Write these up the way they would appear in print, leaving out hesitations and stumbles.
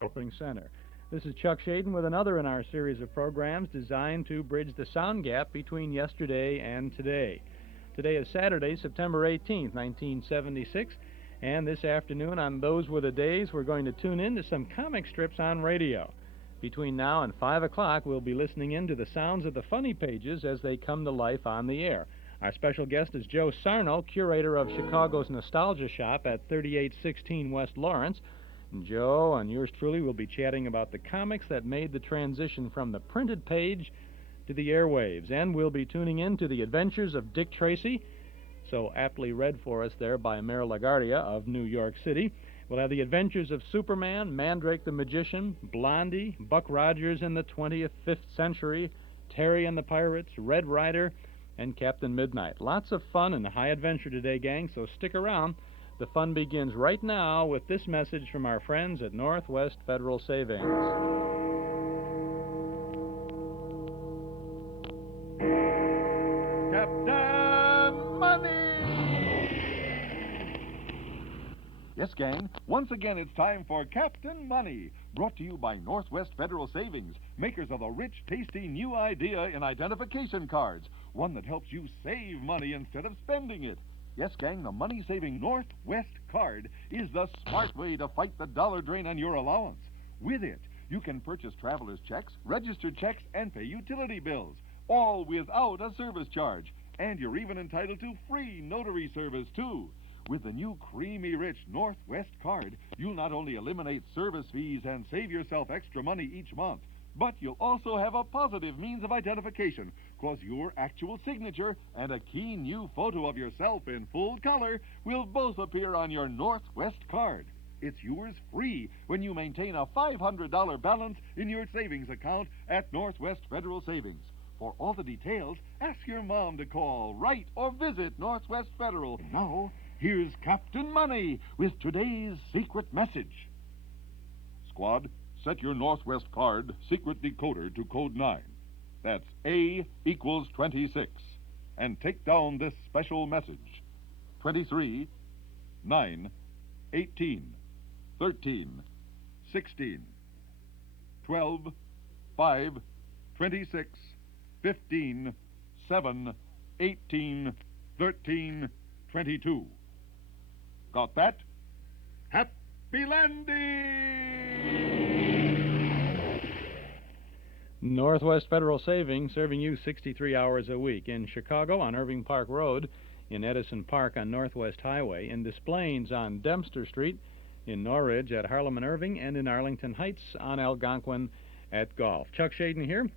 Shopping Center. This is Chuck Shaden with another in our series of programs designed to bridge the sound gap between yesterday and today. Today is Saturday, September 18th, 1976, and this afternoon on Those Were the Days, we're going to tune in to some comic strips on radio. Between now and 5 o'clock, we'll be listening in to the sounds of the funny pages as they come to life on the air. Our special guest is Joe Sarno, curator of Chicago's Nostalgia Shop at 3816 West Lawrence. Joe and yours truly will be chatting about the comics that made the transition from the printed page to the airwaves. And we'll be tuning in to the adventures of Dick Tracy, so aptly read for us there by Mayor LaGuardia of New York City. We'll have the adventures of Superman, Mandrake the Magician, Blondie, Buck Rogers in the 25th century, Terry and the Pirates, Red Ryder, and Captain Midnight. Lots of fun and high adventure today, gang, so stick around. The fun begins right now with this message from our friends at Northwest Federal Savings. Captain Money! Yes, gang, once again it's time for Captain Money, brought to you by Northwest Federal Savings, makers of the rich, tasty new idea in identification cards, one that helps you save money instead of spending it. Yes, gang, the money-saving Northwest card is the smart way to fight the dollar drain on your allowance. With it, you can purchase traveler's checks, registered checks, and pay utility bills, all without a service charge. And you're even entitled to free notary service, too. With the new creamy rich Northwest card, you'll not only eliminate service fees and save yourself extra money each month, but you'll also have a positive means of identification, because your actual signature and a keen new photo of yourself in full color will both appear on your Northwest card. It's yours free when you maintain a $500 balance in your savings account at Northwest Federal Savings. For all the details, ask your mom to call, write, or visit Northwest Federal. And now, here's Captain Money with today's secret message. Squad, set your Northwest card secret decoder to code 9. That's A equals 26. And take down this special message. 23, 9, 18, 13, 16, 12, 5, 26, 15, 7, 18, 13, 22. Got that? Happy landing! Northwest Federal Savings serving you 63 hours a week in Chicago on Irving Park Road, in Edison Park on Northwest Highway, in Des Plaines on Dempster Street, in Norridge at Harlem and Irving, and in Arlington Heights on Algonquin at Golf. Chuck Shaden here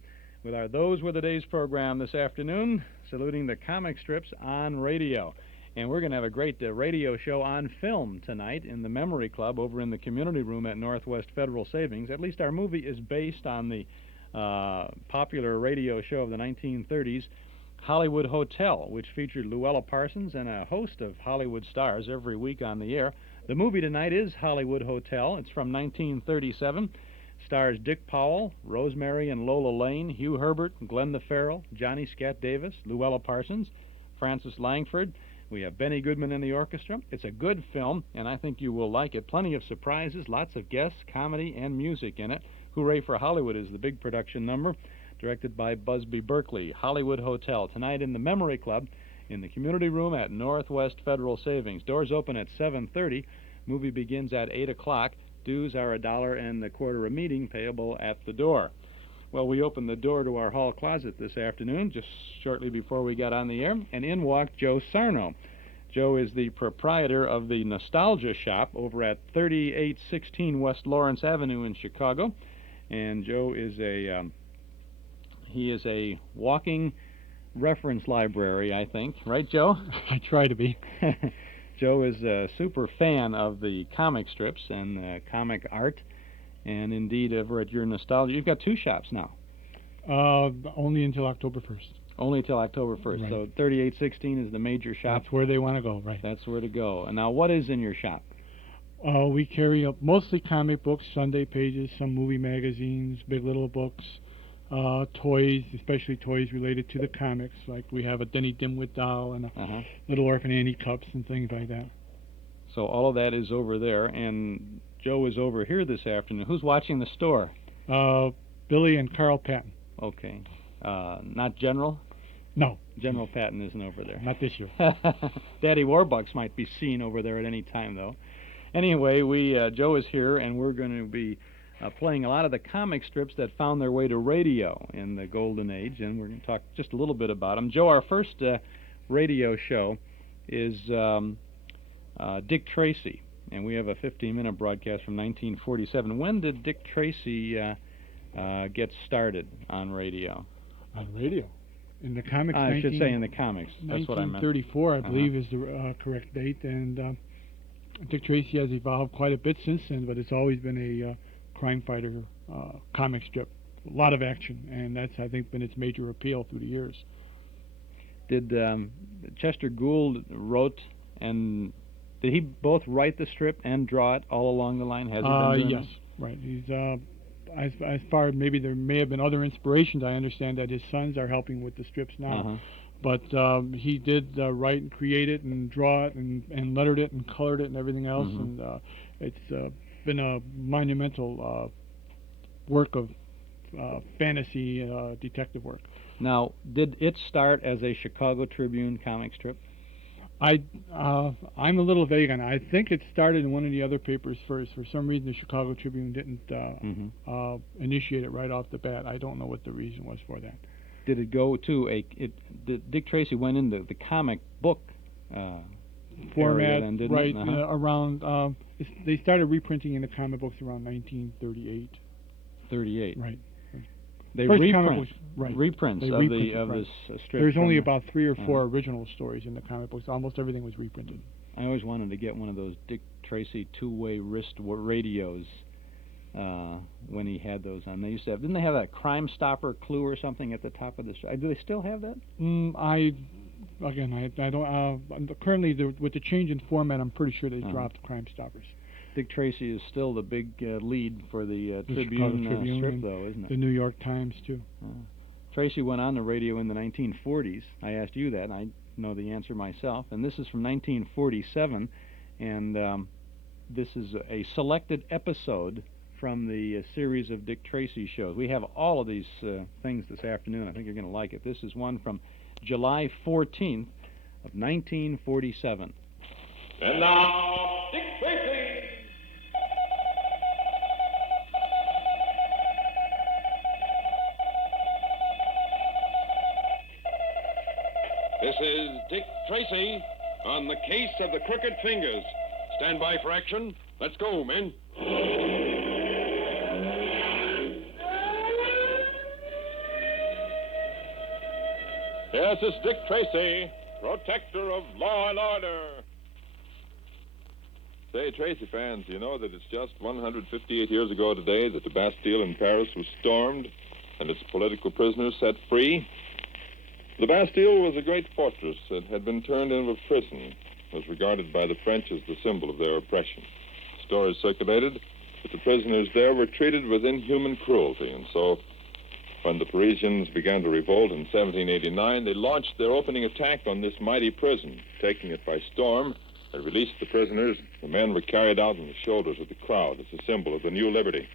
with our Those Were the Days program this afternoon, saluting the comic strips on radio. And we're going to have a great radio show on film tonight in the Memory Club over in the community room at Northwest Federal Savings. At least our movie is based on the popular radio show of the 1930s, Hollywood Hotel, which featured Luella Parsons and a host of Hollywood stars every week on the air. The movie tonight is Hollywood Hotel. It's from 1937. Stars Dick Powell, Rosemary and Lola Lane, Hugh Herbert, Glenn the Farrell, Johnny Scat Davis, Luella Parsons, Francis Langford. We have Benny Goodman in the orchestra. It's a good film, and I think you will like it. Plenty of surprises, lots of guests, comedy, and music in it. Hooray for Hollywood is the big production number, directed by Busby Berkeley. Hollywood Hotel, tonight in the Memory Club, in the community room at Northwest Federal Savings. Doors open at 7:30. Movie begins at 8 o'clock. Dues are $1.25 a meeting, payable at the door. Well, we opened the door to our hall closet this afternoon, just shortly before we got on the air, and in walked Joe Sarno. Joe is the proprietor of the Nostalgia Shop over at 3816 West Lawrence Avenue in Chicago. And Joe is he is a walking reference library, I think. Right, Joe? I try to be. Joe is a super fan of the comic strips and comic art. And indeed, over at your Nostalgia, you've got two shops now. Only until October 1st. Only till October 1st. Right. So 3816 is the major shop. That's where they want to go, right. That's where to go. And now, what is in your shop? We carry up mostly comic books, Sunday pages, some movie magazines, Big Little books, toys, especially toys related to the comics. Like we have a Denny Dimwit doll and a Little Orphan Annie cups and things like that. So all of that is over there. And Joe is over here this afternoon. Who's watching the store? Billy and Carl Patton. Okay. Not General? No. General Patton isn't over there. Not this year. Daddy Warbucks might be seen over there at any time, though. Anyway, Joe is here, and we're going to be playing a lot of the comic strips that found their way to radio in the Golden Age, and we're going to talk just a little bit about them. Joe, our first radio show is Dick Tracy, and we have a 15-minute broadcast from 1947. When did Dick Tracy get started on radio? On radio? In the comics? I should say in the comics. That's what I meant. 1934, I believe, is the correct date, and Dick Tracy has evolved quite a bit since then, but it's always been a crime fighter comic strip. A lot of action, and that's, I think, been its major appeal through the years. Did Chester Gould wrote, and did he both write the strip and draw it all along the line? Has he been doing yes, right. He's as far, maybe there may have been other inspirations. I understand that his sons are helping with the strips now. But he did write and create it and draw it and lettered it and colored it and everything else. And it's been a monumental work of fantasy detective work. Now, did it start as a Chicago Tribune comic strip? I'm a little vague on it. I think it started in one of the other papers first. For some reason, the Chicago Tribune didn't initiate it right off the bat. I don't know what the reason was for that. Did it go to Dick Tracy went into the comic book format, then, didn't right? it? Around they started reprinting in the comic books around 1938. 38. Right. They First reprints they of reprinted, this strip. There's only about 3 or 4 original stories in the comic books. Almost everything was reprinted. I always wanted to get one of those Dick Tracy two-way wrist radios when he had those on. They used to have, didn't they have a Crime Stopper clue or something at the top of the show? Do they still have that? I don't. Currently, with the change in format, I'm pretty sure they dropped Crime Stoppers. Dick Tracy is still the big lead for the Tribune strip, though, isn't it? The New York Times, too. Tracy went on the radio in the 1940s. I asked you that, and I know the answer myself. And this is from 1947, and this is a selected episode from the series of Dick Tracy shows. We have all of these things this afternoon. I think you're going to like it. This is one from July 14th of 1947. And now, Dick Tracy! This is Dick Tracy on the case of the crooked fingers. Stand by for action. Let's go, men. Yes, it's Dick Tracy, protector of law and order. Say, Tracy fans, you know that it's just 158 years ago today that the Bastille in Paris was stormed and its political prisoners set free? The Bastille was a great fortress that had been turned into a prison. It was regarded by the French as the symbol of their oppression. Stories circulated that the prisoners there were treated with inhuman cruelty, and so when the Parisians began to revolt in 1789, they launched their opening attack on this mighty prison. Taking it by storm, they released the prisoners. The men were carried out on the shoulders of the crowd as a symbol of the new liberty.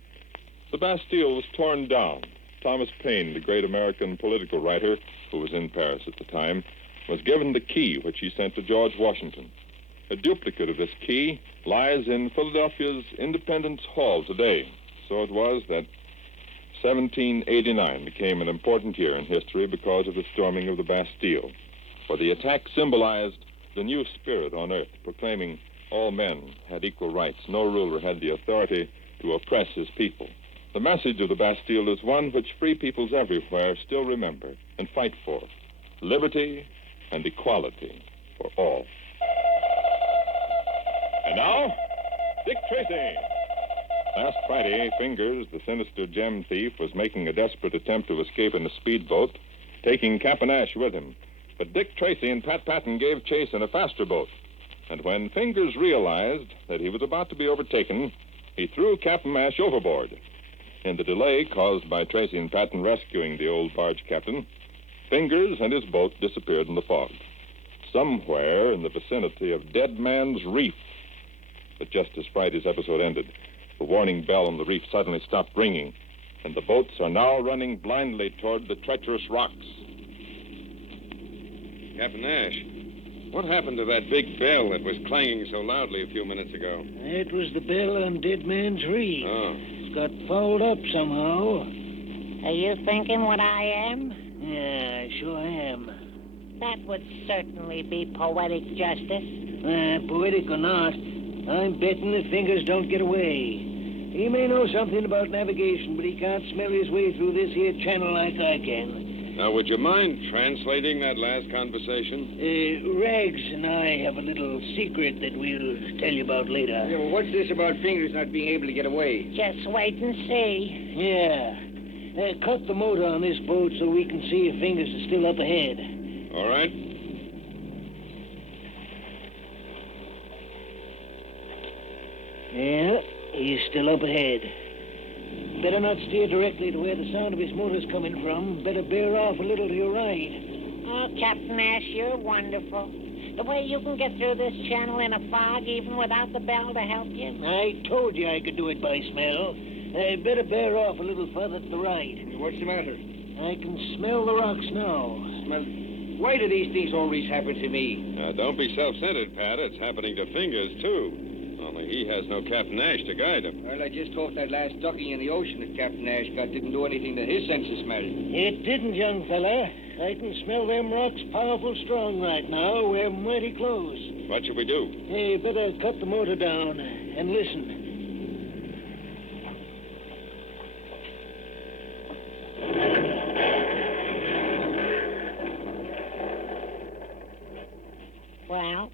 The Bastille was torn down. Thomas Paine, the great American political writer who was in Paris at the time, was given the key, which he sent to George Washington. A duplicate of this key lies in Philadelphia's Independence Hall today. So it was that 1789 became an important year in history because of the storming of the Bastille. For the attack symbolized the new spirit on earth, proclaiming all men had equal rights. No ruler had the authority to oppress his people. The message of the Bastille is one which free peoples everywhere still remember and fight for: liberty and equality for all. And now, Dick Tracy. Last Friday, Fingers, the sinister gem thief, was making a desperate attempt to escape in a speedboat, taking Cap'n Ash with him. But Dick Tracy and Pat Patton gave chase in a faster boat. And when Fingers realized that he was about to be overtaken, he threw Cap'n Ash overboard. In the delay caused by Tracy and Patton rescuing the old barge captain, Fingers and his boat disappeared in the fog, somewhere in the vicinity of Dead Man's Reef. But just as Friday's episode ended, The warning bell on the reef suddenly stopped ringing, and the boats are now running blindly toward the treacherous rocks. Captain Ash, what happened to that big bell that was clanging so loudly a few minutes ago? It was the bell on Dead Man's Reef. Oh. It's got fouled up somehow. Are you thinking what I am? Yeah, I sure am. That would certainly be poetic justice. Poetic or not, I'm betting that Fingers don't get away. He may know something about navigation, but he can't smell his way through this here channel like I can. Now, would you mind translating that last conversation? Rags and I have a little secret that we'll tell you about later. Yeah, well, what's this about Fingers not being able to get away? Just wait and see. Yeah. Cut the motor on this boat so we can see if Fingers is still up ahead. All right. Yeah, he's still up ahead. Better not steer directly to where the sound of his motor's coming from. Better bear off a little to your right. Oh, Captain Ash, you're wonderful. The way you can get through this channel in a fog even without the bell to help you. I told you I could do it by smell. Better bear off a little further to the right. What's the matter? I can smell the rocks now. Smell. Why do these things always happen to me? Now, don't be self-centered, Pat. It's happening to Fingers, too. Only he has no Captain Ash to guide him. Well, I just hope that last ducking in the ocean that Captain Ash got didn't do anything that his senses smelled. It didn't, young fella. I can smell them rocks powerful strong right now. We're mighty close. What should we do? Hey, better cut the motor down and listen. Well,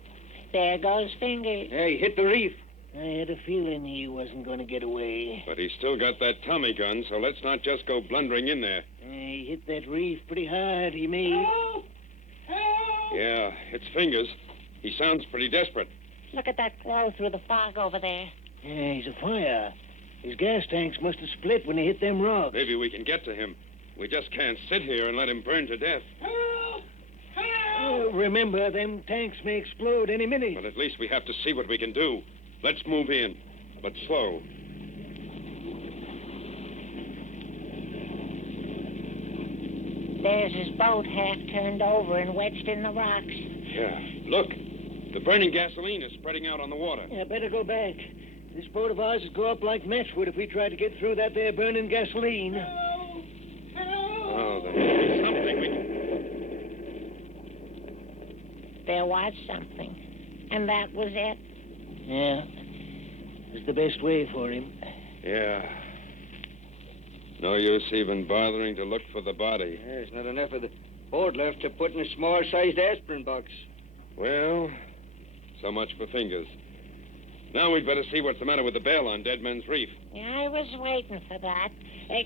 there goes Fingers. Hey, hit the reef. I had a feeling he wasn't going to get away. But he's still got that Tommy gun, so let's not just go blundering in there. He hit that reef pretty hard, he may. Help! Help! Yeah, it's Fingers. He sounds pretty desperate. Look at that glow through the fog over there. Yeah, he's afire. His gas tanks must have split when he hit them rocks. Maybe we can get to him. We just can't sit here and let him burn to death. Help! Help! Remember, them tanks may explode any minute. But at least we have to see what we can do. Let's move in, but slow. There's his boat half turned over and wedged in the rocks. Yeah, look. The burning gasoline is spreading out on the water. Yeah, better go back. This boat of ours would go up like matchwood if we tried to get through that there burning gasoline. Help! Help! Oh, there must be something we can... There was something. And that was it. Yeah. It was the best way for him. Yeah. No use even bothering to look for the body. There's not enough of the board left to put in a small-sized aspirin box. Well, so much for Fingers. Now we'd better see what's the matter with the bell on Dead Man's Reef. Yeah, I was waiting for that.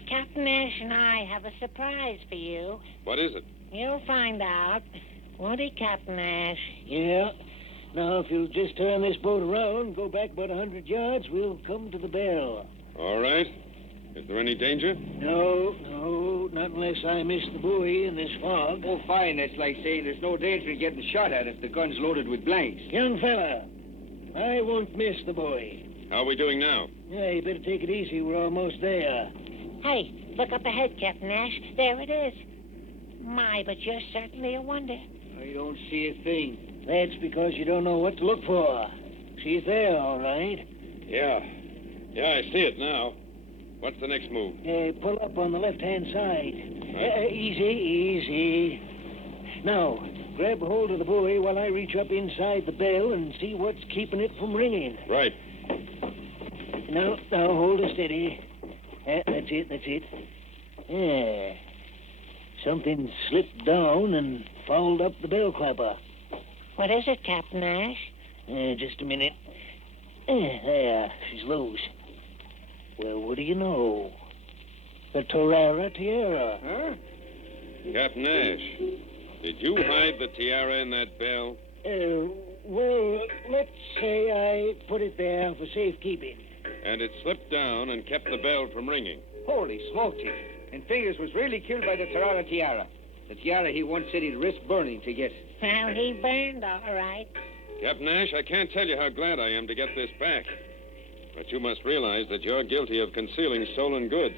Captain Ash and I have a surprise for you. What is it? You'll find out. Won't he, Captain Ash? Yeah. Now, if you'll just turn this boat around, go back about 100 yards, we'll come to the bell. All right. Is there any danger? No, not unless I miss the buoy in this fog. Oh, fine. That's like saying there's no danger in getting shot at if the gun's loaded with blanks. Young fella, I won't miss the buoy. How are we doing now? Yeah, you better take it easy. We're almost there. Hey, look up ahead, Captain Ash. There it is. My, but you're certainly a wonder. I don't see a thing. That's because you don't know what to look for. She's there, all right. Yeah, I see it now. What's the next move? Pull up on the left-hand side. Right. Easy. Now, grab hold of the buoy while I reach up inside the bell and see what's keeping it from ringing. Right. Now, hold her steady. That's it. Yeah. Something slipped down and fouled up the bell clapper. What is it, Captain Ash? Just a minute. There, she's loose. Well, what do you know? The Torara Tiara. Huh? Captain Ash, did you hide the tiara in that bell? Well, let's say I put it there for safekeeping. And it slipped down and kept the bell from ringing. Holy smokes, and Fingers was really killed by the Tarara tiara. The tiara he once said he'd risk burning to get. Well, he burned all right. Captain Ash, I can't tell you how glad I am to get this back. But you must realize that you're guilty of concealing stolen goods.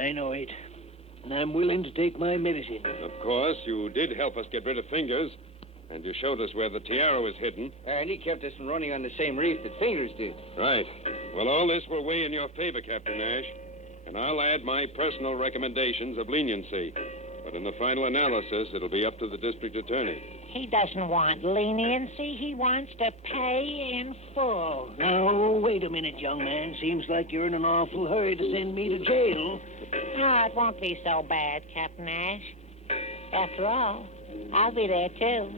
I know it. And I'm willing to take my medicine. Of course, you did help us get rid of Fingers, and you showed us where the tiara was hidden. And he kept us from running on the same reef that Fingers did. Right. Well, all this will weigh in your favor, Captain Nash. And I'll add my personal recommendations of leniency. But in the final analysis, it'll be up to the district attorney. He doesn't want leniency. He wants to pay in full. Now, wait a minute, young man. Seems like you're in an awful hurry to send me to jail. Oh, it won't be so bad, Captain Ash. After all, I'll be there, too.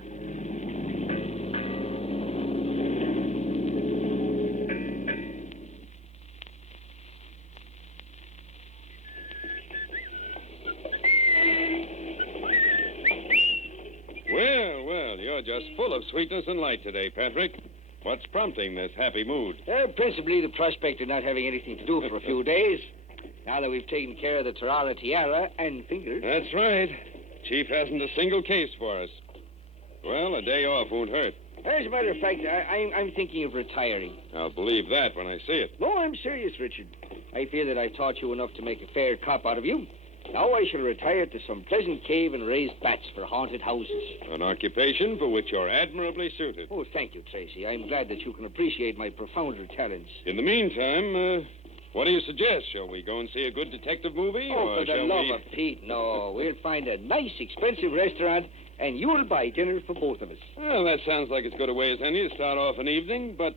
Well, you're just full of sweetness and light today, Patrick. What's prompting this happy mood? Principally the prospect of not having anything to do for a few days. Now that we've taken care of the Tarara tiara and Fingers. That's right. Chief hasn't a single case for us. Well, a day off won't hurt. As a matter of fact, I'm thinking of retiring. I'll believe that when I see it. No, I'm serious, Richard. I feel that I taught you enough to make a fair cop out of you. Now I shall retire to some pleasant cave and raise bats for haunted houses. An occupation for which you're admirably suited. Oh, thank you, Tracy. I'm glad that you can appreciate my profounder talents. In the meantime, what do you suggest? Shall we go and see a good detective movie? Oh, or for the shall love we... of Pete, no. We'll find a nice, expensive restaurant, and you'll buy dinner for both of us. Well, that sounds like as good a way as any to start off an evening, but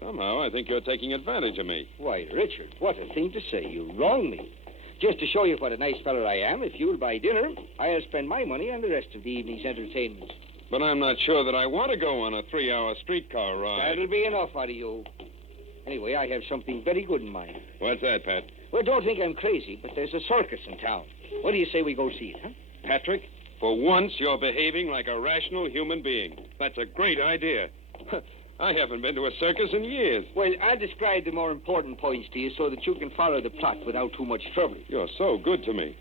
somehow I think you're taking advantage of me. Why, Richard, what a thing to say. You wrong me. Just to show you what a nice fellow I am, if you'll buy dinner, I'll spend my money on the rest of the evening's entertainment. But I'm not sure that I want to go on a 3-hour streetcar ride. That'll be enough out of you. Anyway, I have something very good in mind. What's that, Pat? Well, don't think I'm crazy, but there's a circus in town. What do you say we go see it, huh? Patrick, for once you're behaving like a rational human being. That's a great idea. I haven't been to a circus in years. Well, I'll describe the more important points to you so that you can follow the plot without too much trouble. You're so good to me.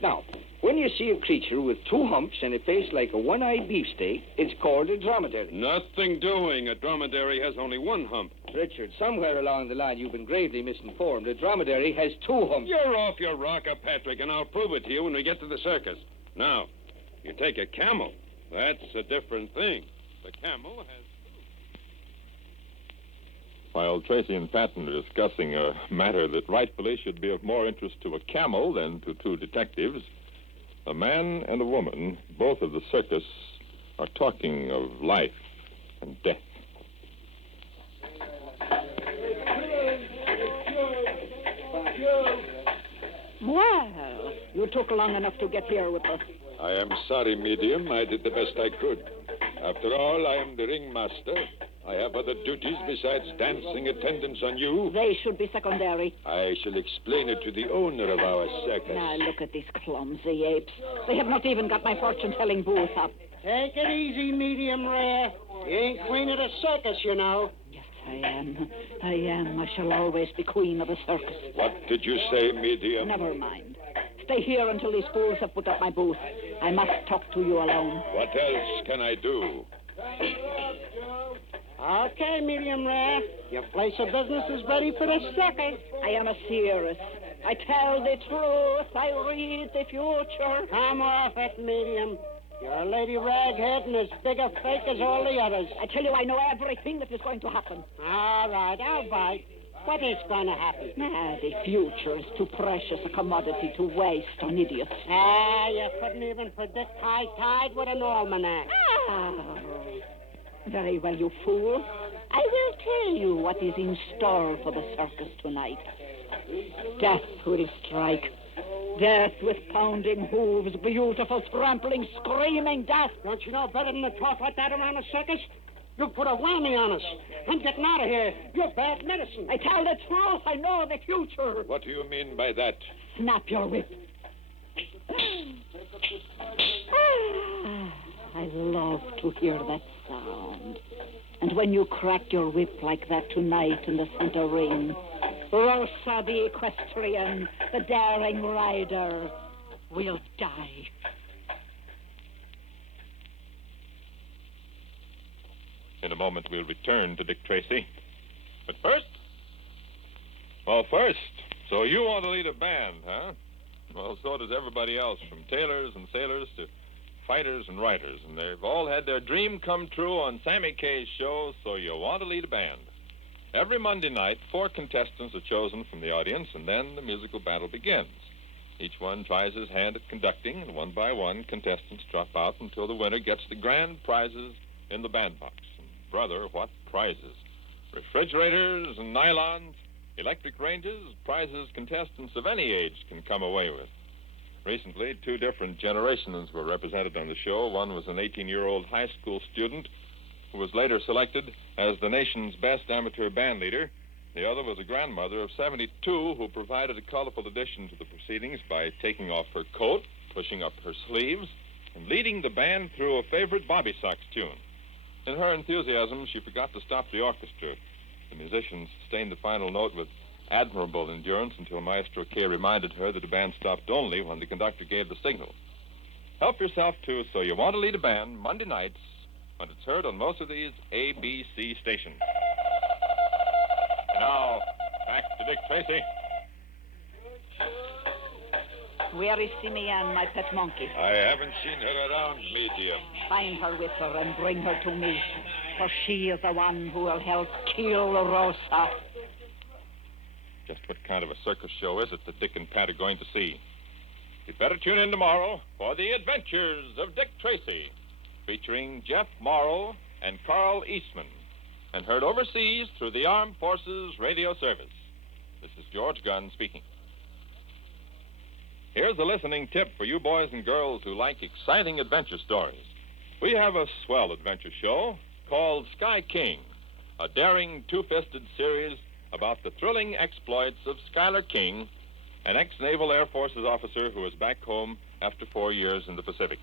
Now, when you see a creature with 2 humps and a face like a one-eyed beefsteak, it's called a dromedary. Nothing doing. A dromedary has only 1 hump. Richard, somewhere along the line you've been gravely misinformed. A dromedary has 2 humps. You're off your rocker, Patrick, and I'll prove it to you when we get to the circus. Now, you take a camel. That's a different thing. The camel has... While Tracy and Patton are discussing a matter that rightfully should be of more interest to a camel than to 2 detectives, a man and a woman, both of the circus, are talking of life and death. Well, you took long enough to get here with us. I am sorry, medium. I did the best I could. After all, I am the ringmaster. I have other duties besides dancing attendance on you. They should be secondary. I shall explain it to the owner of our circus. Now, look at these clumsy apes. They have not even got my fortune-telling booth up. Take it easy, medium rare. You ain't queen of the circus, you know. Yes, I am. I shall always be queen of the circus. What did you say, medium? Never mind. Stay here until these fools have put up my booth. I must talk to you alone. What else can I do? Okay, medium rare. Your place of business is ready for the circus. I am a seeress. I tell the truth. I read the future. Come off it, medium. You're a lady raghead and as big a fake as all the others. I tell you, I know everything that is going to happen. All right, I'll bite. What is going to happen? The future is too precious a commodity to waste on idiots. You couldn't even predict high tide with an almanac. Very well, you fool. I will tell you what is in store for the circus tonight. Death will strike. Death with pounding hooves, beautiful, trampling, screaming death. Don't you know better than to talk like that around a circus? You put a whammy on us. I'm getting out of here. You're bad medicine. I tell the truth. I know the future. What do you mean by that? Snap your whip. I love to hear that sound. And when you crack your whip like that tonight in the center ring, Rosa the equestrian, the daring rider, will die. In a moment, we'll return to Dick Tracy. But first, Well, first, so you want to lead a band, huh? Well, so does everybody else, from tailors and sailors to fighters and writers. And they've all had their dream come true on Sammy Kaye's show, So You Want to Lead a Band. Every Monday night, 4 contestants are chosen from the audience, and then the musical battle begins. Each one tries his hand at conducting, and one by one, contestants drop out until the winner gets the grand prizes in the bandbox. And brother, what prizes! Refrigerators and nylons, electric ranges, prizes contestants of any age can come away with. Recently, 2 different generations were represented on the show. One was an 18-year-old high school student who was later selected as the nation's best amateur band leader. The other was a grandmother of 72 who provided a colorful addition to the proceedings by taking off her coat, pushing up her sleeves, and leading the band through a favorite Bobby Sox tune. In her enthusiasm, she forgot to stop the orchestra. The musicians sustained the final note with admirable endurance until Maestro Kaye reminded her that the band stopped only when the conductor gave the signal. Help yourself to So You Want to Lead a Band Monday nights when it's heard on most of these ABC stations. Now, back to Dick Tracy. Where is Simeon, my pet monkey? I haven't seen her around, medium. Find her with her and bring her to me, for she is the one who will help kill Rosa. Just what kind of a circus show is it that Dick and Pat are going to see? You'd better tune in tomorrow for The Adventures of Dick Tracy, featuring Jeff Morrow and Carl Eastman, and heard overseas through the Armed Forces Radio Service. This is George Gunn speaking. Here's a listening tip for you boys and girls who like exciting adventure stories. We have a swell adventure show called Sky King, a daring two-fisted series about the thrilling exploits of Schuyler King, an ex-Naval Air Forces officer who is back home after 4 years in the Pacific.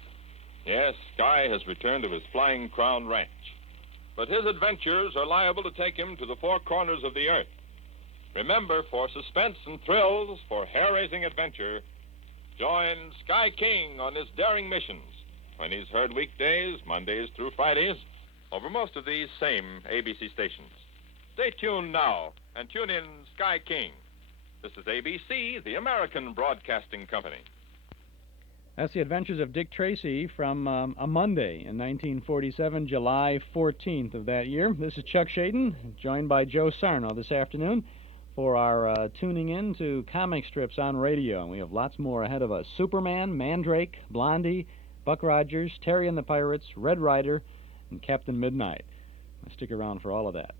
Yes, Sky has returned to his Flying Crown Ranch. But his adventures are liable to take him to the 4 corners of the earth. Remember, for suspense and thrills, for hair-raising adventure, join Sky King on his daring missions when he's heard weekdays, Mondays through Fridays, over most of these same ABC stations. Stay tuned now and tune in Sky King. This is ABC, the American Broadcasting Company. That's The Adventures of Dick Tracy from a Monday in 1947, July 14th of that year. This is Chuck Shady, joined by Joe Sarno this afternoon for our tuning in to comic strips on radio. And we have lots more ahead of us. Superman, Mandrake, Blondie, Buck Rogers, Terry and the Pirates, Red Ryder, and Captain Midnight. Stick around for all of that.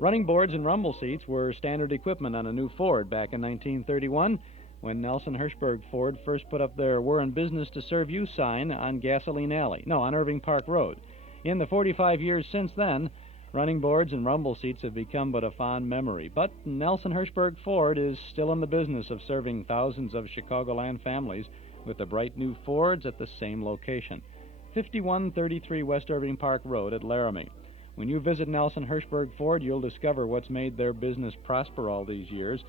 Running boards and rumble seats were standard equipment on a new Ford back in 1931 when Nelson Hirschberg Ford first put up their "We're in business to serve you" sign on on Irving Park Road. In the 45 years since then, running boards and rumble seats have become but a fond memory. But Nelson Hirschberg Ford is still in the business of serving thousands of Chicagoland families with the bright new Fords at the same location, 5133 West Irving Park Road at Laramie. When you visit Nelson Hirschberg Ford, you'll discover what's made their business prosper all these years.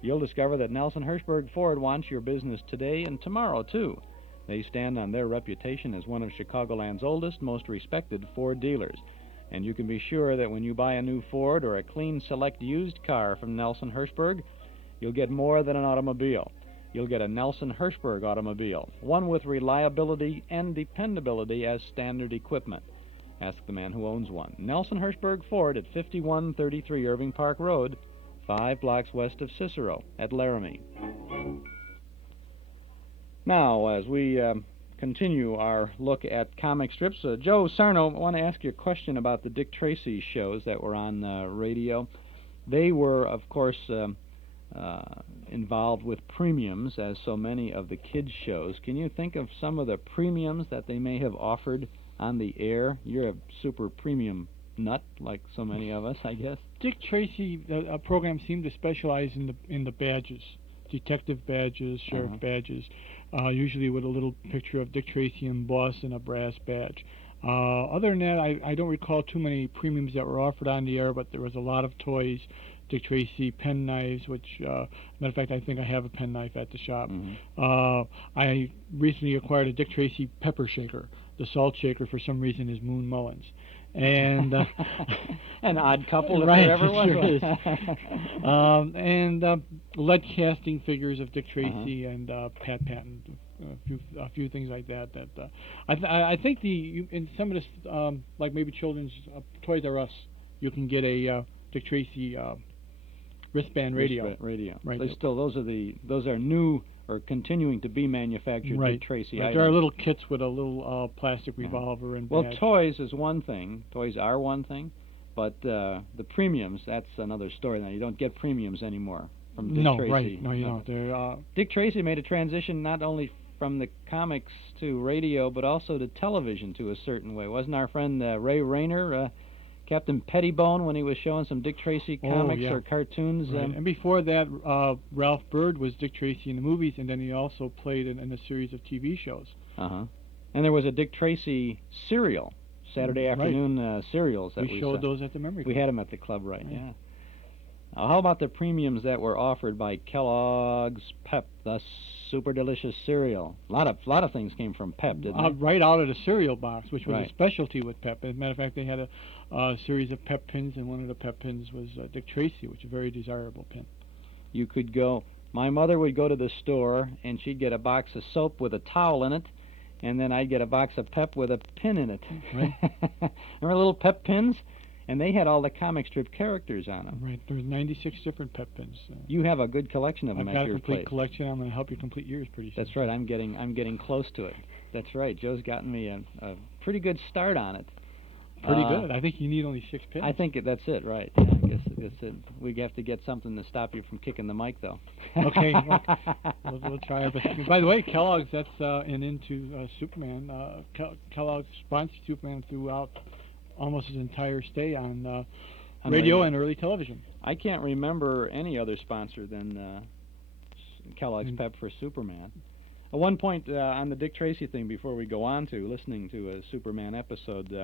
You'll discover that Nelson Hirschberg Ford wants your business today and tomorrow, too. They stand on their reputation as one of Chicagoland's oldest, most respected Ford dealers. And you can be sure that when you buy a new Ford or a clean select used car from Nelson Hirschberg, you'll get more than an automobile. You'll get a Nelson Hirschberg automobile, one with reliability and dependability as standard equipment. Ask the man who owns one. Nelson Hirschberg Ford at 5133 Irving Park Road, 5 blocks west of Cicero at Laramie. Now, as we continue our look at comic strips, Joe Sarno, I want to ask you a question about the Dick Tracy shows that were on radio. They were, of course, involved with premiums, as so many of the kids' shows. Can you think of some of the premiums that they may have offered on the air? You're a super premium nut, like so many of us, I guess. Dick Tracy program seemed to specialize in the badges, detective badges, sheriff badges, usually with a little picture of Dick Tracy embossed in a brass badge. Other than that, I don't recall too many premiums that were offered on the air, but there was a lot of toys. Dick Tracy pen knives, which, matter of fact, I think I have a pen knife at the shop. I recently acquired a Dick Tracy pepper shaker. The salt shaker, for some reason, is Moon Mullins. And an odd couple, if right, there ever was sure one. is. And lead casting figures of Dick Tracy and Pat Patton, a few things like that. I think in some of this, like maybe children's Toys R Us, you can get a Dick Tracy wristband radio. Right. Those are new or continuing to be manufactured Dick Tracy items. There are little kits with a little plastic revolver and well, badge. toys is one thing. Toys are one thing, but the premiums, that's another story. Now, you don't get premiums anymore from Dick Tracy. Right. No, you don't. Dick Tracy made a transition not only from the comics to radio, but also to television to a certain way. Wasn't our friend Ray Rayner, Captain Pettibone, when he was showing some Dick Tracy comics or cartoons? Right. And before that, Ralph Byrd was Dick Tracy in the movies, and then he also played in a series of TV shows. And there was a Dick Tracy cereal, Saturday afternoon cereals. That we showed those at the Memory Club. We had them at the club, yeah. How about the premiums that were offered by Kellogg's Pep, the super delicious cereal? A lot of things came from Pep, didn't they? Right out of the cereal box, which was a specialty with Pep. As a matter of fact, they had a series of Pep pins, and one of the Pep pins was Dick Tracy, which is a very desirable pin. You could go. My mother would go to the store, and she'd get a box of soap with a towel in it, and then I'd get a box of Pep with a pin in it. Right. Remember little Pep pins? And they had all the comic strip characters on them. Right. There's 96 different Pep pins. You have a good collection of them at your place. I've got a complete collection. I'm going to help you complete yours pretty soon. That's right. I'm getting close to it. That's right. Joe's gotten me a pretty good start on it. Pretty good. I think you need only 6 pins. I think that's it, right. Yeah, I guess that's it. We have to get something to stop you from kicking the mic, though. Okay. We'll try our best. By the way, Kellogg's, that's into Superman. Kellogg's sponsored Superman throughout almost his entire stay on radio and early television. I can't remember any other sponsor than Kellogg's Pep for Superman. At one point on the Dick Tracy thing, before we go on to listening to a Superman episode,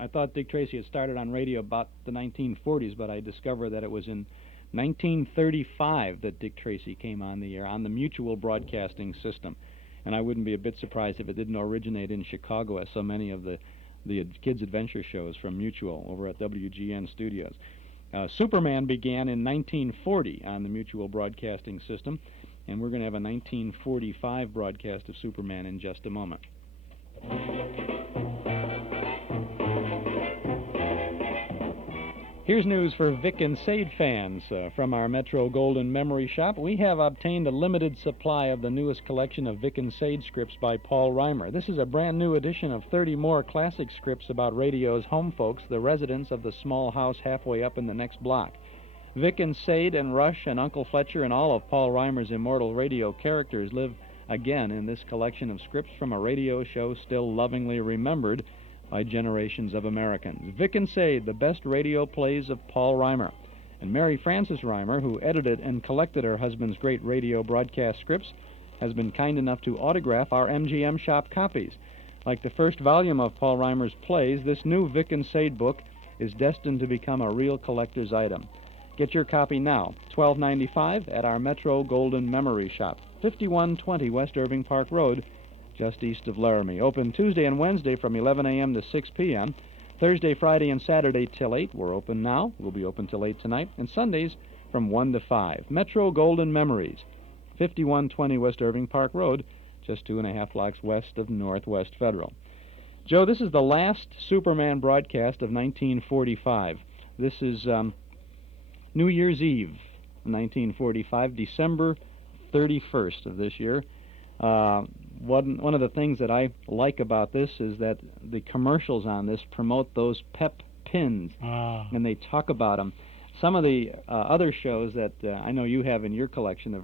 I thought Dick Tracy had started on radio about the 1940s, but I discovered that it was in 1935 that Dick Tracy came on the air on the Mutual Broadcasting System. And I wouldn't be a bit surprised if it didn't originate in Chicago, as so many of the kids' adventure shows from Mutual over at WGN Studios. Superman began in 1940 on the Mutual Broadcasting System, and we're going to have a 1945 broadcast of Superman in just a moment. Here's news for Vic and Sade fans. From our Metro Golden Memory Shop, we have obtained a limited supply of the newest collection of Vic and Sade scripts by Paul Reimer. This is a brand new edition of 30 more classic scripts about radio's home folks, the residents of the small house halfway up in the next block. Vic and Sade and Rush and Uncle Fletcher and all of Paul Reimer's immortal radio characters live again in this collection of scripts from a radio show still lovingly remembered by generations of Americans. Vic and Sade, the best radio plays of Paul Reimer. And Mary Frances Reimer, who edited and collected her husband's great radio broadcast scripts, has been kind enough to autograph our MGM shop copies. Like the first volume of Paul Reimer's plays, this new Vic and Sade book is destined to become a real collector's item. Get your copy now, $12.95 at our Metro Golden Memory Shop, 5120 West Irving Park Road, just east of Laramie. Open Tuesday and Wednesday from 11 a.m. to 6 p.m. Thursday, Friday, and Saturday till 8. We're open now. We'll be open till 8 tonight. And Sundays from 1 to 5. Metro Golden Memories, 5120 West Irving Park Road, just 2.5 blocks west of Northwest Federal. Joe, this is the last Superman broadcast of 1945. This is New Year's Eve, 1945, December 31st of this year. One of the things that I like about this is that the commercials on this promote those Pep pins, and they talk about them. Some of the other shows that I know you have in your collection of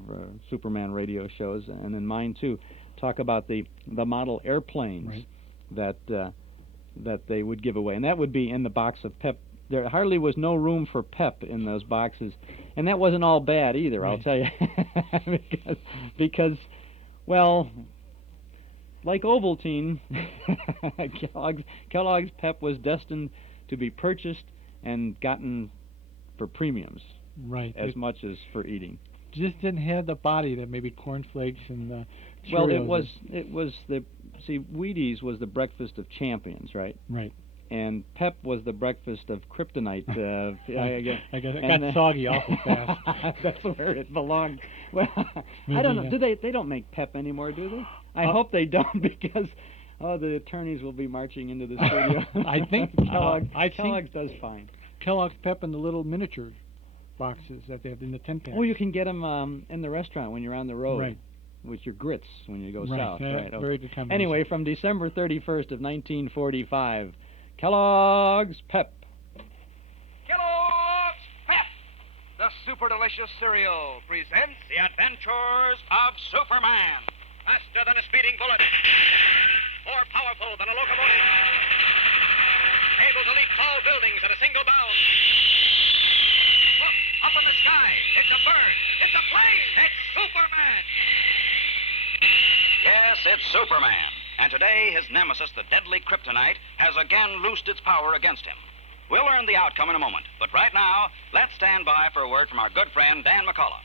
Superman radio shows, and in mine too, talk about the model airplanes that they would give away, and that would be in the box of Pep. There hardly was no room for Pep in those boxes, and that wasn't all bad either, I'll tell you, because well, like Ovaltine, Kellogg's Pep was destined to be purchased and gotten for premiums, as much as for eating. Just didn't have the body that maybe cornflakes and well, it was the Wheaties was the breakfast of champions, right? Right. And Pep was the breakfast of kryptonite. I got soggy awful fast. That's where it belonged. Well, I don't know. Do they don't make Pep anymore, do they? I hope they don't, because the attorneys will be marching into the studio. I think Kellogg's does fine. Kellogg's Pep in the little miniature boxes that they have in the 10-pack. Oh, you can get them in the restaurant when you're on the road. Right. With your grits when you go south. Right. Very good combination. Anyway, from December 31st of 1945, Kellogg's Pep. Kellogg's Pep, the super delicious cereal, presents The Adventures of Superman. Faster than a speeding bullet, more powerful than a locomotive, able to leap tall buildings at a single bound. Look, up in the sky, it's a bird, it's a plane, it's Superman. Yes, it's Superman. And today, his nemesis, the deadly kryptonite, has again loosed its power against him. We'll learn the outcome in a moment. But right now, let's stand by for a word from our good friend, Dan McCullough.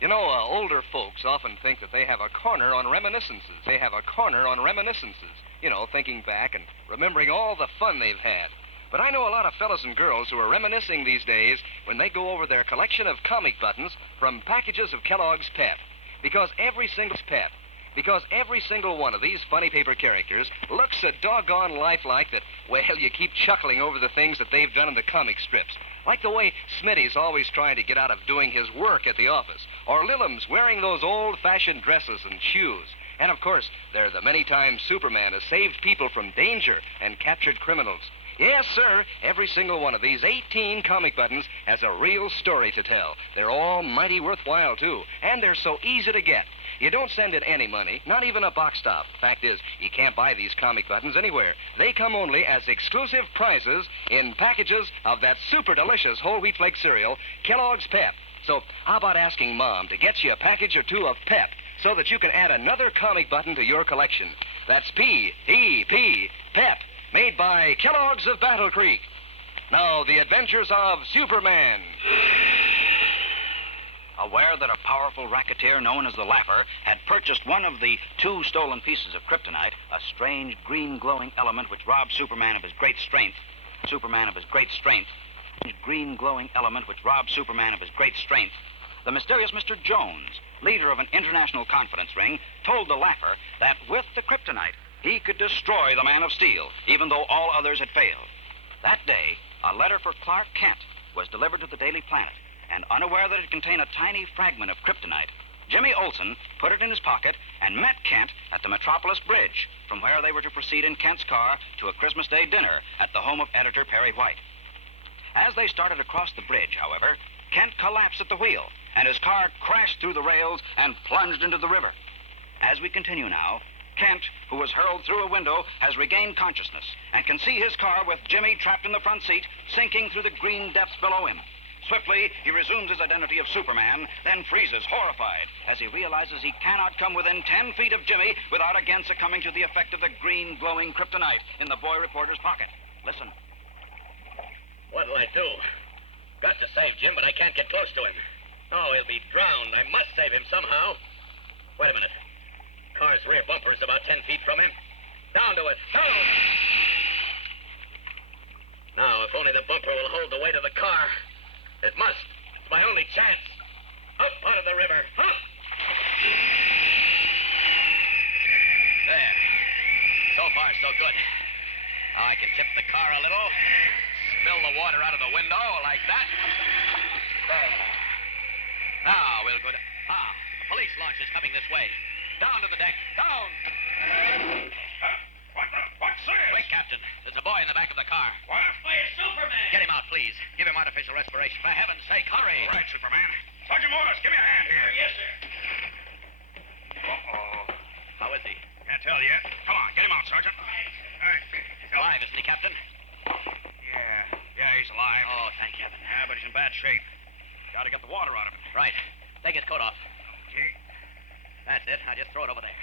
You know, older folks often think that they have a corner on reminiscences. They have a corner on reminiscences. You know, thinking back and remembering all the fun they've had. But I know a lot of fellas and girls who are reminiscing these days when they go over their collection of comic buttons from packages of Kellogg's Pep. Because every single one of these funny paper characters looks so doggone lifelike that, well, you keep chuckling over the things that they've done in the comic strips. Like the way Smitty's always trying to get out of doing his work at the office, or Lillem's wearing those old-fashioned dresses and shoes. And, of course, there are the many times Superman has saved people from danger and captured criminals. Yes, sir, every single one of these 18 comic buttons has a real story to tell. They're all mighty worthwhile, too, and they're so easy to get. You don't send in any money, not even a box stop. Fact is, you can't buy these comic buttons anywhere. They come only as exclusive prizes in packages of that super delicious whole wheat flake cereal, Kellogg's Pep. So how about asking Mom to get you a package or two of Pep so that you can add another comic button to your collection? That's P-E-P, Pep, made by Kellogg's of Battle Creek. Now, the adventures of Superman. Aware that a powerful racketeer known as the Laugher had purchased one of the 2 stolen pieces of kryptonite, a strange green glowing element which robbed Superman of his great strength, green glowing element which robbed Superman of his great strength, the mysterious Mr. Jones, leader of an international confidence ring, told the Laugher that with the kryptonite, he could destroy the Man of Steel, even though all others had failed. That day, a letter for Clark Kent was delivered to the Daily Planet, and unaware that it contained a tiny fragment of kryptonite, Jimmy Olsen put it in his pocket and met Kent at the Metropolis Bridge, from where they were to proceed in Kent's car to a Christmas Day dinner at the home of editor Perry White. As they started across the bridge, however, Kent collapsed at the wheel, and his car crashed through the rails and plunged into the river. As we continue now, Kent, who was hurled through a window, has regained consciousness and can see his car with Jimmy trapped in the front seat, sinking through the green depths below him. Swiftly, he resumes his identity of Superman, then freezes, horrified, as he realizes he cannot come within 10 feet of Jimmy without again succumbing to the effect of the green, glowing kryptonite in the boy reporter's pocket. Listen. What'll I do? Got to save Jim, but I can't get close to him. Oh, he'll be drowned. I must save him somehow. Wait a minute. Car's rear bumper is about 10 feet from him. Down to it. Down! Now, if only the bumper will hold the weight of the car. It must. It's my only chance. Up out of the river. Up! There. So far, so good. Now I can tip the car a little. Spill the water out of the window like that. There. Now we'll go to... the police launch is coming this way. Down to the deck. Down! What's this? Quick, Captain. There's a boy in the back of the car. What? Where's Superman? Get him out, please. Give him artificial respiration. For heaven's sake, hurry. All right, Superman. Sergeant Morris, give me a hand here. Yes, sir. Uh-oh. How is he? Can't tell yet. Come on, get him out, Sergeant. All right. He's alive, isn't he, Captain? Yeah, he's alive. Oh, thank heaven. Yeah, but he's in bad shape. Got to get the water out of him. Right. Take his coat off. Okay. That's it. Now just throw it over there.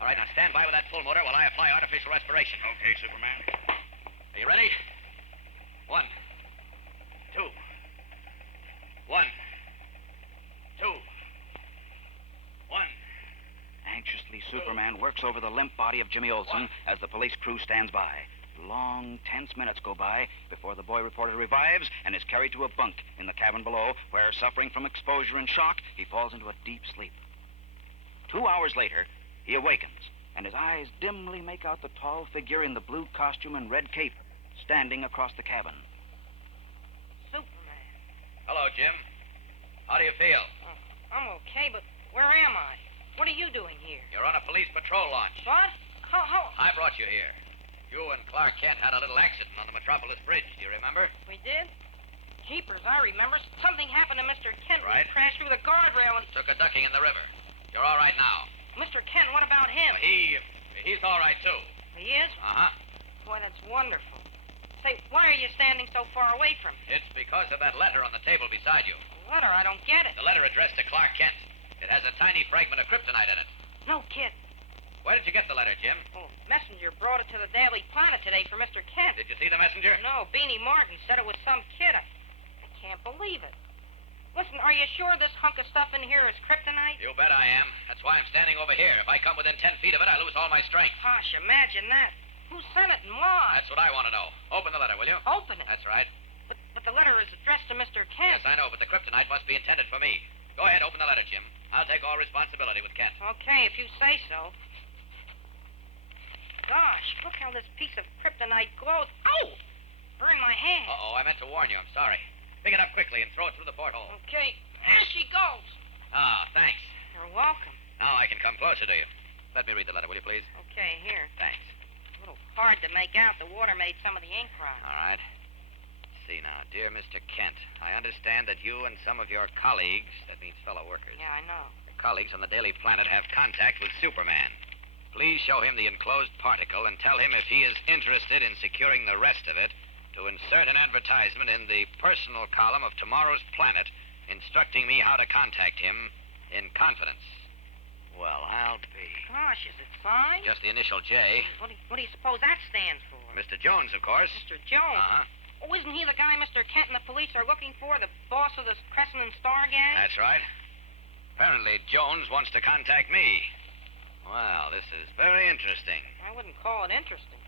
All right, now stand by with that full motor while I apply artificial respiration. Okay, Superman. Are you ready? 1, 2. 1, 2. 1. Anxiously, Superman works over the limp body of Jimmy Olsen as the police crew stands by. long, tense minutes go by before the boy reporter revives and is carried to a bunk in the cabin below, where, suffering from exposure and shock, he falls into a deep sleep. 2 hours later, he awakens, and his eyes dimly make out the tall figure in the blue costume and red cape standing across the cabin. Superman. Hello, Jim. How do you feel? I'm okay, but where am I? What are you doing here? You're on a police patrol launch. What? How? I brought you here. You and Clark Kent had a little accident on the Metropolis Bridge. Do you remember? We did? Jeepers, I remember. Something happened to Mr. Kent. Right. He crashed through the guardrail and... Took a ducking in the river. You're all right now. Mr. Kent, what about him? He's all right, too. He is? Uh-huh. Boy, that's wonderful. Say, why are you standing so far away from me? It's because of that letter on the table beside you. A letter? I don't get it. The letter addressed to Clark Kent. It has a tiny fragment of kryptonite in it. No kid. Where did you get the letter, Jim? Oh, messenger brought it to the Daily Planet today for Mr. Kent. Did you see the messenger? No, Beanie Martin said it was some kid. I can't believe it. Listen, are you sure this hunk of stuff in here is kryptonite? You bet I am. That's why I'm standing over here. If I come within 10 feet of it, I lose all my strength. Gosh, imagine that. Who sent it and why? That's what I want to know. Open the letter, will you? Open it? That's right. But the letter is addressed to Mr. Kent. Yes, I know, but the kryptonite must be intended for me. Go ahead, open the letter, Jim. I'll take all responsibility with Kent. Okay, if you say so. Gosh, look how this piece of kryptonite glows. Oh! Burned my hand. Uh-oh, I meant to warn you. I'm sorry. Pick it up quickly and throw it through the porthole. Okay, there she goes. Ah, thanks. You're welcome. Now I can come closer to you. Let me read the letter, will you, please? Okay, here. Thanks. A little hard to make out. The water made some of the ink run. All right. Let's see now. Dear Mr. Kent, I understand that you and some of your colleagues, that means fellow workers, Yeah, I know. your colleagues on the Daily Planet have contact with Superman. Please show him the enclosed particle and tell him if he is interested in securing the rest of it to insert an advertisement in the personal column of tomorrow's Planet instructing me how to contact him in confidence. Well, I'll be... Gosh, is it signed? Just the initial J. What do you suppose that stands for? Mr. Jones, of course. Mr. Jones? Uh-huh. Oh, isn't he the guy Mr. Kent and the police are looking for, the boss of this Crescent and Star gang? That's right. Apparently, Jones wants to contact me. Well, this is very interesting. I wouldn't call it interesting.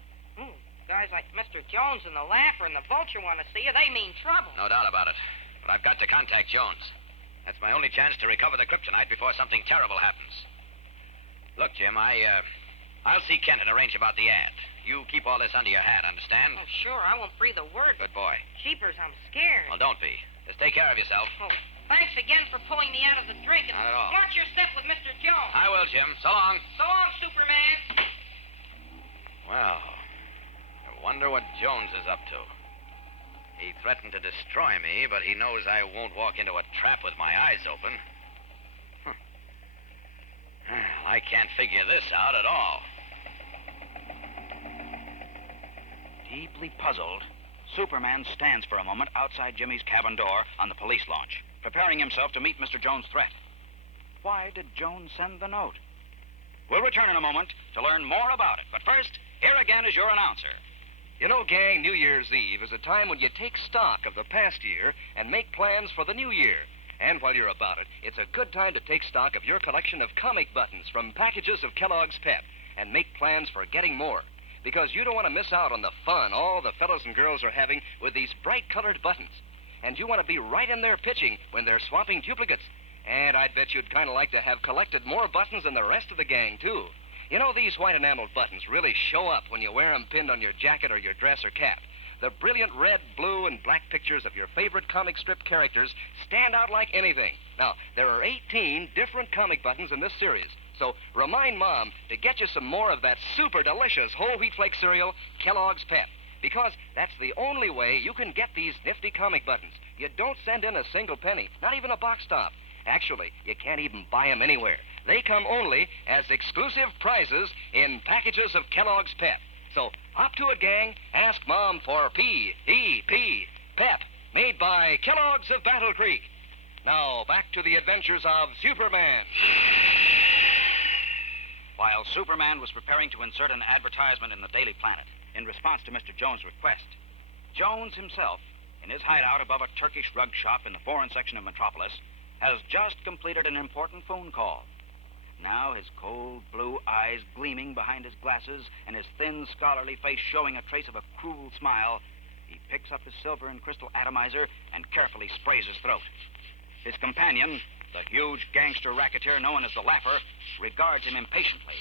Guys like Mr. Jones and the Laugher and the Vulture want to see you. They mean trouble. No doubt about it. But I've got to contact Jones. That's my only chance to recover the kryptonite before something terrible happens. Look, Jim, I'll see Kent and arrange about the ad. You keep all this under your hat, understand? Oh, sure. I won't breathe a word. Good boy. Jeepers, I'm scared. Well, don't be. Just take care of yourself. Oh, thanks again for pulling me out of the drink. And Not at all. watch your step with Mr. Jones. I will, Jim. So long. So long, Superman. Well, I wonder what Jones is up to. He threatened to destroy me, but he knows I won't walk into a trap with my eyes open. I can't figure this out at all. Deeply puzzled, Superman stands for a moment outside Jimmy's cabin door on the police launch, preparing himself to meet Mr. Jones' threat. Why did Jones send the note? We'll return in a moment to learn more about it. But first, here again is your announcer. You know, gang, New Year's Eve is a time when you take stock of the past year and make plans for the new year. And while you're about it, it's a good time to take stock of your collection of comic buttons from packages of Kellogg's Pep and make plans for getting more. Because you don't want to miss out on the fun all the fellows and girls are having with these bright-colored buttons. And you want to be right in there pitching when they're swapping duplicates. And I'd bet you'd kind of like to have collected more buttons than the rest of the gang, too. You know, these white enameled buttons really show up when you wear them pinned on your jacket or your dress or cap. The brilliant red, blue, and black pictures of your favorite comic strip characters stand out like anything. Now, there are 18 different comic buttons in this series. So remind Mom to get you some more of that super delicious whole wheat flake cereal, Kellogg's Pep. Because that's the only way you can get these nifty comic buttons. You don't send in a single penny, not even a box top. Actually, you can't even buy them anywhere. They come only as exclusive prizes in packages of Kellogg's Pep. So hop to it, gang. Ask Mom for P-E-P, Pep, made by Kellogg's of Battle Creek. Now, back to the adventures of Superman. While Superman was preparing to insert an advertisement in the Daily Planet in response to Mr. Jones' request, Jones himself, in his hideout above a Turkish rug shop in the foreign section of Metropolis, has just completed an important phone call. Now, his cold blue eyes gleaming behind his glasses and his thin, scholarly face showing a trace of a cruel smile, he picks up his silver and crystal atomizer and carefully sprays his throat. His companion, the huge gangster racketeer known as the Lapper, regards him impatiently.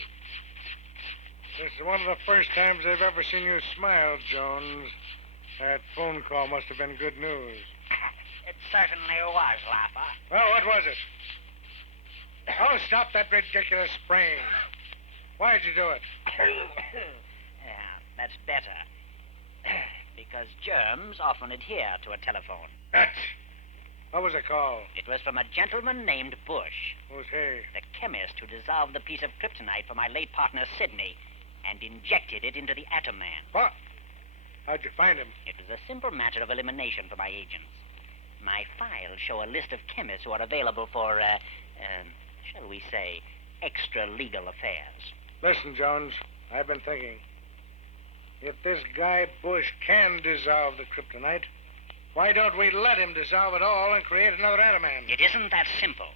This is one of the first times I've ever seen you smile, Jones. That phone call must have been good news. It certainly was, Lapper. Well, what was it? Oh, stop that ridiculous spraying. Why'd you do it? Yeah, that's better. Because germs often adhere to a telephone. What was the call? It was from a gentleman named Bush. Who's he? The chemist who dissolved the piece of kryptonite for my late partner, Sidney, and injected it into the Atom Man. What? How'd you find him? It was a simple matter of elimination for my agents. My files show a list of chemists who are available for, shall we say, extra legal affairs. Listen, Jones, I've been thinking. If this guy Bush can dissolve the kryptonite, why don't we let him dissolve it all and create another Atom Man? It isn't that simple.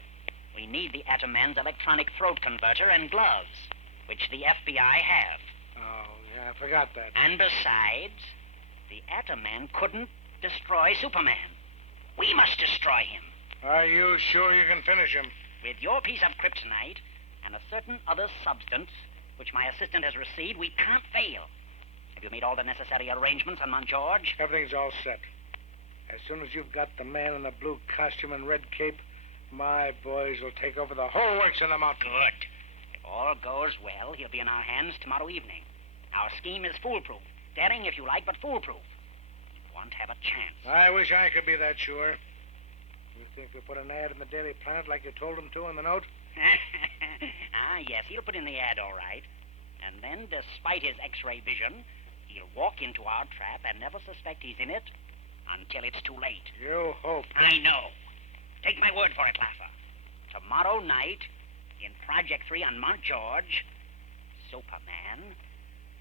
We need the Atom Man's electronic throat converter and gloves, which the FBI have. Oh, yeah, I forgot that. And besides, the Atom Man couldn't destroy Superman. We must destroy him. Are you sure you can finish him? With your piece of kryptonite and a certain other substance which my assistant has received, we can't fail. Have you made all the necessary arrangements on Mount George? Everything's all set. As soon as you've got the man in the blue costume and red cape, my boys will take over the whole works in the mountain. Good. If all goes well, he'll be in our hands tomorrow evening. Our scheme is foolproof. Daring, if you like, but foolproof. He won't have a chance. I wish I could be that sure. You think we put an ad in the Daily Planet like you told him to in the note? Yes, he'll put in the ad all right. And then, despite his X-ray vision, he'll walk into our trap and never suspect he's in it until it's too late. You hope. I know. Take my word for it, Laffer. Tomorrow night, in Project 3 on Mount George, Superman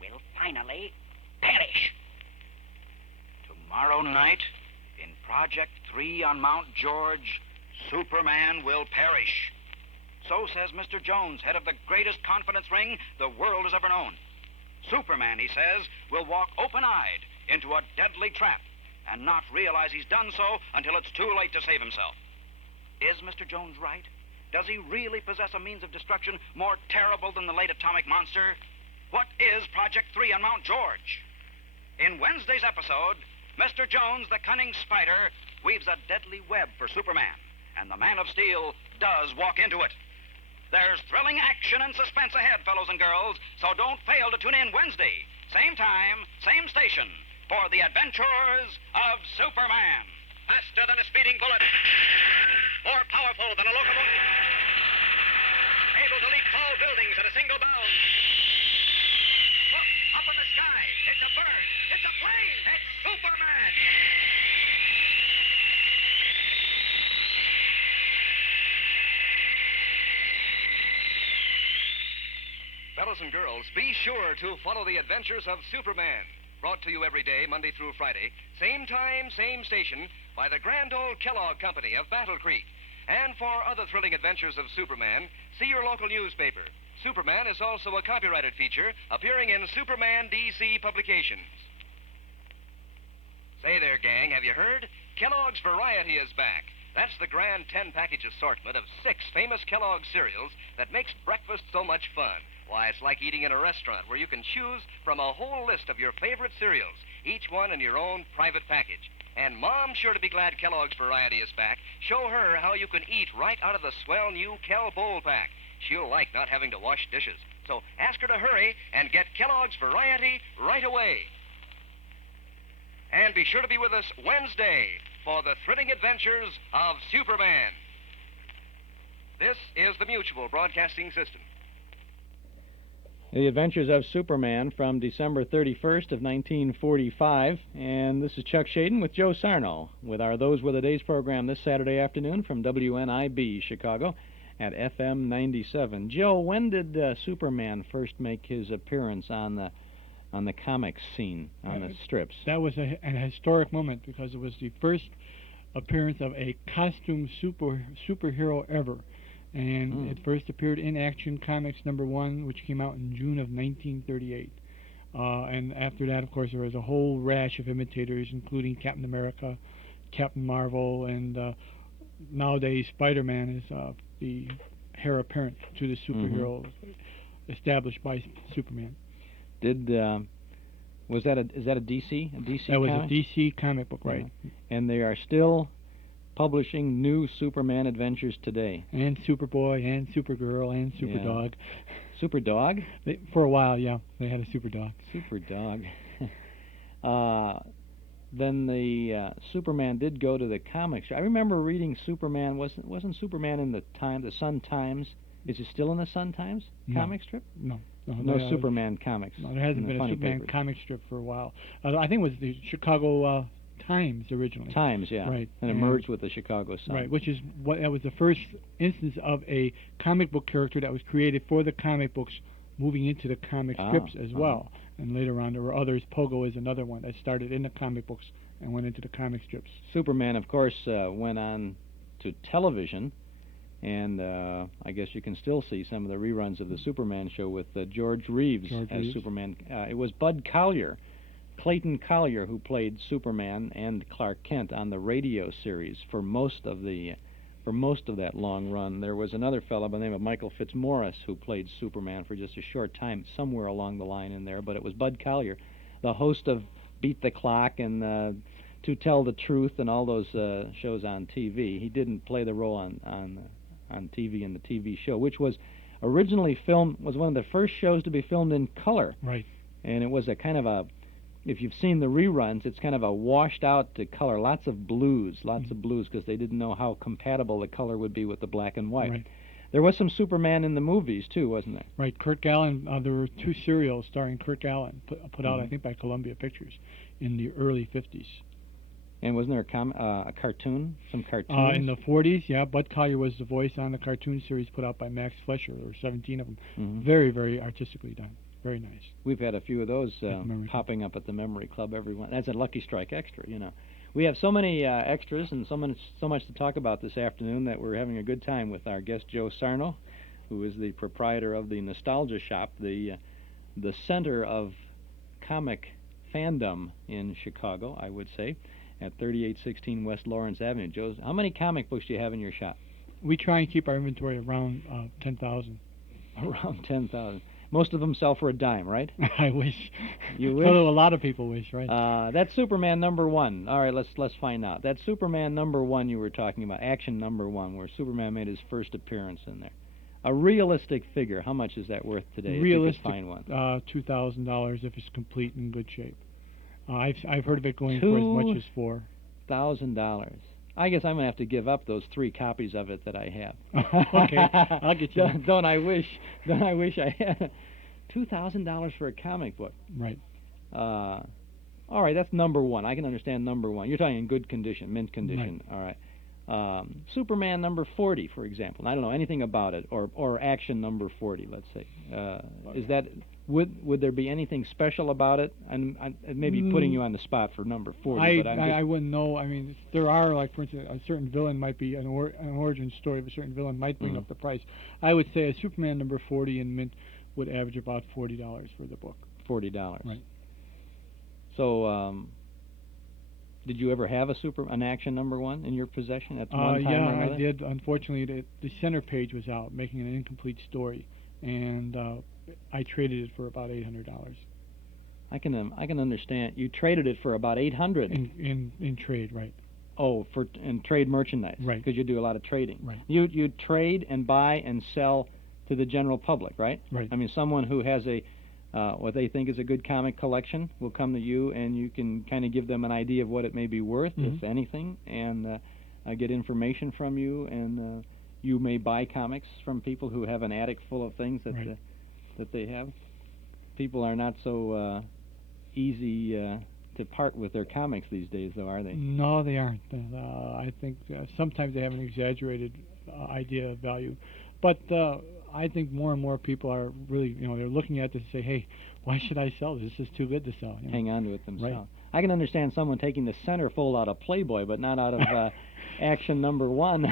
will finally perish. Tomorrow night, in Project 3 on Mount George, Superman will perish. So says Mr. Jones, head of the greatest confidence ring the world has ever known. Superman, he says, will walk open-eyed into a deadly trap and not realize he's done so until it's too late to save himself. Is Mr. Jones right? Does he really possess a means of destruction more terrible than the late atomic monster? What is Project 3 on Mount George? In Wednesday's episode, Mr. Jones, the cunning spider, weaves a deadly web for Superman, and the Man of Steel does walk into it. There's thrilling action and suspense ahead, fellows and girls, so don't fail to tune in Wednesday, same time, same station, for the adventures of Superman. Faster than a speeding bullet, more powerful than a locomotive, able to leap tall buildings at a single bound. Look, up in the sky, it's a bird, it's a plane, it's Superman! Fellows and girls, be sure to follow the adventures of Superman. Brought to you every day, Monday through Friday, same time, same station, by the grand old Kellogg Company of Battle Creek. And for other thrilling adventures of Superman, see your local newspaper. Superman is also a copyrighted feature appearing in Superman DC publications. Say there, gang, have you heard? Kellogg's Variety is back. That's the grand 10-package assortment of 6 famous Kellogg cereals that makes breakfast so much fun. Why, it's like eating in a restaurant where you can choose from a whole list of your favorite cereals, each one in your own private package. And Mom's sure to be glad Kellogg's Variety is back. Show her how you can eat right out of the swell new Kell Bowl pack. She'll like not having to wash dishes. So ask her to hurry and get Kellogg's Variety right away. And be sure to be with us Wednesday for the thrilling adventures of Superman. This is the Mutual Broadcasting System. The Adventures of Superman from December 31st of 1945. And this is Chuck Shaden with Joe Sarno with our Those Were the Days program this Saturday afternoon from WNIB Chicago at FM 97. Joe, when did Superman first make his appearance on the comics scene, on the strips? That was an historic moment because it was the first appearance of a costume superhero ever. And it first appeared in Action Comics #1, which came out in June of 1938. And after that, of course, there was a whole rash of imitators, including Captain America, Captain Marvel, and nowadays Spider-Man is the heir apparent to the superhero established by Superman. Is that a DC? A DC That was comic? a DC comic book, right? And they are still publishing new Superman adventures today. And Superboy, and Supergirl, and Superdog. Superdog? For a while, yeah, they had a Superdog. Superdog. Then the Superman did go to the comics. I remember reading Superman. Wasn't Superman in the Sun Times? Is it still in the Sun Times comic strip? No. No Superman comics. No, there hasn't been a Superman comic strip for a while. I think it was the Chicago Times originally. Times, yeah. Right. And it merged with the Chicago Sun. Right, which is that was the first instance of a comic book character that was created for the comic books, moving into the comic strips as well. And later on, there were others. Pogo is another one that started in the comic books and went into the comic strips. Superman, of course, went on to television, and I guess you can still see some of the reruns of the Superman show with George Reeves as Superman. It was Bud Collier, Clayton Collier, who played Superman and Clark Kent on the radio series for most of that long run. There was another fellow by the name of Michael Fitzmaurice who played Superman for just a short time somewhere along the line in there, but it was Bud Collier, the host of Beat the Clock and To Tell the Truth and all those shows on TV. He didn't play the role on TV in the TV show, which was originally was one of the first shows to be filmed in color. Right. And it was a kind of a, if you've seen the reruns, it's kind of a washed out to color, lots of blues, because they didn't know how compatible the color would be with the black and white. Right. There was some Superman in the movies too, wasn't there? Right. Kirk Allen, there were 2 serials starring Kirk Allen put out, I think, by Columbia Pictures in the early 50s. And wasn't there a cartoon, some cartoons? In the 40s, yeah. Bud Collier was the voice on the cartoon series put out by Max Fleischer. There were 17 of them. Very, very artistically done. Very nice. We've had a few of those popping up at the Memory Club every one. That's a Lucky Strike extra, you know. We have so many extras and so much to talk about this afternoon that we're having a good time with our guest Joe Sarno, who is the proprietor of the Nostalgia Shop, the center of comic fandom in Chicago, I would say, at 3816 West Lawrence Avenue. Joe, how many comic books do you have in your shop? We try and keep our inventory around 10,000. Around 10,000. Most of them sell for a dime, right? I wish. You wish? Although a lot of people wish, right? That's Superman #1. All right, let's find out. That Superman #1 you were talking about, Action #1, where Superman made his first appearance in there. A realistic figure. How much is that worth today? Realistic, if you could find one. $2,000 if it's complete and in good shape. I've heard of it going for as much as $4,000. I guess I'm gonna have to give up those 3 copies of it that I have. Okay, I'll get you. Don't I wish I had $2,000 for a comic book. Right. All right, that's #1. I can understand #1. You're talking in good condition, mint condition. Right. All right. Superman #40, for example. I don't know anything about it, or Action #40, let's say. Is that would there be anything special about it? And maybe putting you on the spot for #40. But I wouldn't know. I mean, there are, like, for instance, a certain villain might be an origin story of a certain villain might bring up the price. I would say a Superman #40 in mint would average about $40 for the book. $40. Right. So, did you ever have an Action #1 in your possession at one time or another? I did. Unfortunately, the center page was out, making an incomplete story, and I traded it for about $800. I can understand. You traded it for about $800 in trade, right? Oh, in trade merchandise, right? Because you do a lot of trading. Right. You trade and buy and sell to the general public, right? Right. I mean, someone who has what they think is a good comic collection will come to you, and you can kind of give them an idea of what it may be worth, if anything, and get information from you, and you may buy comics from people who have an attic full of things that that they have. People are not so easy to part with their comics these days, though, are they? No, they aren't. I think sometimes they have an exaggerated idea of value, but I think more and more people are really, they're looking at this and say, hey, why should I sell this? This is too good to sell. Hang on to it themselves. Right. I can understand someone taking the centerfold out of Playboy, but not out of Action #1.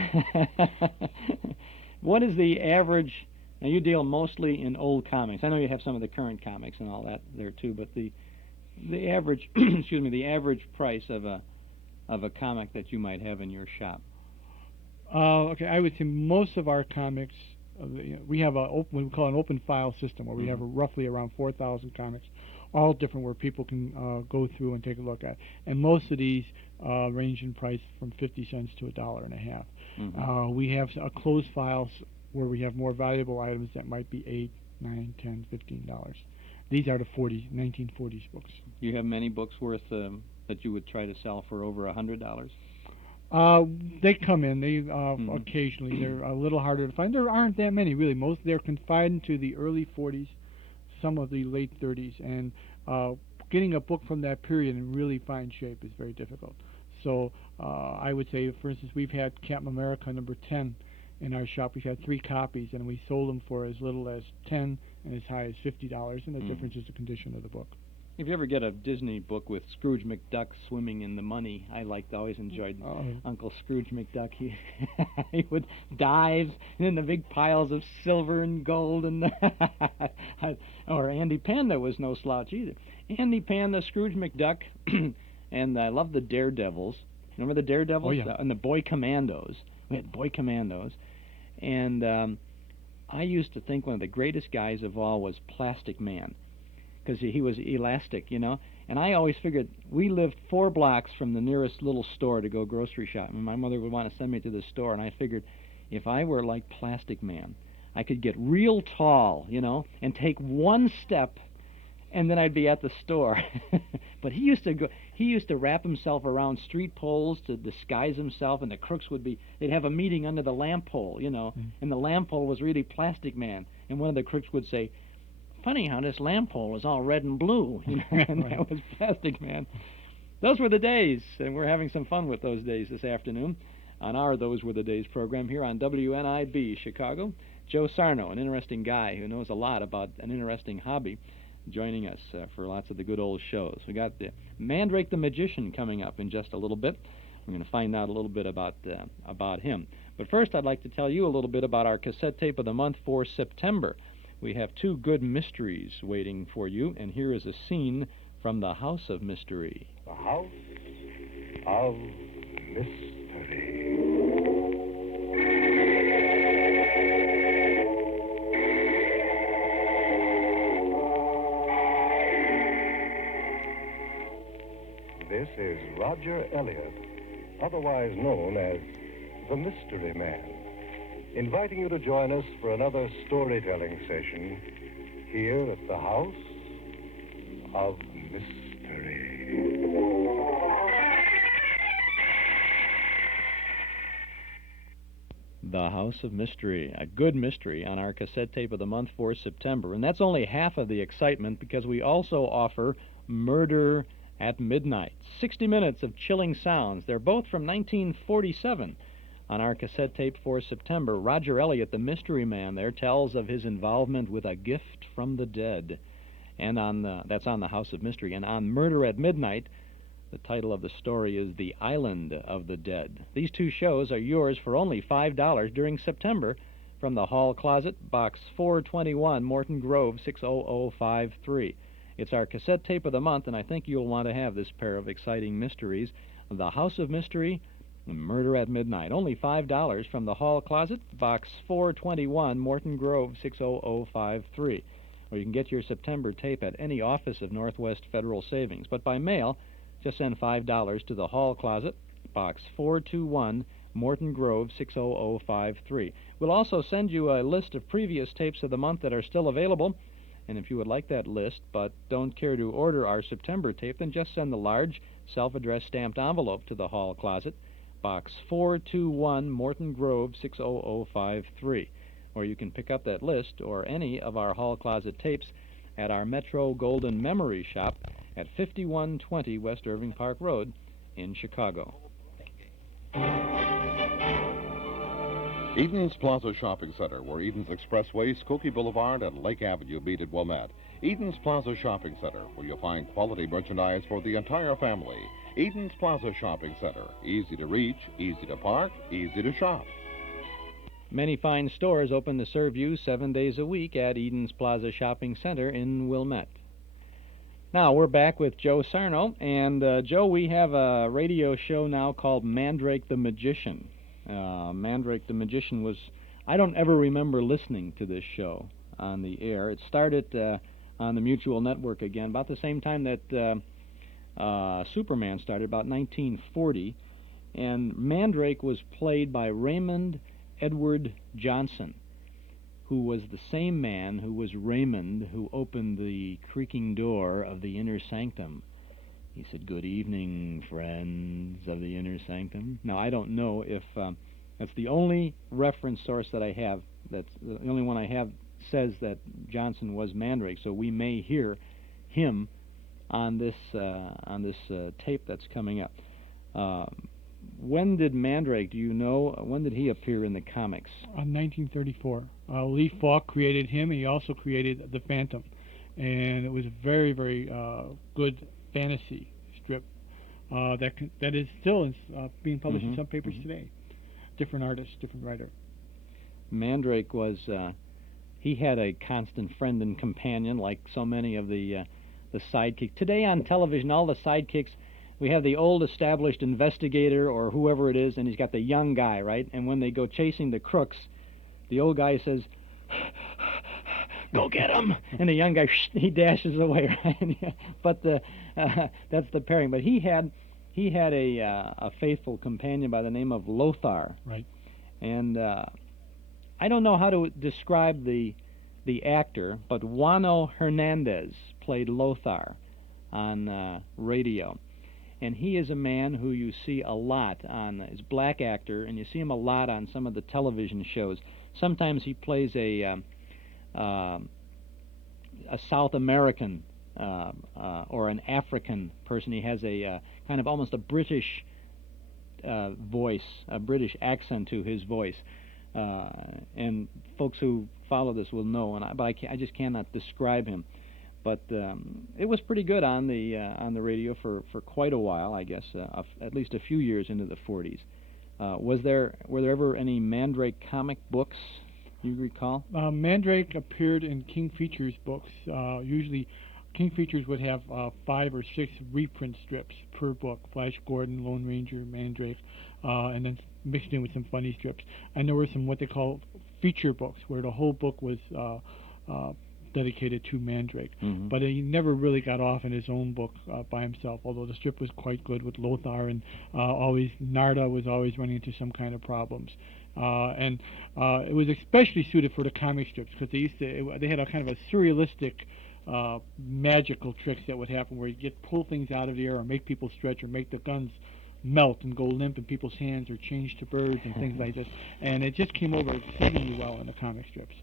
What is the average? Now you deal mostly in old comics. I know you have some of the current comics and all that there too, but the average excuse me, the average price of a comic that you might have in your shop. Okay, I would say most of our comics, we have what we call an open file system, where we have roughly around 4,000 comics, all different, where people can go through and take a look at. And most of these range in price from 50 cents to $1.50. We have a closed files where we have more valuable items that might be $8, $9, $10, $15. These are the 1940s books. You have many books worth that you would try to sell for over $100? They come in. They occasionally. They're a little harder to find. There aren't that many, really. Most they're confined to the early 40s, some of the late 30s, and getting a book from that period in really fine shape is very difficult. So I would say, for instance, we've had Captain America number 10 in our shop. We've had 3 copies, and we sold them for as little as $10 and as high as $50, and the difference is the condition of the book. If you ever get a Disney book with Scrooge McDuck swimming in the money, I always enjoyed Uncle Scrooge McDuck. He would dive in the big piles of silver and gold, and or Andy Panda was no slouch either. Andy Panda, Scrooge McDuck, and I love the Daredevils. Remember the Daredevils? Oh, yeah. And the Boy Commandos. We had Boy Commandos, and I used to think one of the greatest guys of all was Plastic Man, because he was elastic, you know. And I always figured, we lived 4 blocks from the nearest little store to go grocery shopping. My mother would want to send me to the store, and I figured, if I were like Plastic Man, I could get real tall, you know, and take one step, and then I'd be at the store. But he used to wrap himself around street poles to disguise himself, and the crooks they'd have a meeting under the lamp pole, you know, and the lamp pole was really Plastic Man. And one of the crooks would say, funny how this lamp pole is all red and blue, you know, and that was Plastic Man. Those were the days, and we're having some fun with those days this afternoon on our Those Were the Days program here on WNIB Chicago. Joe Sarno, an interesting guy who knows a lot about an interesting hobby, joining us for lots of the good old shows. We got the Mandrake the Magician coming up in just a little bit. We're going to find out a little bit about him. But first, I'd like to tell you a little bit about our cassette tape of the month for September. We have 2 good mysteries waiting for you, and here is a scene from the House of Mystery. The House of Mystery. This is Roger Elliott, otherwise known as the Mystery Man, inviting you to join us for another storytelling session here at the House of Mystery. The House of Mystery, a good mystery on our cassette tape of the month for September. And that's only half of the excitement, because we also offer Murder at Midnight. 60 minutes of chilling sounds. They're both from 1947. On our cassette tape for September, Roger Elliott, the mystery man there, tells of his involvement with a gift from the dead. And that's on the House of Mystery. And on Murder at Midnight, the title of the story is The Island of the Dead. These 2 shows are yours for only $5 during September from the Hall Closet, Box 421, Morton Grove, 60053. It's our cassette tape of the month, and I think you'll want to have this pair of exciting mysteries. The House of Mystery, Murder at Midnight. Only $5 from the Hall Closet, Box 421, Morton Grove, 60053. Or you can get your September tape at any office of Northwest Federal Savings. But by mail, just send $5 to the Hall Closet, Box 421, Morton Grove, 60053. We'll also send you a list of previous tapes of the month that are still available. And if you would like that list but don't care to order our September tape, then just send the large self-addressed stamped envelope to the Hall Closet, Box 421, Morton Grove, 60053. Or you can pick up that list or any of our Hall Closet tapes at our Metro Golden Memory Shop at 5120 West Irving Park Road in Chicago. Eden's Plaza Shopping Center, where Eden's Expressway, Skokie Boulevard, and Lake Avenue meet at Wilmette. Eden's Plaza Shopping Center, where you'll find quality merchandise for the entire family. Eden's Plaza Shopping Center, easy to reach, easy to park, easy to shop. Many fine stores open to serve you 7 days a week at Eden's Plaza Shopping Center in Wilmette. Now, we're back with Joe Sarno, and Joe, we have a radio show now called Mandrake the Magician. Mandrake the Magician was, I don't ever remember listening to this show on the air. It started on the Mutual Network again, about the same time that Superman started, about 1940, and Mandrake was played by Raymond Edward Johnson, who was the same man who was Raymond who opened the creaking door of the inner sanctum. He said, "Good evening, friends of the inner sanctum." Now, I don't know if that's the only reference source that I have, that's the only one I have says that Johnson was Mandrake, so we may hear him on this tape that's coming up. When did Mandrake, do you know, when did he appear in the comics? 1934. Lee Falk created him. He also created the Phantom, and it was a very, very good fantasy strip that is still being published in some papers today. Different artist, different writer. Mandrake was, he had a constant friend and companion, like so many of the sidekicks. Today on television, all the sidekicks, we have the old established investigator or whoever it is, and he's got the young guy, right? And when they go chasing the crooks, the old guy says, "Go get him!" And the young guy, he dashes away, right? But that's the pairing. But he had a faithful companion by the name of Lothar. Right. And I don't know how to describe the actor, but Juano Hernandez played Lothar on radio. And he is a man who you see a lot on, he's a black actor, and you see him a lot on some of the television shows. Sometimes he plays a South American or an African person. He has a kind of almost a British voice, a British accent to his voice. And folks who follow this will know, but I just cannot describe him. But it was pretty good on the radio for quite a while, I guess, at least a few years into the 40s. Were there ever any Mandrake comic books you recall? Mandrake appeared in King Features books. Usually, King Features would have 5 or 6 reprint strips per book: Flash Gordon, Lone Ranger, Mandrake, and then mixed in with some funny strips. And there were some what they call feature books, where the whole book was dedicated to Mandrake. Mm-hmm. But he never really got off in his own book by himself, although the strip was quite good with Lothar, and Narda was always running into some kind of problems. And it was especially suited for the comic strips, because they had a kind of a surrealistic magical tricks that would happen where you pull things out of the air or make people stretch or make the guns melt and go limp in people's hands or change to birds and things like this. And it just came over exceedingly well in the comic strips.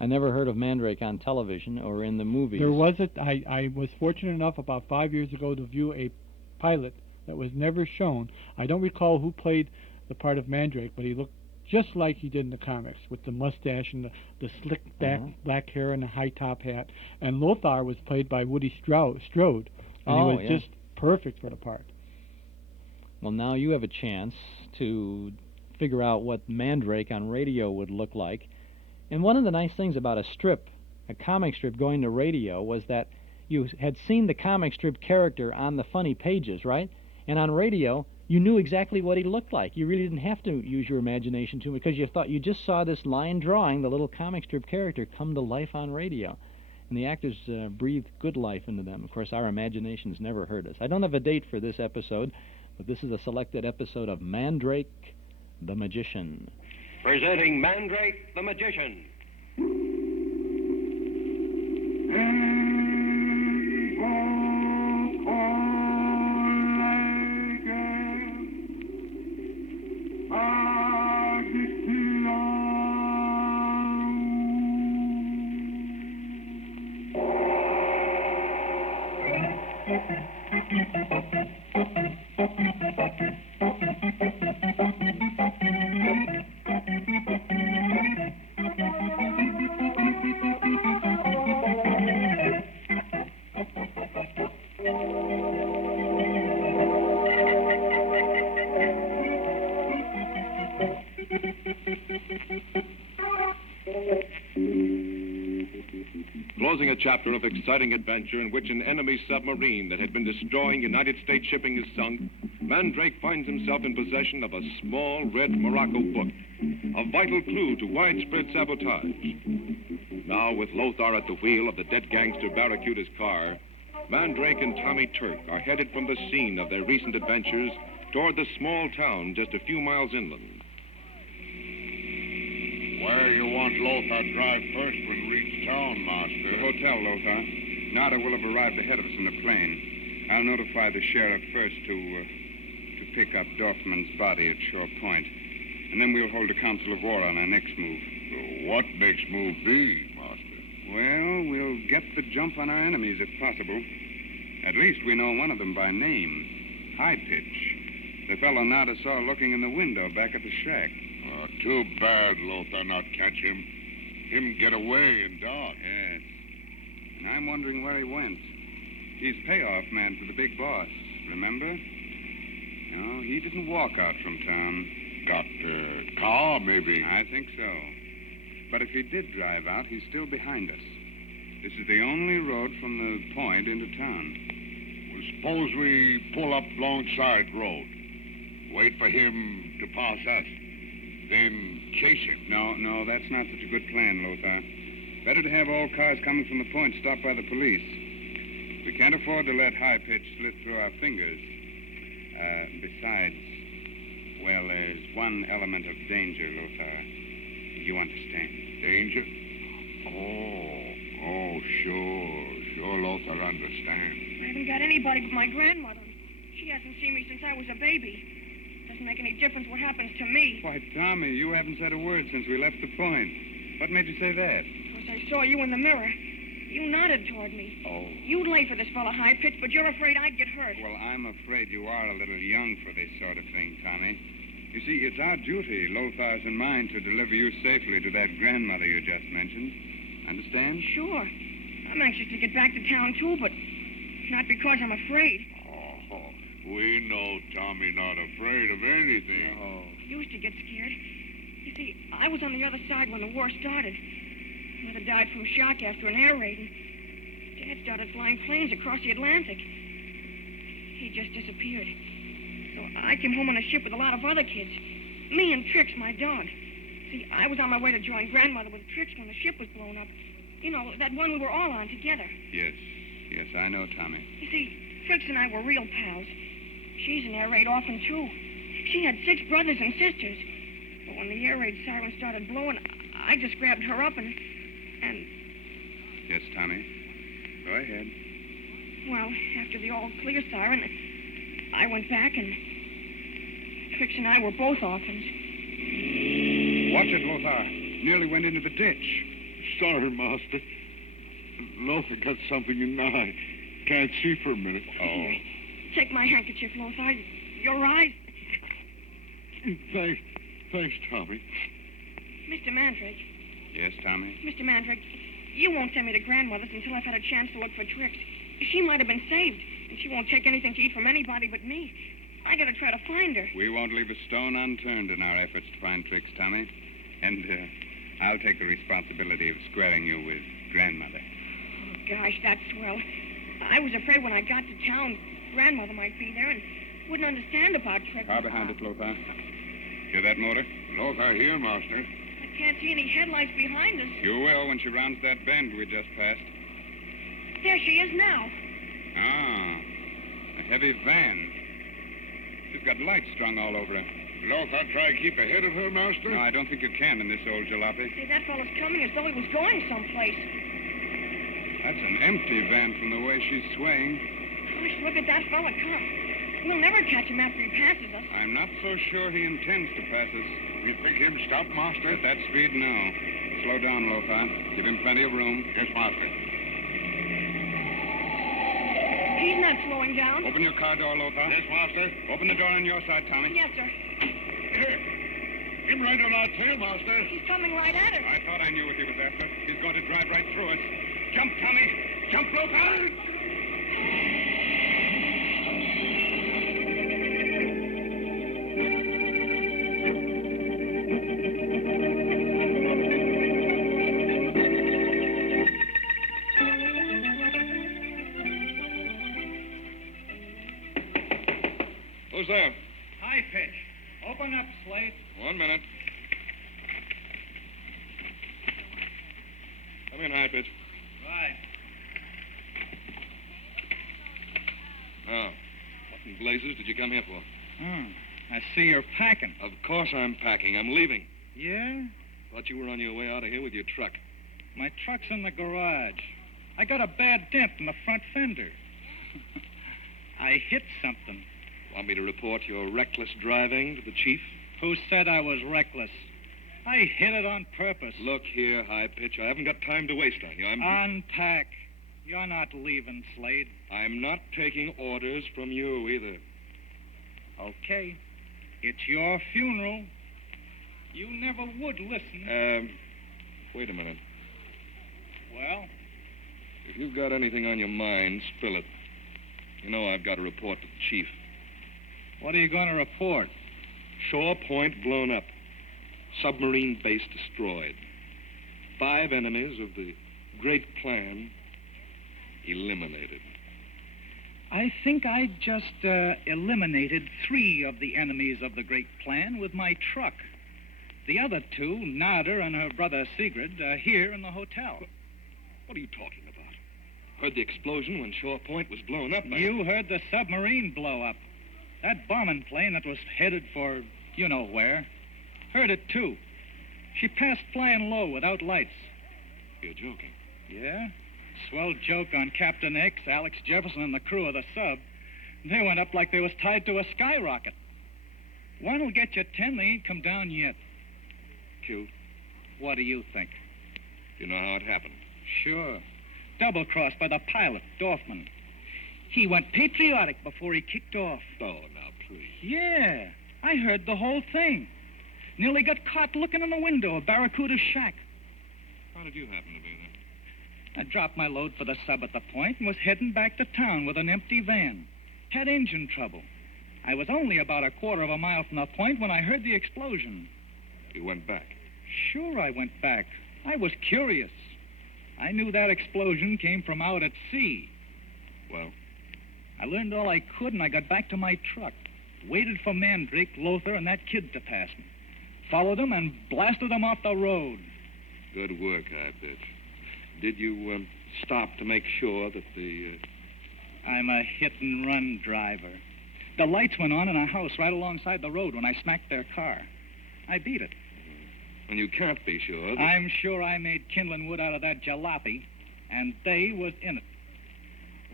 I never heard of Mandrake on television or in the movies. There was I was fortunate enough about 5 years ago to view a pilot that was never shown. I don't recall who played the part of Mandrake, but he looked just like he did in the comics, with the mustache and the slick back black hair and the high top hat. And Lothar was played by Woody Strode, and he was just perfect for the part. Well, now you have a chance to figure out what Mandrake on radio would look like. And one of the nice things about a comic strip going to radio, was that you had seen the comic strip character on the funny pages, right? And on radio, you knew exactly what he looked like. You really didn't have to use your imagination too much, because you just saw this line drawing, the little comic strip character, come to life on radio. And the actors breathed good life into them. Of course, our imaginations never hurt us. I don't have a date for this episode, but this is a selected episode of Mandrake the Magician. Presenting Mandrake the Magician. closing a chapter of exciting adventure in which an enemy submarine that had been destroying United States shipping is sunk, Mandrake finds himself in possession of a small red Morocco book, a vital clue to widespread sabotage. Now, with Lothar at the wheel of the dead gangster Barracuda's car, Mandrake and Tommy Turk are headed from the scene of their recent adventures toward the small town just a few miles inland. Where you want Lothar drive first when we reach town, Master? The hotel, Lothar. Nada will have arrived ahead of us in the plane. I'll notify the sheriff first to pick up Dorfman's body at Shore Point. And then we'll hold a council of war on our next move. What next move be, Master? Well, we'll get the jump on our enemies if possible. At least we know one of them by name. High Pitch. The fellow Nada saw looking in the window back at the shack. Too bad Lothar not catch him. Him get away and dodge. Yes. And I'm wondering where he went. He's payoff man for the big boss, remember? No, he didn't walk out from town. Got a car, maybe? I think so. But if he did drive out, he's still behind us. This is the only road from the point into town. Well, suppose we pull up alongside road. Wait for him to pass us. Then chase him. No, that's not such a good plan, Lothar. Better to have all cars coming from the point stopped by the police. We can't afford to let High Pitch slip through our fingers. Besides, well, there's one element of danger, Lothar. You understand. Danger? Oh, sure, Lothar understand. I haven't got anybody but my grandmother. She hasn't seen me since I was a baby. Doesn't make any difference what happens to me. Why, Tommy, you haven't said a word since we left the point. What made you say that? Because I saw you in the mirror. You nodded toward me. Oh. You'd lay for this fella High Pitch, but you're afraid I'd get hurt. Well, I'm afraid you are a little young for this sort of thing, Tommy. You see, it's our duty, Lothar's and mine, to deliver you safely to that grandmother you just mentioned. Understand? Sure. I'm anxious to get back to town, too, but not because I'm afraid. We know Tommy not afraid of anything. Used to get scared. You see, I was on the other side when the war started. Mother died from shock after an air raid, and Dad started flying planes across the Atlantic. He just disappeared. So I came home on a ship with a lot of other kids. Me and Trix, my dog. See, I was on my way to join Grandmother with Trix when the ship was blown up. You know, that one we were all on together. Yes, I know, Tommy. You see, Trix and I were real pals. She's an air raid orphan, too. She had 6 brothers and sisters. But when the air raid siren started blowing, I just grabbed her up and... Yes, Tommy. Go ahead. Well, after the all-clear siren, I went back and... Trix and I were both orphans. Watch it, Lothar. Nearly went into the ditch. Sorry, Master. Lothar got something in the eye. Can't see for a minute. Here, take my handkerchief, Lothar. Your eyes... Thanks, Tommy. Mr. Mandrake. Yes, Tommy? Mr. Mandrake, you won't send me to Grandmother's until I've had a chance to look for Trix. She might have been saved, and she won't take anything to eat from anybody but me. I gotta try to find her. We won't leave a stone unturned in our efforts to find Trix, Tommy. And I'll take the responsibility of squaring you with Grandmother. Oh, gosh, that's swell. I was afraid when I got to town, Grandmother might be there and wouldn't understand about Trix. Car behind us, Lothar. Hear that motor? Lothar here, Master. I can't see any headlights behind us. You will when she rounds that bend we just passed. There she is now. Ah, a heavy van. She's got lights strung all over her. Lothar try to keep ahead of her, Master? No, I don't think you can in this old jalopy. Say, that fellow's coming as though he was going someplace. That's an empty van from the way she's swaying. Gosh, look at that fella come. We'll never catch him after he passes us. I'm not so sure he intends to pass us. You think him stop, Master? At that speed, no. Slow down, Lothar. Give him plenty of room. Yes, Master. He's not slowing down. Open your car door, Lothar. Yes, Master. Open the door on your side, Tommy. Yes, sir. Here. Him right on our tail, Master. He's coming right at us. I thought I knew what he was after. He's going to drive right through us. Jump, Tommy. Jump, Lothar. there? High pitch. Open up, Slade. 1 minute. Come in, high pitch. Right. Now, what in blazes did you come here for? I see you're packing. Of course I'm packing. I'm leaving. Yeah? Thought you were on your way out of here with your truck. My truck's in the garage. I got a bad dent in the front fender. I hit something. Want me to report your reckless driving to the chief? Who said I was reckless? I hit it on purpose. Look here, high pitch. I haven't got time to waste on you. Unpack. You're not leaving, Slade. I'm not taking orders from you either. Okay. It's your funeral. You never would listen. Wait a minute. Well? If you've got anything on your mind, spill it. You know I've got to report to the chief. What are you going to report? Shore Point blown up. Submarine base destroyed. 5 enemies of the great plan eliminated. I think I just eliminated 3 of the enemies of the great plan with my truck. The other 2, Nada and her brother Sigrid, are here in the hotel. What are you talking about? Heard the explosion when Shore Point was blown up. You heard the submarine blow up. That bombing plane that was headed for you know where. Heard it, too. She passed flying low without lights. You're joking. Yeah? Swell joke on Captain X, Alex Jefferson, and the crew of the sub. They went up like they was tied to a skyrocket. One'll get you 10, they ain't come down yet. Cute. What do you think? You know how it happened? Sure. Double-crossed by the pilot, Dorfman. He went patriotic before he kicked off. Oh, now, please. Yeah, I heard the whole thing. Nearly got caught looking in the window of Barracuda's shack. How did you happen to be there? I dropped my load for the sub at the point and was heading back to town with an empty van. Had engine trouble. I was only about a quarter of a mile from the point when I heard the explosion. You went back? Sure I went back. I was curious. I knew that explosion came from out at sea. Well? I learned all I could and I got back to my truck. Waited for Mandrake, Lothar, and that kid to pass me. Followed them and blasted them off the road. Good work, I bet. Did you stop to make sure that the... I'm a hit-and-run driver. The lights went on in a house right alongside the road when I smacked their car. I beat it. And you can't be sure that... I'm sure I made kindling wood out of that jalopy, and they was in it.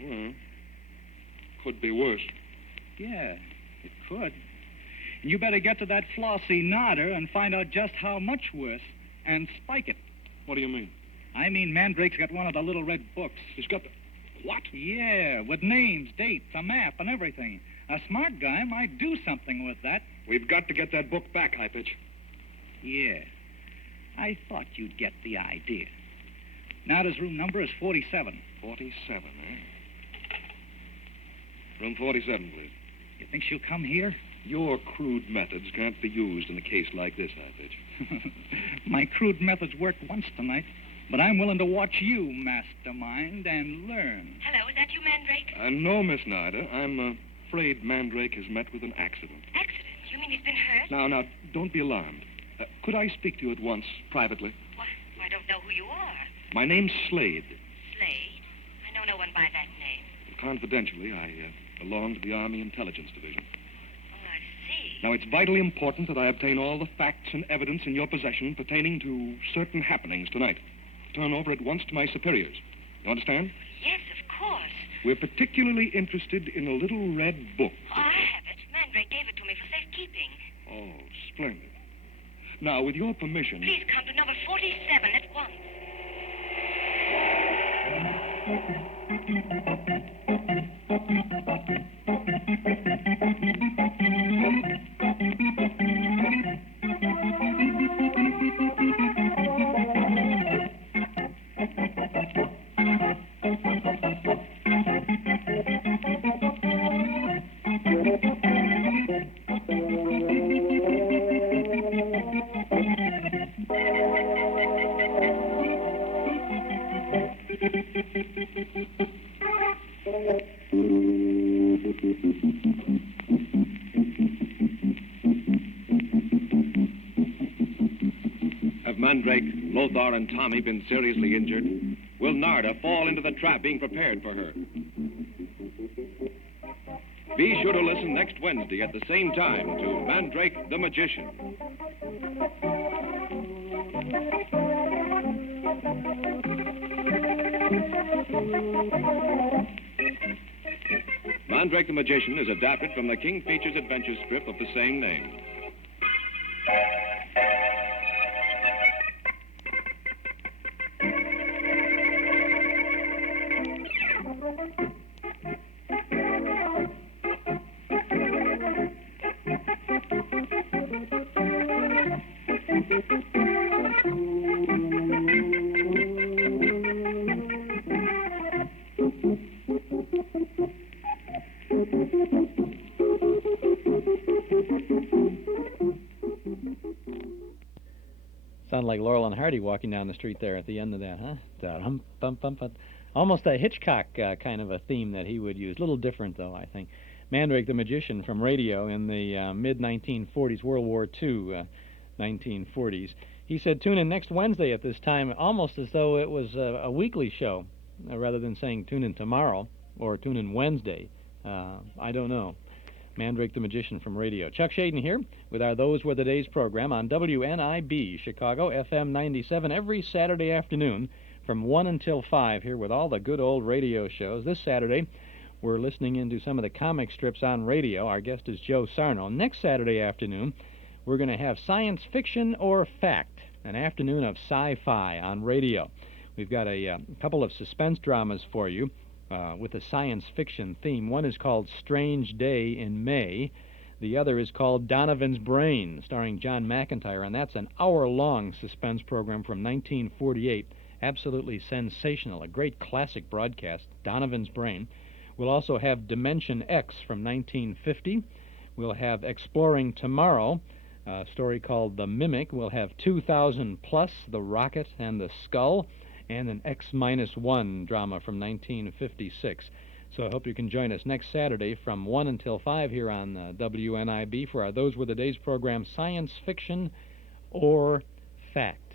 Well, could be worse. Yeah, it could. And you better get to that flossy nodder and find out just how much worse, and spike it. What do you mean? I mean Mandrake's got one of the little red books. He's got the... What? Yeah, with names, dates, a map, and everything. A smart guy might do something with that. We've got to get that book back, High Pitch. Yeah. I thought you'd get the idea. Nada's room number is 47. 47, eh? Room 47, please. You think she'll come here? Your crude methods can't be used in a case like this, High Pitch. My crude methods worked once tonight, but I'm willing to watch you, mastermind, and learn. Hello, is that you, Mandrake? No, Miss Nada. I'm afraid Mandrake has met with an accident. Accident? You mean he's been hurt? Now, don't be alarmed. Could I speak to you at once, privately? Why, I don't know who you are. My name's Slade. Slade? I know no one by that name. Confidentially, I belong to the Army Intelligence Division. Oh, I see. Now, it's vitally important that I obtain all the facts and evidence in your possession pertaining to certain happenings tonight. Turn over at once to my superiors. You understand? Yes, of course. We're particularly interested in a little red book. Oh, I have it. Mandrake gave it to me for safekeeping. Oh, splendid. Now, with your permission... Please come to number 47 at once. Mandrake, Lothar, and Tommy been seriously injured? Will Narda fall into the trap being prepared for her? Be sure to listen next Wednesday at the same time to Mandrake the Magician. Mandrake the Magician is adapted from the King Features adventure strip of the same name. Sound like Laurel and Hardy walking down the street there at the end of that, huh? Da-dum-bum-bum-bum. Almost a Hitchcock kind of a theme that he would use. A little different, though, I think. Mandrake the Magician from radio in the mid-1940s, World War II 1940s. He said, tune in next Wednesday at this time, almost as though it was a weekly show, rather than saying tune in tomorrow or tune in Wednesday. I don't know. Mandrake the Magician from radio. Chuck Shady here with our Those Were the Days program on WNIB, Chicago, FM 97, every Saturday afternoon from 1 until 5 here with all the good old radio shows. This Saturday, we're listening into some of the comic strips on radio. Our guest is Joe Sarno. Next Saturday afternoon, we're going to have Science Fiction or Fact, an afternoon of sci-fi on radio. We've got a couple of suspense dramas for you. With a science fiction theme. One is called Strange Day in May. The other is called Donovan's Brain, starring John McIntyre, and that's an hour-long suspense program from 1948. Absolutely sensational, a great classic broadcast, Donovan's Brain. We'll also have Dimension X from 1950. We'll have Exploring Tomorrow, a story called The Mimic. We'll have 2000 Plus, The Rocket and the Skull, and an X-1 drama from 1956. So I hope you can join us next Saturday from 1 until 5 here on WNIB for our Those Were the Days program, Science Fiction or Fact.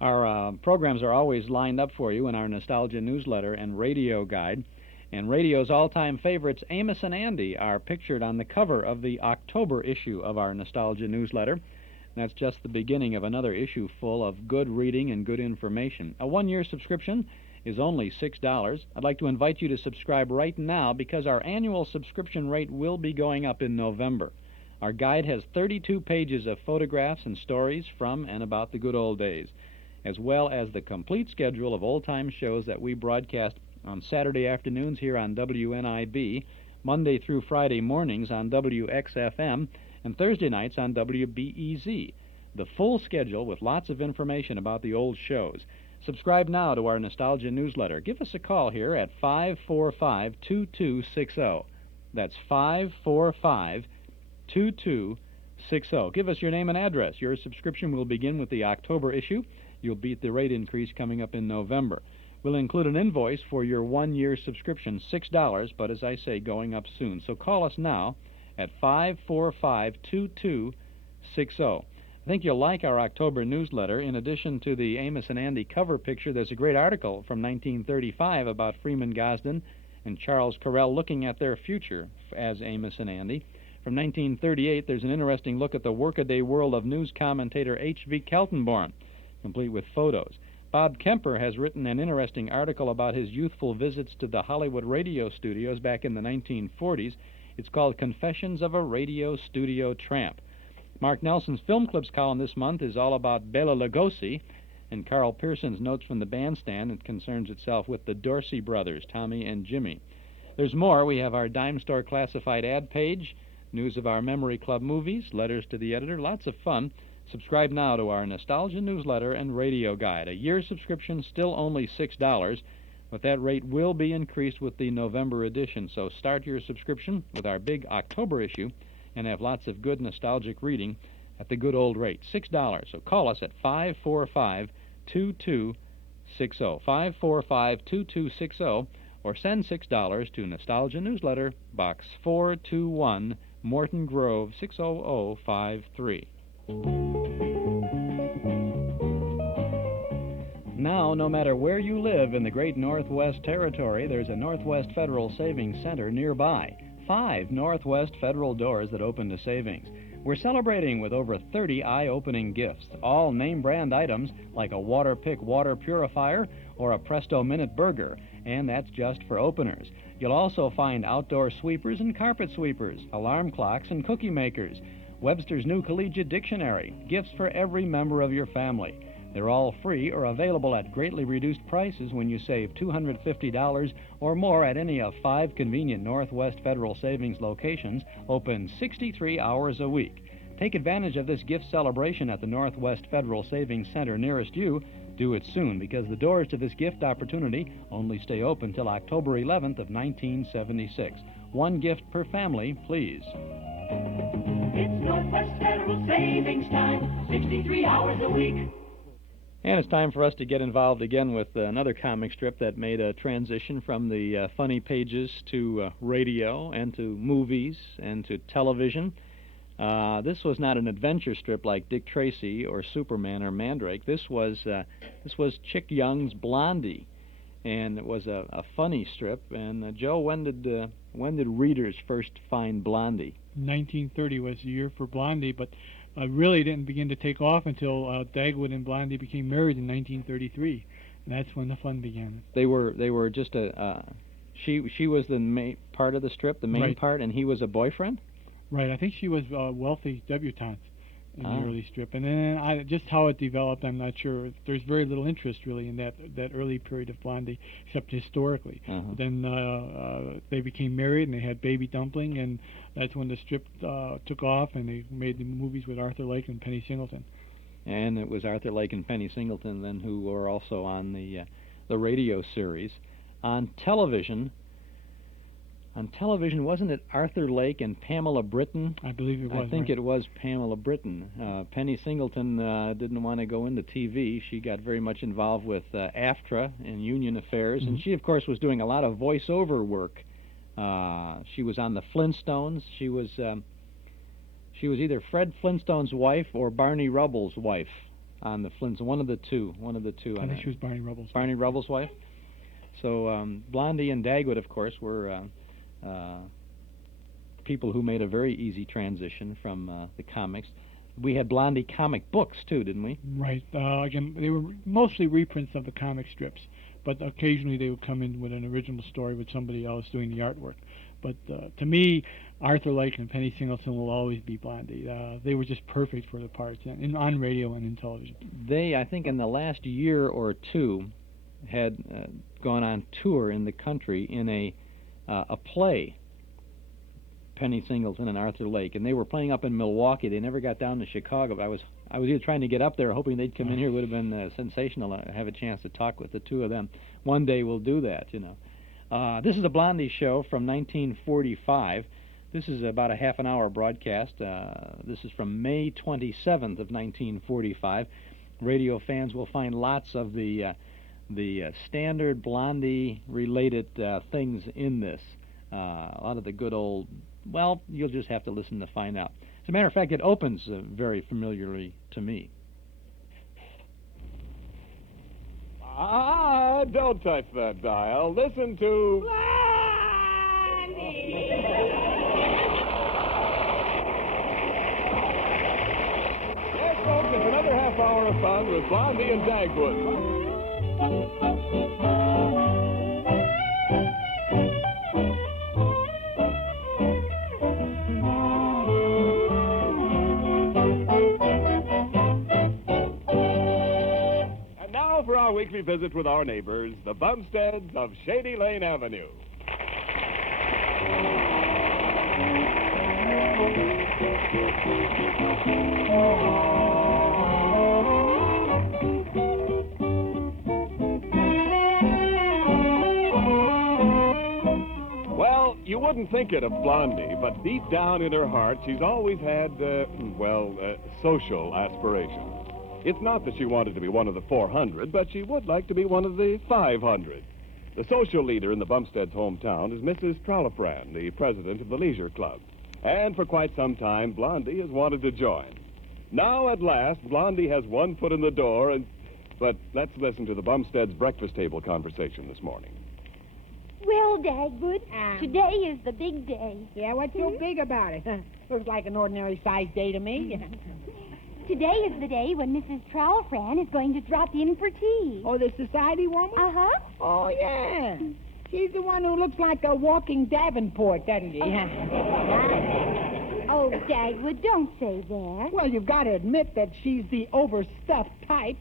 Our programs are always lined up for you in our Nostalgia newsletter and radio guide. And radio's all-time favorites, Amos and Andy, are pictured on the cover of the October issue of our Nostalgia newsletter. That's just the beginning of another issue full of good reading and good information. A one-year subscription is only $6. I'd like to invite you to subscribe right now because our annual subscription rate will be going up in November. Our guide has 32 pages of photographs and stories from and about the good old days, as well as the complete schedule of old-time shows that we broadcast on Saturday afternoons here on WNIB, Monday through Friday mornings on WXFM, and Thursday nights on WBEZ. The full schedule with lots of information about the old shows. Subscribe now to our Nostalgia newsletter. Give us a call here at 545-2260. That's 545-2260. Give us your name and address. Your subscription will begin with the October issue. You'll beat the rate increase coming up in November. We'll include an invoice for your one-year subscription, $6, but as I say, going up soon. So call us now at 545-2260. I think you'll like our October newsletter. In addition to the Amos and Andy cover picture, there's a great article from 1935 about Freeman Gosden and Charles Correll looking at their future as Amos and Andy. From 1938, there's an interesting look at the workaday world of news commentator H.V. Keltenborn, complete with photos. Bob Kemper has written an interesting article about his youthful visits to the Hollywood radio studios back in the 1940s. It's called Confessions of a Radio Studio Tramp. Mark Nelson's Film Clips column this month is all about Bela Lugosi, and Carl Pearson's Notes from the Bandstand. It concerns itself with the Dorsey brothers, Tommy and Jimmy. There's more. We have our Dime Store classified ad page, news of our Memory Club movies, letters to the editor, lots of fun. Subscribe now to our Nostalgia newsletter and radio guide. A year subscription, still only $6. But that rate will be increased with the November edition, so start your subscription with our big October issue and have lots of good nostalgic reading at the good old rate, $6. So call us at 545-2260, 545-2260, or send $6 to Nostalgia Newsletter, Box 421, Morton Grove, 60053. Now, no matter where you live in the great Northwest Territory, there's a Northwest Federal Savings Center nearby. 5 Northwest Federal doors that open to savings. We're celebrating with over 30 eye-opening gifts, all name-brand items like a Water Pick water purifier or a Presto Minute burger, and that's just for openers. You'll also find outdoor sweepers and carpet sweepers, alarm clocks and cookie makers, Webster's New Collegiate Dictionary, gifts for every member of your family. They're all free or available at greatly reduced prices when you save $250 or more at any of 5 convenient Northwest Federal Savings locations, open 63 hours a week. Take advantage of this gift celebration at the Northwest Federal Savings Center nearest you. Do it soon, because the doors to this gift opportunity only stay open till October 11th of 1976. 1 gift per family, please. It's Northwest Federal Savings time, 63 hours a week. And it's time for us to get involved again with another comic strip that made a transition from the funny pages to radio and to movies and to television. This was not an adventure strip like Dick Tracy or Superman or Mandrake. This was Chick Young's Blondie, and it was a funny strip. And Joe, when did readers first find Blondie? 1930 was the year for Blondie, but really didn't begin to take off until Dagwood and Blondie became married in 1933, and that's when the fun began. They were just she was the part of the strip, the main right. part, and he was a boyfriend. Right, I think she was a wealthy debutante in the early strip, and then just how it developed, I'm not sure. There's very little interest really in that early period of Blondie, except historically. Then they became married and they had Baby Dumpling, and that's when the strip took off, and they made the movies with Arthur Lake and Penny Singleton. And it was Arthur Lake and Penny Singleton then who were also on the radio series. On television, wasn't it Arthur Lake and Pamela Britton? I believe it was. I think it was Pamela Britton. Penny Singleton didn't want to go into TV. She got very much involved with AFTRA and union affairs, and she, of course, was doing a lot of voiceover work. She was on the Flintstones. She was either Fred Flintstone's wife or Barney Rubble's wife on the Flintstones. One of the two. I think she was Barney Rubble's. Barney Rubble's wife. So Blondie and Dagwood, of course, were people who made a very easy transition from the comics. We had Blondie comic books, too, didn't we? Right. Again, they were mostly reprints of the comic strips, but occasionally they would come in with an original story with somebody else doing the artwork. But to me, Arthur Lake and Penny Singleton will always be Blondie. They were just perfect for the parts, on radio and in television. They, I think, in the last year or two, had gone on tour in the country in a play, Penny Singleton and Arthur Lake, and they were playing up in Milwaukee. They never got down to Chicago. I was either trying to get up there, hoping they'd come in here. It would have been sensational to have a chance to talk with the two of them. One day we'll do that, you know. This is a Blondie show from 1945. This is about a half-an-hour broadcast. This is from May 27th of 1945. Radio fans will find lots of the standard Blondie-related things in this. A lot of the good old, well, you'll just have to listen to find out. As a matter of fact, it opens very familiarly to me. Don't touch that dial. Listen to... Yes, folks, it's another half hour of fun with Blondie and Dagwood. And now for our weekly visit with our neighbors, the Bumsteads of Shady Lane Avenue. Well, you wouldn't think it of Blondie, but deep down in her heart, she's always had, social aspirations. It's not that she wanted to be one of the 400, but she would like to be one of the 500. The social leader in the Bumsteads' hometown is Mrs. Trollifran, the president of the Leisure Club. And for quite some time, Blondie has wanted to join. Now, at last, Blondie has one foot in the door, But let's listen to the Bumsteads breakfast table conversation this morning. Well, Dagwood, today is the big day. Yeah, what's so big about it? Looks like an ordinary-sized day to me. Today is the day when Mrs. Trowelfran is going to drop in for tea. Oh, the society woman? Uh-huh. Oh, yeah. She's the one who looks like a walking Davenport, doesn't she? Oh, Dagwood, don't say that. Well, you've got to admit that she's the overstuffed type.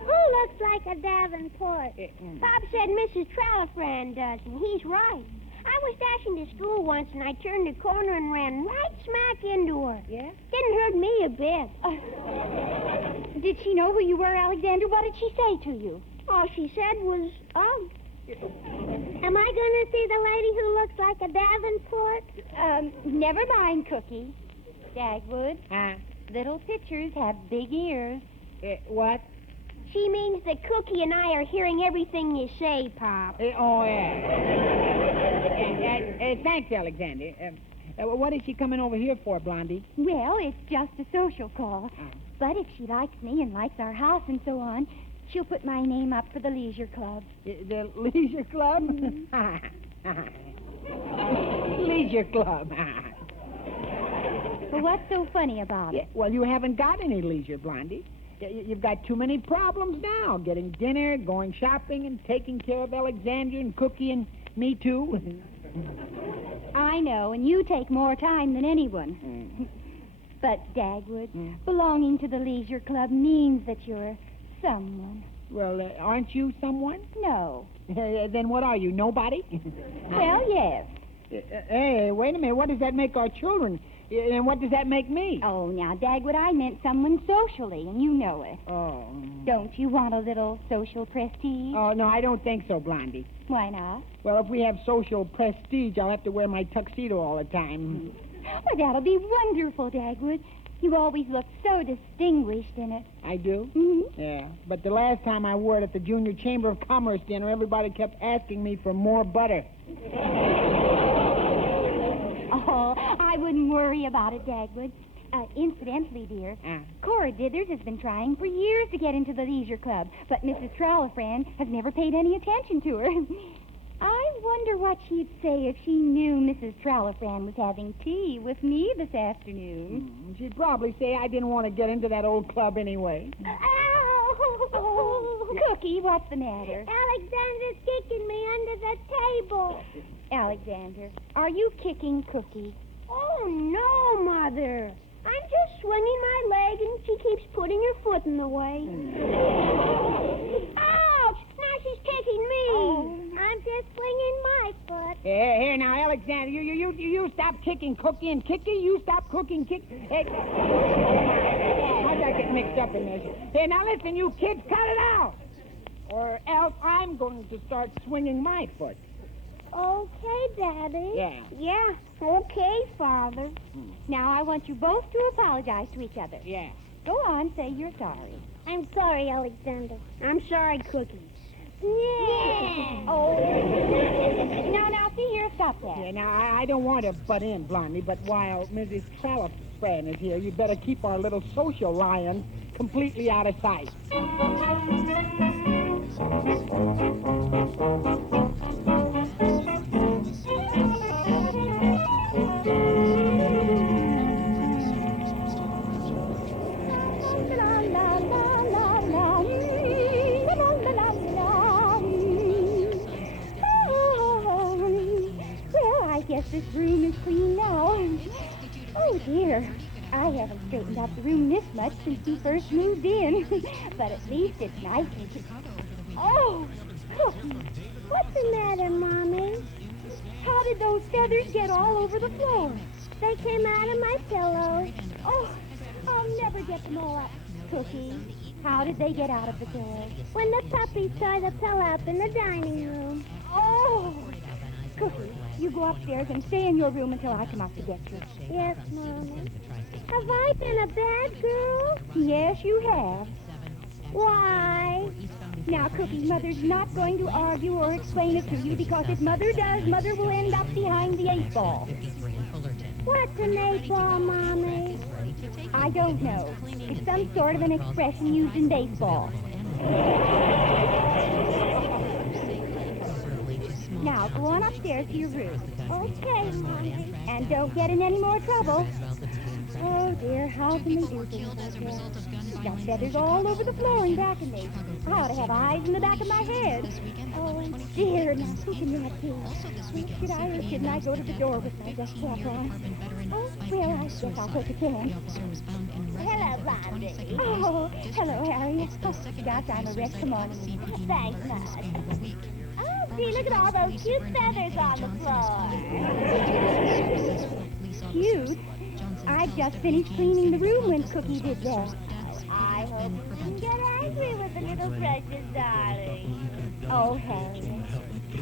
Who looks like a Davenport? Bob said Mrs. Trowelfran does, and he's right. I was dashing to school once, and I turned a corner and ran right smack into her. Yeah? Didn't hurt me a bit. Did she know who you were, Alexander? What did she say to you? All she said was, oh. Am I going to see the lady who looks like a Davenport? Never mind, Cookie. Dagwood, little pitchers have big ears. What? She means that Cookie and I are hearing everything you say, Pop. Oh, yeah. Thanks, Alexander. What is she coming over here for, Blondie? Well, it's just a social call. But if she likes me and likes our house and so on, she'll put my name up for the Leisure Club. The Leisure Club? Leisure Club. Well, what's so funny about it? Well, you haven't got any leisure, Blondie. You've got too many problems now. Getting dinner, going shopping, and taking care of Alexander and Cookie and me, too. I know, and you take more time than anyone. But, Dagwood, belonging to the Leisure Club means that you're someone. Well, aren't you someone? No. Then what are you, nobody? Well, yes. Hey, wait a minute. What does that make our children? And what does that make me? Oh, now, Dagwood, I meant someone socially, and you know it. Oh. Don't you want a little social prestige? Oh, no, I don't think so, Blondie. Why not? Well, if we have social prestige, I'll have to wear my tuxedo all the time. Well, that'll be wonderful, Dagwood. You always look so distinguished in it. I do? Mm-hmm. Yeah, but the last time I wore it at the Junior Chamber of Commerce dinner, everybody kept asking me for more butter. Oh, I wouldn't worry about it, Dagwood. Incidentally, dear, Cora Dithers has been trying for years to get into the Leisure Club, but Mrs. Trowelfran has never paid any attention to her. I wonder what she'd say if she knew Mrs. Trowelfran was having tea with me this afternoon. She'd probably say I didn't want to get into that old club anyway. Oh, Cookie, what's the matter? Alexander's kicking me under the table. Alexander, are you kicking Cookie? Oh, no, Mother. I'm just swinging my leg, and she keeps putting her foot in the way. Ouch! Now she's kicking me. Oh. I'm just swinging my foot. Here now, Alexander, you stop kicking Cookie, and Kiki, you stop cooking Kick. Hey. How'd I get mixed up in this? Hey, now listen, you kids, cut it out, or else I'm going to start swinging my foot. Okay, Daddy. Yeah. Yeah, okay, Father. Now, I want you both to apologize to each other. Yeah. Go on, say you're sorry. I'm sorry, Alexander. I'm sorry, Cookie. Yeah. Oh. Now, see here, stop that. Yeah, now, I don't want to butt in, Blondie, but while Mrs. Trowelfran is here, you'd better keep our little social lion completely out of sight. This room is clean now. Oh, dear. I haven't straightened up the room this much since we first moved in. But at least it's nice and... Oh, Cookie. What's the matter, Mommy? How did those feathers get all over the floor? They came out of my pillows. Oh, I'll never get them all up. Cookie, how did they get out of the door? When the puppies tore the pillow up in the dining room. Oh, Cookie, you go upstairs and stay in your room until I come up to get you. Yes, Mama. Have I been a bad girl? Yes, you have. Why? Now, Cookie, Mother's not going to argue or explain it to you, because if Mother does, Mother will end up behind the ball. What's an 8-ball, Mommy? I don't know. It's some sort of an expression used in baseball. Now, go on upstairs to your room. Okay, Mommy. And don't get in any more trouble. Oh, dear, how can we do things like that? Got feathers all over the floor and back of me. I ought to have eyes in the back of my head. Oh, dear, now who can that be? Should I or shouldn't I go to the door with my dust cap on? Oh, well, I guess I'll take a chance. Hello, Blondie. Oh, hello, Harriet. Oh, gosh, I'm a wreck. Come on. Thanks, Mud. Oh, see, look at all those cute feathers on the floor. Cute? I just finished cleaning the room when Cookie did that. I hope you didn't get angry with the little precious darling. Oh, Harriet,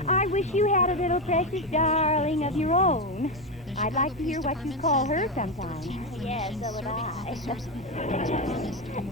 I wish you had a little precious darling of your own. I'd like to hear what you call her sometime. Yes, so would I.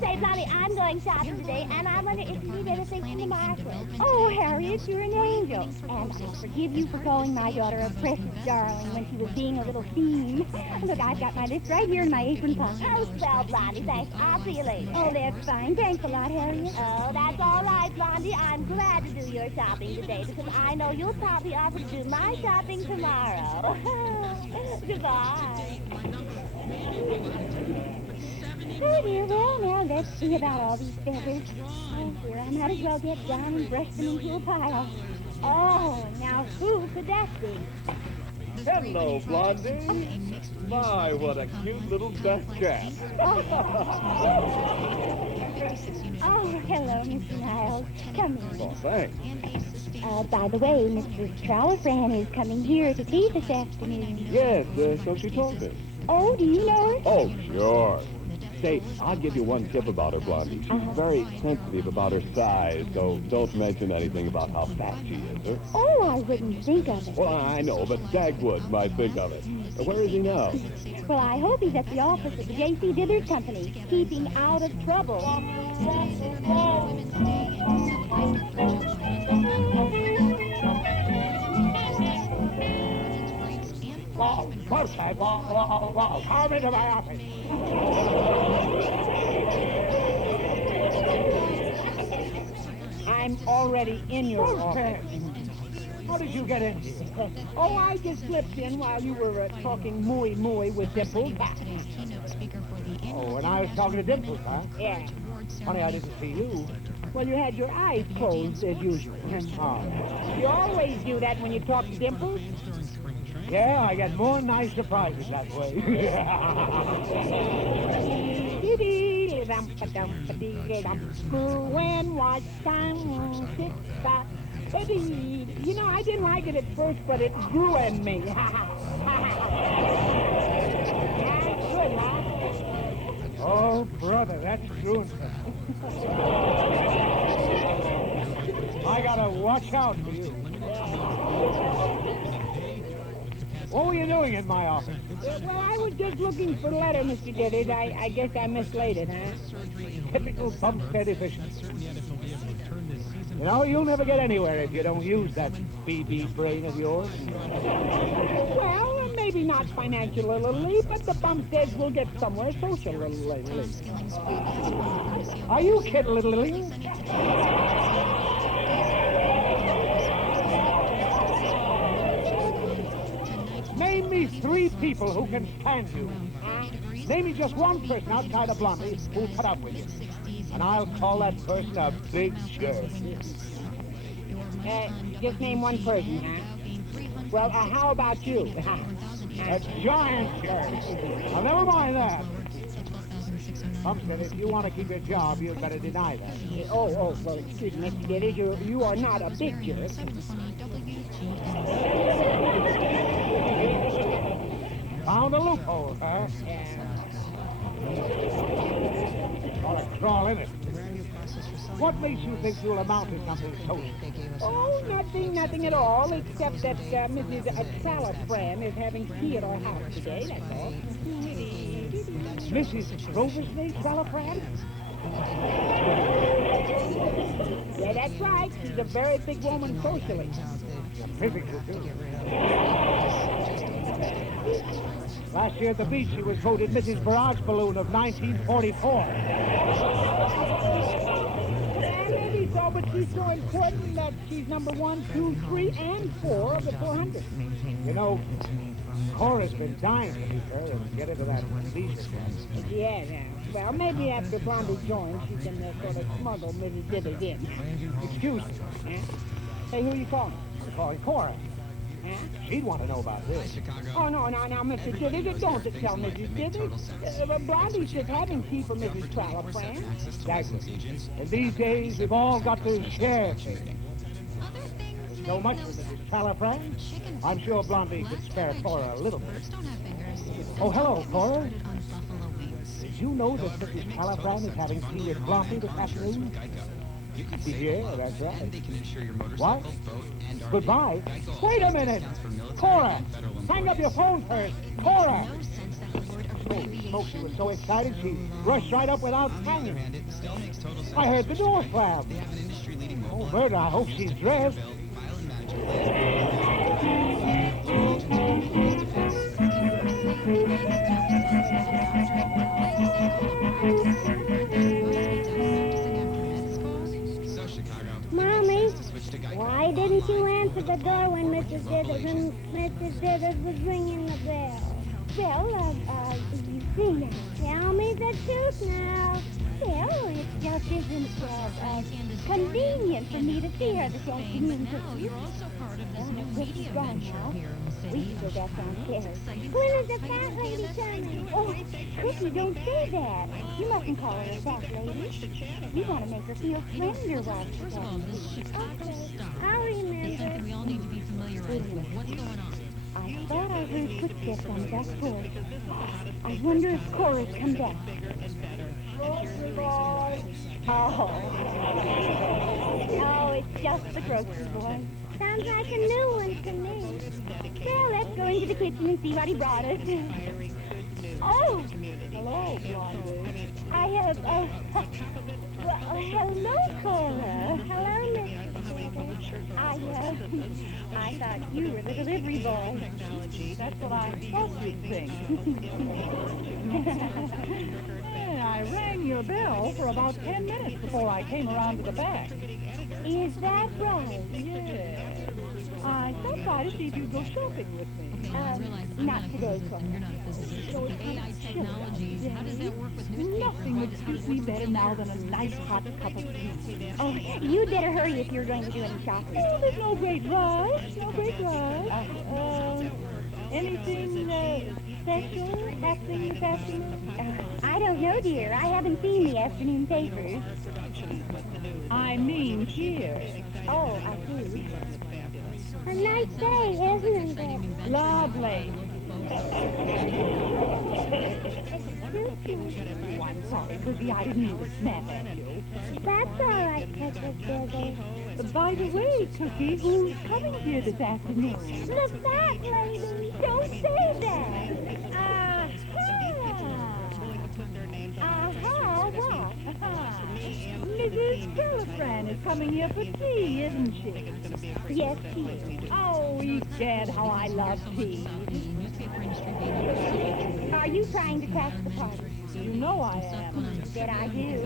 Say, Blondie, I'm going shopping today, and I wonder if you need anything from the market. Oh, Harriet, you're an angel. And I forgive you for calling my daughter a precious darling when she was being a little fiend. Look, I've got my list right here in my apron pocket. Oh, well, Blondie, thanks. I'll see you later. Oh, that's fine. Thanks a lot, Harriet. Oh, that's all right, Blondie. I'm glad to do your shopping today because I know you'll probably offer to do my shopping tomorrow. Goodbye. Oh, dear, well, now let's see about all these feathers. Oh, dear, I might as well get down and brush them into a pile. Oh, now who could that be? Hello, Blondie. My, what a cute little death cat. Oh, hello, Mr. Niles. Come in. Oh, thanks. By the way, Mrs. Trolifran is coming here to tea this afternoon. Yes, so she told me. Oh, do you know her? Oh, sure. Say, I'll give you one tip about her, Blondie. She's very sensitive about her size, so don't mention anything about how fat she is, huh? Oh, I wouldn't think of it. Well, I know, but Dagwood might think of it. Where is he now? Well, I hope he's at the office of the J.C. Dithers Company, keeping out of trouble. Come into my office. I'm already in your office. How did you get in here? Oh, I just slipped in while you were talking mooey with Dimples. Oh, and I was talking to Dimples, huh? Yeah. Funny I didn't see you. Well, you had your eyes closed as usual. Oh. You always do that when you talk to Dimples. Yeah, I get more nice surprises that way. Screw and watch time, tick-tock. You know, I didn't like it at first, but it grew in me. Good, huh? Oh, brother, that's true. I gotta watch out for you. What were you doing in my office? Well, I was just looking for a letter, Mr. Dithers. I guess I mislaid it, huh? Typical Bumstead efficiency. You know, you'll never get anywhere if you don't use that BB brain of yours. Well, maybe not financially, but the Bumsteads will get somewhere socially. Are you kidding? Name me 3 people who can stand you. Name me just one person outside of Blondie who'll put up with you. And I'll call that person a big jerk. Just name one person, huh? Well, how about you? A giant jerk. Now, never mind that. Bumstead, if you want to keep your job, you'd better deny that. Oh, well, excuse me, Mr. Dithers, you are not a big jerk. Found a loophole, huh? Yeah. Ought to crawl in it. What makes you think you'll amount to something social? Oh, nothing at all, except that Mrs. Trolifran is having tea at our house today, that's all. Mrs. Grover's name, Trolifran? Yeah, that's right. She's a very big woman socially. A physical too. Last year at the beach, she was voted Mrs. Barrage Balloon of 1944. Maybe so, but she's so important that she's number 1, 2, 3, and 4 of the 400. You know, Cora's been dying to meet her and get into that leisure club. Yeah. Well, maybe after Blondie joins, she can sort of smuggle Mrs. Dithers in. Excuse me. Huh? Hey, who are you calling? I'm calling Cora. Huh? She'd want to know about this. Oh, no, Mr. Dithers, don't tell Mrs. Dithers. Blondie's just having tea for Mrs. Trallifran. Exactly. And these days, we've all got to share things. There's so much for Mrs. Trallifran. I'm sure Blondie could spare Cora a little bit. Oh, hello, Cora. Did you know that Mrs. Trallifran is having tea with Blondie this afternoon? Yeah, that's right. What? Goodbye. Wait a minute. Cora, hang up your phone first. Cora. Holy smoke, she was so excited she rushed right up without hanging. I heard the door slam. Oh, Bert, I hope she's dressed. Mommy, why didn't you answer the door when Mrs. Dithers was ringing the bell? Well, you see now. Tell me the truth now. Well, it just isn't convenient for me to see her this afternoon. She's gone now. We should go back downstairs. When is the fat lady coming? Oh, Cookie, don't say that. You mustn't call her a fat lady. You want to make her feel slender while she's coming. Okay, I'll remember. Wait a minute. I thought I heard footsteps on the back porch. I wonder if Cora's come back. Grocery boy. Oh, it's just the grocery boy. Sounds like a new one to me. Well, let's go into the kitchen and see what he brought us. Oh, hello, Blondie. I have, hello, Cora. Hello, Mr. I thought you were the delivery boy. That's what I thought you'd think. I rang your bell for about 10 minutes before I came around to the back. Is that right? Yes. I stopped by to see if you'd go shopping with me. Not today, Cora. Nothing would suit me better now than a nice hot cup of tea. Oh, you'd better hurry if you're going to do any shopping. Oh, there's no great rush. No great rush. Anything special happening this afternoon? I don't know, dear. I haven't seen the afternoon papers. I mean here. Oh, I see. A nice day, isn't it? Lovely. Oh, I'm sorry, Cookie. I didn't mean to snap at you. That's all right, Mrs. Dithers. By the way, Cookie, who's coming here this afternoon? The fat lady. Don't say that. What? Mrs. Trallifran is coming here for tea, isn't she? Yes, she is. Oh, egad, how I love tea. Are you trying to catch the party? You know I am. That I do.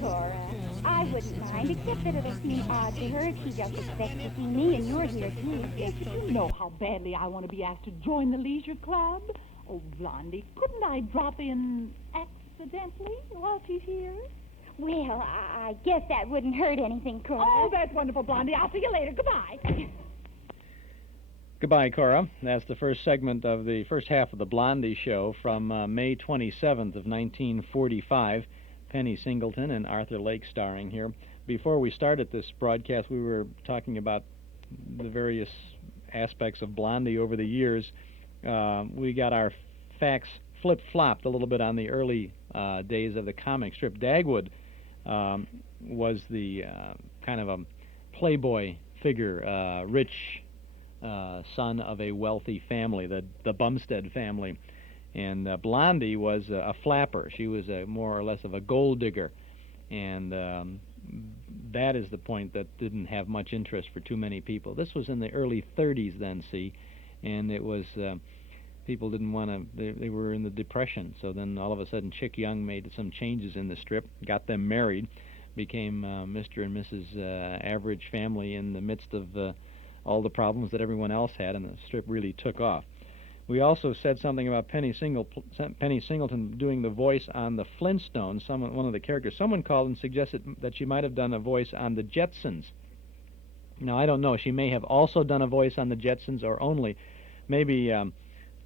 Cora, I wouldn't mind, except that it'll seem odd to her if she just expects to see me and you're here, too. Yes, but you know how badly I want to be asked to join the leisure club. Oh, Blondie, couldn't I drop in accidentally while she's here? Well, I guess that wouldn't hurt anything, Cora. Oh, that's wonderful, Blondie. I'll see you later. Goodbye. Goodbye, Cora. That's the first segment of the first half of the Blondie show from May 27th of 1945. Penny Singleton and Arthur Lake starring here. Before we started this broadcast, we were talking about the various aspects of Blondie over the years. We got our facts flip-flopped a little bit on the early days of the comic strip. Dagwood was the kind of a playboy figure, rich son of a wealthy family, the Bumstead family. And Blondie was a flapper. She was more or less of a gold digger. And that is the point that didn't have much interest for too many people. This was in the early 30s then, see, and it was people didn't want to, they were in the Depression, so then all of a sudden Chick Young made some changes in the strip, got them married, became Mr. and Mrs. Average Family in the midst of all the problems that everyone else had, and the strip really took off. We also said something about Penny Singleton doing the voice on the Flintstones, one of the characters. Someone called and suggested that she might have done a voice on the Jetsons. Now, I don't know. She may have also done a voice on the Jetsons, or only. Maybe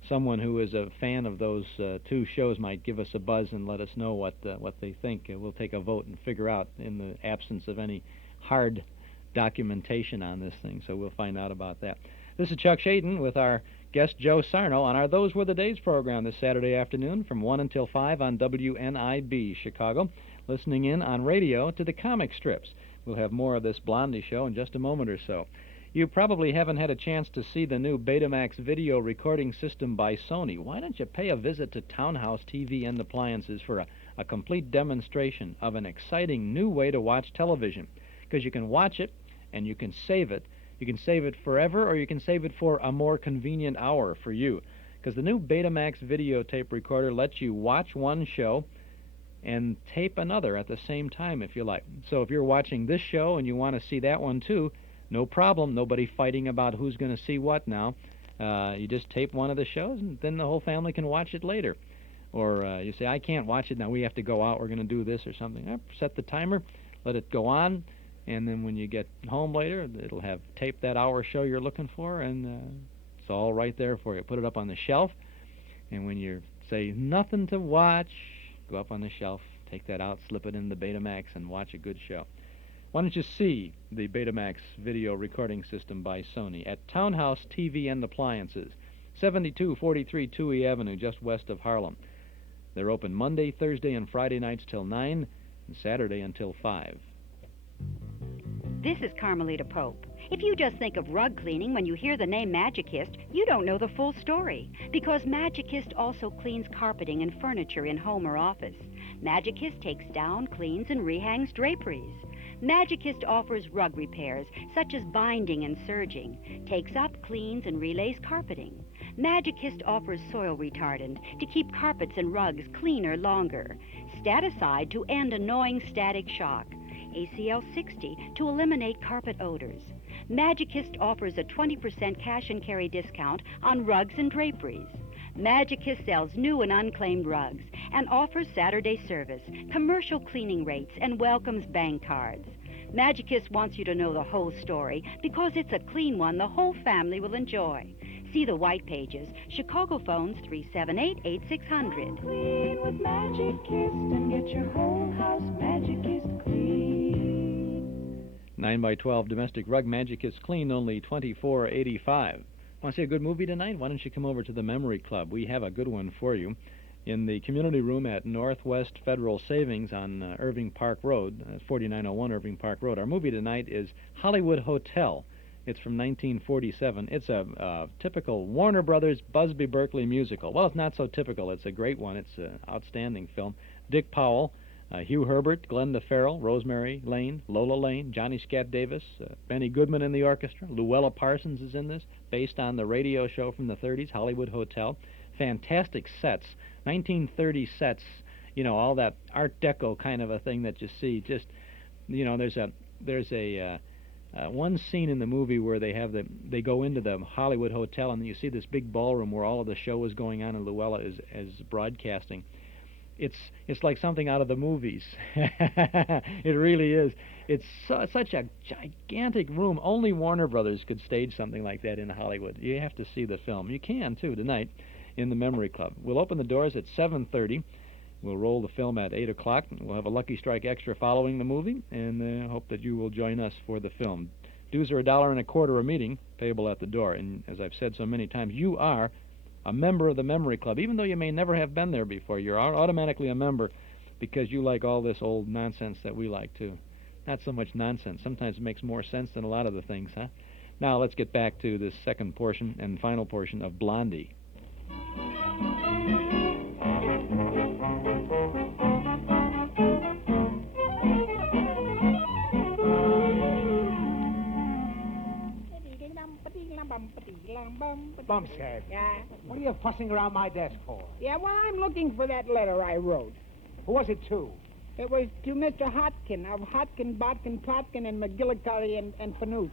someone who is a fan of those two shows might give us a buzz and let us know what they think. We'll take a vote and figure out, in the absence of any hard documentation on this thing, so we'll find out about that. This is Chuck Shaden with our guest Joe Sarno on our Those Were the Days program this Saturday afternoon from 1 until 5 on WNIB Chicago, listening in on radio to the comic strips. We'll have more of this Blondie show in just a moment or so. You probably haven't had a chance to see the new Betamax video recording system by Sony. Why don't you pay a visit to Townhouse TV and Appliances for a complete demonstration of an exciting new way to watch television? Because you can watch it and you can save it. You can save it forever, or you can save it for a more convenient hour for you. Because the new Betamax videotape recorder lets you watch one show and tape another at the same time if you like. So if you're watching this show and you want to see that one too, no problem. Nobody fighting about who's going to see what now. You just tape one of the shows and then the whole family can watch it later. Or you say, I can't watch it now. We have to go out. We're going to do this or something. Set the timer. Let it go on. And then when you get home later, it'll have taped that hour show you're looking for, and it's all right there for you. Put it up on the shelf, and when you say nothing to watch, go up on the shelf, take that out, slip it in the Betamax, and watch a good show. Why don't you see the Betamax video recording system by Sony at Townhouse TV and Appliances, 7243 Touhy Avenue, just west of Harlem. They're open Monday, Thursday, and Friday nights till 9, and Saturday until 5. This is Carmelita Pope. If you just think of rug cleaning when you hear the name Magicist, you don't know the full story, because Magicist also cleans carpeting and furniture in home or office. Magicist takes down, cleans, and rehangs draperies. Magicist offers rug repairs, such as binding and serging, takes up, cleans, and relays carpeting. Magicist offers soil retardant to keep carpets and rugs cleaner longer, Staticide to end annoying static shock, ACL 60 to eliminate carpet odors. Magicist offers a 20% cash and carry discount on rugs and draperies. Magicist sells new and unclaimed rugs and offers Saturday service, commercial cleaning rates, and welcomes bank cards. Magicist wants you to know the whole story because it's a clean one the whole family will enjoy. See the white pages. Chicago phones 378-8600. Clean with Magicist and get your whole house Magicist clean. 9x12 domestic rug Magicist clean, only $24.85. Want to see a good movie tonight? Why don't you come over to the Memory Club? We have a good one for you. In the community room at Northwest Federal Savings on Irving Park Road, 4901 Irving Park Road. Our movie tonight is Hollywood Hotel. It's from 1947. It's a typical Warner Brothers Busby Berkeley musical. Well, it's not so typical. It's a great one. It's an outstanding film. Dick Powell, Hugh Herbert, Glenda Farrell, Rosemary Lane, Lola Lane, Johnny Scat Davis, Benny Goodman in the orchestra. Luella Parsons is in this, based on the radio show from the 30s, Hollywood Hotel. Fantastic sets, 1930 sets, you know, all that Art Deco kind of a thing that you see. Just, you know, there's a one scene in the movie where they go into the Hollywood Hotel and you see this big ballroom where all of the show is going on and Luella is broadcasting. It's like something out of the movies. It really is. It's such a gigantic room. Only Warner Brothers could stage something like that in Hollywood. You have to see the film. You can too tonight in the Memory Club. We'll open the doors at 7:30. We'll roll the film at 8 o'clock. We'll have a Lucky Strike Extra following the movie, and hope that you will join us for the film. Dues are $1.25 a meeting, payable at the door. And as I've said so many times, you are a member of the Memory Club. Even though you may never have been there before, you're automatically a member because you like all this old nonsense that we like, too. Not so much nonsense. Sometimes it makes more sense than a lot of the things, huh? Now, let's get back to this second portion and final portion of Blondie. Bumstead. Yeah? What are you fussing around my desk for? Yeah, well, I'm looking for that letter I wrote. Who was it to? It was to Mr. Hotkin of Hotkin, Botkin, Plotkin, and McGillicuddy and Fanoof.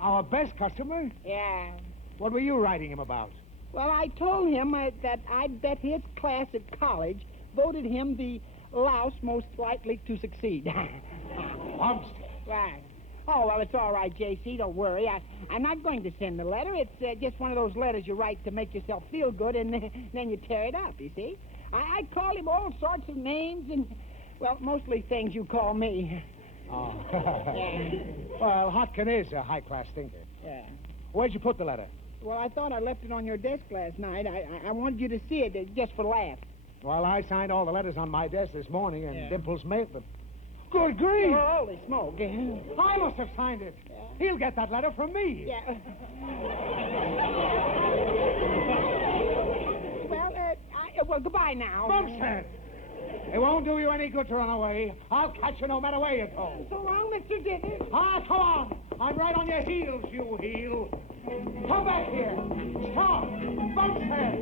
Our best customer? Yeah. What were you writing him about? Well, I told him that I'd bet his class at college voted him the louse most likely to succeed. Bumstead. Right. Oh, well, it's all right, J.C. Don't worry. I'm not going to send the letter. It's just one of those letters you write to make yourself feel good, and then you tear it up, you see? I call him all sorts of names, and, well, mostly things you call me. Oh. Yeah. Well, Hotkin is a high-class thinker. Yeah. Where'd you put the letter? Well, I thought I left it on your desk last night. I wanted you to see it just for laughs. Well, I signed all the letters on my desk this morning, and Yeah. Dimples mailed them. Good grief! Holy smoke. I must have signed it. Yeah. He'll get that letter from me. Yeah. Well, goodbye now. Bumstead! It won't do you any good to run away. I'll catch you no matter where you go. So long, Mr. Dicker. Ah, come on. I'm right on your heels, you heel. Come back here. Stop. Bumstead!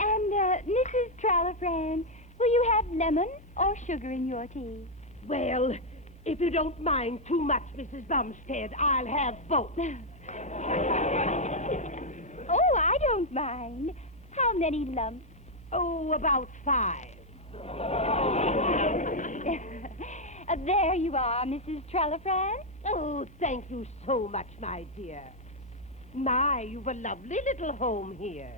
And, Mrs. Trallifran, will you have lemon or sugar in your tea? Well, if you don't mind too much, Mrs. Bumstead, I'll have both. Oh, I don't mind. How many lumps? Oh, about 5. There you are, Mrs. Trallifran. Oh, thank you so much, my dear. My, you've a lovely little home here.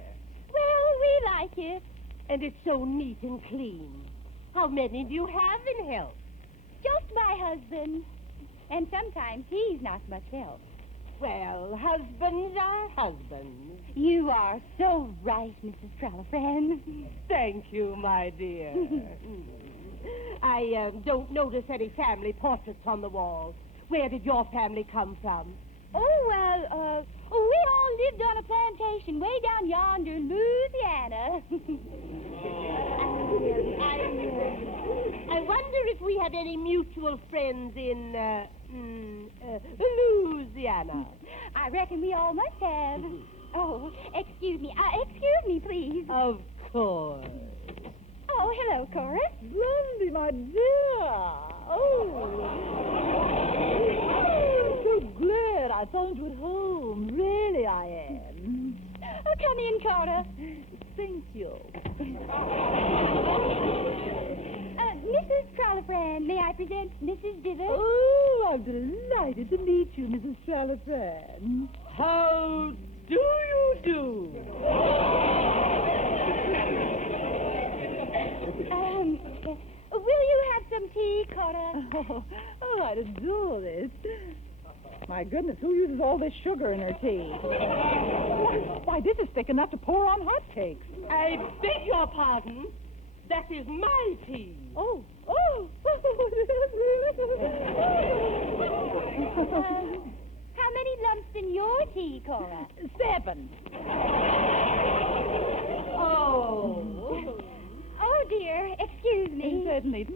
Well, we like it. And it's so neat and clean. How many do you have in help? Just my husband. And sometimes he's not much help. Well, husbands are husbands. You are so right, Mrs. Trallifran. Thank you, my dear. I don't notice any family portraits on the wall. Where did your family come from? Oh, well, we all lived on a plantation way down yonder in Louisiana. I wonder if we have any mutual friends in, Louisiana. I reckon we all must have. Oh, excuse me, please. Of course. Oh, hello, Cora. Blondie, my dear. Oh, so glad I found you at home. Really, I am. Oh, come in, Cora. Thank you. Mrs. Trallifran, may I present Mrs. Divot? Oh, I'm delighted to meet you, Mrs. Trallifran. How do you do? Will you have some tea, Cora? Oh, I'd adore this. My goodness, who uses all this sugar in her tea? Why, this is thick enough to pour on hotcakes. I beg your pardon. That is my tea. Oh. How many lumps in your tea, Cora? 7. Oh. Oh, dear. Excuse me. Certainly.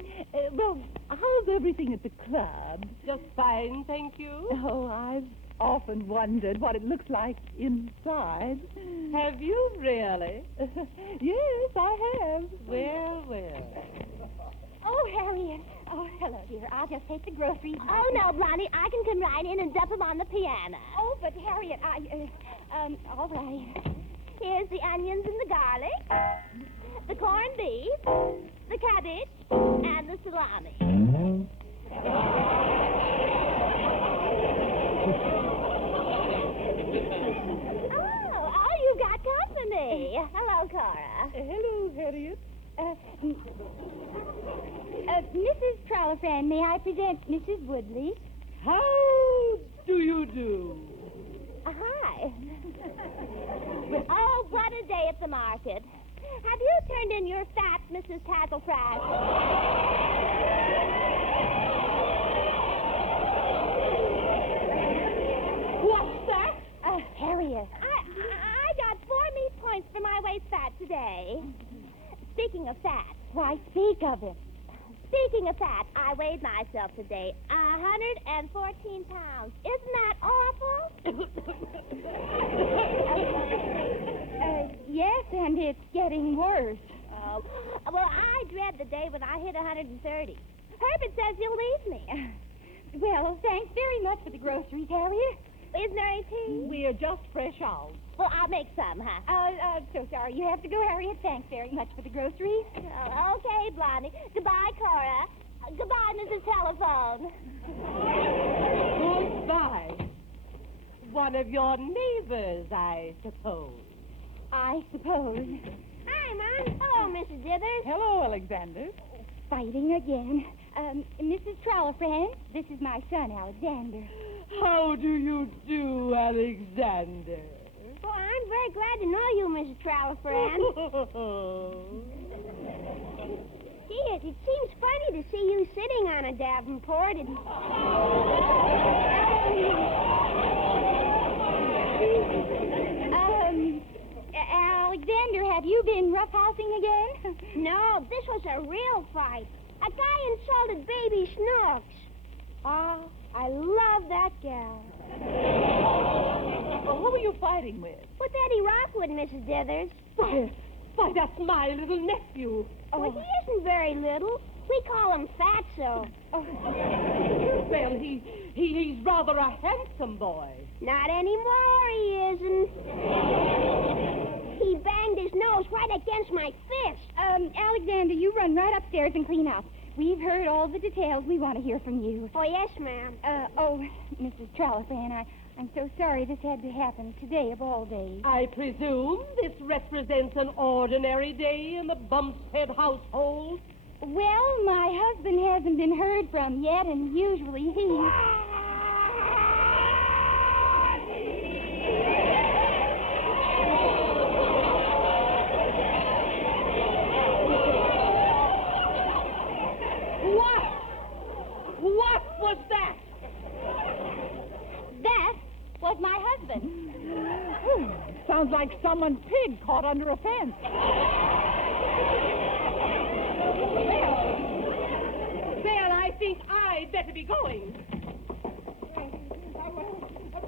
Well, how's everything at the club? Just fine, thank you. Oh, I've often wondered what it looks like inside. Have you really? Yes, I have. Well. Oh, Harriet. Oh, hello, dear. I'll just take the groceries. Oh, no, Blondie. I can come right in and dump them on the piano. Oh, but Harriet, all right. Here's the onions and the garlic, the corned beef, the cabbage, and the salami. Oh, you got company. Hello, Cora. Hello, Harriet. Mrs. Trallifran, may I present Mrs. Woodley? How do you do? Hi. Oh, what a day at the market. Have you turned in your fat, Mrs. Tazzlecraft? What's that? Harriet, I got 4 meat points today. Speaking of fat. Why, speak of it. Speaking of fat, I weighed myself today. 114 pounds. Isn't that awful? Yes, and it's getting worse. Oh, well, I dread the day when I hit 130. Herbert says you'll leave me. Well, thanks very much for the groceries, Harriet. Isn't there any tea? We are just fresh out. Well, I'll make some, huh? So sorry you have to go, Harriet. Thanks very much for the groceries. Oh, okay, Blondie. Goodbye, Cora. Goodbye, Mrs. Telephone. Goodbye. One of your neighbors, I suppose. I suppose. Hi, Mom. Hello, Mrs. Dithers. Hello, Alexander. Fighting again. Mrs. Trollopan, this is my son, Alexander. How do you do, Alexander? Well, I'm very glad to know you, Mrs. Trollopan. Gee, it seems funny to see you sitting on a Davenport and... Alexander, have you been roughhousing again? No, this was a real fight. A guy insulted baby Snooks. Oh, I love that gal. Well, who were you fighting with? With Eddie Rockwood, Mrs. Dithers. Why, that's my little nephew. Oh, well, he isn't very little. We call him Fatso. Oh. Well, he's rather a handsome boy. Not anymore, he isn't. He banged his nose right against my fist. Alexander, you run right upstairs and clean up. We've heard all the details. We want to hear from you. Oh, yes, ma'am. Mrs. Trollopan, I'm so sorry this had to happen today of all days. I presume this represents an ordinary day in the Bumstead household? Well, my husband hasn't been heard from yet, and usually he... What was that? That was my husband. Sounds like someone's pig caught under a fence. Well, I think I'd better be going.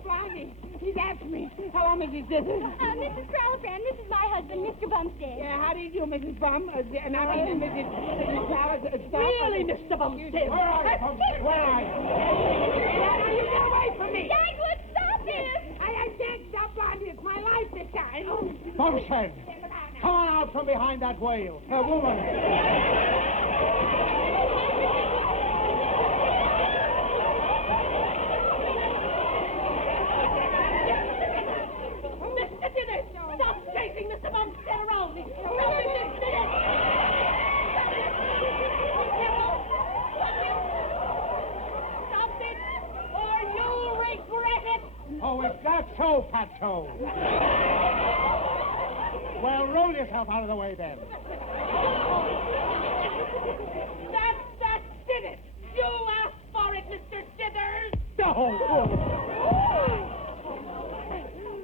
Blondie, he's after me. Hello, Mrs. Dithers. Mrs. Trollopan, this is my husband, Mr. Bumstead. Yeah, how do you do, Mrs. Bum? Mrs. Trollopan. Really, Mr. Bumstead? Where are you, Bumstead? Where are you? Now you get away from me. Dagwood, stop him! I can't stop Blondie. It's my life this time. Bumstead, come on out from behind that whale. A woman. Stop chasing Mr. Bumstead around me. Stop it, or you'll regret it. Oh, is that so, Fatso? Well, roll yourself out of the way, then. That did it. You asked for it, Mr. Dithers. No.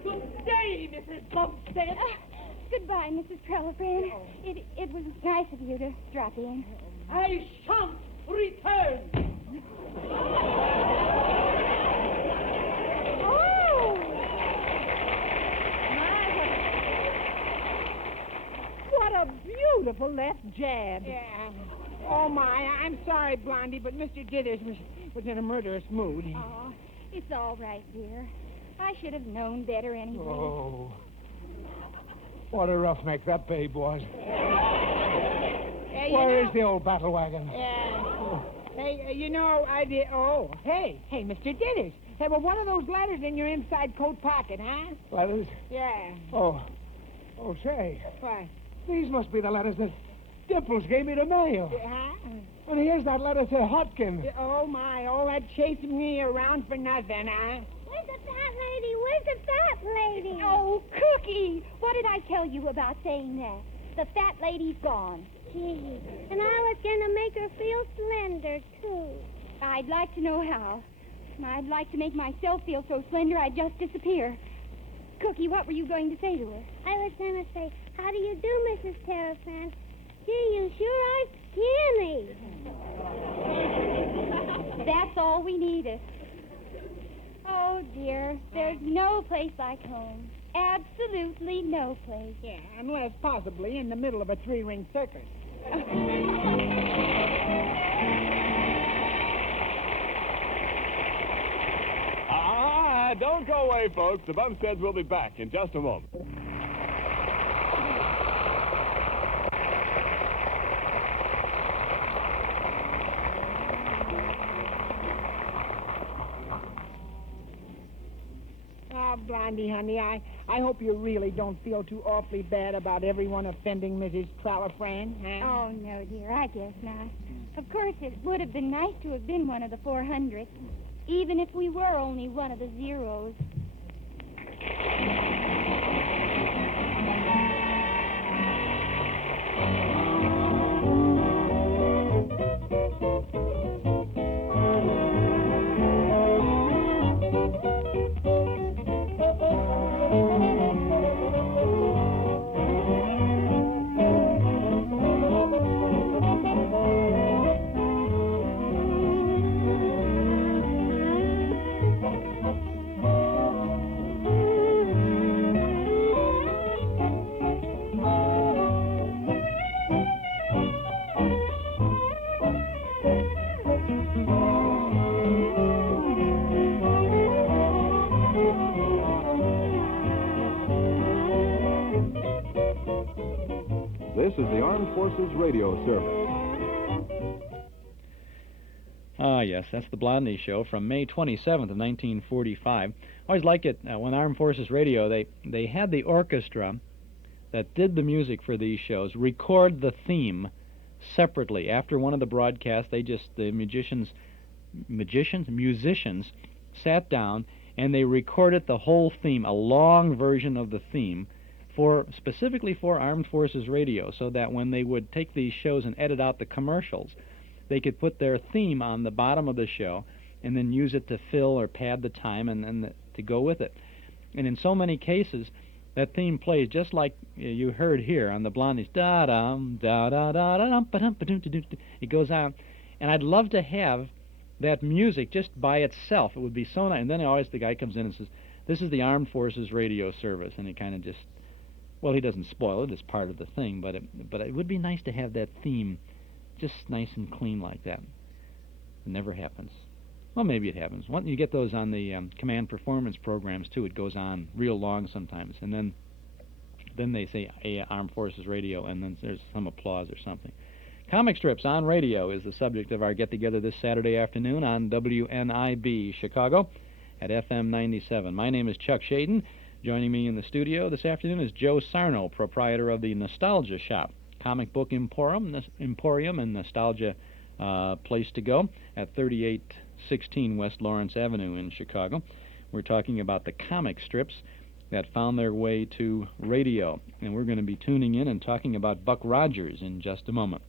Good day, Mrs. Bumstead. Goodbye, Mrs. Trollopan. It was nice of you to drop in. I shan't return. What a beautiful left jab. Yeah. Oh, my. I'm sorry, Blondie, but Mr. Dithers was in a murderous mood. Oh, it's all right, dear. I should have known better anyway. Oh. What a roughneck that babe was. Where is the old battle wagon? Hey, you know, I did... Oh, hey, Mr. Dithers. Hey, well, one of those letters in your inside coat pocket, huh? Letters? Yeah. Oh, say. What? These must be the letters that Dimples gave me to mail. Huh? And here's that letter to Hodkin. Oh, my. All that chasing me around for nothing, huh? Where's the fat lady? Where's the fat lady? Oh, Cookie! What did I tell you about saying that? The fat lady's gone. Gee, and I was going to make her feel slender, too. I'd like to know how. I'd like to make myself feel so slender I'd just disappear. Cookie, what were you going to say to her? I was going to say, how do you do, Mrs. Terrafran? Gee, you sure are skinny. That's all we needed. Oh, dear. There's no place like home. Absolutely no place. Yeah, unless possibly in the middle of a three-ring circus. Don't go away, folks. The Bumsteads will be back in just a moment. Oh, Blondie, honey, I hope you really don't feel too awfully bad about everyone offending Mrs. Trallafran, huh? Oh, no, dear, I guess not. Of course, it would have been nice to have been one of the 400, even if we were only one of the zeros. This is the Armed Forces Radio Service. Ah, yes, that's the Blondie Show from May 27th of 1945. I always like it when Armed Forces Radio, they had the orchestra that did the music for these shows record the theme separately. After one of the broadcasts, the musicians sat down and they recorded the whole theme, a long version of the theme, specifically for Armed Forces Radio, so that when they would take these shows and edit out the commercials, they could put their theme on the bottom of the show and then use it to fill or pad the time and to go with it. And in so many cases, that theme plays just like you heard here on the Blondies. Da-dum, da-da-da-da-dum, ba-dum, ba-dum, da-dum. It goes on. And I'd love to have that music just by itself. It would be so nice. And then always the guy comes in and says, "This is the Armed Forces Radio Service." And he kind of just, well, he doesn't spoil it. It's part of the thing. But it would be nice to have that theme just nice and clean like that. It never happens. Well, maybe it happens. Once you get those on the command performance programs, too, it goes on real long sometimes. And then they say Armed Forces Radio, and then there's some applause or something. Comic strips on radio is the subject of our get-together this Saturday afternoon on WNIB Chicago at FM 97. My name is Chuck Shady. Joining me in the studio this afternoon is Joe Sarno, proprietor of the Nostalgia Shop, comic book emporium and nostalgia place to go at 3816 West Lawrence Avenue in Chicago. We're talking about the comic strips that found their way to radio, and we're going to be tuning in and talking about Buck Rogers in just a moment.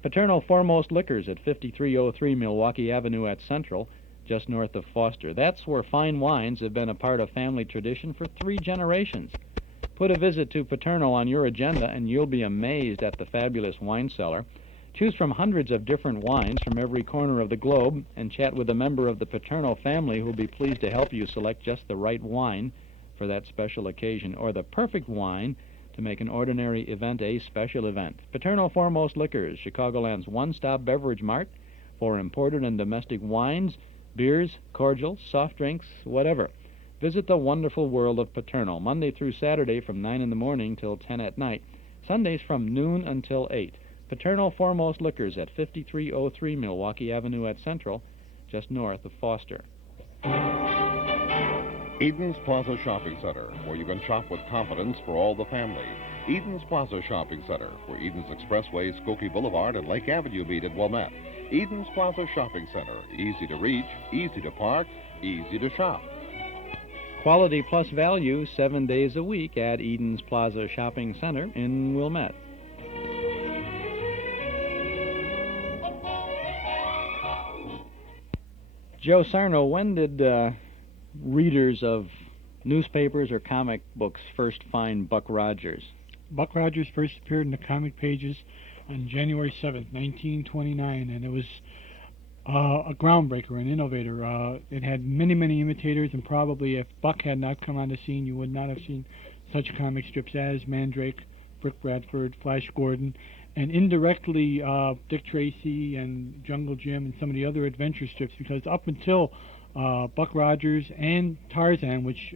Paternal Foremost Liquors at 5303 Milwaukee Avenue at Central, just north of Foster. That's where fine wines have been a part of family tradition for 3 generations. Put a visit to Paternal on your agenda and you'll be amazed at the fabulous wine cellar. Choose from hundreds of different wines from every corner of the globe and chat with a member of the Paternal family who'll be pleased to help you select just the right wine for that special occasion, or the perfect wine to make an ordinary event a special event. Paternal Foremost Liquors, Chicagoland's one-stop beverage mart for imported and domestic wines, beers, cordials, soft drinks, whatever. Visit the wonderful world of Paternal, Monday through Saturday from 9 in the morning till 10 at night, Sundays from noon until 8. Paternal Foremost Liquors at 5303 Milwaukee Avenue at Central, just north of Foster. Eden's Plaza Shopping Center, where you can shop with confidence for all the family. Eden's Plaza Shopping Center, where Eden's Expressway, Skokie Boulevard, and Lake Avenue meet at Wilmette. Eden's Plaza Shopping Center, easy to reach, easy to park, easy to shop. Quality plus value 7 days a week at Eden's Plaza Shopping Center in Wilmette. Joe Sarno, when did readers of newspapers or comic books first find Buck Rogers? Buck Rogers first appeared in the comic pages on January 7th, 1929, and it was a groundbreaker, an innovator. It had many, many imitators, and probably if Buck had not come on the scene, you would not have seen such comic strips as Mandrake, Brick Bradford, Flash Gordon, and indirectly Dick Tracy and Jungle Jim and some of the other adventure strips, because up until Buck Rogers and Tarzan, which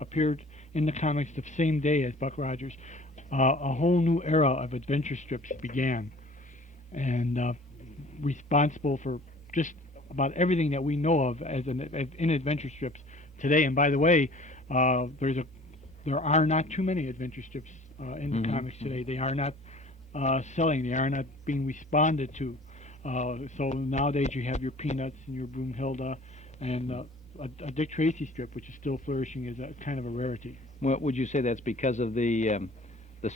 appeared in the comics the same day as Buck Rogers, a whole new era of adventure strips began, and responsible for just about everything that we know of as in adventure strips today. And by the way, there are not too many adventure strips in the comics today. They are not selling. They are not being responded to. So nowadays you have your Peanuts and your Broomhilda, and a Dick Tracy strip, which is still flourishing, is a kind of a rarity. Well, would you say that's because of the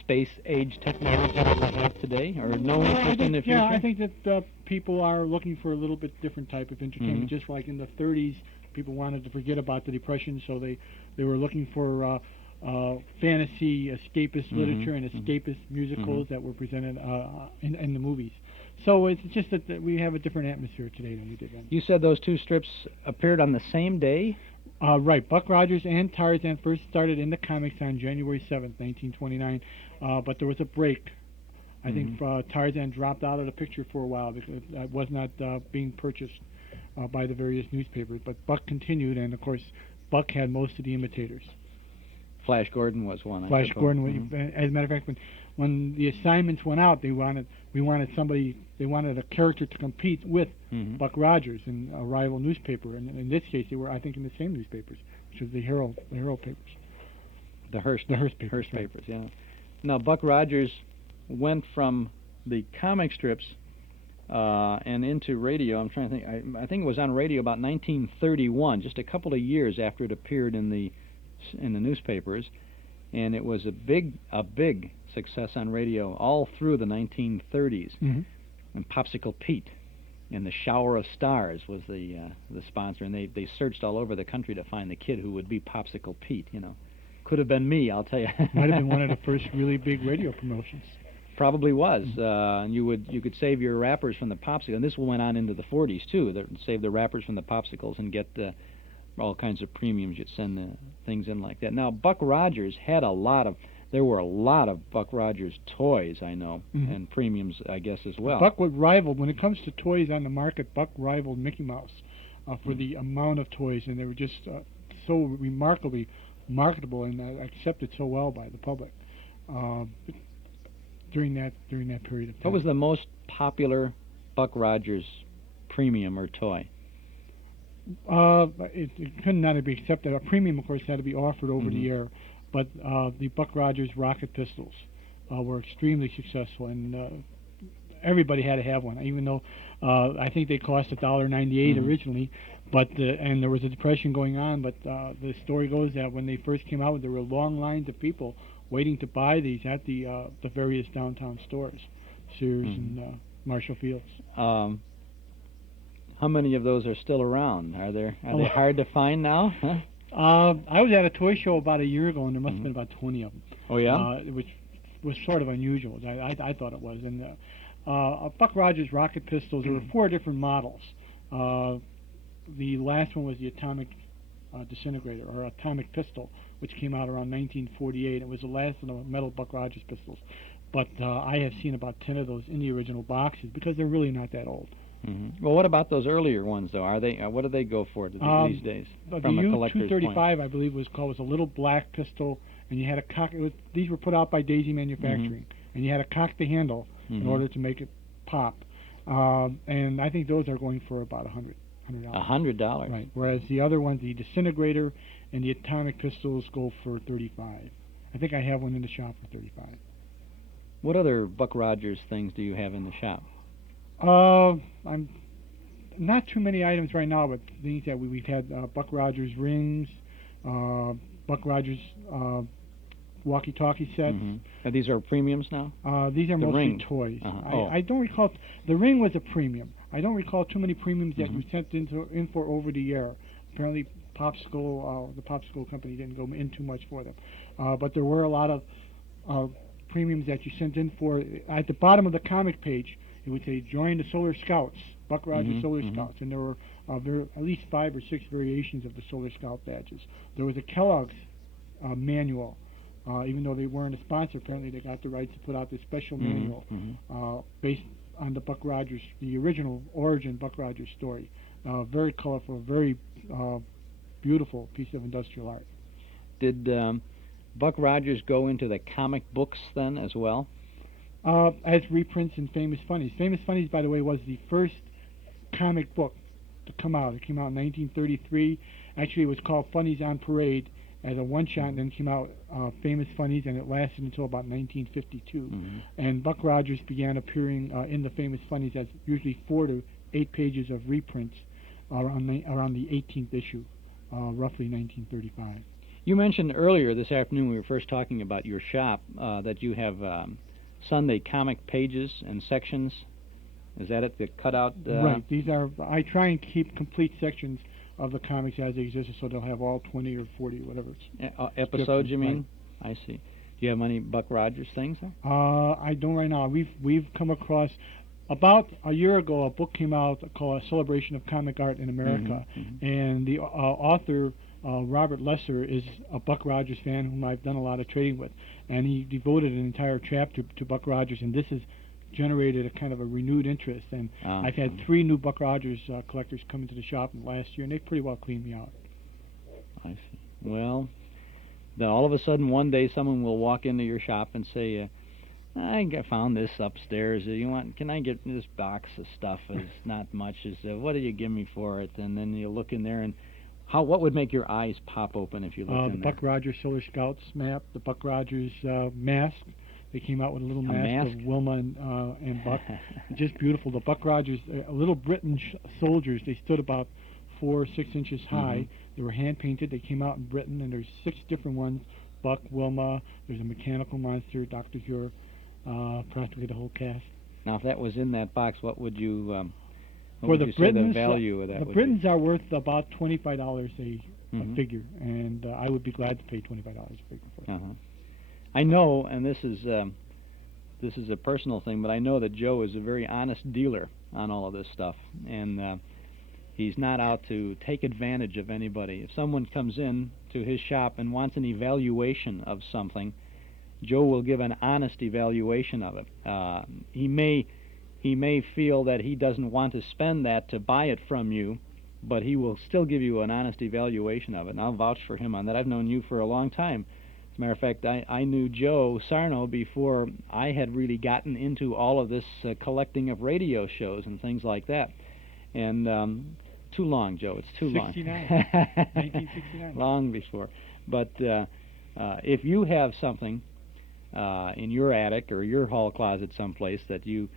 space age technology that we have today, or no interest in the future? Yeah, I think that people are looking for a little bit different type of entertainment. Just like in the 30s, people wanted to forget about the Depression, so they were looking for fantasy, escapist literature, and escapist musicals that were presented in the movies. So it's just that we have a different atmosphere today than we did then. You said those two strips appeared on the same day? Right. Buck Rogers and Tarzan first started in the comics on January 7th, 1929, but there was a break. I think Tarzan dropped out of the picture for a while because it was not being purchased by the various newspapers. But Buck continued, and of course, Buck had most of the imitators. Flash Gordon was one. Flash Gordon. As a matter of fact, when the assignments went out, they wanted a character to compete with Buck Rogers in a rival newspaper. And in this case, they were, I think, in the same newspapers, which was the Herald papers. The Hearst papers, papers, yeah. Now, Buck Rogers went from the comic strips and into radio. I'm trying to think. I think it was on radio about 1931, just a couple of years after it appeared in the newspapers, and it was a big success on radio all through the 1930s. And Popsicle Pete and the Shower of Stars was the sponsor, and they searched all over the country to find the kid who would be Popsicle Pete. You know, could have been me, I'll tell you. Might have been one of the first really big radio promotions. Probably was. You could save your wrappers from the popsicle, and this went on into the 40s too. Save the wrappers from the popsicles and get all kinds of premiums. You'd send the things in like that. Now, Buck Rogers had there were a lot of Buck Rogers toys, I know, and premiums, I guess, as well. Buck would rival, when it comes to toys on the market, Buck rivaled Mickey Mouse for the amount of toys, and they were just so remarkably marketable and accepted so well by the public during that period of time. What was the most popular Buck Rogers premium or toy? It could not be accepted. A premium, of course, had to be offered over the air, but the Buck Rogers rocket pistols were extremely successful, and everybody had to have one, even though I think they cost $1.98 originally, but and there was a depression going on, but the story goes that when they first came out, there were long lines of people waiting to buy these at the various downtown stores, Sears and Marshall Fields. How many of those are still around? Are they hard to find now? Huh? I was at a toy show about a year ago, and there must have been about 20 of them. Oh, yeah? Which was sort of unusual. I thought it was. And Buck Rogers rocket pistols, there were 4 different models. The last one was the atomic disintegrator, or atomic pistol, which came out around 1948. It was the last of the metal Buck Rogers pistols. But I have seen about 10 of those in the original boxes, because they're really not that old. Well, what about those earlier ones, though? Are they? What do they go for these days? The from a collector's U-235, point? I believe, was a little black pistol, and you had a cock. These were put out by Daisy Manufacturing, and you had to cock the handle in order to make it pop. And I think those are going for about $100. $100. Right. Whereas the other ones, the disintegrator and the atomic pistols, go for $35. I think I have one in the shop for $35. What other Buck Rogers things do you have in the shop? I'm not too many items right now, but things that we've had: Buck Rogers rings, Buck Rogers walkie-talkie sets. These are premiums now? These are mostly ring. toys. I don't recall. The ring was a premium. I don't recall too many premiums that you sent in for over the air. Apparently, the Popsicle company didn't go in too much for them. But there were a lot of premiums that you sent in for. At the bottom of the comic page, it would say, join the Solar Scouts, Buck Rogers Solar Scouts. And there were at least 5 or 6 variations of the Solar Scout badges. There was a Kellogg's manual. Even though they weren't a sponsor, apparently they got the rights to put out this special manual based on the Buck Rogers, the original origin Buck Rogers story. Very colorful, very beautiful piece of industrial art. Did Buck Rogers go into the comic books then as well? As reprints in Famous Funnies. Famous Funnies, by the way, was the first comic book to come out. It came out in 1933. Actually, it was called Funnies on Parade as a one-shot, and then came out Famous Funnies, and it lasted until about 1952. And Buck Rogers began appearing in the Famous Funnies as usually 4 to 8 pages of reprints around the 18th issue, roughly 1935. You mentioned earlier this afternoon, we were first talking about your shop, that you have Sunday comic pages and sections. Is that it, the cutout? Right. These are, I try and keep complete sections of the comics as they exist, so they'll have all 20 or 40, whatever. Episodes, you mean? Right. I see. Do you have any Buck Rogers things? I don't right now. We've come across, about a year ago, a book came out called A Celebration of Comic Art in America, and the author, Robert Lesser, is a Buck Rogers fan whom I've done a lot of trading with, and he devoted an entire chapter to Buck Rogers, and this has generated a kind of a renewed interest. And I've had 3 new Buck Rogers collectors come into the shop in the last year, and they pretty well cleaned me out. I see. Well, then all of a sudden one day someone will walk into your shop and say, I found this upstairs. Can I get this box of stuff? It's not much. What do you give me for it? And then you look in there, and what would make your eyes pop open if you looked in there? The Buck Rogers Solar Scouts map, the Buck Rogers mask. They came out with a little mask of Wilma and Buck. Just beautiful. The Buck Rogers, little Britain soldiers, they stood about 4 or 6 inches high. They were hand-painted. They came out in Britain, and there's 6 different ones. Buck, Wilma, there's a mechanical monster, Dr. Hure, practically the whole cast. Now, if that was in that box, what would you... For the Britons, the value of that? The Britons are worth about $25 a figure, and I would be glad to pay $25 a figure for it. I know, and this is a personal thing, but I know that Joe is a very honest dealer on all of this stuff, and he's not out to take advantage of anybody. If someone comes in to his shop and wants an evaluation of something, Joe will give an honest evaluation of it. He may feel that he doesn't want to spend that to buy it from you, but he will still give you an honest evaluation of it, and I'll vouch for him on that. I've known you for a long time. As a matter of fact, I knew Joe Sarno before I had really gotten into all of this collecting of radio shows and things like that. And too long, Joe. It's too long. 1969. Long before. But if you have something in your attic or your hall closet someplace that you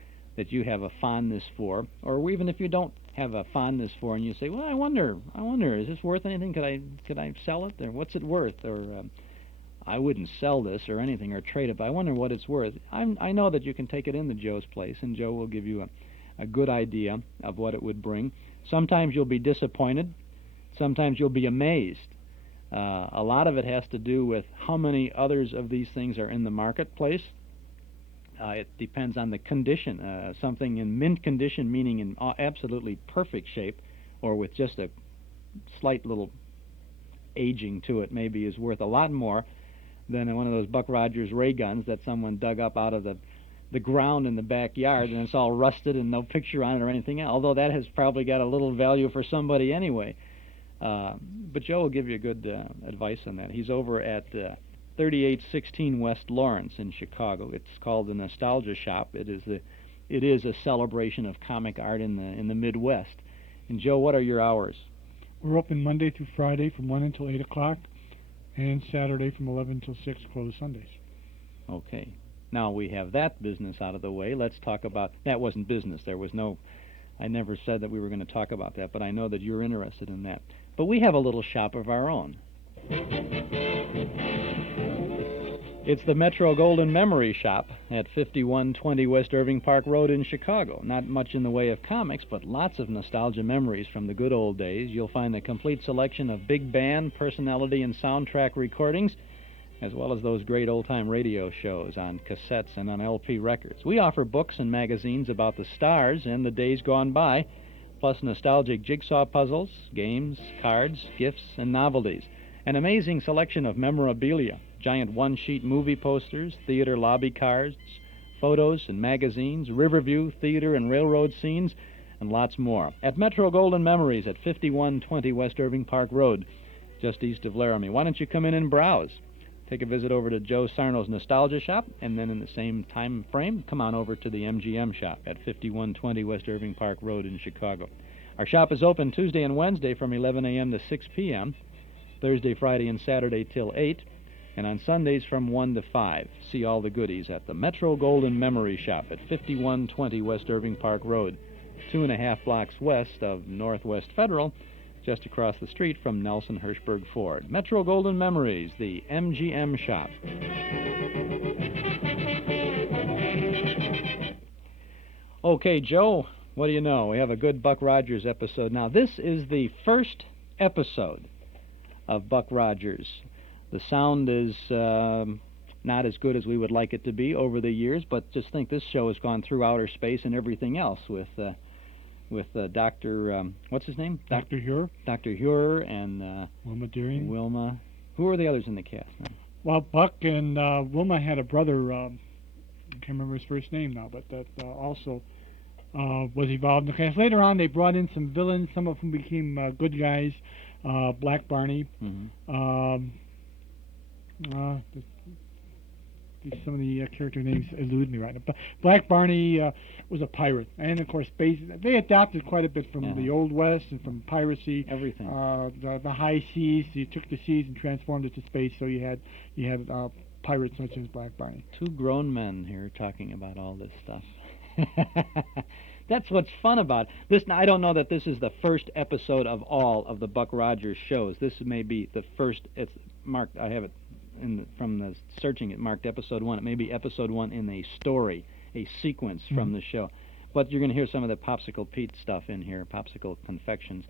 have a fondness for, or even if you don't have a fondness for, and you say, well, I wonder, is this worth anything? Could I sell it? Or what's it worth? Or I wouldn't sell this or anything or trade it, but I wonder what it's worth. I know that you can take it into Joe's place, and Joe will give you a good idea of what it would bring. Sometimes you'll be disappointed. Sometimes you'll be amazed. A lot of it has to do with how many others of these things are in the marketplace. It depends on the condition. Something in mint condition, meaning in absolutely perfect shape, or with just a slight little aging to it, maybe is worth a lot more than one of those Buck Rogers ray guns that someone dug up out of the ground in the backyard, and it's all rusted and no picture on it or anything else, although that has probably got a little value for somebody anyway. But Joe will give you good advice on that. He's over at 3816 West Lawrence in Chicago. It's called the Nostalgia Shop. It is a celebration of comic art in the Midwest. And Joe, what are your hours? We're open Monday through Friday from 1 until 8 o'clock, and Saturday from 11 until 6, closed Sundays. Okay. Now we have that business out of the way. Let's talk about... That wasn't business. There was no... I never said that we were going to talk about that, but I know that you're interested in that. But we have a little shop of our own. It's the Metro Golden Memory Shop at 5120 West Irving Park Road in Chicago. Not much in the way of comics, but lots of nostalgia memories from the good old days. You'll find a complete selection of big band, personality, and soundtrack recordings, as well as those great old-time radio shows on cassettes and on LP records. We offer books and magazines about the stars and the days gone by, plus nostalgic jigsaw puzzles, games, cards, gifts, and novelties. An amazing selection of memorabilia, giant one-sheet movie posters, theater lobby cards, photos and magazines, Riverview, theater and railroad scenes, and lots more. At Metro Golden Memories at 5120 West Irving Park Road, just east of Laramie. Why don't you come in and browse? Take a visit over to Joe Sarno's Nostalgia Shop, and then in the same time frame, come on over to the MGM Shop at 5120 West Irving Park Road in Chicago. Our shop is open Tuesday and Wednesday from 11 a.m. to 6 p.m., Thursday, Friday, and Saturday till 8, and on Sundays from 1 to 5. See all the goodies at the Metro Golden Memory Shop at 5120 West Irving Park Road, 2.5 blocks west of Northwest Federal, just across the street from Nelson Hirschberg Ford. Metro Golden Memories, the MGM Shop. Okay, Joe, what do you know? We have a good Buck Rogers episode. Now, this is the first episode of Buck Rogers. The sound is not as good as we would like it to be over the years, but just think this show has gone through outer space and everything else with Dr. What's his name? Dr. Huer. Dr. Huer and Wilma Deering. Wilma. Who are the others in the cast now? Well, Buck and Wilma had a brother, I can't remember his first name now, but that also was involved in the cast. Later on, they brought in some villains, some of whom became good guys. Black Barney. Mm-hmm. Some of the character names elude me right now. But Black Barney was a pirate, and of course, they adopted quite a bit from the Old West and from piracy. Everything. The high seas. You took the seas and transformed it to space, so you had pirates such as Black Barney. Two grown men here talking about all this stuff. That's what's fun about this. Now, I don't know that this is the first episode of all of the Buck Rogers shows. This may be the first. It's marked. I have it from the searching. It marked episode 1. It may be episode 1 in a story, a sequence from the show. But you're going to hear some of the Popsicle Pete stuff in here, Popsicle Confections.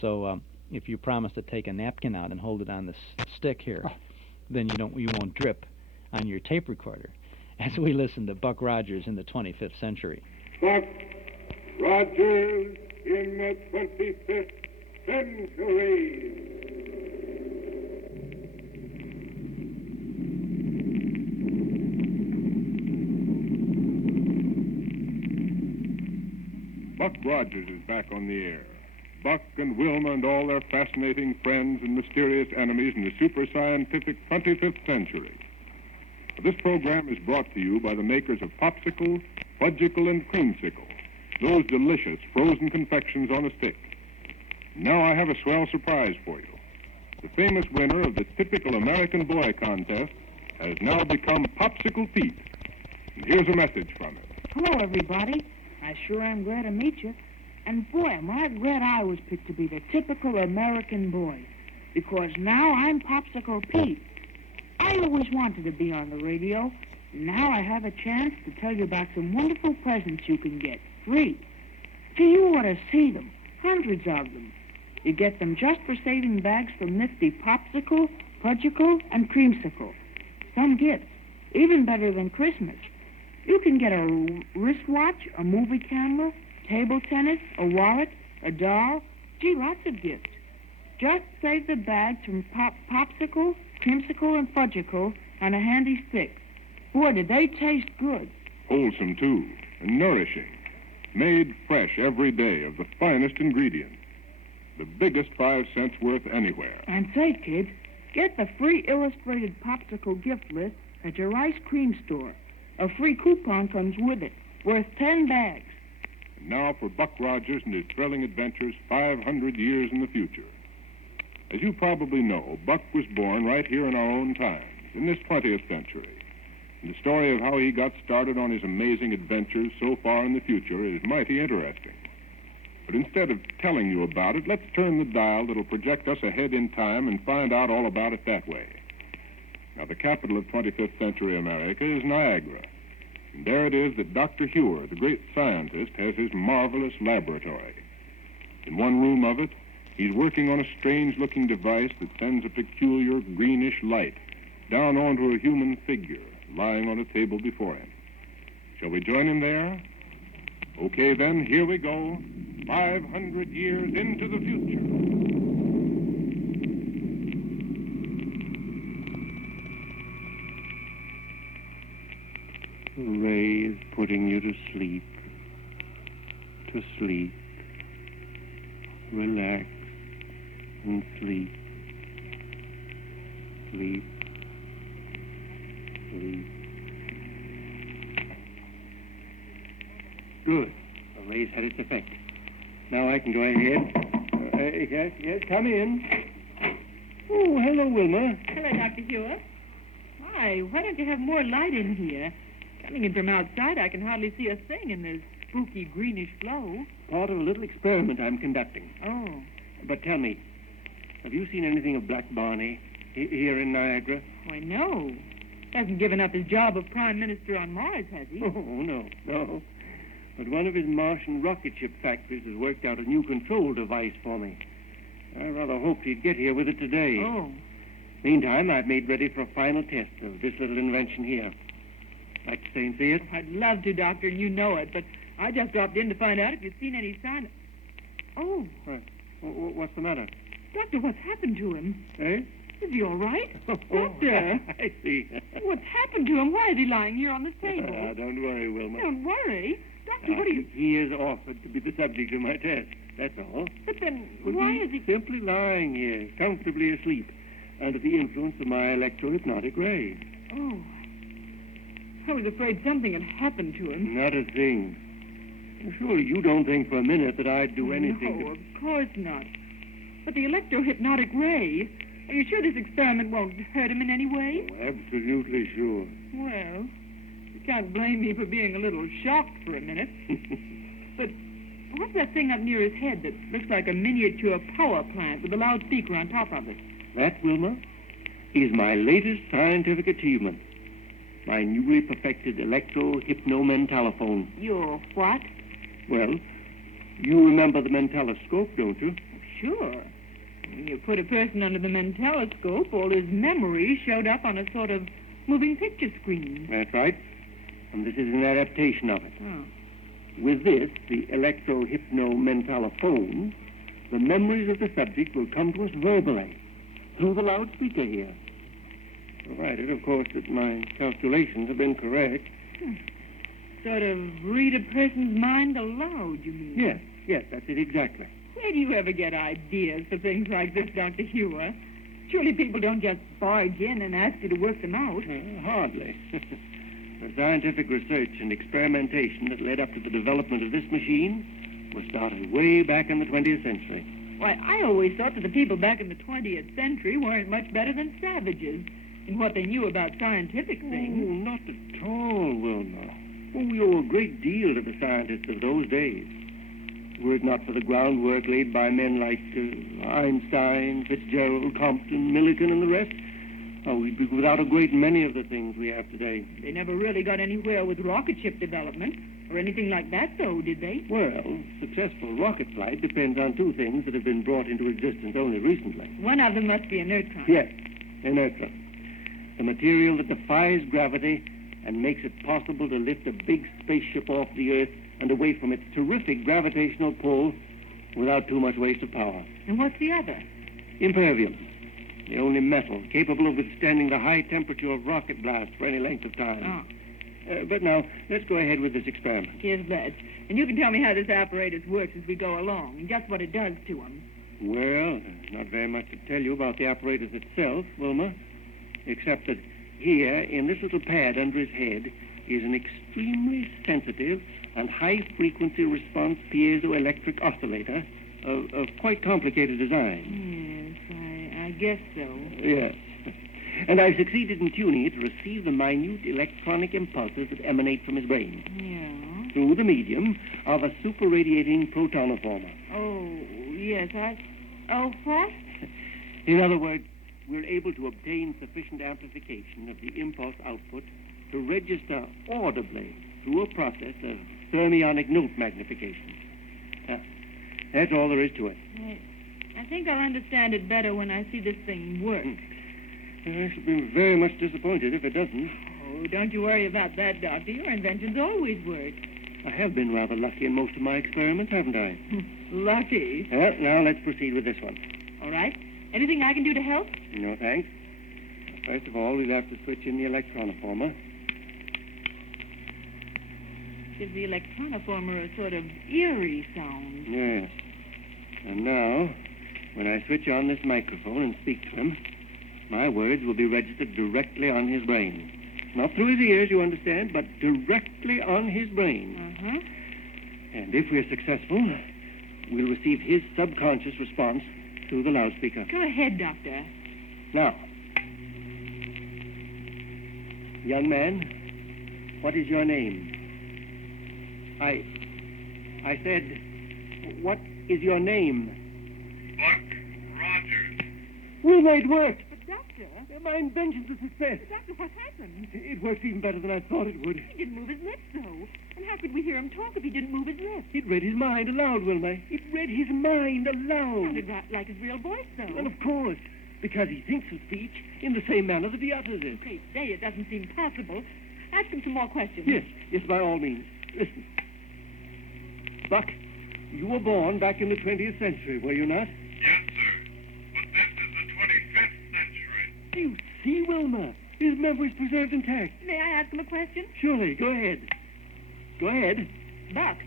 So if you promise to take a napkin out and hold it on the stick here, then you won't drip on your tape recorder. As we listen to Buck Rogers in the 25th century. Buck Rogers in the 25th century. Buck Rogers is back on the air. Buck and Wilma and all their fascinating friends and mysterious enemies in the super-scientific 25th century. This program is brought to you by the makers of Popsicle, Fudgicle, and Creamsicle, those delicious frozen confections on a stick. Now I have a swell surprise for you. The famous winner of the typical American boy contest has now become Popsicle Pete. And here's a message from him. Hello, everybody. I sure am glad to meet you. And boy, am I glad I was picked to be the typical American boy. Because now I'm Popsicle Pete. I always wanted to be on the radio. Now I have a chance to tell you about some wonderful presents you can get, free. Gee, you ought to see them. Hundreds of them. You get them just for saving bags from nifty Popsicle, Fudgicle, and Creamsicle. Some gifts, even better than Christmas. You can get a wristwatch, a movie camera, table tennis, a wallet, a doll. Gee, lots of gifts. Just save the bags from Popsicle, Creamsicle, and Fudgicle on a handy stick. Boy, did they taste good. Wholesome, too, and nourishing. Made fresh every day of the finest ingredients. The biggest 5 cents worth anywhere. And say, kids, get the free illustrated Popsicle gift list at your ice cream store. A free coupon comes with it, worth 10 bags. And now for Buck Rogers and his thrilling adventures 500 years in the future. As you probably know, Buck was born right here in our own times, in this 20th century. And the story of how he got started on his amazing adventures so far in the future is mighty interesting. But instead of telling you about it, let's turn the dial that'll project us ahead in time and find out all about it that way. Now, the capital of 25th century America is Niagara. And there it is that Dr. Hewer, the great scientist, has his marvelous laboratory. In one room of it, he's working on a strange-looking device that sends a peculiar greenish light down onto a human figure lying on a table before him. Shall we join him there? Okay, then, here we go. 500 years into the future. Ray is putting you to sleep. To sleep. Relax and sleep. Sleep. Sleep. Good. The ray's had its effect. Now I can go ahead. Yes, come in. Oh, hello, Wilma. Hello, Dr. Hewer. Why don't you have more light in here? Coming in from outside, I can hardly see a thing in this spooky greenish glow. Part of a little experiment I'm conducting. Oh. But tell me, have you seen anything of Black Barney here in Niagara? Why, no. Hasn't given up his job of Prime Minister on Mars, has he? Oh, no. But one of his Martian rocket ship factories has worked out a new control device for me. I rather hoped he'd get here with it today. Oh. Meantime, I've made ready for a final test of this little invention here. Like to stay and see it? I'd love to, Doctor, and you know it, but I just dropped in to find out if you'd seen any sign. Oh. What's the matter? Doctor, what's happened to him? Eh? Is he all right? Doctor! I see. What's happened to him? Why is he lying here on this table? Don't worry, Wilma. Don't worry. Doctor, what are you... He is offered to be the subject of my test. That's all. But then, why is he... Simply lying here, comfortably asleep, under the influence of my electro-hypnotic ray. Oh. I was afraid something had happened to him. Not a thing. Surely you don't think for a minute that I'd do anything... No, of course not. But the electro-hypnotic ray... Are you sure this experiment won't hurt him in any way? Oh, absolutely sure. Well, you can't blame me for being a little shocked for a minute. But what's that thing up near his head that looks like a miniature power plant with a loudspeaker on top of it? That, Wilma, is my latest scientific achievement. My newly perfected electro-hypno-mentalophone. Your what? Well, you remember the mentaloscope, don't you? Sure. When you put a person under the mentaloscope, all his memories showed up on a sort of moving picture screen. That's right. And this is an adaptation of it. Oh. With this, the electro-hypno-mentalophone, the memories of the subject will come to us verbally, through the loudspeaker here. Provided, of course, that my calculations have been correct. Sort of read a person's mind aloud, you mean? Yes, that's it exactly. Where do you ever get ideas for things like this, Dr. Hewer? Surely people don't just barge in and ask you to work them out. Hardly. The scientific research and experimentation that led up to the development of this machine was started way back in the 20th century. Why, I always thought that the people back in the 20th century weren't much better than savages in what they knew about scientific things. Oh, not at all, Wilma. Oh, we owe a great deal to the scientists of those days. Were it not for the groundwork laid by men like Einstein, Fitzgerald, Compton, Millikan, and the rest, we'd be without a great many of the things we have today. They never really got anywhere with rocket ship development or anything like that, though, did they? Well, successful rocket flight depends on two things that have been brought into existence only recently. One of them must be a neutron. Yes, a neutron. The material that defies gravity and makes it possible to lift a big spaceship off the Earth and away from its terrific gravitational pull without too much waste of power. And what's the other? Impervium. The only metal capable of withstanding the high temperature of rocket blasts for any length of time. Oh. But now, let's go ahead with this experiment. Yes, let's. And you can tell me how this apparatus works as we go along, and just what it does to them. Well, there's not very much to tell you about the apparatus itself, Wilma, except that here, in this little pad under his head, is an extremely sensitive and high-frequency response piezoelectric oscillator of quite complicated design. Yes, I guess so. Yes. And I've succeeded in tuning it to receive the minute electronic impulses that emanate from his brain. Yeah? Through the medium of a super-radiating protonoformer. Oh, yes, Oh, what? In other words, we're able to obtain sufficient amplification of the impulse output to register audibly through a process of thermionic note magnification. That's all there is to it. I think I'll understand it better when I see this thing work. I should be very much disappointed if it doesn't. Oh, don't you worry about that, Doctor. Your inventions always work. I have been rather lucky in most of my experiments, haven't I? Lucky. Well, now let's proceed with this one. All right. Anything I can do to help? No, thanks. First of all, we'll have to switch in the electronoformer. Gives the electronoformer a sort of eerie sound. Yes. And now, when I switch on this microphone and speak to him, my words will be registered directly on his brain. Not through his ears, you understand, but directly on his brain. Uh-huh. And if we're successful, we'll receive his subconscious response through the loudspeaker. Go ahead, Doctor. Now, young man, what is your name? I said, what is your name? Buck Rogers. We made work. But, Doctor... My invention's a success. Doctor, what happened? It worked even better than I thought it would. He didn't move his lips, though. And how could we hear him talk if he didn't move his lips? It read his mind aloud, Wilma. It read his mind aloud. Sounded like his real voice, though. And of course, because he thinks of speech in the same manner that he utters it. Great day, it doesn't seem possible. Ask him some more questions. Yes, by all means. Listen. Buck, you were born back in the 20th century, were you not? Yes, sir. But this is the 25th century. You see, Wilma, his memory's preserved intact. May I ask him a question? Surely, go ahead. Go ahead. Buck,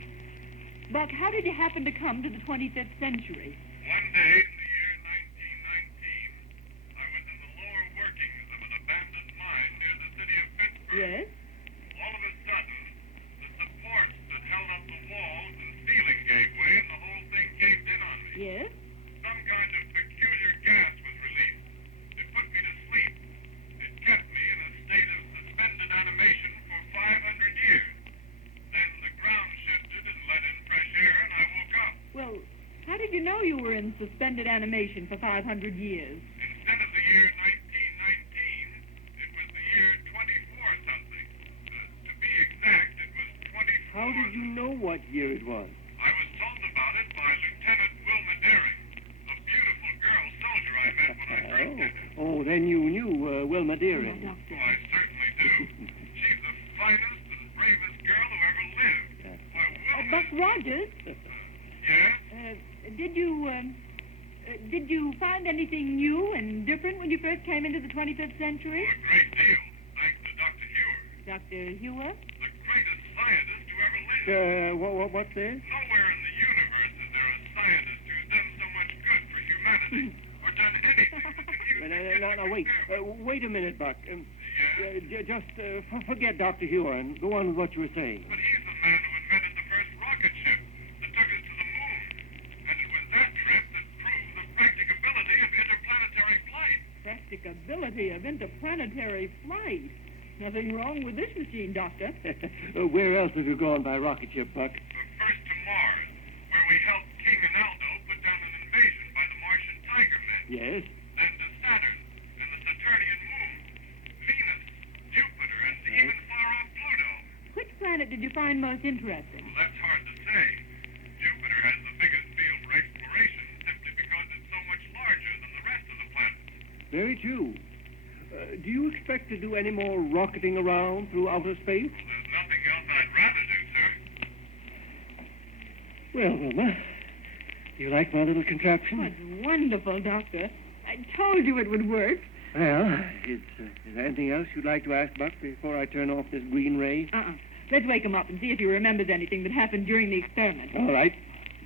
how did you happen to come to the 25th century? One day in the year 1919, I was in the lower workings of an abandoned mine near the city of Pittsburgh. Yes? All of a sudden, the supports that held up the walls and ceiling gave way and the whole thing caved in on me. Yes? Some kind of peculiar gas was released. It put me to sleep. It kept me in a state of suspended animation for 500 years. Then the ground shifted and let in fresh air, and I woke up. Well, how did you know you were in suspended animation for 500 years? Instead of the year 1919, it was the year 24-something. To be exact, it was 24... How did you know what year it was? I was told about it by Lieutenant Wilma Daring, a beautiful girl soldier I met when I first did it. Oh, then you knew Wilma Deering. Well, I certainly do. She's the finest and bravest girl who ever lived. Why, Wilma... Buck Rogers? Yes? Did you find anything new and different when you first came into the 25th century? A great deal, thanks to Dr. Hewer. Dr. Hewer? The greatest scientist who ever lived. What's this? Nowhere in the universe is there a scientist who's done so much good for humanity, or done anything that can use No, wait. Wait a minute, Buck. Just forget Dr. Hewer and go on with what you were saying. But he's the man who invented the first rocket ship that took us to the moon. And it was that trip that proved the practicability of interplanetary flight. Practicability of interplanetary flight? Nothing wrong with this machine, Doctor. Where else have you gone by rocket ship, Buck? But first to Mars, where we helped King Ronaldo put down an invasion by the Martian Tiger Men. Yes? Then to Saturn and the Saturnian moon, Venus, Jupiter, and even far-off Pluto. Which planet did you find most interesting? Well, that's hard to say. Jupiter has the biggest field for exploration simply because it's so much larger than the rest of the planets. Very true. Do you expect to do any more rocketing around through outer space? Well, there's nothing else I'd rather do, sir. Well, Wilma, do you like my little contraption? Oh, it's wonderful, Doctor. I told you it would work. Well, is there anything else you'd like to ask, Buck, before I turn off this green ray? Let's wake him up and see if he remembers anything that happened during the experiment. All right.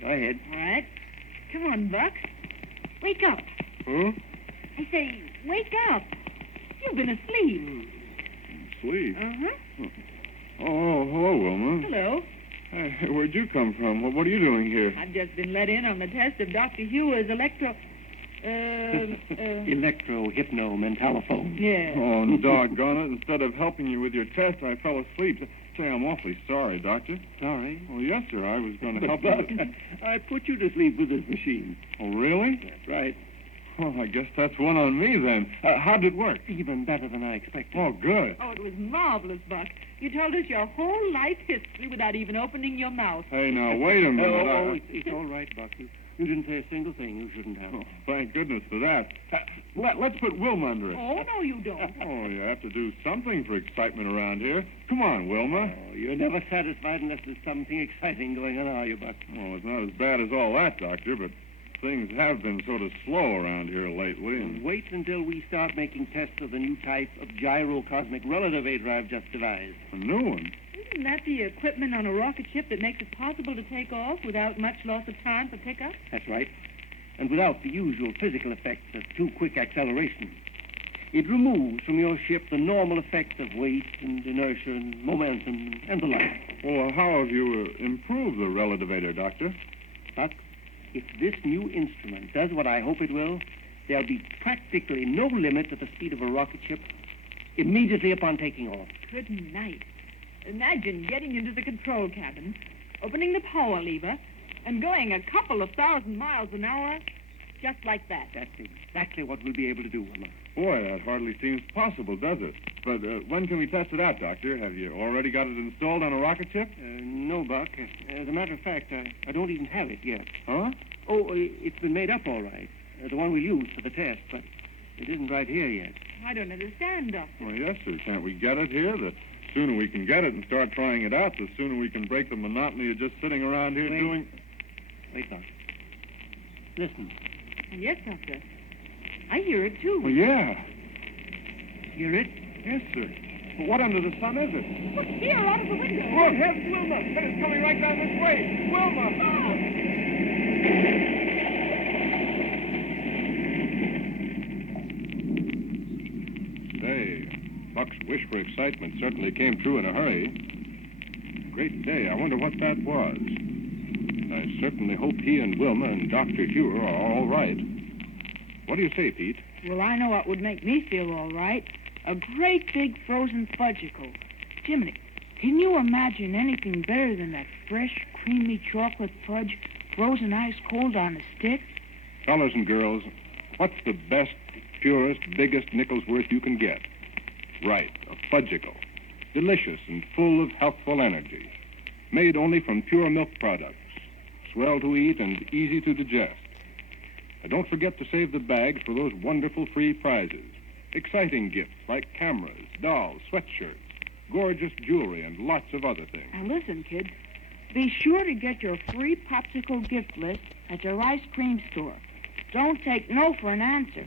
Go ahead. All right. Come on, Buck. Wake up. Huh? I say, wake up. You've been asleep. Sleep? Uh-huh. Oh, hello, Wilma. Hello. Hey, where'd you come from? What are you doing here? I've just been let in on the test of Dr. Hewer's Electro-hypno-mentalophone. Yeah. Oh, doggone it. Instead of helping you with your test, I fell asleep. Say, I'm awfully sorry, Doctor. Sorry? Well, yes, sir. I was going to help Buck, you. I put you to sleep with this machine. Oh, really? That's right. Oh, I guess that's one on me then. How did it work? Even better than I expected. Oh, good. Oh, it was marvelous, Buck. You told us your whole life history without even opening your mouth. Hey, now, wait a minute. It's all right, Buck. You didn't say a single thing you shouldn't have. Oh, thank goodness for that. Let's put Wilma under it. Oh, no, you don't. Oh, you have to do something for excitement around here. Come on, Wilma. Oh, you're never satisfied unless there's something exciting going on, are you, Buck? Well, it's not as bad as all that, Doctor, but things have been sort of slow around here lately. Well, wait until we start making tests of the new type of gyrocosmic relativator I've just devised. A new one? Isn't that the equipment on a rocket ship that makes it possible to take off without much loss of time for pickup? That's right. And without the usual physical effects of too quick acceleration. It removes from your ship the normal effects of weight and inertia and momentum and the like. Well, how have you improved the relativator, Doctor? Buck, if this new instrument does what I hope it will, there'll be practically no limit to the speed of a rocket ship immediately upon taking off. Good night. Imagine getting into the control cabin, opening the power lever, and going a couple of 1,000 miles an hour just like that. That's exactly what we'll be able to do, Wilma. Boy, that hardly seems possible, does it? But when can we test it out, Doctor? Have you already got it installed on a rocket ship? No, Buck. As a matter of fact, I don't even have it yet. Huh? Oh, it's been made up all right. The one we'll use for the test, but it isn't right here yet. I don't understand, Doctor. Well, yes, sir. Can't we get it here? The sooner we can get it and start trying it out, the sooner we can break the monotony of just sitting around here doing... Wait, Buck. Listen. Yes, Doctor. I hear it, too. Well, yeah. Hear it? Yes, sir. But what under the sun is it? Look here, out of the window. Look, here's Wilma. And it's coming right down this way. Wilma! Say, Buck's wish for excitement certainly came true in a hurry. Great day. I wonder what that was. I certainly hope he and Wilma and Dr. Hewer are all right. What do you say, Pete? Well, I know what would make me feel all right. A great big frozen fudgicle. Jiminy, can you imagine anything better than that fresh, creamy chocolate fudge frozen ice cold on a stick? Fellas and girls, what's the best, purest, biggest nickel's worth you can get? Right, a fudgicle. Delicious and full of healthful energy. Made only from pure milk products. Swell to eat and easy to digest. And don't forget to save the bags for those wonderful free prizes. Exciting gifts like cameras, dolls, sweatshirts, gorgeous jewelry, and lots of other things. Now listen, kid. Be sure to get your free popsicle gift list at your ice cream store. Don't take no for an answer.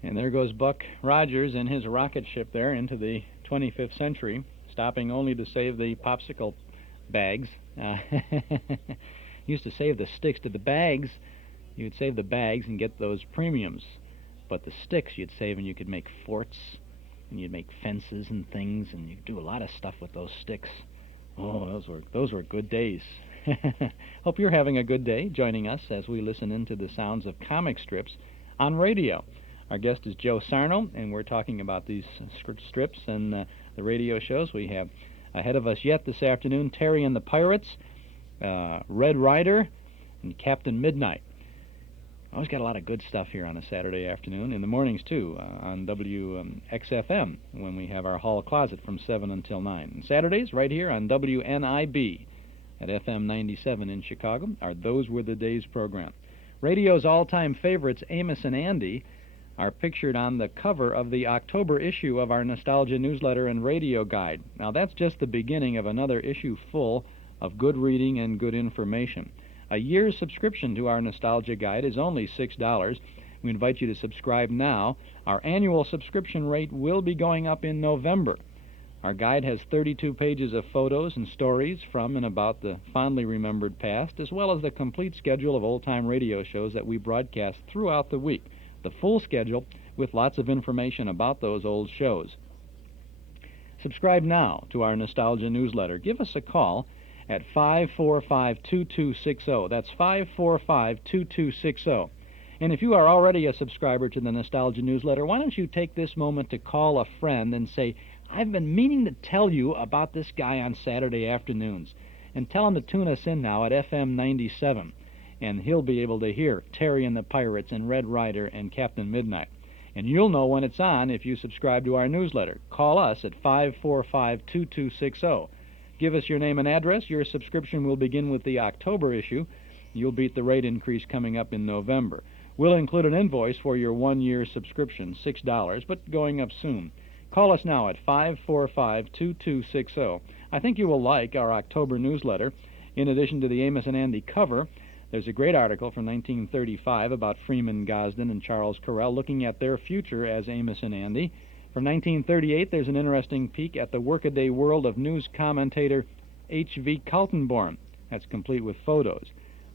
And there goes Buck Rogers in his rocket ship there into the 25th century, stopping only to save the popsicle bags. Used to save the sticks to the bags. You would save the bags and get those premiums. But the sticks you'd save and you could make forts, and you'd make fences and things, and you could do a lot of stuff with those sticks. Oh, those were good days. Hope you're having a good day joining us as we listen into the sounds of comic strips on radio. Our guest is Joe Sarno, and we're talking about these strips and the radio shows. We have ahead of us yet this afternoon Terry and the Pirates, Red Ryder, and Captain Midnight. Always got a lot of good stuff here on a Saturday afternoon, in the mornings too, on WXFM, when we have our hall closet from 7 until 9. And Saturdays, right here on WNIB at FM 97 in Chicago, our Those Were the Days program. Radio's all-time favorites, Amos and Andy, are pictured on the cover of the October issue of our Nostalgia newsletter and radio guide. Now, that's just the beginning of another issue full of good reading and good information. A year's subscription to our Nostalgia guide is only $6. We invite you to subscribe now. Our annual subscription rate will be going up in November. Our guide has 32 pages of photos and stories from and about the fondly remembered past, as well as the complete schedule of old-time radio shows that we broadcast throughout the week. the full schedule with lots of information about those old shows. Subscribe now to our Nostalgia newsletter. Give us a call at 545-2260. That's 545-2260. And if you are already a subscriber to the Nostalgia newsletter, why don't you take this moment to call a friend and say, I've been meaning to tell you about this guy on Saturday afternoons. And tell him to tune us in now at FM 97. And he'll be able to hear Terry and the Pirates and Red Ryder and Captain Midnight. And you'll know when it's on if you subscribe to our newsletter. Call us at 545-2260. Give us your name and address. Your subscription will begin with the October issue. You'll beat the rate increase coming up in November. We'll include an invoice for your one-year subscription, $6, but going up soon. Call us now at 545-2260. I think you will like our October newsletter. In addition to the Amos and Andy cover, there's a great article from 1935 about Freeman Gosden and Charles Correll looking at their future as Amos and Andy. From 1938, there's an interesting peek at the workaday world of news commentator H.V. Kaltenborn. That's complete with photos.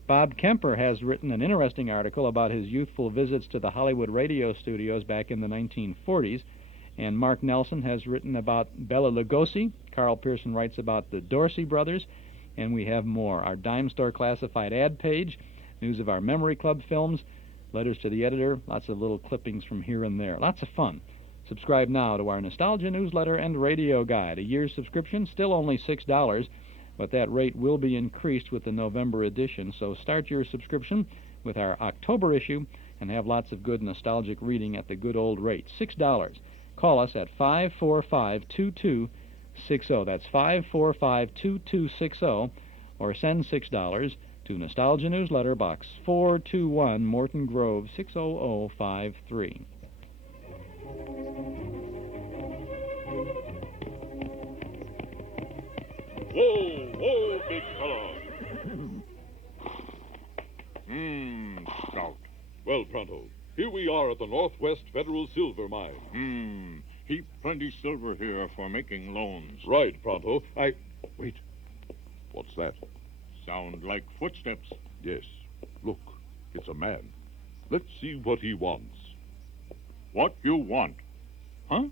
Bob Kemper has written an interesting article about his youthful visits to the Hollywood radio studios back in the 1940s. And Mark Nelson has written about Bela Lugosi. Carl Pearson writes about the Dorsey brothers. And we have more. Our dime store classified ad page, news of our Memory Club films, letters to the editor, lots of little clippings from here and there. Lots of fun. Subscribe now to our Nostalgia newsletter and radio guide. A year's subscription, still only $6, but that rate will be increased with the November edition. So start your subscription with our October issue and have lots of good nostalgic reading at the good old rate, $6. Call us at 545-2260. That's 545-2260, or send $6 to Nostalgia Newsletter, Box 421, Morton Grove, 60053. Whoa, whoa, big fella. Stout. Well, Pronto, here we are at the Northwest Federal Silver Mine. Heap plenty silver here for making loans. Right, Pronto. Wait. What's that? Sound like footsteps. Yes. Look, it's a man. Let's see what he wants. What you want? Huh?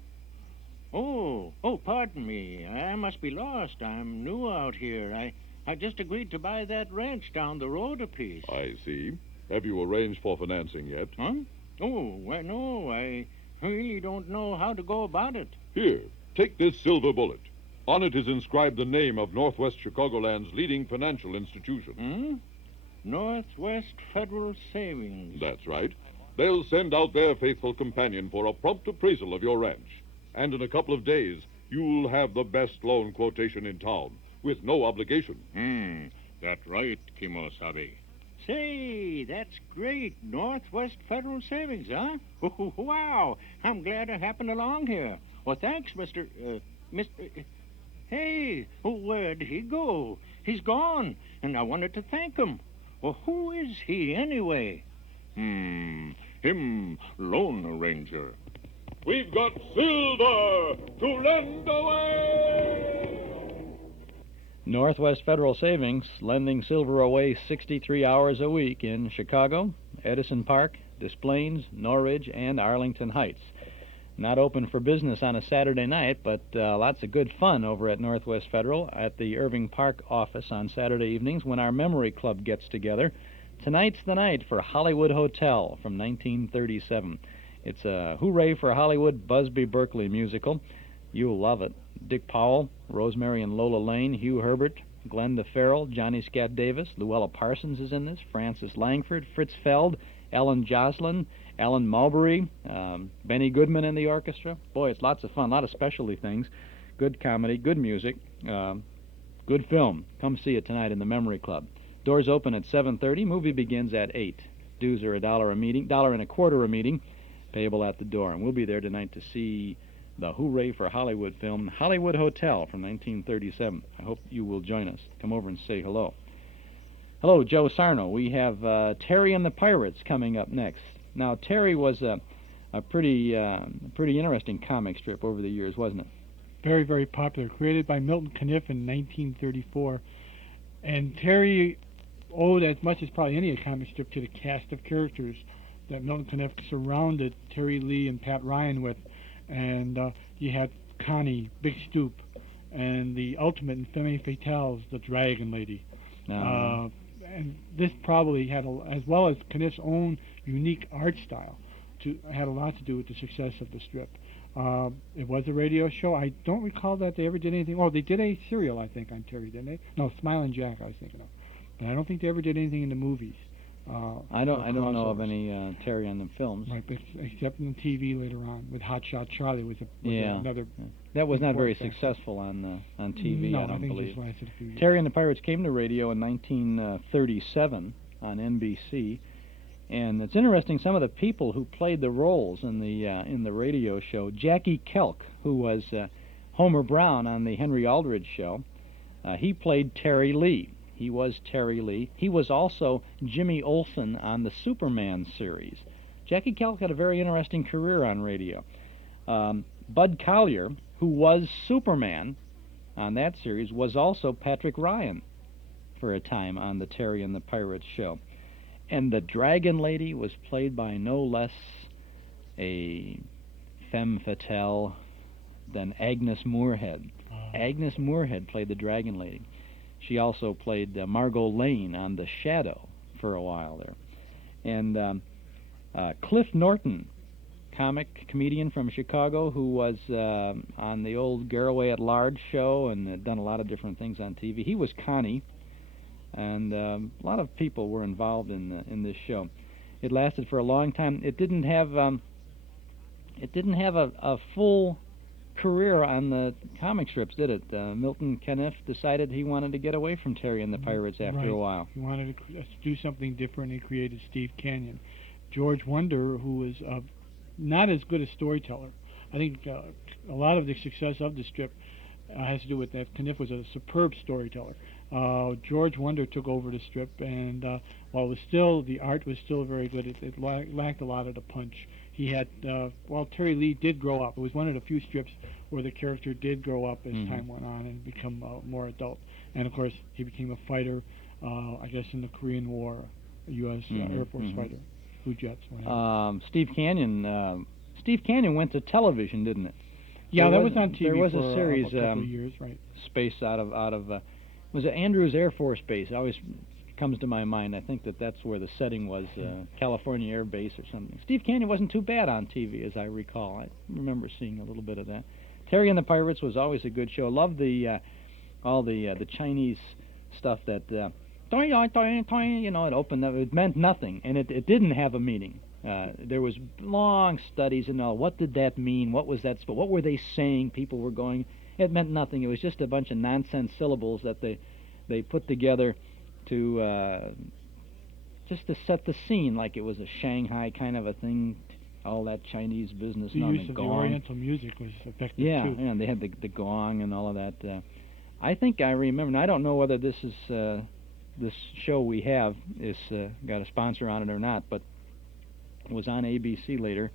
Oh, pardon me. I must be lost. I'm new out here. I just agreed to buy that ranch down the road a piece. I see. Have you arranged for financing yet? Huh? Oh, well, no, I really don't know how to go about it. Here, take this silver bullet. On it is inscribed the name of Northwest Chicagoland's leading financial institution. Northwest Federal Savings. That's right. They'll send out their faithful companion for a prompt appraisal of your ranch. And in a couple of days, you'll have the best loan quotation in town, with no obligation. That's right, Kimosabe. Say, that's great. Northwest Federal Savings, huh? Wow. I'm glad I happened along here. Well, thanks, Mr. Hey, where'd he go? He's gone, and I wanted to thank him. Well, who is he, anyway? Him, loan arranger. We've got silver to lend away! Northwest Federal Savings, lending silver away 63 hours a week in Chicago, Edison Park, Des Plaines, Norridge, and Arlington Heights. Not open for business on a Saturday night, but lots of good fun over at Northwest Federal at the Irving Park office on Saturday evenings when our Memory Club gets together. Tonight's the night for Hollywood Hotel from 1937. It's a Hooray for Hollywood Busby Berkeley musical. You'll love it. Dick Powell, Rosemary and Lola Lane, Hugh Herbert, Glenda Farrell, Johnny Scat Davis, Luella Parsons is in this, Francis Langford, Fritz Feld, Ellen Joslin, Alan Mulberry, Benny Goodman in the orchestra. Boy, it's lots of fun, a lot of specialty things. Good comedy, good music, good film. Come see it tonight in the Memory Club. Doors open at 7:30. Movie begins at 8. Dues are $1 a meeting, $1.25 a meeting, payable at the door. And we'll be there tonight to see the Hooray for Hollywood film, Hollywood Hotel from 1937. I hope you will join us. Come over and say hello. Hello, Joe Sarno. We have Terry and the Pirates coming up next. Now, Terry was a pretty interesting comic strip over the years, wasn't it? Very, very popular. Created by Milton Caniff in 1934. And Terry owed as much as probably any comic strip to the cast of characters. that Milton Caniff surrounded Terry Lee and Pat Ryan with, and you had Connie, Big Stoop, and the ultimate in Femme Fatales, the Dragon Lady. And this probably had, as well as Caniff's own unique art style, had a lot to do with the success of the strip. It was a radio show. I don't recall that they ever did anything. Oh, they did a serial, I think, on Terry, didn't they? No, Smiling Jack, I was thinking of. But I don't think they ever did anything in the movies. I don't know of any Terry on the films. Right, but except in the TV later on with Hot Shot Charlie was another. That was not very successful on TV. No, I don't think believe. It just lasted a few years. Terry and the Pirates came to radio in 1937 on NBC, and it's interesting. Some of the people who played the roles in the radio show. Jackie Kelk, who was Homer Brown on the Henry Aldridge show, he played Terry Lee. He was Terry Lee. He was also Jimmy Olsen on the Superman series. Jackie Kelk had a very interesting career on radio. Bud Collier, who was Superman on that series, was also Patrick Ryan for a time on the Terry and the Pirates show. And the Dragon Lady was played by no less a femme fatale than Agnes Moorehead. Agnes Moorehead played the Dragon Lady. She also played Margot Lane on The Shadow for a while there. And Cliff Norton, comedian from Chicago, who was on the old Garraway at Large show and had done a lot of different things on TV. He was Connie, and a lot of people were involved in this show. It lasted for a long time. It didn't have a full career on the comic strips, did it? Milton Caniff decided he wanted to get away from Terry and the Pirates after a while. He wanted to do something different. He created Steve Canyon. George Wonder, who was not as good a storyteller. I think a lot of the success of the strip has to do with that. Caniff was a superb storyteller. George Wonder took over the strip, and while it was still, the art was still very good, it lacked a lot of the punch. He had, Terry Lee did grow up. It was one of the few strips where the character did grow up as time went on and become more adult. And of course, he became a fighter, I guess in the Korean War, a U.S. Air Force fighter, Blue Jets. Steve Canyon went to television, didn't it? Yeah, that was on TV. There was for a series, a couple of years, right? Space out of was it Andrews Air Force Base? It always comes to my mind. I think that's where the setting was, California Air Base or something. Steve Canyon wasn't too bad on TV, as I recall. I remember seeing a little bit of that. Terry and the Pirates was always a good show. Loved all the Chinese stuff that it opened up. It meant nothing, and it didn't have a meaning. There was long studies and all. What did that mean? What was that? What were they saying? People were going. It meant nothing. It was just a bunch of nonsense syllables that they put together to just to set the scene, like it was a Shanghai kind of a thing. All that Chinese business. The use of the Oriental music was effective too. Yeah, and they had the gong and all of that. I think I remember. And I don't know whether this is this show we have is got a sponsor on it or not, but it was on ABC later.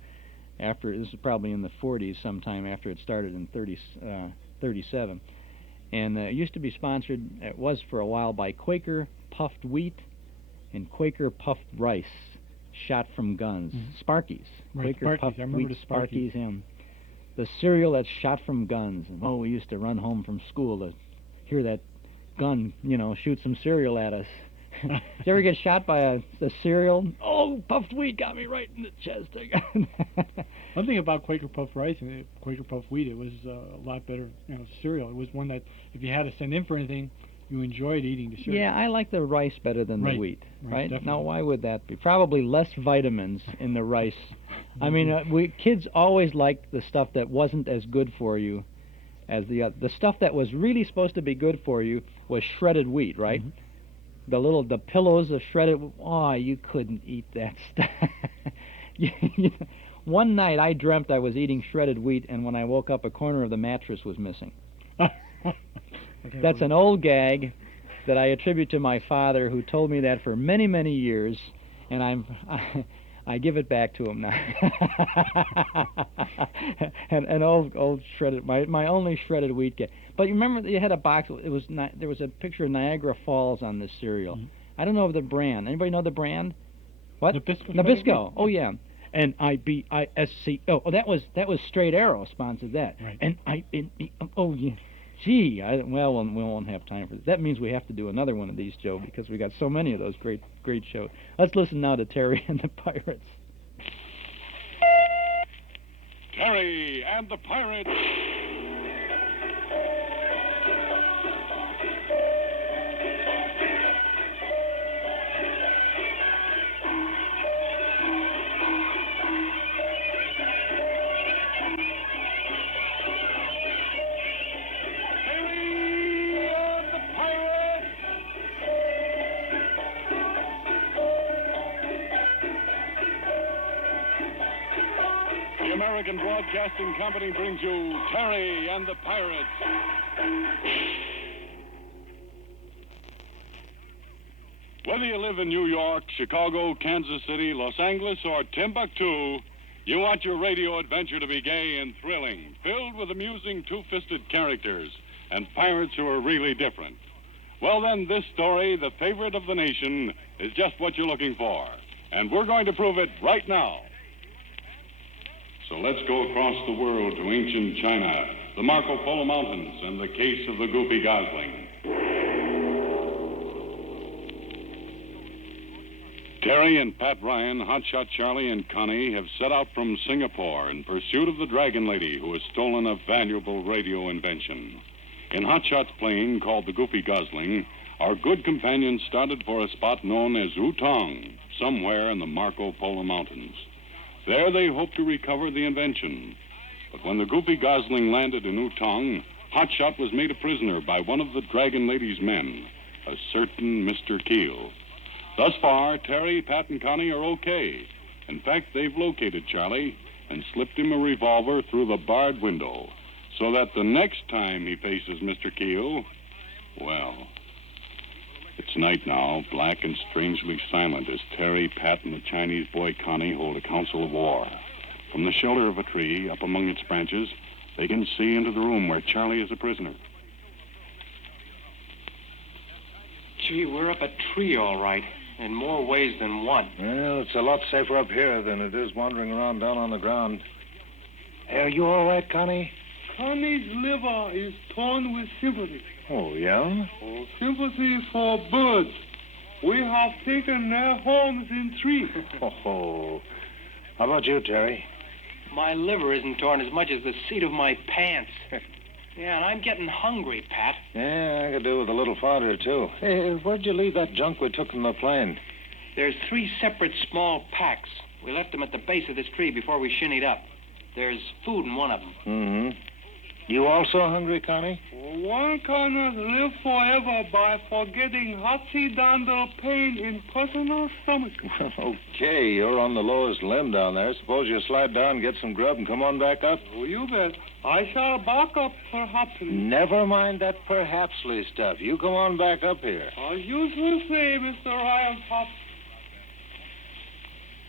After this was probably in the 40s, sometime after it started in 37, and it used to be sponsored. It was for a while by Quaker puffed wheat and Quaker puffed rice, shot from guns. Sparkies, right, Quaker Sparkies. puffed I remember wheat the Sparkies. and the cereal that's shot from guns. And we used to run home from school to hear that gun, shoot some cereal at us. Did you ever get shot by a cereal? Oh, puffed wheat got me right in the chest. One thing about Quaker puffed rice and Quaker puffed wheat, it was a lot better, cereal. It was one that if you had to send in for anything, you enjoyed eating the cereal. Yeah, I like the rice better than the wheat. Right? Definitely. Now, why would that be? Probably less vitamins in the rice. I mean, kids always liked the stuff that wasn't as good for you as the stuff that was really supposed to be good for you was shredded wheat, right? The pillows of shredded. Oh, you couldn't eat that stuff. One night I dreamt I was eating shredded wheat, and when I woke up, a corner of the mattress was missing. That's an old gag that I attribute to my father, who told me that for many, many years, and I give it back to him now. An old shredded, my only shredded wheat gag. But you remember you had a box. There was a picture of Niagara Falls on this cereal. I don't know of the brand. Anybody know the brand? What? Nabisco. Nabisco. Oh, yeah. Nibisco. Oh, that was Straight Arrow sponsored that. Right. Oh, yeah. Gee, we won't have time for this. That means we have to do another one of these, Joe, because we got so many of those great shows. Let's listen now to Terry and the Pirates. Terry and the Pirates. The American Broadcasting Company brings you Terry and the Pirates. Whether you live in New York, Chicago, Kansas City, Los Angeles, or Timbuktu, you want your radio adventure to be gay and thrilling, filled with amusing two-fisted characters and pirates who are really different. Well, then, this story, The Favorite of the Nation, is just what you're looking for. And we're going to prove it right now. So let's go across the world to ancient China, the Marco Polo Mountains, and the case of the Goofy Gosling. Terry and Pat Ryan, Hotshot Charlie, and Connie have set out from Singapore in pursuit of the Dragon Lady who has stolen a valuable radio invention. In Hotshot's plane, called the Goofy Gosling, our good companions started for a spot known as Utong, somewhere in the Marco Polo Mountains. There they hoped to recover the invention. But when the Goofy Gosling landed in Utong, Hotshot was made a prisoner by one of the Dragon Lady's men, a certain Mr. Keel. Thus far, Terry, Pat, and Connie are okay. In fact, they've located Charlie and slipped him a revolver through the barred window, so that the next time he faces Mr. Keel, well, it's night now, black and strangely silent as Terry, Pat, and the Chinese boy Connie hold a council of war. From the shelter of a tree, up among its branches, they can see into the room where Charlie is a prisoner. Gee, we're up a tree, all right, in more ways than one. Well, it's a lot safer up here than it is wandering around down on the ground. Hey, are you all right, Connie? Connie's liver is torn with sympathy. Oh, yeah? Oh, sympathy for birds. We have taken their homes in trees. Oh. How about you, Terry? My liver isn't torn as much as the seat of my pants. Yeah, and I'm getting hungry, Pat. Yeah, I could do with a little fodder, too. Hey, where'd you leave that junk we took from the plane? There's 3 separate small packs. We left them at the base of this tree before we shinnied up. There's food in one of them. Mm-hmm. You also hungry, Connie? One cannot live forever by forgetting horizontal pain in personal stomach. Okay, you're on the lowest limb down there. Suppose you slide down, get some grub, and come on back up? Oh, you bet. I shall back up perhaps. Never mind that perhapsly stuff. You come on back up here. As you say, Mr. Ryan Pop.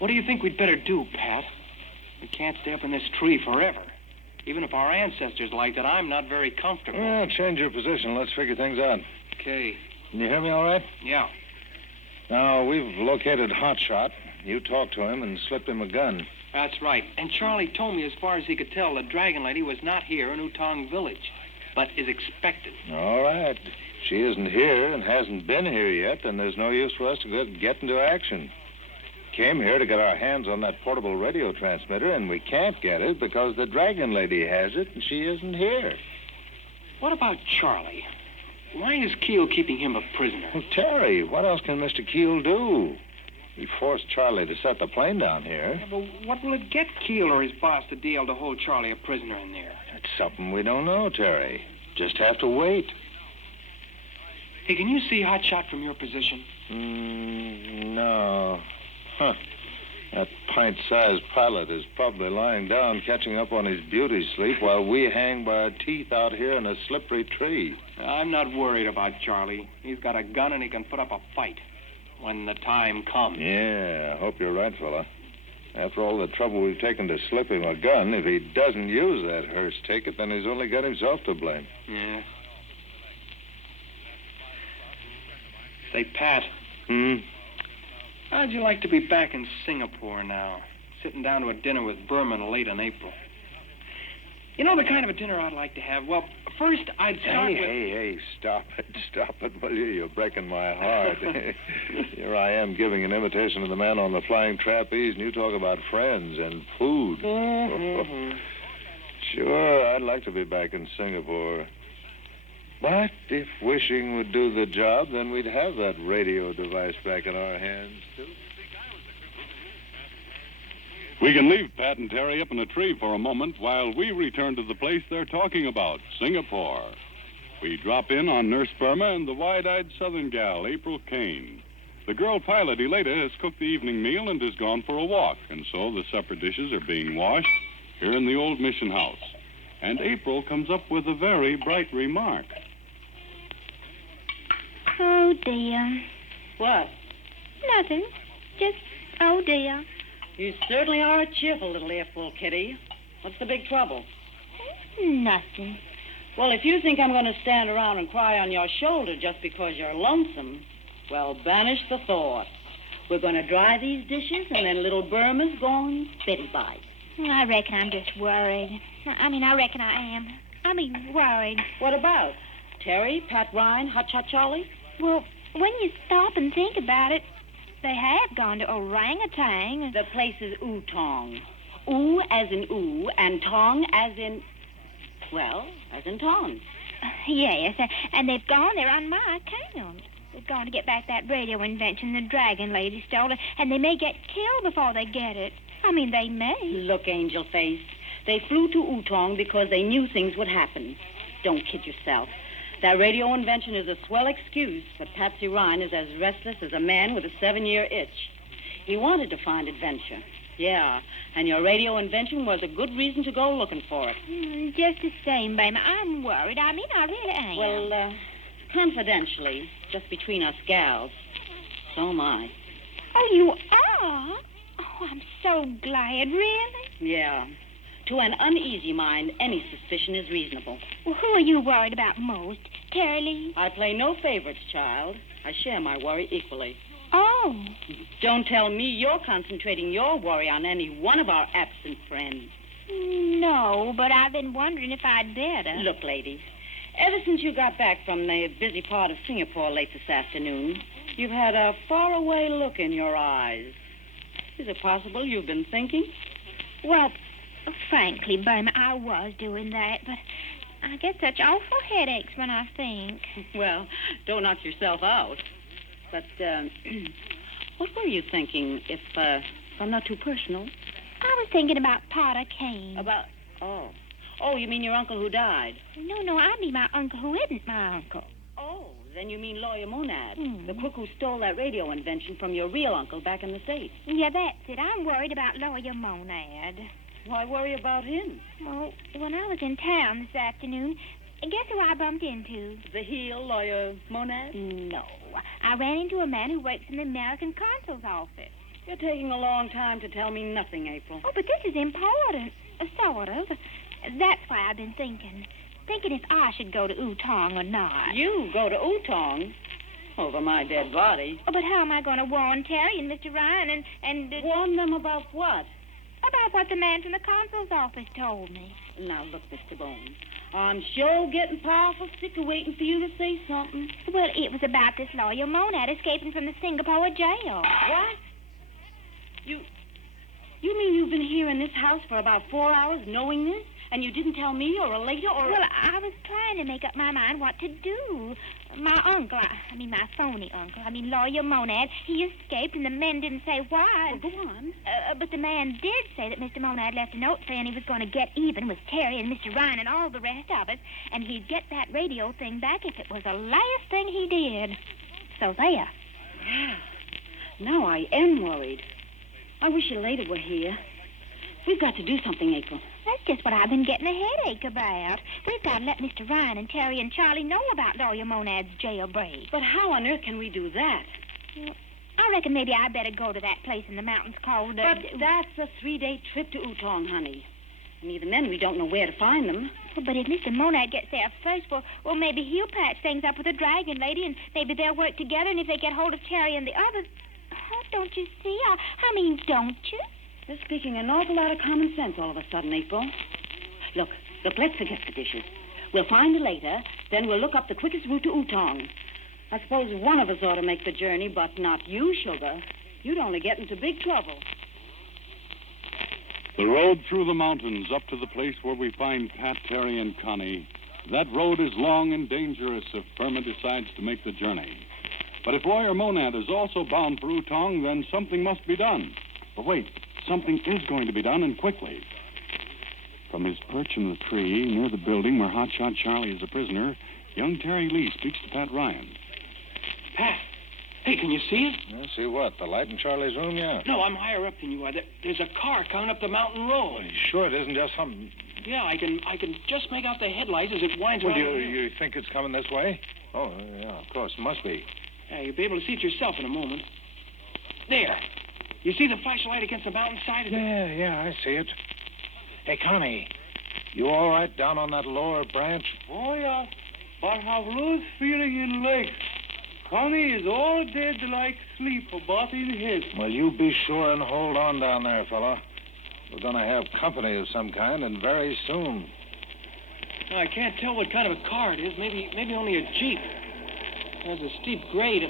What do you think we'd better do, Pat? We can't stay up in this tree forever. Even if our ancestors liked it, I'm not very comfortable. Yeah, change your position. Let's figure things out. Okay. Can you hear me all right? Yeah. Now, we've located Hotshot. You talked to him and slipped him a gun. That's right. And Charlie told me as far as he could tell, the Dragon Lady was not here in Utong Village, but is expected. All right. She isn't here and hasn't been here yet, then there's no use for us to get into action. Came here to get our hands on that portable radio transmitter, and we can't get it because the Dragon Lady has it, and she isn't here. What about Charlie? Why is Keel keeping him a prisoner? Well, Terry, what else can Mr. Keel do? We forced Charlie to set the plane down here. Yeah, but what will it get Keel or his boss to deal to hold Charlie a prisoner in there? It's something we don't know, Terry. Just have to wait. Hey, can you see Hotshot from your position? No. Huh. That pint-sized pilot is probably lying down, catching up on his beauty sleep, while we hang by our teeth out here in a slippery tree. I'm not worried about Charlie. He's got a gun and he can put up a fight when the time comes. Yeah, I hope you're right, fella. After all the trouble we've taken to slip him a gun, if he doesn't use that Hearst ticket, then he's only got himself to blame. Yeah. Say, Pat. How'd you like to be back in Singapore now, sitting down to a dinner with Berman late in April? You know the kind of a dinner I'd like to have? Well, first I'd start with... Hey, stop it, will you? You're breaking my heart. Here I am giving an invitation to the man on the flying trapeze, and you talk about friends and food. Mm-hmm. Sure, I'd like to be back in Singapore. But if wishing would do the job, then we'd have that radio device back in our hands, too. We can leave Pat and Terry up in a tree for a moment while we return to the place they're talking about, Singapore. We drop in on Nurse Burma and the wide-eyed southern gal, April Kane. The girl pilot, Eleta, has cooked the evening meal and has gone for a walk, and so the supper dishes are being washed here in the old mission house. And April comes up with a very bright remark. Oh, dear. What? Nothing. Just, oh, dear. You certainly are a cheerful little earful, Kitty. What's the big trouble? Nothing. Well, if you think I'm going to stand around and cry on your shoulder just because you're lonesome, well, banish the thought. We're going to dry these dishes, and then little Burma's going Betty-bite. I reckon I'm just worried. I reckon I am. Worried. What about? Terry, Pat Ryan, Hot Shot Charlie? Well, when you stop and think about it, they have gone to orangutan. The place is Ootong. Oo as in oo, and tong as in, well, as in tongs. Yes, and they've gone there on my account. They've gone to get back that radio invention the dragon lady stole, and they may get killed before they get it. They may. Look, Angel Face, they flew to Ootong because they knew things would happen. Don't kid yourself. That radio invention is a swell excuse, but Patsy Ryan is as restless as a man with a 7-year itch. He wanted to find adventure. Yeah, and your radio invention was a good reason to go looking for it. Just the same, baby. I'm worried. I really am. Well, confidentially, just between us gals, so am I. Oh, you are? Oh, I'm so glad, really? Yeah. To an uneasy mind, any suspicion is reasonable. Well, who are you worried about most? Terry Lee? I play no favorites, child. I share my worry equally. Oh. Don't tell me you're concentrating your worry on any one of our absent friends. No, but I've been wondering if I'd better. Look, lady, ever since you got back from the busy part of Singapore late this afternoon, you've had a faraway look in your eyes. Is it possible you've been thinking? Well, frankly, Burma, I was doing that, but I get such awful headaches when I think. Well, don't knock yourself out. But, what were you thinking, if I'm not too personal? I was thinking about Potter Kane. About, oh, you mean your uncle who died? No, I mean my uncle who isn't my uncle. Oh, then you mean Lawyer Monad, the crook who stole that radio invention from your real uncle back in the States. Yeah, that's it. I'm worried about Lawyer Monad. Why worry about him? Well, when I was in town this afternoon, guess who I bumped into? The heel Lawyer Monad? No. I ran into a man who works in the American consul's office. You're taking a long time to tell me nothing, April. Oh, but this is important. Sort of. That's why I've been thinking. Thinking if I should go to Ootong or not. You go to Ootong? Over my dead body. Oh, but how am I going to warn Terry and Mr. Ryan and... Warn them about what? About what the man from the consul's office told me. Now, look, Mr. Bones, I'm sure getting powerful sick of waiting for you to say something. Well, it was about this Lawyer Monad escaping from the Singapore jail. What? You mean you've been here in this house for about 4 hours knowing this? And you didn't tell me or a later or... Well, I was trying to make up my mind what to do. My uncle, my phony uncle, Lawyer Monad, he escaped and the men didn't say why. Well, go on. But the man did say that Mr. Monad left a note saying he was going to get even with Terry and Mr. Ryan and all the rest of us, and he'd get that radio thing back if it was the last thing he did. So there. Yeah. Now I am worried. I wish your lady were here. We've got to do something, April. That's just what I've been getting a headache about. We've got to let Mr. Ryan and Terry and Charlie know about Lawyer Monad's jailbreak. But how on earth can we do that? Well, I reckon maybe I better go to that place in the mountains called... But that's a 3-day trip to Ootong, honey. And even then, we don't know where to find them. Well, but if Mr. Monad gets there first, well, maybe he'll patch things up with the dragon lady, and maybe they'll work together, and if they get hold of Terry and the others... Don't you see? I mean, don't you? They're speaking an awful lot of common sense all of a sudden, April. Look, let's forget the dishes. We'll find her later, then we'll look up the quickest route to Utong. I suppose one of us ought to make the journey, but not you, Sugar. You'd only get into big trouble. The road through the mountains up to the place where we find Pat, Terry, and Connie. That road is long and dangerous if Irma decides to make the journey. But if Roy or Monad is also bound for Utong, then something must be done. But wait, something is going to be done, and quickly. From his perch in the tree near the building where Hotshot Charlie is a prisoner, young Terry Lee speaks to Pat Ryan. Pat, hey, can you see it? See what? The light in Charlie's room, yeah. No, I'm higher up than you are. There's a car coming up the mountain road. Well, you sure it isn't just some... Yeah, I can just make out the headlights as it winds Well, around. you think it's coming this way? Oh, yeah, of course. Must be. Yeah, you'll be able to see it yourself in a moment. There. You see the flashlight against the mountainside? Yeah, I see it. Hey, Connie, you all right down on that lower branch? Oh, yeah. But have loose feeling in legs. Connie is all dead like sleep, but in his. Well, you be sure and hold on down there, fella. We're going to have company of some kind, and very soon. I can't tell what kind of a car it is. Maybe only a Jeep. There's a steep grade.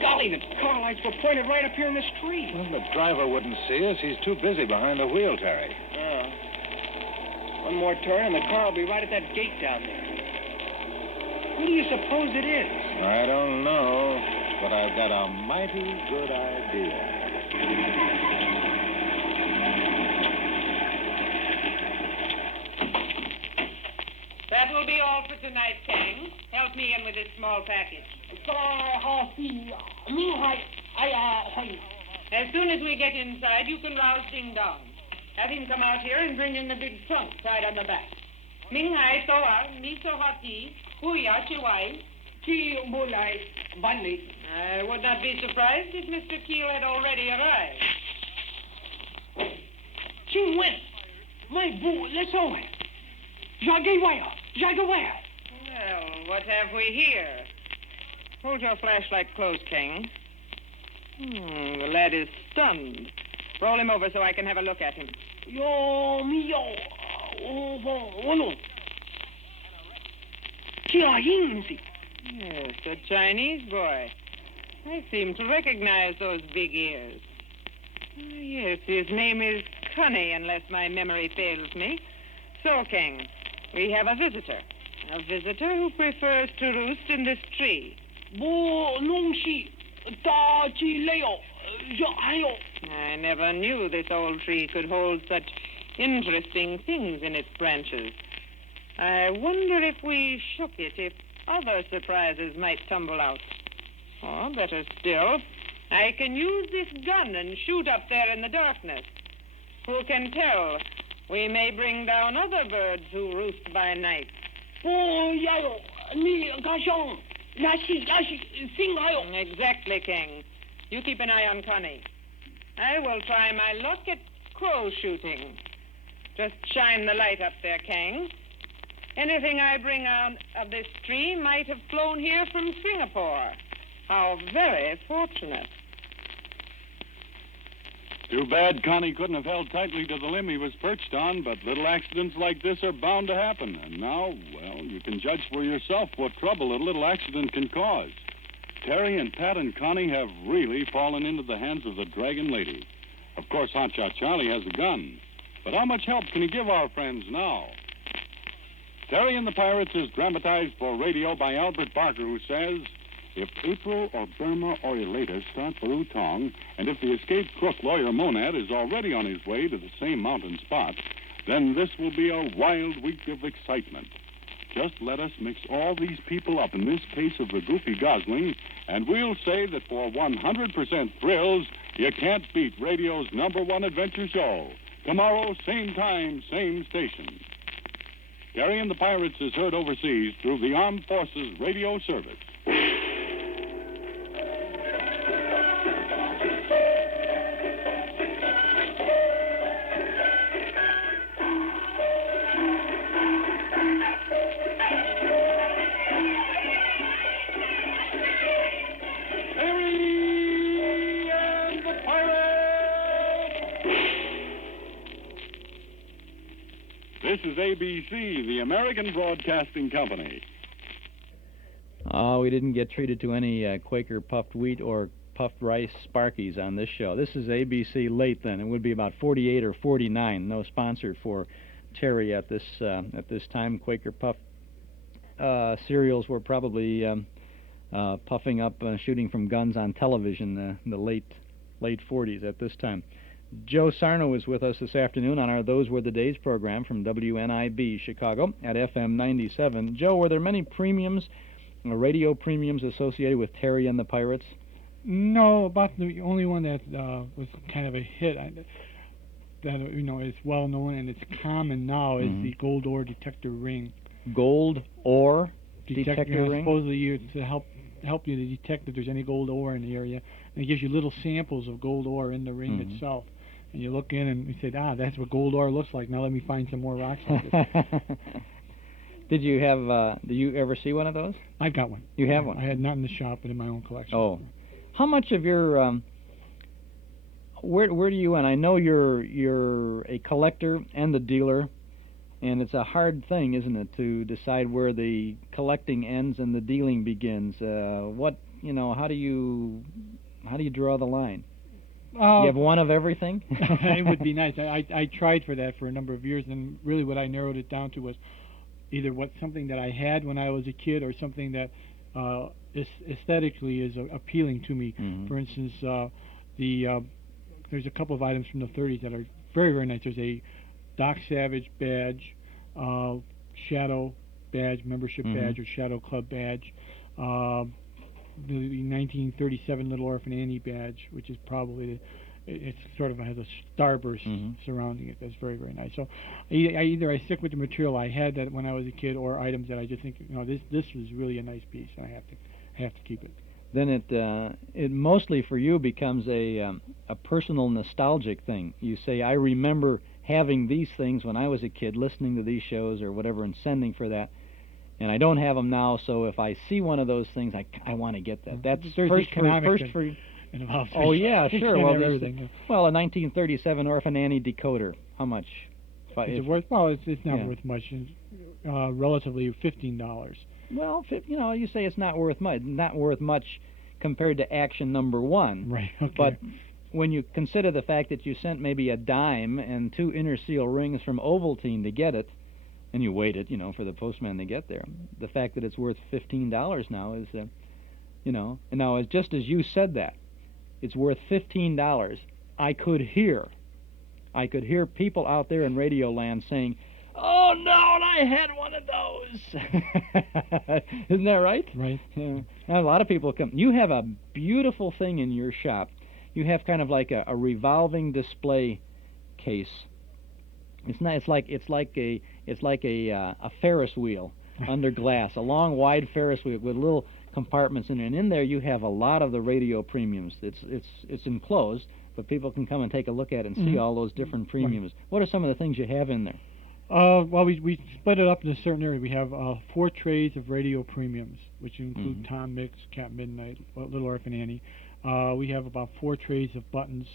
Golly, the car lights were pointed right up here in this tree. Well, the driver wouldn't see us. He's too busy behind the wheel, Terry. One more turn, and the car will be right at that gate down there. Who do you suppose it is? I don't know, but I've got a mighty good idea. That will be all for tonight, Kang. Help me in with this small package. As soon as we get inside, you can rouse Ding Dong. Have him come out here and bring in the big trunk tied on the back. Ming Hai Toa, Miso Hati, Huya Chiwai, Ki Bulai, Bunny. I would not be surprised if Mr. Keel had already arrived. Jim Wen, my boo, let's go. Jagawaya. Well, what have we here? Hold your flashlight close, King. The lad is stunned. Roll him over so I can have a look at him. Yo, mio. Oh, Yes, a Chinese boy. I seem to recognize those big ears. Yes, his name is Connie, unless my memory fails me. So, King, we have a visitor. A visitor who prefers to roost in this tree. I never knew this old tree could hold such interesting things in its branches. I wonder if we shook it, if other surprises might tumble out. Or, better still, I can use this gun and shoot up there in the darkness. Who can tell? We may bring down other birds who roost by night. Exactly, King. You keep an eye on Connie. I will try my luck at crow shooting. Just shine the light up there, King. Anything I bring out of this tree might have flown here from Singapore. How very fortunate. Too bad Connie couldn't have held tightly to the limb he was perched on, but little accidents like this are bound to happen. And now, well, you can judge for yourself what trouble a little accident can cause. Terry and Pat and Connie have really fallen into the hands of the Dragon Lady. Of course, Hotshot Charlie has a gun. But how much help can he give our friends now? Terry and the Pirates is dramatized for radio by Albert Barker, who says, if April or Burma or Elata start for Utong, and if the escaped crook lawyer Monad is already on his way to the same mountain spot, then this will be a wild week of excitement. Just let us mix all these people up in this case of the goofy Gosling, and we'll say that for 100% thrills, you can't beat radio's #1 adventure show. Tomorrow, same time, same station. Terry and the Pirates is heard overseas through the Armed Forces Radio Service. This is ABC, the American Broadcasting Company. Oh, we didn't get treated to any Quaker puffed wheat or puffed rice Sparkies on this show. This is ABC late then. It would be about 48 or 49. No sponsor for Terry at this time. Quaker puffed cereals were probably puffing up, shooting from guns on television in the late 40s at this time. Joe Sarno is with us this afternoon on our Those Were the Days program from WNIB Chicago at FM 97. Joe, were there many premiums, radio premiums associated with Terry and the Pirates? No, about the only one that was kind of a hit that is well known and it's common now is the gold ore detector ring. Gold ore detector ring? Supposedly it's to help you to detect if there's any gold ore in the area, and it gives you little samples of gold ore in the ring itself. And you look in and you say, that's what gold ore looks like. Now let me find some more rocks like this. Did you ever see one of those? I got one. You have one? I had not in the shop, but in my own collection. Oh. How much of your, where do you, and I know you're a collector and a dealer, and it's a hard thing, isn't it, to decide where the collecting ends and the dealing begins. How do you draw the line? You have one of everything? It would be nice. I tried for that for a number of years, and really what I narrowed it down to was either something that I had when I was a kid or something that aesthetically is appealing to me. For instance, there's a couple of items from the 30s that are very, very nice. There's a Doc Savage badge, Shadow badge, membership badge, or Shadow Club badge. The 1937 Little Orphan Annie badge, which is probably it sort of has a starburst surrounding it. That's very, very nice. So either I stick with the material I had that when I was a kid, or items that I just think this was really a nice piece, and I have to keep it. Then it mostly for you becomes a personal nostalgic thing. You say, I remember having these things when I was a kid, listening to these shows or whatever, and sending for that. And I don't have them now, so if I see one of those things, I want to get that. That's first for you. Oh yeah, sure. Well, a 1937 Orphan Annie decoder. How much? Is it worth? Well, it's not worth much. Relatively $15. Well, you say it's not worth much compared to Action number 1. Right. Okay. But when you consider the fact that you sent maybe a dime and 2 inner seal rings from Ovaltine to get it, and you waited, for the postman to get there. The fact that it's worth $15 now is, and now just as you said that, it's worth $15. I could hear people out there in Radio Land saying, "Oh no, I had one of those." Isn't that right? Right. Yeah. Now, a lot of people come. You have a beautiful thing in your shop. You have kind of like a revolving display case. It's not. It's like a Ferris wheel under glass, a long, wide Ferris wheel with little compartments in it. And in there, you have a lot of the radio premiums. It's enclosed, but people can come and take a look at it and see all those different premiums. Right. What are some of the things you have in there? Well, we split it up in a certain area. We have 4 trays of radio premiums, which include Tom Mix, Cat Midnight, Little Orphan Annie. We have about 4 trays of buttons,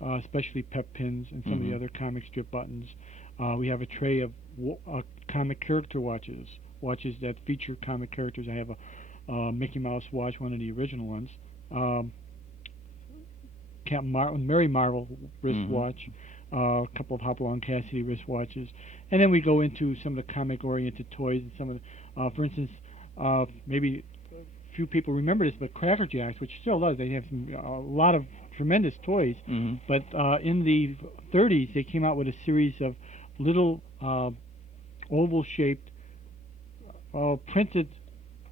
especially pep pins and some of the other comic strip buttons. We have a tray of comic character watches that feature comic characters. I have a Mickey Mouse watch, one of the original ones. Mary Marvel wristwatch. A couple of Hopalong Cassidy wristwatches, and then we go into some of the comic-oriented toys and some of the, for instance, maybe a few people remember this, but Cracker Jacks, which still does, they have a lot of tremendous toys, but in the 30s they came out with a series of little oval-shaped, printed,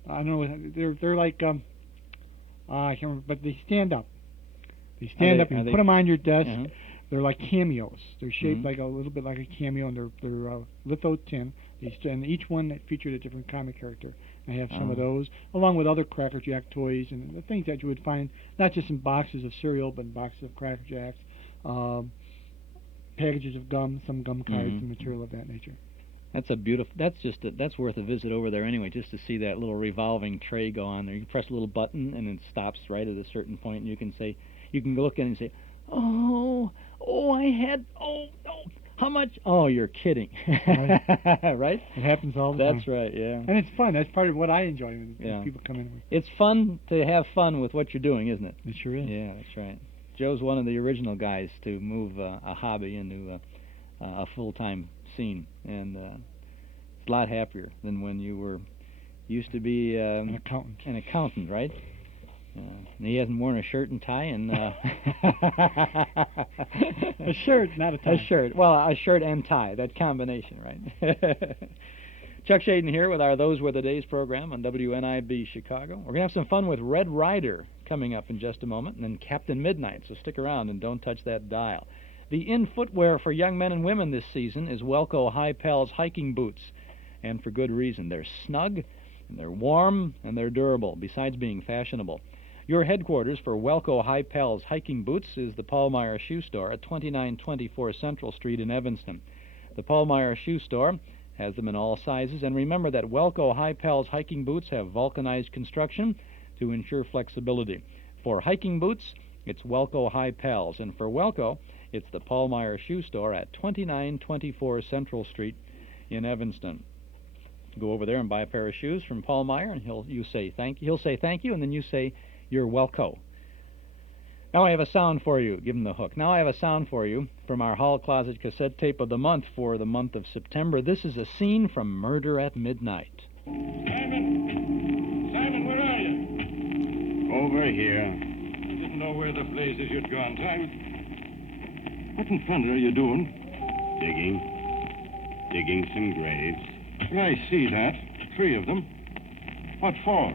I don't know, they're like, I can't remember, but they stand up. They stand up, and you put them on your desk. They're like cameos. They're shaped like a little bit like a cameo, and they're litho tin. And each one featured a different comic character. I have some of those, along with other Cracker Jack toys and the things that you would find not just in boxes of cereal, but in boxes of Cracker Jacks, packages of gum, some gum cards, and material of that nature. That's a beautiful. That's worth a visit over there anyway, just to see that little revolving tray go on there. You press a little button, and it stops right at a certain point, and you can look in and say, How much? Oh, you're kidding. Right? It happens all the time. That's right, yeah. And it's fun. That's part of what I enjoy when Yeah. people come in with. It's fun to have fun with what you're doing, isn't it? It sure is. Yeah, that's right. Joe's one of the original guys to move a hobby into a full-time scene, and it's a lot happier than when you were used to be An accountant. An accountant, right? And he hasn't worn a shirt and tie and A shirt, not a tie. a shirt. Well, a shirt and tie, that combination, right? Chuck Shaden here with our Those Were the Days program on WNIB Chicago. We're going to have some fun with Red Ryder coming up in just a moment, and then Captain Midnight, so stick around and don't touch that dial. The in footwear for young men and women this season is Welco High Pals hiking boots, and for good reason. They're snug, and they're warm, and they're durable, besides being fashionable. Your headquarters for Welco High Pals hiking boots is the Paul Meyer Shoe Store at 2924 Central Street in Evanston. The Paul Meyer Shoe Store has them in all sizes, and remember that Welco High Pals hiking boots have vulcanized construction to ensure flexibility. For hiking boots, it's Welco High Pals, and for Welco, it's the Paul Meyer Shoe Store at 2924 Central Street in Evanston. Go over there and buy a pair of shoes from Paul Meyer, and he'll say thank you, and then you say you're Welco. Now I have a sound for you. Give him the hook. Now I have a sound for you from our Hall Closet cassette tape of the month for the month of September. This is a scene from Murder at Midnight. Simon, where are you? Over here. I didn't know where the blazes you'd gone, Simon. What in thunder are you doing? Digging some graves. Well, I see that. 3 of them. What for?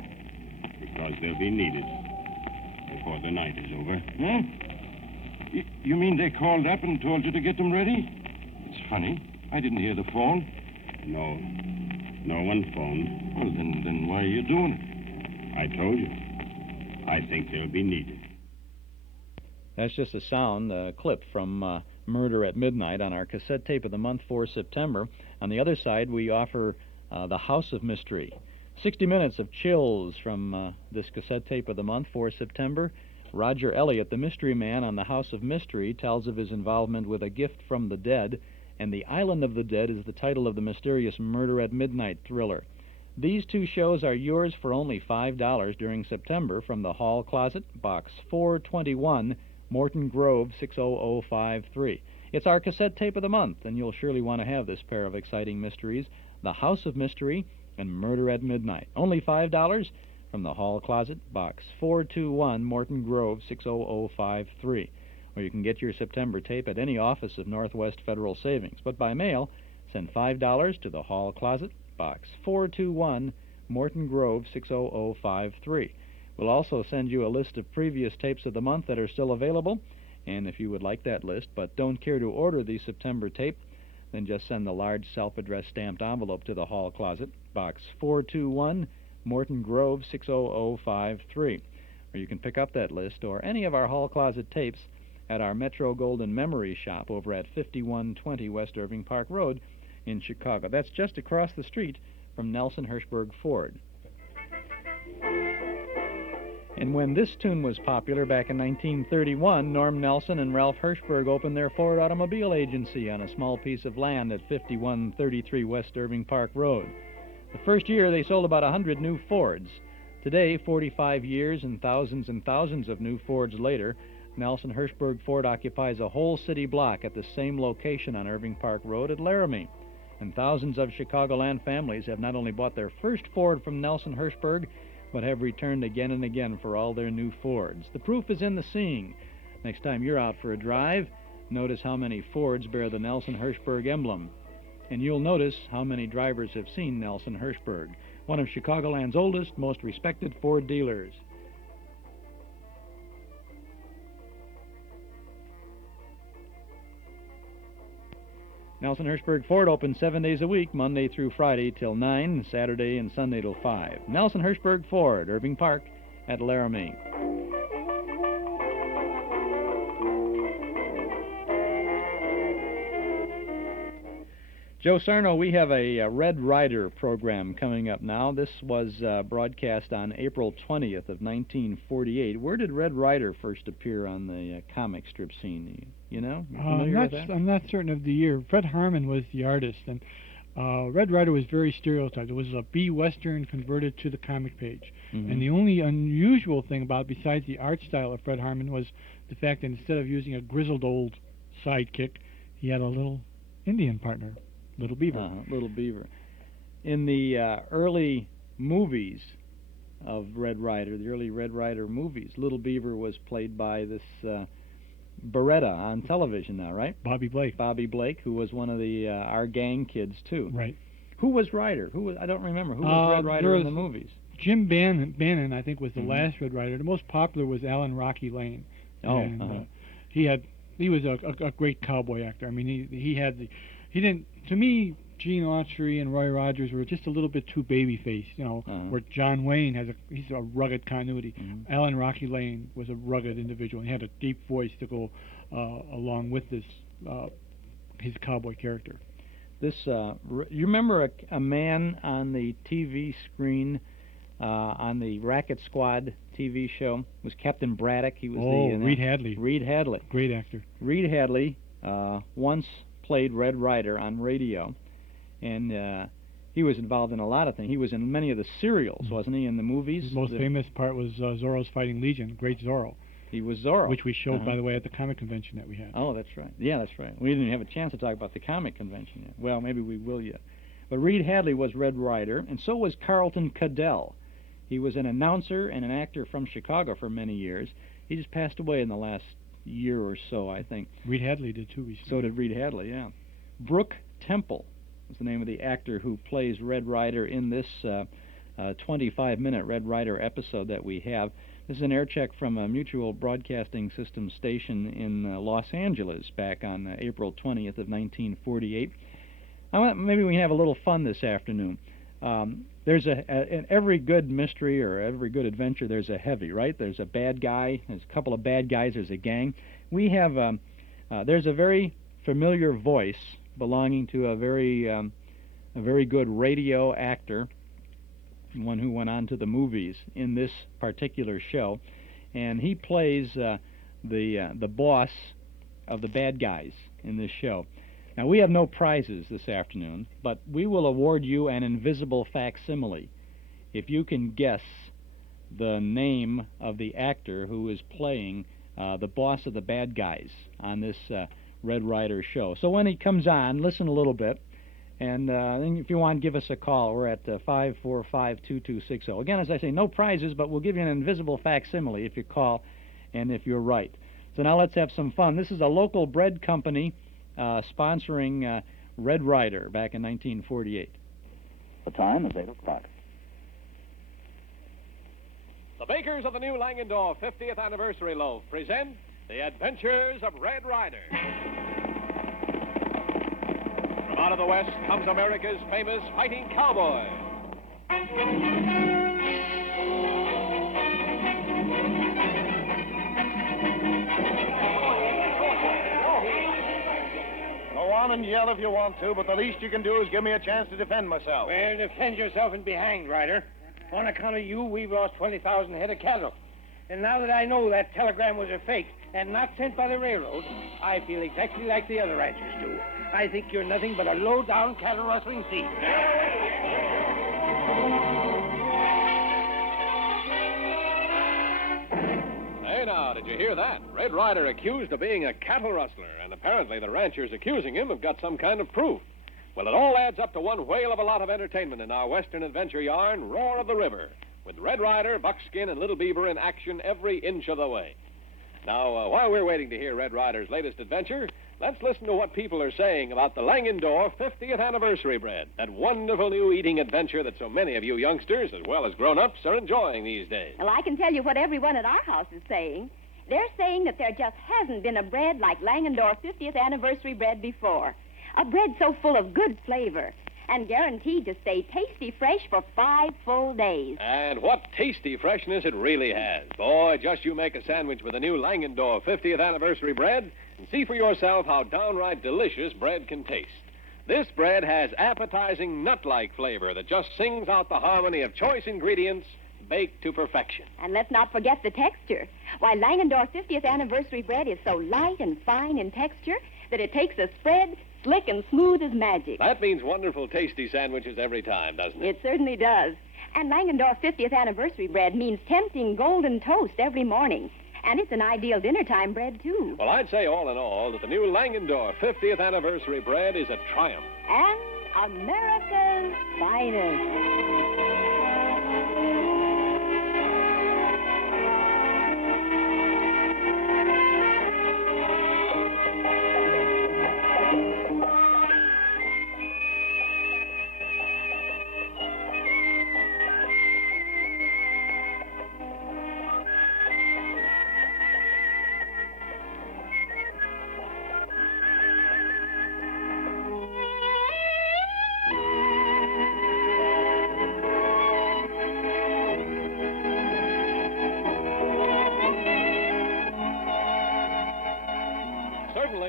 Because they'll be needed before the night is over. Huh? You mean they called up and told you to get them ready? It's funny. I didn't hear the phone. No one phoned. Well, then why are you doing it? I told you. I think they'll be needed. That's just a sound, a clip from Murder at Midnight on our cassette tape of the month for September. On the other side, we offer The House of Mystery. 60 minutes of chills from this cassette tape of the month for September. Roger Elliott, the mystery man on The House of Mystery, tells of his involvement with A Gift from the Dead, and The Island of the Dead is the title of the mysterious Murder at Midnight thriller. These 2 shows are yours for only $5 during September from the Hall Closet, Box 421, Morton Grove, 60053. It's our cassette tape of the month, and you'll surely want to have this pair of exciting mysteries, The House of Mystery and Murder at Midnight. Only $5 from the Hall Closet, Box 421, Morton Grove, 60053. Or you can get your September tape at any office of Northwest Federal Savings. But by mail, send $5 to the Hall Closet, Box 421, Morton Grove, 60053. We'll also send you a list of previous tapes of the month that are still available. And if you would like that list, but don't care to order the September tape, then just send the large self-addressed stamped envelope to the Hall Closet, Box 421, Morton Grove, 60053. Or you can pick up that list or any of our Hall Closet tapes at our Metro Golden Memory Shop over at 5120 West Irving Park Road in Chicago. That's just across the street from Nelson Hirschberg Ford. And when this tune was popular back in 1931, Norm Nelson and Ralph Hirschberg opened their Ford Automobile Agency on a small piece of land at 5133 West Irving Park Road. The first year, they sold about 100 new Fords. Today, 45 years and thousands of new Fords later, Nelson Hirschberg Ford occupies a whole city block at the same location on Irving Park Road at Laramie. And thousands of Chicagoland families have not only bought their first Ford from Nelson Hirschberg, but have returned again and again for all their new Fords. The proof is in the seeing. Next time you're out for a drive, notice how many Fords bear the Nelson Hirschberg emblem. And you'll notice how many drivers have seen Nelson Hirschberg, one of Chicagoland's oldest, most respected Ford dealers. Nelson Hirschberg Ford opens 7 days a week, Monday through Friday till 9, Saturday and Sunday till 5. Nelson Hirschberg Ford, Irving Park at Laramie. Joe Sarno, we have a Red Ryder program coming up now. This was broadcast on April 20th of 1948. Where did Red Ryder first appear on the comic strip scene? You know? You familiar with that? I'm not certain of the year. Fred Harmon was the artist, and Red Ryder was very stereotyped. It was a B-Western converted to the comic page. Mm-hmm. And the only unusual thing about, besides the art style of Fred Harmon, was the fact that instead of using a grizzled old sidekick, he had a little Indian partner. Little Beaver. Little Beaver. In the early movies of Red Ryder, the early Red Ryder movies, Little Beaver was played by this Beretta on television now, right? Bobby Blake. Bobby Blake, who was one of the our gang kids, too. Right. Who was Ryder? I don't remember. Who was Red Ryder in the movies? Jim Bannon, I think, was the last Red Ryder. The most popular was Alan Rocky Lane. Oh, and, he was a great cowboy actor. I mean, he didn't. To me, Gene Autry and Roy Rogers were just a little bit too baby-faced, you know. Where John Wayne he's a rugged continuity. Alan Rocky Lane was a rugged individual. And he had a deep voice to go along with this his cowboy character. This you remember a man on the TV screen on the Racket Squad TV show? It was Captain Braddock. He was Reed Hadley. Reed Hadley. Great actor. Reed Hadley once played Red Ryder on radio, and he was involved in a lot of things. He was in many of the serials, wasn't he, in the movies? His most famous part was Zorro's Fighting Legion, Great Zorro. He was Zorro. Which we showed, by the way, at the comic convention that we had. Oh, that's right. Yeah, that's right. We didn't have a chance to talk about the comic convention yet. Well, maybe we will yet. But Reed Hadley was Red Ryder, and so was Carlton Cadell. He was an announcer and an actor from Chicago for many years. He just passed away in the last year or so, I think. Reed Hadley did, too, recently. So did Reed Hadley, yeah. Brooke Temple is the name of the actor who plays Red Ryder in this 25-minute Red Ryder episode that we have. This is an air check from a Mutual Broadcasting System station in Los Angeles back on April 20th of 1948. Maybe we can have a little fun this afternoon. There's in every good mystery or every good adventure, there's a heavy, right? There's a bad guy. There's a couple of bad guys. There's a gang. We have there's a very familiar voice belonging to a very good radio actor, one who went on to the movies in this particular show, and he plays the boss of the bad guys in this show. Now, we have no prizes this afternoon, but we will award you an invisible facsimile if you can guess the name of the actor who is playing the boss of the bad guys on this Red Ryder show. So when he comes on, listen a little bit, and then if you want, give us a call. We're at 545-2260. Again, as I say, no prizes, but we'll give you an invisible facsimile if you call and if you're right. So now let's have some fun. This is a local bread company sponsoring Red Ryder back in 1948. The time is 8 o'clock. The bakers of the new Langendorf 50th anniversary loaf present The Adventures of Red Ryder. From out of the West comes America's famous fighting cowboy. Go on and yell if you want to, but the least you can do is give me a chance to defend myself. Well, defend yourself and be hanged, Ryder. On account of you, we've lost 20,000 head of cattle. And now that I know that telegram was a fake and not sent by the railroad, I feel exactly like the other ranchers do. I think you're nothing but a low-down cattle-rustling thief. Hey, now, did you hear that? Red Ryder accused of being a cattle rustler, and apparently the ranchers accusing him have got some kind of proof. Well, it all adds up to one whale of a lot of entertainment in our Western adventure yarn, Roar of the River, with Red Ryder, Buckskin, and Little Beaver in action every inch of the way. Now, while we're waiting to hear Red Ryder's latest adventure, let's listen to what people are saying about the Langendorf 50th anniversary bread, that wonderful new eating adventure that so many of you youngsters, as well as grown-ups, are enjoying these days. Well, I can tell you what everyone at our house is saying. They're saying that there just hasn't been a bread like Langendorf 50th anniversary bread before. A bread so full of good flavor and guaranteed to stay tasty fresh for 5 full days. And what tasty freshness it really has. Boy, just you make a sandwich with the new Langendorf 50th anniversary bread and see for yourself how downright delicious bread can taste. This bread has appetizing nut-like flavor that just sings out the harmony of choice ingredients baked to perfection. And let's not forget the texture. Why, Langendorf 50th anniversary bread is so light and fine in texture that it takes a spread slick and smooth as magic. That means wonderful, tasty sandwiches every time, doesn't it? It certainly does. And Langendorf 50th anniversary bread means tempting golden toast every morning. And it's an ideal dinner-time bread, too. Well, I'd say all in all that the new Langendorf 50th anniversary bread is a triumph. And America's finest.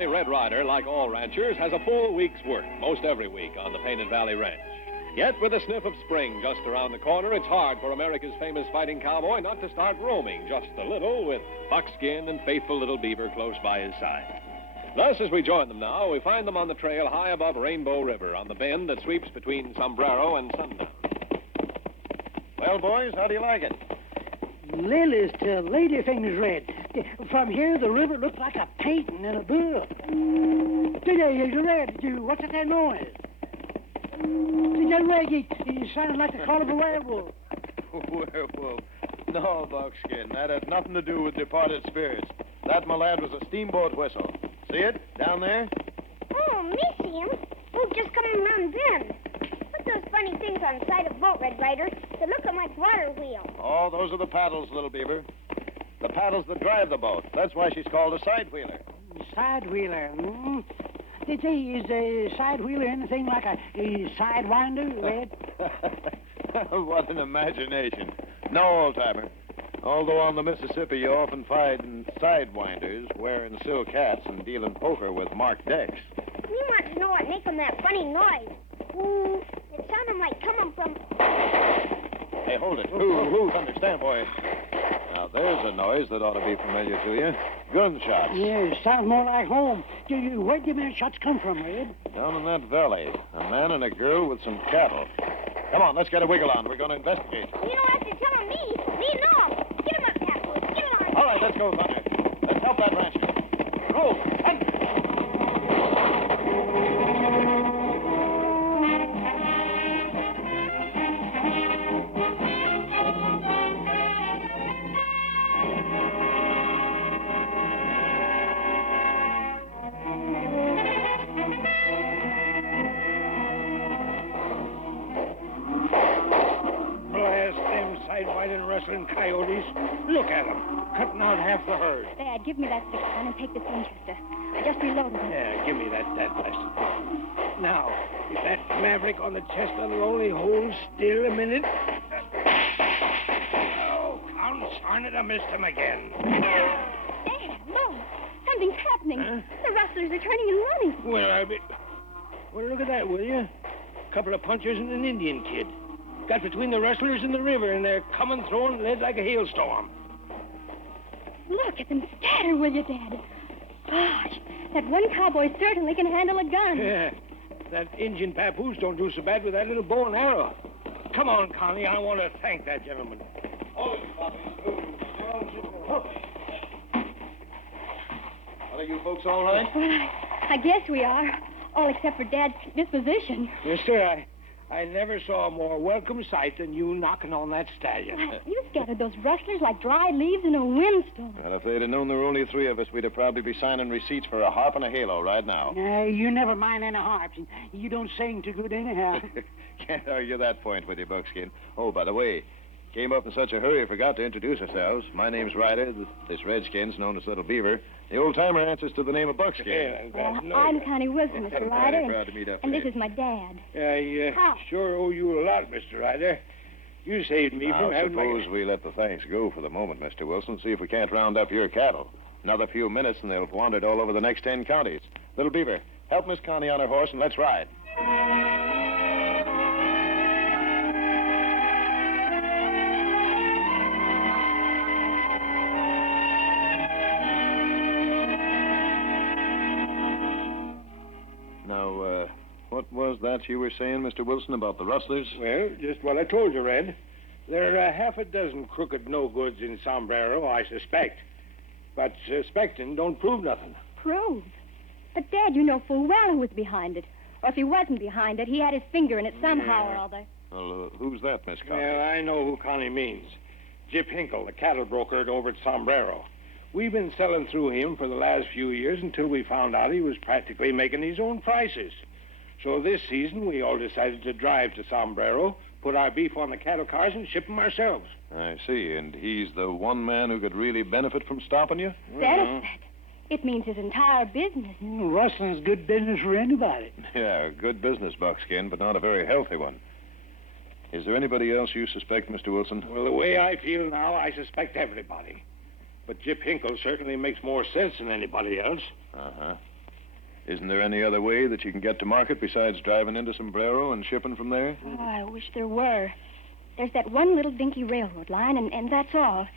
Red Ryder, like all ranchers, has a full week's work, most every week, on the Painted Valley Ranch. Yet, with a sniff of spring just around the corner, it's hard for America's famous fighting cowboy not to start roaming just a little with Buckskin and faithful little Beaver close by his side. Thus, as we join them now, we find them on the trail high above Rainbow River, on the bend that sweeps between Sombrero and Sundown. Well, boys, how do you like it? Lily's to lady things red. From here, the river looks like a painting in a book. Today, Red, what's that noise? That Reggie, he sounds like the call of a werewolf. Werewolf? No, Buckskin, that had nothing to do with departed spirits. That, my lad, was a steamboat whistle. See it, down there? Oh, me see him. Oh, just coming around bend. What's those funny things on the side of the boat, Red Ryder? They look like water wheels. Oh, those are the paddles, little Beaver. The paddles that drive the boat. That's why she's called a side-wheeler. Side-wheeler, hmm? Did they, is a side-wheeler anything like a sidewinder, Red? What an imagination. No, old-timer. Although on the Mississippi you often find sidewinders wearing silk hats and dealing poker with marked decks. We want to know what makes them that funny noise. Ooh, it sounded like coming from... Hey, hold it. Who's understand, boy? Now, there's a noise that ought to be familiar to you. Gunshots. Yeah, sounds more like home. Where'd the men shots come from, Red? Down in that valley. A man and a girl with some cattle. Come on, let's get a wiggle on. We're going to investigate. You don't have to tell me. Me, no. Get him up, Dagwood. Get him on. All right, let's go, Thunder. Let's help that rancher. Go. Rustling coyotes. Look at them, cutting out half the herd. Dad, give me that 6-gun and take this Winchester. I just reloaded it. Yeah, give me that blessed thing. Now, if that maverick on the chest will only hold still a minute. Oh, consarn it, I missed him again. Dad, look, something's happening. Huh? The rustlers are turning and running. Well, look at that, will you? A couple of punchers and an Indian kid. Got between the rustlers and the river, and they're coming throwing lead like a hailstorm. Look at them scatter, will you, Dad? Gosh, that one cowboy certainly can handle a gun. Yeah, that Indian papoose don't do so bad with that little bow and arrow. Come on, Connie, I want to thank that gentleman. Are you folks all right? Well, I guess we are, all except for Dad's disposition. Yes, sir, I never saw a more welcome sight than you knocking on that stallion. Why, you scattered those rustlers like dried leaves in a windstorm. Well, if they'd have known there were only three of us, we'd have probably be signing receipts for a harp and a halo right now. You never mind any harps. You don't sing too good anyhow. Can't argue that point with you, Buckskin. Oh, by the way, came up in such a hurry I forgot to introduce ourselves. My name's Ryder. This redskin's known as Little Beaver. The old-timer answers to the name of Buckskin. I'm Connie Wilson, Mr. Ryder. I'm proud to meet up and with this is my dad. I sure owe you a lot, Mr. Ryder. You saved me from having suppose we let the thanks go for the moment, Mr. Wilson, see if we can't round up your cattle. Another few minutes and they'll have wandered all over the next 10 counties. Little Beaver, help Miss Connie on her horse and let's ride. that you were saying, Mr. Wilson, about the rustlers? Well, just what I told you, Red. There are half a dozen crooked no-goods in Sombrero, I suspect. But suspecting don't prove nothing. Prove? But, Dad, you know full well who was behind it. Or if he wasn't behind it, he had his finger in it somehow or other. Well, who's that, Miss Connie? Well, I know who Connie means. Jip Hinkle, the cattle broker over at Sombrero. We've been selling through him for the last few years until we found out he was practically making his own prices. So this season, we all decided to drive to Sombrero, put our beef on the cattle cars, and ship them ourselves. I see. And he's the one man who could really benefit from stopping you? Benefit? It means his entire business. Rustling's good business for anybody. Yeah, good business, Buckskin, but not a very healthy one. Is there anybody else you suspect, Mr. Wilson? Well, the way I feel now, I suspect everybody. But Jip Hinkle certainly makes more sense than anybody else. Uh-huh. Isn't there any other way that you can get to market besides driving into Sombrero and shipping from there? Oh, I wish there were. There's that one little dinky railroad line, and that's all.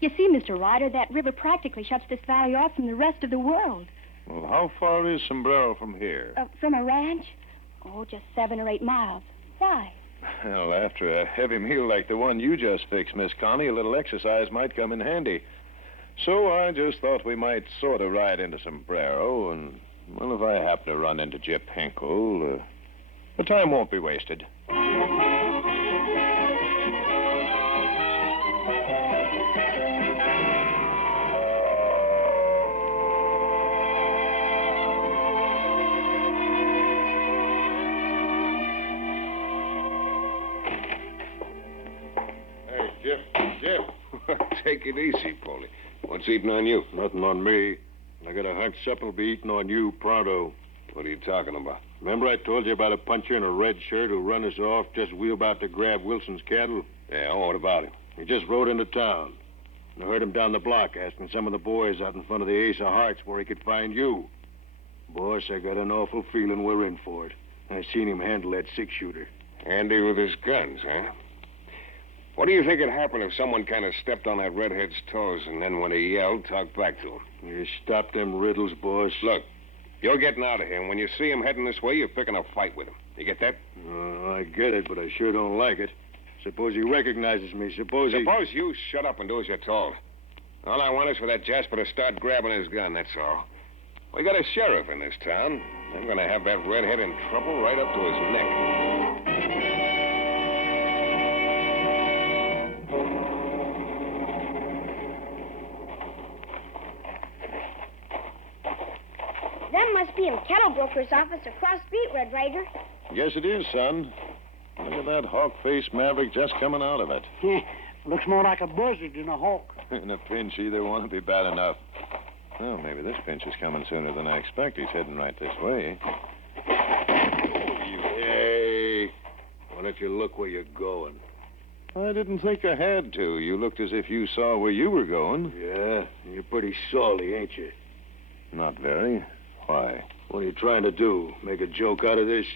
You see, Mr. Ryder, that river practically shuts this valley off from the rest of the world. Well, how far is Sombrero from here? From a ranch? Oh, just 7 or 8 miles. Why? Well, after a heavy meal like the one you just fixed, Miss Connie, a little exercise might come in handy. So I just thought we might sort of ride into Sombrero, and, well, if I happen to run into Jip Hinkle, the time won't be wasted. Take it easy, Polly. What's eating on you? Nothing on me. I got a hunch something will be eating on you pronto. What are you talking about? Remember I told you about a puncher in a red shirt who run us off just as we were about to grab Wilson's cattle? Yeah, what about him? He just rode into town. And I heard him down the block asking some of the boys out in front of the Ace of Hearts where he could find you. Boss, I got an awful feeling we're in for it. I seen him handle that 6-shooter. Handy with his guns, huh? What do you think would happen if someone kind of stepped on that redhead's toes and then when he yelled, talked back to him? You stop them riddles, boss. Look, you're getting out of here, and when you see him heading this way, you're picking a fight with him. You get that? I get it, but I sure don't like it. Suppose he recognizes me. Suppose you shut up and do as you're told. All I want is for that Jasper to start grabbing his gun, that's all. We got a sheriff in this town. I'm going to have that redhead in trouble right up to his neck. That must be in cattle broker's office across the street, Red Ryder. Yes, it is, son. Look at that hawk-faced maverick just coming out of it. Looks more like a buzzard than a hawk. In a pinch, either one would be bad enough. Well, maybe this pinch is coming sooner than I expect. He's heading right this way. Hey, why don't you look where you're going? I didn't think I had to. You looked as if you saw where you were going. Yeah, you're pretty salty, ain't you? Not very. Why? What are you trying to do? Make a joke out of this?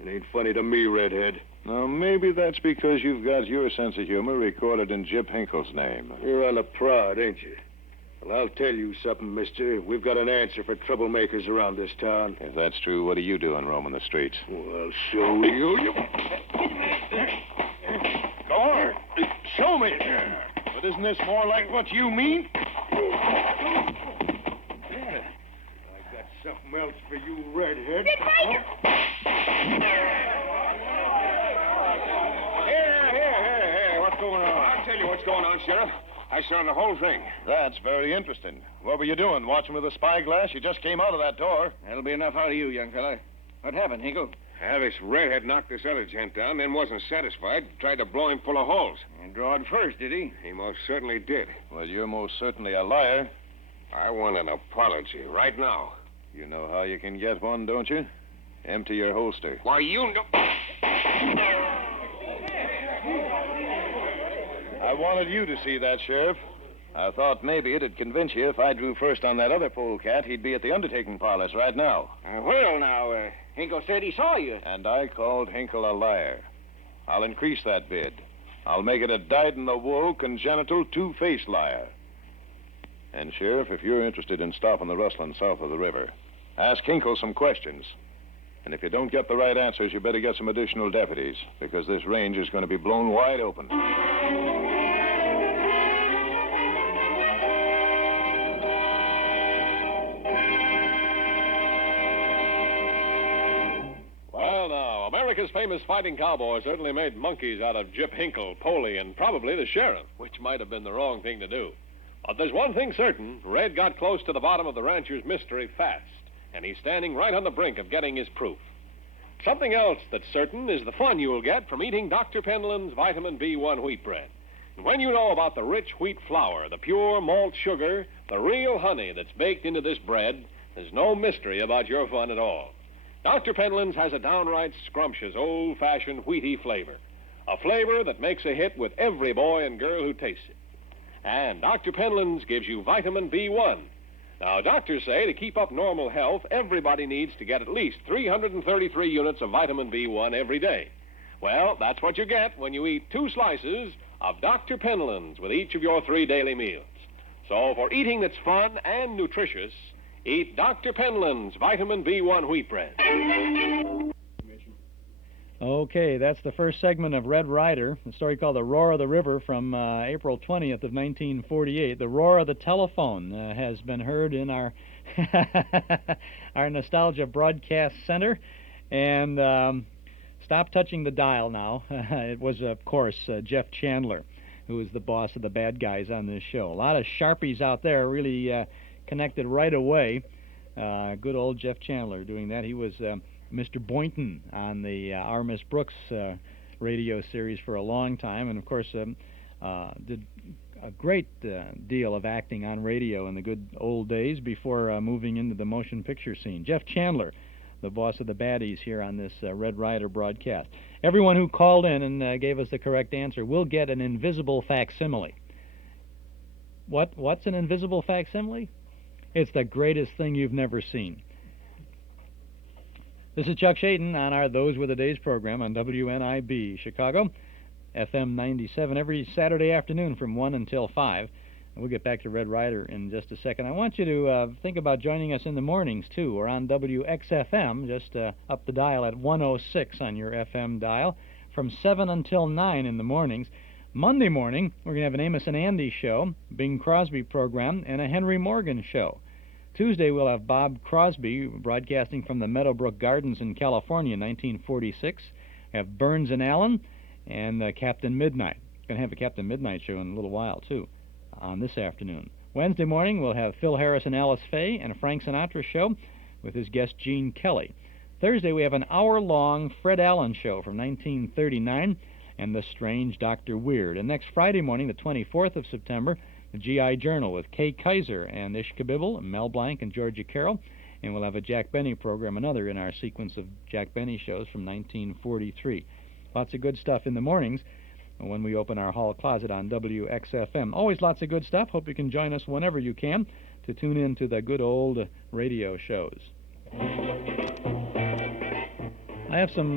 It ain't funny to me, Redhead. Now, maybe that's because you've got your sense of humor recorded in Jip Hinkle's name. You're on the prod, ain't you? Well, I'll tell you something, mister. We've got an answer for troublemakers around this town. If that's true, what are you doing roaming the streets? Well, show you. Go on. Show me. But isn't this more like what you mean? Something else for you, Redhead. Here. What's going on? I'll tell you what's going on, Sheriff. I saw the whole thing. That's very interesting. What were you doing? Watching with a spyglass? You just came out of that door. That'll be enough out of you, young fella. What happened, Hinkle? This redhead knocked this other gent down, then wasn't satisfied. Tried to blow him full of holes. And drawed first, did he? He most certainly did. Well, you're most certainly a liar. I want an apology right now. You know how you can get one, don't you? Empty your holster. Why, you know... I wanted you to see that, Sheriff. I thought maybe it'd convince you if I drew first on that other polecat, he'd be at the undertaking parlors right now. Hinkle said he saw you. And I called Hinkle a liar. I'll increase that bid. I'll make it a dyed-in-the-wool, congenital, two-faced liar. And, Sheriff, if you're interested in stopping the rustling south of the river, ask Hinkle some questions. And if you don't get the right answers, you better get some additional deputies, because this range is going to be blown wide open. Well, now, America's famous fighting cowboy certainly made monkeys out of Jip Hinkle, Poley, and probably the sheriff, which might have been the wrong thing to do. But there's one thing certain. Red got close to the bottom of the rancher's mystery fast, and he's standing right on the brink of getting his proof. Something else that's certain is the fun you'll get from eating Dr. Penland's Vitamin B1 wheat bread. And when you know about the rich wheat flour, the pure malt sugar, the real honey that's baked into this bread, there's no mystery about your fun at all. Dr. Penland's has a downright scrumptious, old-fashioned wheaty flavor, a flavor that makes a hit with every boy and girl who tastes it. And Dr. Penland's gives you vitamin B1. Now, doctors say to keep up normal health, everybody needs to get at least 333 units of vitamin B1 every day. Well, that's what you get when you eat 2 slices of Dr. Penland's with each of your 3 daily meals. So for eating that's fun and nutritious, eat Dr. Penland's Vitamin B1 wheat bread. Okay, that's the first segment of Red Ryder, a story called The Roar of the River from April 20th of 1948. The roar of the telephone has been heard in our our Nostalgia Broadcast Center. And stop touching the dial now. It was, of course, Jeff Chandler, who is the boss of the bad guys on this show. A lot of Sharpies out there really connected right away. Good old Jeff Chandler doing that. He was Mr. Boynton on the R. Miss Brooks radio series for a long time, and of course did a great deal of acting on radio in the good old days before moving into the motion picture scene. Jeff Chandler, the boss of the baddies here on this Red Ryder broadcast. Everyone who called in and gave us the correct answer will get an invisible facsimile. What's an invisible facsimile? It's the greatest thing you've never seen. This is Chuck Shaden on our Those Were the Days program on WNIB Chicago, FM 97, every Saturday afternoon from 1 until 5. And we'll get back to Red Ryder in just a second. I want you to think about joining us in the mornings, too. We're on WXFM, just up the dial at 106 on your FM dial, from 7 until 9 in the mornings. Monday morning, we're going to have an Amos and Andy show, Bing Crosby program, and a Henry Morgan show. Tuesday, we'll have Bob Crosby broadcasting from the Meadowbrook Gardens in California, 1946. We have Burns and Allen and Captain Midnight. Going to have a Captain Midnight show in a little while, too, on this afternoon. Wednesday morning, we'll have Phil Harris and Alice Faye and a Frank Sinatra show with his guest Gene Kelly. Thursday, we have an hour-long Fred Allen show from 1939 and The Strange Dr. Weird. And next Friday morning, the 24th of September, the GI Journal with Kay Kaiser and Ish Kabibble, Mel Blanc, and Georgia Carroll. And we'll have a Jack Benny program, another in our sequence of Jack Benny shows from 1943. Lots of good stuff in the mornings when we open our hall closet on WXFM. Always lots of good stuff. Hope you can join us whenever you can to tune in to the good old radio shows. I have some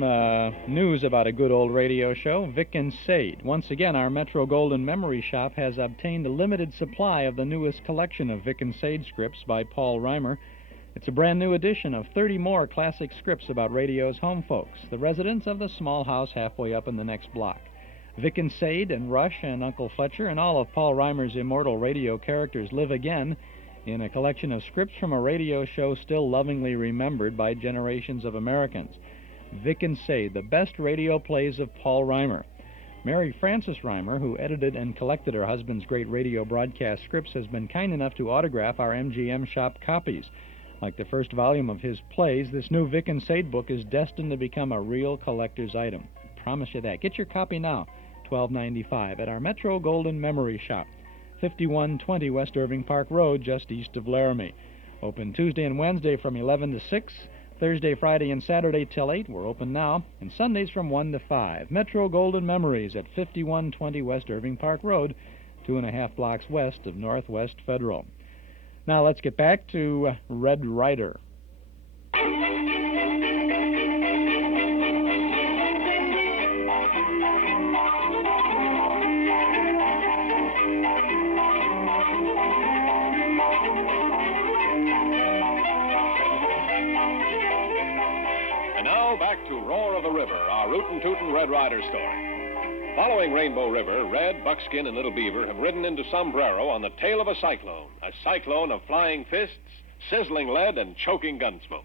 news about a good old radio show, Vic and Sade. Once again, our Metro Golden Memory Shop has obtained a limited supply of the newest collection of Vic and Sade scripts by Paul Reimer. It's a brand new edition of 30 more classic scripts about radio's home folks, the residents of the small house halfway up in the next block. Vic and Sade and Rush and Uncle Fletcher and all of Paul Reimer's immortal radio characters live again in a collection of scripts from a radio show still lovingly remembered by generations of Americans. Vic and Sade, the best radio plays of Paul Reimer. Mary Frances Reimer, who edited and collected her husband's great radio broadcast scripts, has been kind enough to autograph our MGM shop copies. Like the first volume of his plays, this new Vic and Sade book is destined to become a real collector's item. I promise you that. Get your copy now, $12.95, at our Metro Golden Memory Shop, 5120 West Irving Park Road, just east of Laramie. Open Tuesday and Wednesday from 11 to 6. Thursday, Friday, and Saturday till 8. We're open now. And Sundays from 1 to 5. Metro Golden Memories at 5120 West Irving Park Road, 2.5 blocks west of Northwest Federal. Now let's get back to Red Ryder. now back to Roar of the River, our rootin' tootin' Red Ryder story. Following Rainbow River, Red, Buckskin, and Little Beaver have ridden into Sombrero on the tail of a cyclone of flying fists, sizzling lead, and choking gun smoke.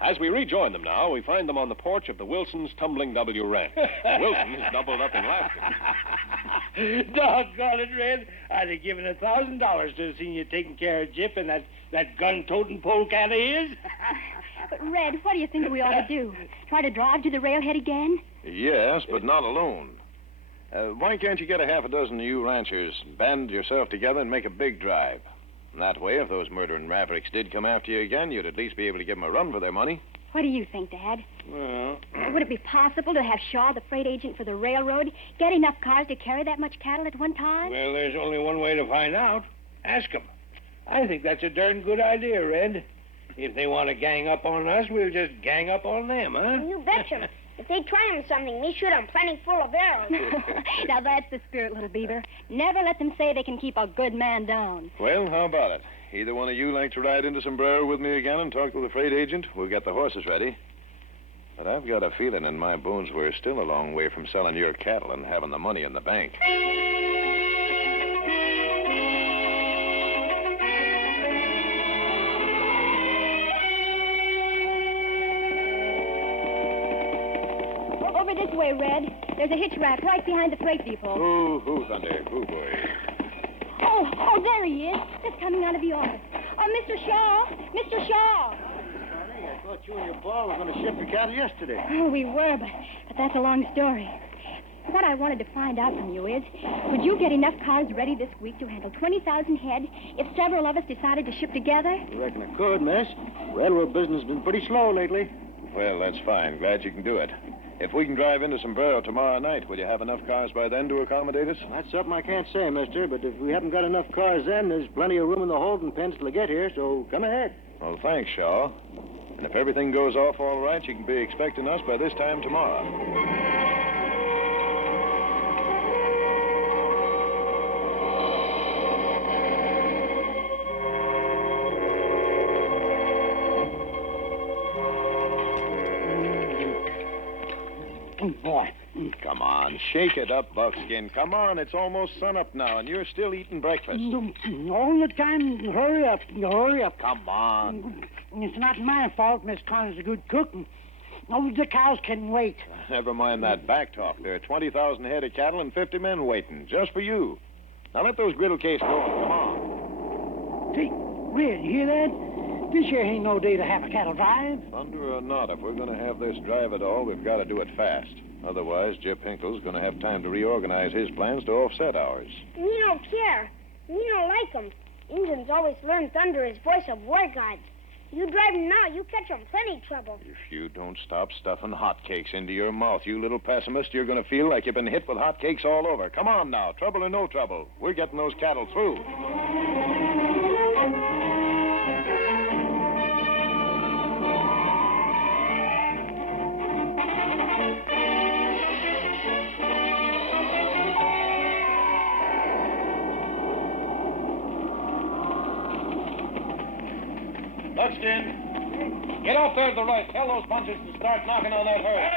As we rejoin them now, we find them on the porch of the Wilsons' Tumbling W Ranch. Wilson has doubled up in laughter. Doggone it, Red. I'd have given $1,000 to have seen you taking care of Gyp and that gun-toting polecat of his. But, Red, what do you think we ought to do? Try to drive to the railhead again? Yes, but not alone. Why can't you get a half a dozen of you ranchers, band yourself together, and make a big drive? And that way, if those murdering mavericks did come after you again, you'd at least be able to give them a run for their money. What do you think, Dad? Well... Would it be possible to have Shaw, the freight agent for the railroad, get enough cars to carry that much cattle at one time? Well, there's only one way to find out. Ask them. I think that's a darn good idea, Red. If they want to gang up on us, we'll just gang up on them, huh? You betcha. If they try on something, me shoot 'em plenty full of arrows. Now, that's the spirit, Little Beaver. Never let them say they can keep a good man down. Well, how about it? Either one of you like to ride into Sombrero with me again and talk to the freight agent? We'll get the horses ready. But I've got a feeling in my bones we're still a long way from selling your cattle and having the money in the bank. Over this way, Red. There's a hitch rack right behind the freight depot. Who, Thunder? Who, boy? Oh, there he is. Just coming out of the office. Mr. Shaw! Mr. Shaw! I thought you and your pa were going to ship your cattle yesterday. Oh, we were, but that's a long story. What I wanted to find out from you is, would you get enough cars ready this week to handle 20,000 head if several of us decided to ship together? I reckon I could, miss. Railroad business has been pretty slow lately. Well, that's fine. Glad you can do it. If we can drive into Sombrero tomorrow night, will you have enough cars by then to accommodate us? That's something I can't say, mister, but if we haven't got enough cars then, there's plenty of room in the holding pens till we get here, so come ahead. Well, thanks, Shaw. And if everything goes off all right, you can be expecting us by this time tomorrow. Boy. Come on, shake it up, Buckskin. Come on, it's almost sunup now, and you're still eating breakfast. All the time, hurry up, hurry up. Come on. It's not my fault Miss Connor's a good cook. Oh, the cows can wait. Never mind that back talk. There are 20,000 head of cattle and 50 men waiting, just for you. Now let those griddle case go. Come on. Hey, Red, you hear that? This here ain't no day to have a cattle drive. Thunder or not, if we're going to have this drive at all, we've got to do it fast. Otherwise, Gyp Hinkle's going to have time to reorganize his plans to offset ours. Me don't care. Me don't like 'em. Indians always learn thunder as voice of war gods. You drive 'em now, you catch 'em plenty trouble. If you don't stop stuffing hotcakes into your mouth, you little pessimist, you're going to feel like you've been hit with hotcakes all over. Come on now, trouble or no trouble. We're getting those cattle through. Buckskin, get out there to the right. Tell those bunches to start knocking on that herd.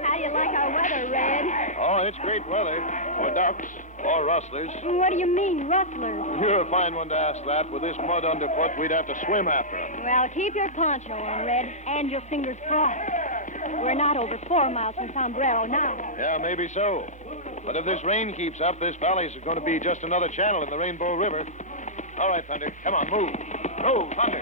How do you like our weather, Red? Oh, it's great weather. For ducks or rustlers. What do you mean, rustlers? You're a fine one to ask that. With this mud underfoot, we'd have to swim after them. Well, keep your poncho on, Red, and your fingers crossed. We're not over 4 miles from Sombrero now. Yeah, maybe so. But if this rain keeps up, this valley's going to be just another channel in the Rainbow River. All right, Thunder, come on, move. Move, Thunder.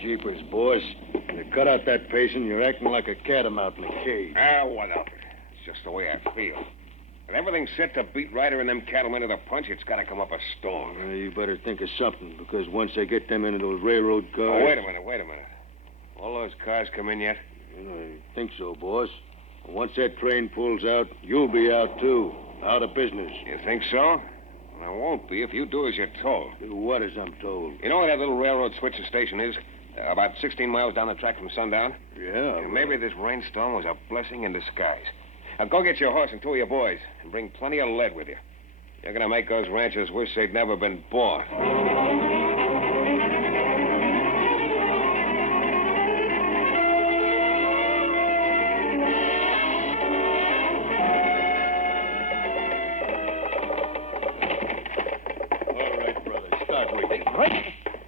Jeepers, boys. You cut out that pacing, you're acting like a catamount in a cage. What of it? It's just the way I feel. When everything's set to beat Ryder and them cattlemen to the punch, it's got to come up a storm. You better think of something, because once they get them into those railroad cars... Oh, wait a minute. All those cars come in yet? I think so, boss. Once that train pulls out, you'll be out, too. Out of business. You think so? And I won't be if you do as you're told. Do what as I'm told? You know where that little railroad switching station is? About 16 miles down the track from sundown? Yeah. And maybe this rainstorm was a blessing in disguise. Now, go get your horse and two of your boys, and bring plenty of lead with you. You're going to make those ranchers wish they'd never been born.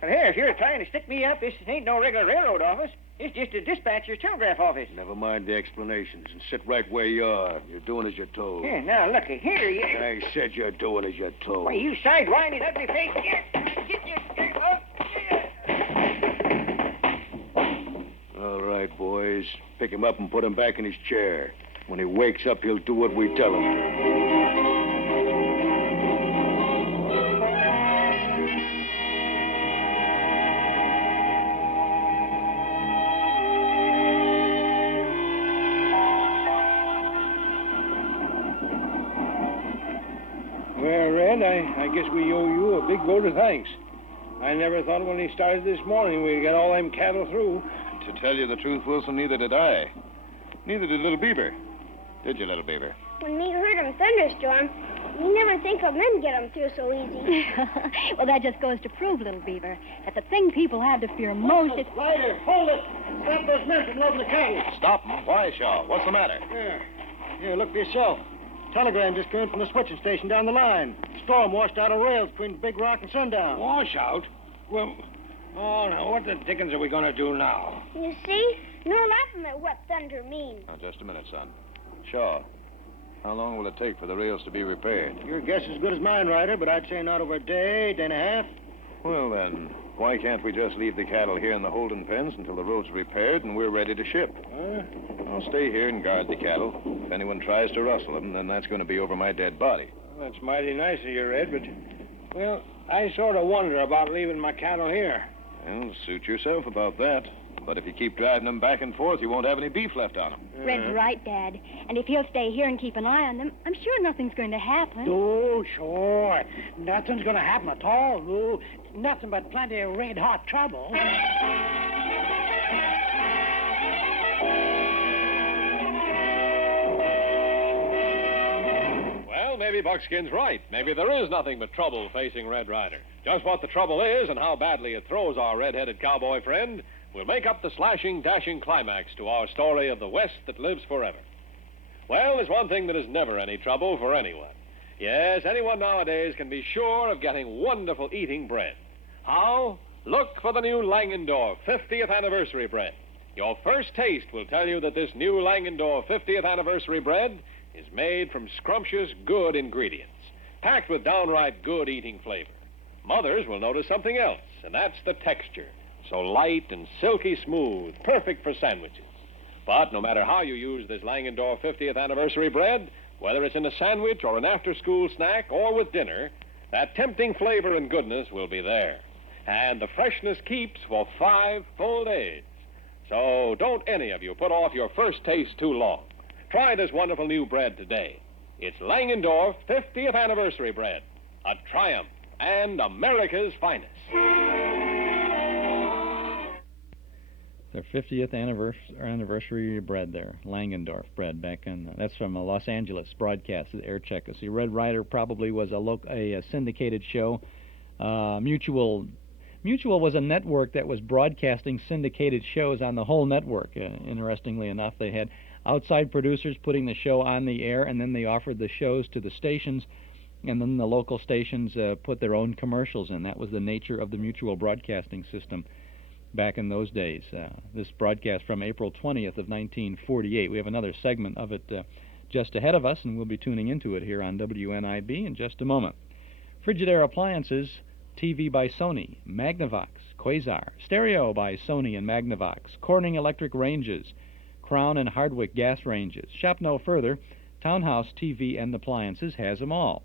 But here, if you're trying to stick me up, this ain't no regular railroad office. It's just a dispatcher's telegraph office. Never mind the explanations and sit right where you are. You're doing as you're told. Here, now, looky, here you... I said you're doing as you're told. Why, you sidewinded, ugly face. Here, get your... All right, boys. Pick him up and put him back in his chair. When he wakes up, he'll do what we tell him. Well, Red, I guess we owe you a big vote of thanks. I never thought when he started this morning we'd get all them cattle through. To tell you the truth, Wilson, neither did I. Neither did Little Beaver. Did you, Little Beaver? When me heard 'em thunderstorm, you never think of men get 'em through so easy. Well, that just goes to prove, Little Beaver, that the thing people have to fear most is... Ryder, hold it! Stop those men from loading the cattle. Stop 'em. Why, Shaw? What's the matter? Here, look for yourself. Telegram just came from the switching station down the line. Storm washed out a rail between Big Rock and Sundown. Wash out? Well, oh, now, what the dickens are we going to do now? You see? No laughing at what thunder means. Now, just a minute, son. Shaw, how long will it take for the rails to be repaired? Your guess is as good as mine, Ryder, but I'd say not over a day, day and a half. Well, then, why can't we just leave the cattle here in the holding pens until the road's repaired and we're ready to ship? I'll stay here and guard the cattle. If anyone tries to rustle them, then that's going to be over my dead body. Well, that's mighty nice of you, Red, but, well, I sort of wonder about leaving my cattle here. Well, suit yourself about that. But if you keep driving them back and forth, you won't have any beef left on them. Red's right, Dad. And if he'll stay here and keep an eye on them, I'm sure nothing's going to happen. Oh, sure. Nothing's going to happen at all, Lou. Nothing but plenty of red-hot trouble. Well, maybe Buckskin's right. Maybe there is nothing but trouble facing Red Ryder. Just what the trouble is and how badly it throws our red-headed cowboy friend will make up the slashing, dashing climax to our story of the West that lives forever. Well, there's one thing that is never any trouble for anyone. Yes, anyone nowadays can be sure of getting wonderful eating bread. How? Look for the new Langendorf 50th anniversary bread. Your first taste will tell you that this new Langendorf 50th anniversary bread is made from scrumptious, good ingredients, packed with downright good eating flavor. Mothers will notice something else, and that's the texture. So light and silky smooth, perfect for sandwiches. But no matter how you use this Langendorf 50th anniversary bread, whether it's in a sandwich or an after-school snack or with dinner, that tempting flavor and goodness will be there. And the freshness keeps for 5 full days. So don't any of you put off your first taste too long. Try this wonderful new bread today. It's Langendorf 50th anniversary bread, a triumph and America's finest. Their 50th anniversary bread there, Langendorf bread, back in, that's from a Los Angeles broadcast at Air Czechoslovakia. Red Ryder probably was a syndicated show. Mutual was a network that was broadcasting syndicated shows on the whole network. Interestingly enough, they had outside producers putting the show on the air, and then they offered the shows to the stations, and then the local stations put their own commercials in. That was the nature of the Mutual broadcasting system back in those days. This broadcast from April 20th of 1948. We have another segment of it just ahead of us, and we'll be tuning into it here on WNIB in just a moment. Frigidaire Appliances, TV by Sony, Magnavox, Quasar, Stereo by Sony and Magnavox, Corning Electric Ranges, Crown and Hardwick Gas Ranges. Shop no further. Townhouse TV and Appliances has them all.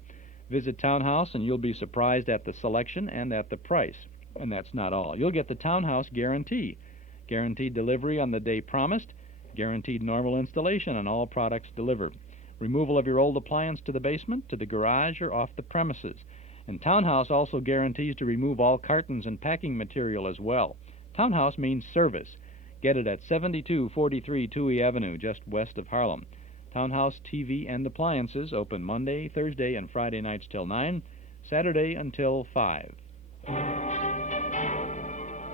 Visit Townhouse and you'll be surprised at the selection and at the price. And that's not all. You'll get the Townhouse guarantee. Guaranteed delivery on the day promised. Guaranteed normal installation on all products delivered. Removal of your old appliance to the basement, to the garage, or off the premises. And Townhouse also guarantees to remove all cartons and packing material as well. Townhouse means service. Get it at 7243 Touhy Avenue, just west of Harlem. Townhouse TV and Appliances open Monday, Thursday, and Friday nights till 9, Saturday until 5.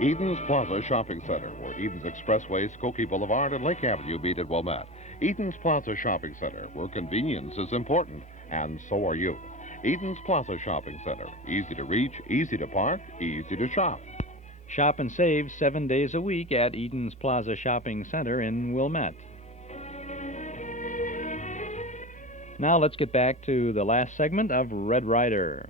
Eden's Plaza Shopping Center, where Eden's Expressway, Skokie Boulevard, and Lake Avenue meet at Wilmette. Eden's Plaza Shopping Center, where convenience is important, and so are you. Eden's Plaza Shopping Center. Easy to reach, easy to park, easy to shop. Shop and save 7 days a week at Eden's Plaza Shopping Center in Wilmette. Now let's get back to the last segment of Red Ryder.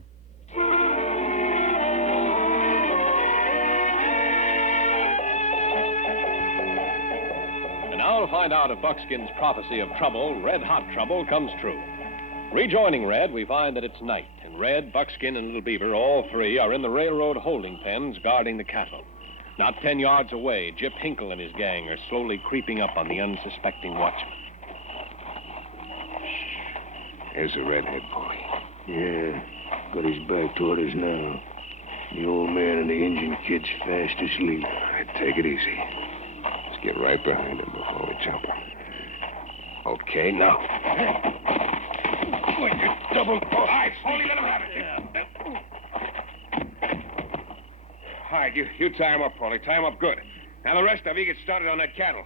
And now to find out if Buckskin's prophecy of trouble, red-hot trouble, comes true. Rejoining Red, we find that it's night, and Red, Buckskin, and Little Beaver, all three, are in the railroad holding pens guarding the cattle. Not 10 yards away, Gyp Hinkle and his gang are slowly creeping up on the unsuspecting watchman. There's the redhead, Polly. Yeah, got his back toward us now. The old man and the Indian kid's fast asleep. All right, take it easy. Let's get right behind him before we jump him. Okay, now. When you double... All right, Polly, let him have it. All right, you tie him up, Polly. Tie him up good. Now the rest of you get started on that cattle.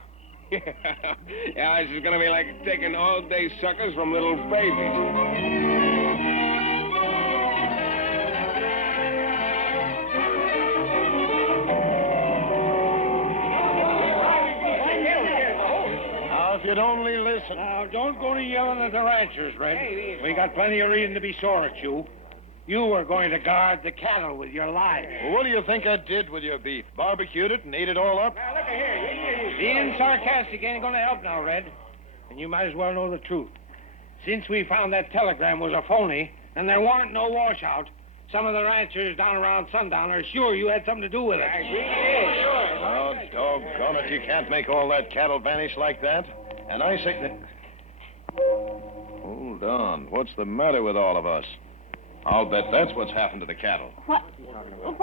Yeah, this is going to be like taking all-day suckers from little babies. If you'd only listen. Now, don't go to yelling at the ranchers, Red. We got plenty of reason to be sore at you. You were going to guard the cattle with your lives. Well, what do you think I did with your beef? Barbecued it and ate it all up? Now, look here. Being sarcastic ain't going to help now, Red. And you might as well know the truth. Since we found that telegram was a phony and there weren't no washout, some of the ranchers down around Sundown are sure you had something to do with it. I agree. Sure. Oh, doggone it. You can't make all that cattle vanish like that. And I say that... Hold on. What's the matter with all of us? I'll bet that's what's happened to the cattle. What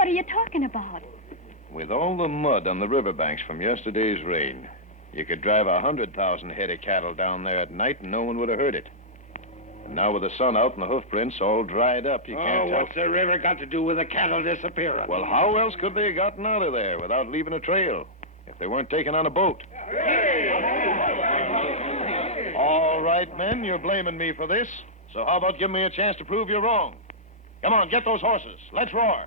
are you talking about? With all the mud on the riverbanks from yesterday's rain, you could drive 100,000 head of cattle down there at night and no one would have heard it. And now with the sun out and the hoof prints all dried up, you can't tell... what's the river got to do with the cattle disappearing? Well, how else could they have gotten out of there without leaving a trail if they weren't taken on a boat? All right, men, you're blaming me for this. So how about giving me a chance to prove you're wrong? Come on, get those horses. Let's roar.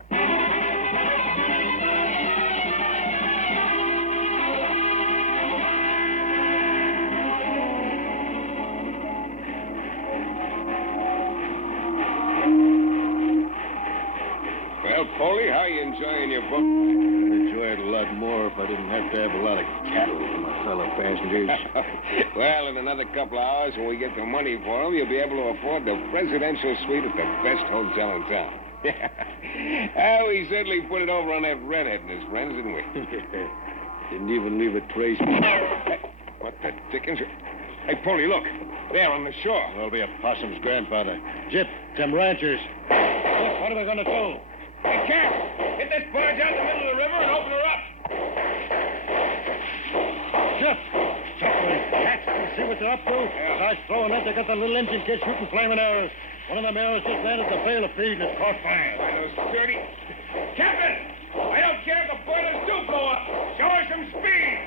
Well, Polly, how you enjoying your book? I'd enjoy it a lot more if I didn't have to have a lot of cattle for my fellow passengers. Well, in another couple of hours, when we get the money for them, you'll be able to afford the presidential suite at the best hotel in town. We certainly put it over on that redhead and his friends, didn't we? Didn't even leave a trace. What the dickens? Hey, Polly, look. There on the shore. There'll be a possum's grandfather. Gyp, them ranchers. What are we going to do? Hey, Cap, hit that barge out in the middle of the river and open her up. Gyp, cats, you see what they're up to? Yeah. Nice throwing that, they got the little engine kid shooting flaming arrows. One of them arrows just landed the bale of feed and it's caught fire. Those dirty... Captain, I don't care if the boilers do blow up. Show us some speed.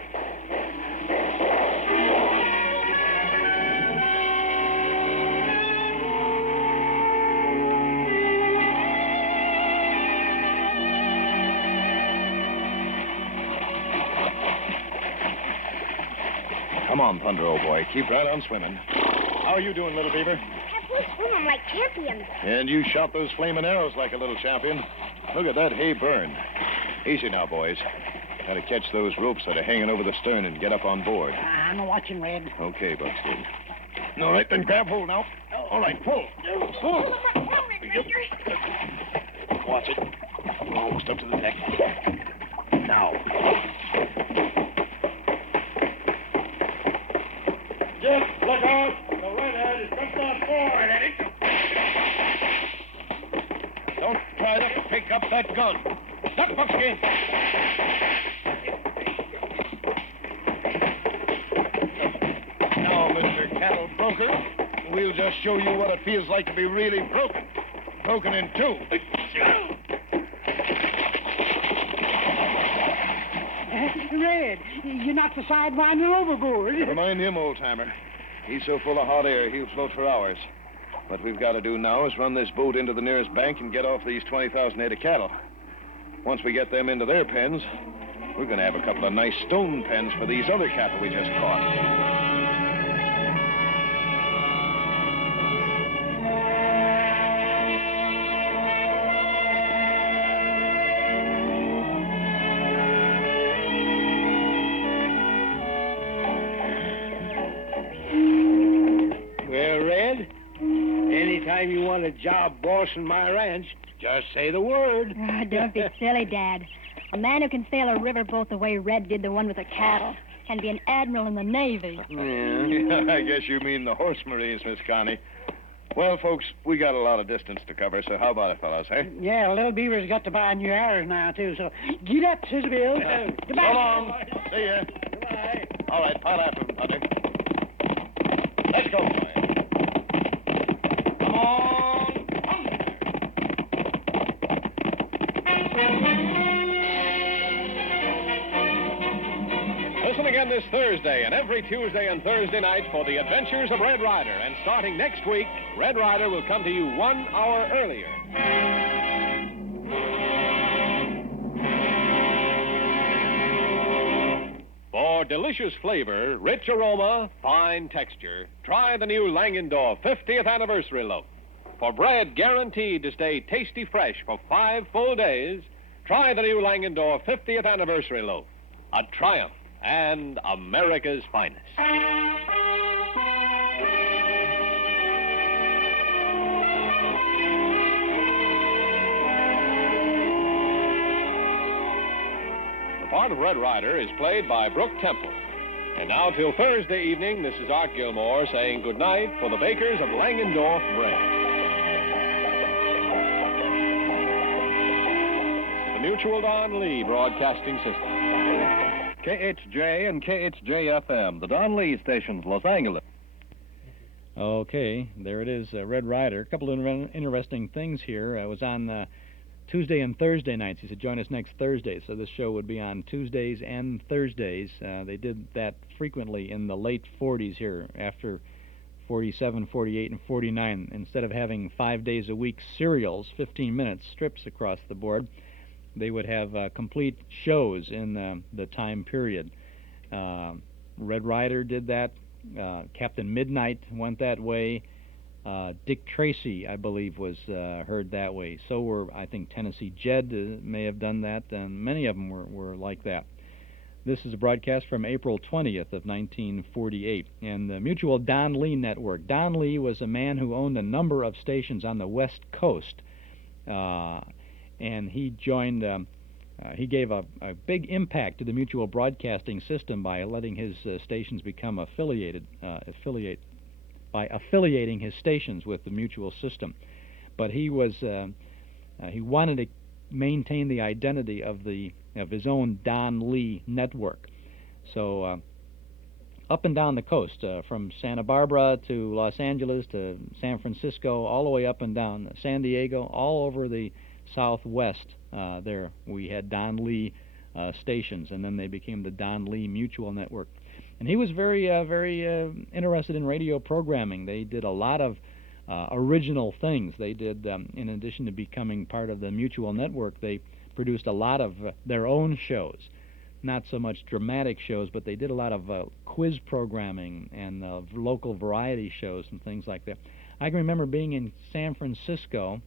Come on, Thunder, old boy. Keep right on swimming. How are you doing, little beaver? We're swimming like champions. And you shot those flaming arrows like a little champion. Look at that hay burn. Easy now, boys. Gotta catch those ropes that are hanging over the stern and get up on board. I'm watching, Red. Okay, Buckskin. All right, then grab hold now. All right, pull. Pull. Watch it. Almost up to the deck. Now. Gyp, look out! The redhead is just on board. Don't Drop that gun. Duck, Buckskin. Now, Mr. Cattle Broker, we'll just show you what it feels like to be really broken. Broken in two. Red, you knocked the sidewinder overboard. Never mind him, old-timer. He's so full of hot air, he'll float for hours. What we've got to do now is run this boat into the nearest bank and get off these 20,000 head of cattle. Once we get them into their pens, we're going to have a couple of nice stone pens for these other cattle we just caught. Anytime you want a job bossing my ranch, just say the word. Oh, don't be silly, Dad. A man who can sail a riverboat the way Red did the one with the cattle can be an admiral in the Navy. Yeah, I guess you mean the horse marines, Miss Connie. Well, folks, we got a lot of distance to cover, so how about it, fellas, eh? Yeah, Little Beaver's got to buy new arrows now, too, so get up, Sister Bill. Goodbye. So long. See ya. Goodbye. All right, pile after them, Thunder. Let's go, boy. Come on. Listen again this Thursday and every Tuesday and Thursday night for the adventures of Red Ryder. And starting next week, Red Ryder will come to you 1 hour earlier. For delicious flavor, rich aroma, fine texture, try the new Langendorf 50th Anniversary Loaf. For bread guaranteed to stay tasty fresh for 5 full days, try the new Langendorf 50th Anniversary Loaf. A triumph and America's finest. The part of Red Ryder is played by Brooke Temple. And now till Thursday evening, this is Art Gilmore saying good night for the bakers of Langendorf bread. The Mutual Don Lee Broadcasting System. KHJ and KHJ-FM, the Don Lee stations, Los Angeles. Okay, there it is, Red Ryder. A couple of interesting things here. I was on Tuesday and Thursday nights. He said, join us next Thursday. So this show would be on Tuesdays and Thursdays. They did that frequently in the late 40s here, after 47, 48, and 49. Instead of having 5 days a week serials, 15-minute strips across the board, they would have complete shows in the time period. Red Ryder did that. Captain Midnight went that way. Dick Tracy, I believe, was heard that way. So were, I think, Tennessee Jed may have done that, and many of them were like that. This is a broadcast from April 20th of 1948, and the Mutual Don Lee Network. Don Lee was a man who owned a number of stations on the West Coast, and he joined, he gave a big impact to the Mutual Broadcasting System by letting his stations become by affiliating his stations with the Mutual system. But he was, he wanted to maintain the identity of his own Don Lee network. So up and down the coast, from Santa Barbara to Los Angeles to San Francisco, all the way up and down San Diego, all over the Southwest, there we had Don Lee stations, and then they became the Don Lee Mutual Network. And he was very interested in radio programming. They did a lot of original things. They did, in addition to becoming part of the Mutual Network, they produced a lot of their own shows. Not so much dramatic shows, but they did a lot of quiz programming and local variety shows and things like that. I can remember being in San Francisco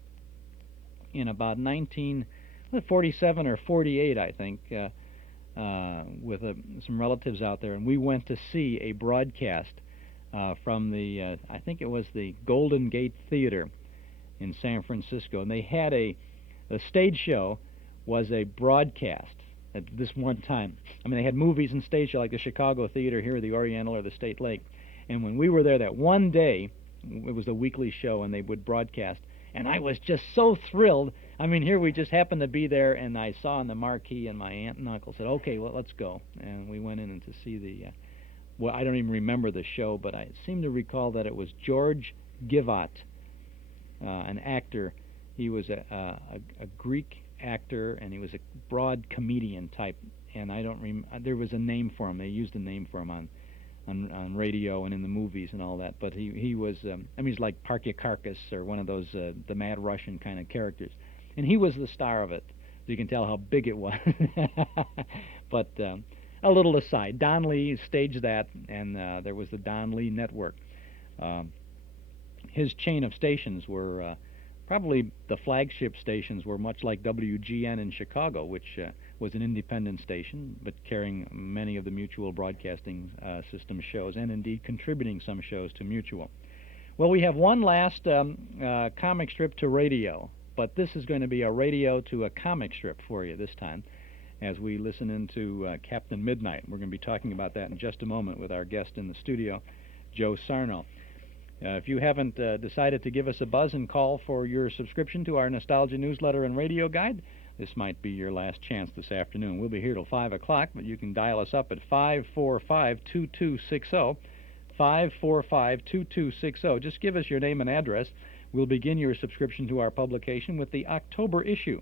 in about 1947 or 48, I think, with some relatives out there, and we went to see a broadcast from the, I think it was the Golden Gate Theater in San Francisco, and they had the stage show was a broadcast at this one time. I mean, they had movies and stage show like the Chicago Theater here, the Oriental, or the State Lake, and when we were there that one day, it was a weekly show, and they would broadcast, And I was just so thrilled. I mean, here we just happened to be there, and I saw on the marquee, and my aunt and uncle said, okay, well, let's go. And we went in and to see the, well, I don't even remember the show, but I seem to recall that it was George Givot, an actor. He was a Greek actor, and he was a broad comedian type, and I don't there was a name for him. They used a name for him on radio and in the movies and all that, but he was, I mean, he's like Parkyakakis or one of those, the Mad Russian kind of characters. And he was the star of it, so you can tell how big it was. But a little aside, Don Lee staged that, and there was the Don Lee Network. His chain of stations were, probably the flagship stations were much like WGN in Chicago, which was an independent station, but carrying many of the Mutual Broadcasting System shows, and indeed contributing some shows to Mutual. Well, we have one last comic strip to radio, but this is going to be a radio to a comic strip for you this time, as we listen into Captain Midnight. We're going to be talking about that in just a moment with our guest in the studio, Joe Sarno. If you haven't decided to give us a buzz and call for your subscription to our Nostalgia newsletter and radio guide, this might be your last chance this afternoon. We'll be here till 5 o'clock, but you can dial us up at 545-2260, 545-2260. Just give us your name and address. We'll begin your subscription to our publication with the October issue.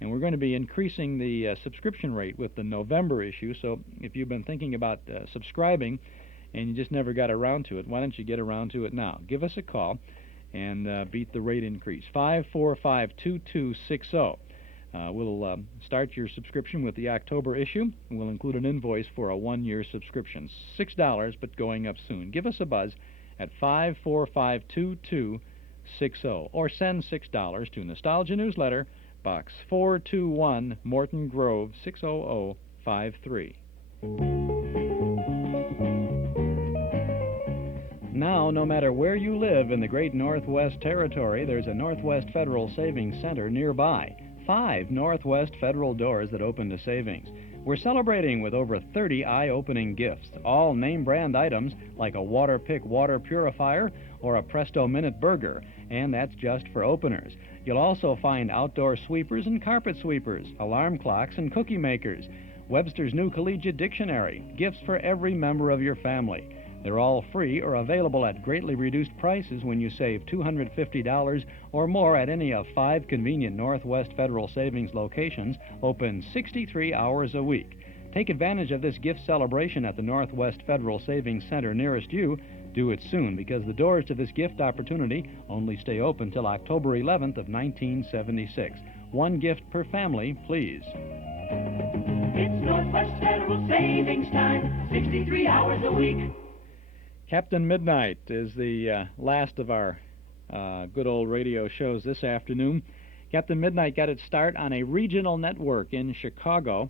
And we're going to be increasing the subscription rate with the November issue, so if you've been thinking about subscribing and you just never got around to it, why don't you get around to it now? Give us a call and beat the rate increase. 545-2260. We'll start your subscription with the October issue, and we'll include an invoice for a one-year subscription. $6, but going up soon. Give us a buzz at 545-2260, or send $6 to Nostalgia Newsletter, Box 421, Morton Grove, 60053. Now, no matter where you live in the great Northwest Territory, there's a Northwest Federal Savings Center nearby. 5 Northwest Federal doors that open to savings. We're celebrating with over 30 eye-opening gifts, all name-brand items like a Waterpik water purifier or a Presto Minute Burger, and that's just for openers. You'll also find outdoor sweepers and carpet sweepers, alarm clocks and cookie makers, Webster's New Collegiate Dictionary, gifts for every member of your family. They're all free or available at greatly reduced prices when you save $250 or more at any of 5 convenient Northwest Federal Savings locations, open 63 hours a week. Take advantage of this gift celebration at the Northwest Federal Savings Center nearest you. Do it soon, because the doors to this gift opportunity only stay open till October 11th of 1976. One gift per family, please. It's Northwest Federal Savings Time, 63 hours a week. Captain Midnight is the last of our good old radio shows this afternoon. Captain Midnight got its start on a regional network in Chicago.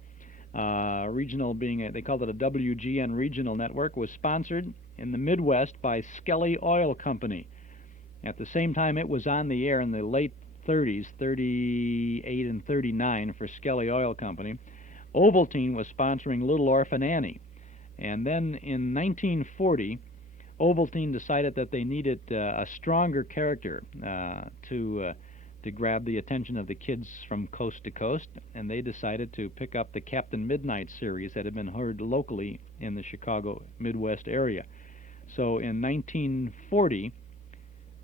Regional being, they called it a WGN regional network, was sponsored in the Midwest by Skelly Oil Company. At the same time it was on the air in the late 30s, 38 and 39 for Skelly Oil Company, Ovaltine was sponsoring Little Orphan Annie. And then in 1940, Ovaltine decided that they needed a stronger character to grab the attention of the kids from coast to coast, and they decided to pick up the Captain Midnight series that had been heard locally in the Chicago Midwest area. So in 1940,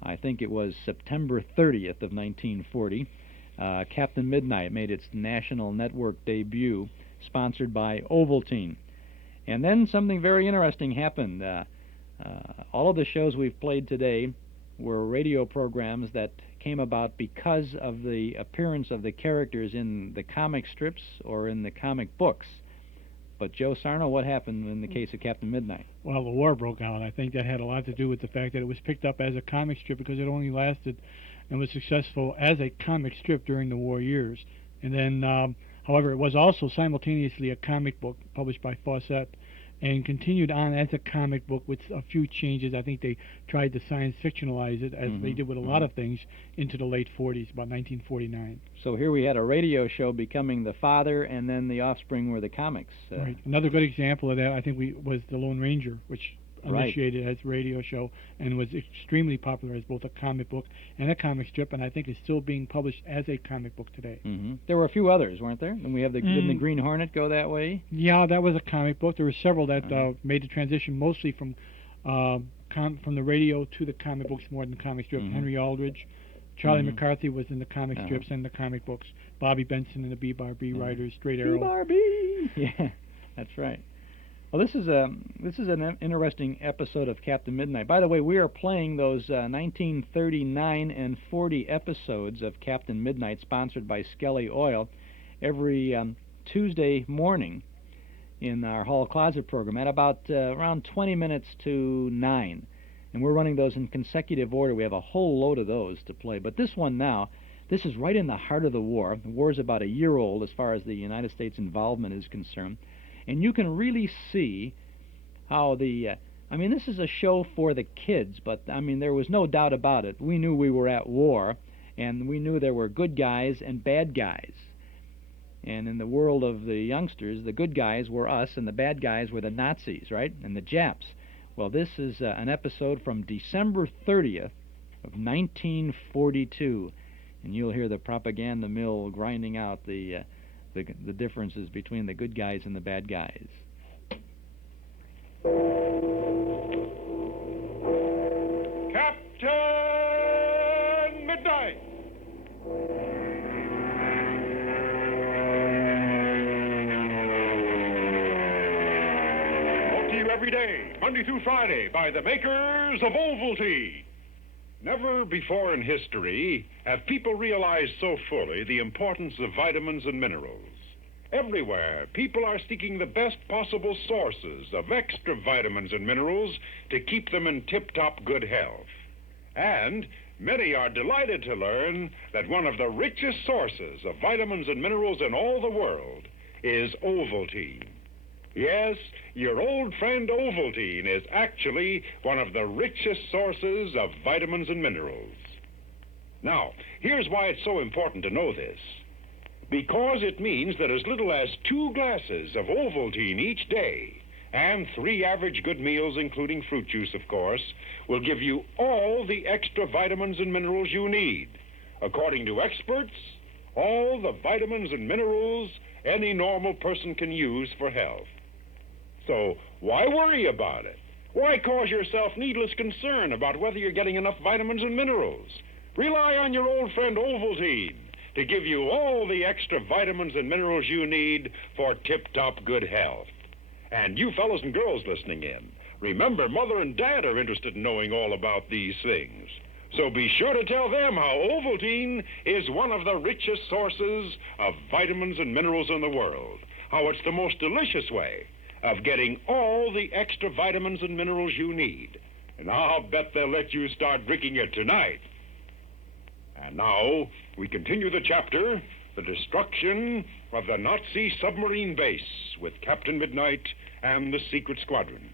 I think it was September 30th of 1940, Captain Midnight made its national network debut, sponsored by Ovaltine. And then something very interesting happened. All of the shows we've played today were radio programs that came about because of the appearance of the characters in the comic strips or in the comic books. But Joe Sarno, what happened in the case of Captain Midnight? Well, the war broke out. I think that had a lot to do with the fact that it was picked up as a comic strip because it only lasted and was successful as a comic strip during the war years. And then, however, it was also simultaneously a comic book published by Fawcett and continued on as a comic book with a few changes. I think they tried to science fictionalize it, as they did with a lot of things, into the late 40s, about 1949. So here we had a radio show becoming the father, and then the offspring were the comics. Right. Another good example of that, I think, was The Lone Ranger, which Right. initiated as a radio show and was extremely popular as both a comic book and a comic strip, and I think is still being published as a comic book today. Mm-hmm. There were a few others, weren't there? And we have didn't the Green Hornet go that way? Yeah, that was a comic book. There were several that made the transition mostly from the radio to the comic books more than the comic strip. Henry Aldridge, Charlie McCarthy was in the comic strips and the comic books. Bobby Benson and the B-Bar-B Riders, Straight Arrow. B-Bar-B! Yeah, that's right. Well, this is an interesting episode of Captain Midnight. By the way, we are playing those 1939 and 40 episodes of Captain Midnight, sponsored by Skelly Oil, every Tuesday morning in our Hall Closet program at about around 20 minutes to 9. And we're running those in consecutive order. We have a whole load of those to play. But this one now, this is right in the heart of the war. The war is about a year old as far as the United States involvement is concerned. And you can really see how this is a show for the kids, but, there was no doubt about it. We knew we were at war, and we knew there were good guys and bad guys. And in the world of the youngsters, the good guys were us, and the bad guys were the Nazis, right, and the Japs. Well, this is an episode from December 30th of 1942, and you'll hear the propaganda mill grinding out the differences between the good guys and the bad guys. Captain Midnight! Brought to you every day, Monday through Friday, by the makers of Ovaltine. Never before in history have people realized so fully the importance of vitamins and minerals. Everywhere, people are seeking the best possible sources of extra vitamins and minerals to keep them in tip-top good health. And many are delighted to learn that one of the richest sources of vitamins and minerals in all the world is Ovaltine. Yes, your old friend Ovaltine is actually one of the richest sources of vitamins and minerals. Now, here's why it's so important to know this. Because it means that as little as 2 glasses of Ovaltine each day, and 3 average good meals, including fruit juice, of course, will give you all the extra vitamins and minerals you need. According to experts, all the vitamins and minerals any normal person can use for health. So why worry about it? Why cause yourself needless concern about whether you're getting enough vitamins and minerals? Rely on your old friend Ovaltine to give you all the extra vitamins and minerals you need for tip-top good health. And you fellows and girls listening in, remember Mother and Dad are interested in knowing all about these things. So be sure to tell them how Ovaltine is one of the richest sources of vitamins and minerals in the world, how it's the most delicious way of getting all the extra vitamins and minerals you need. And I'll bet they'll let you start drinking it tonight. And now, we continue the chapter, The Destruction of the Nazi Submarine Base, with Captain Midnight and the Secret Squadron.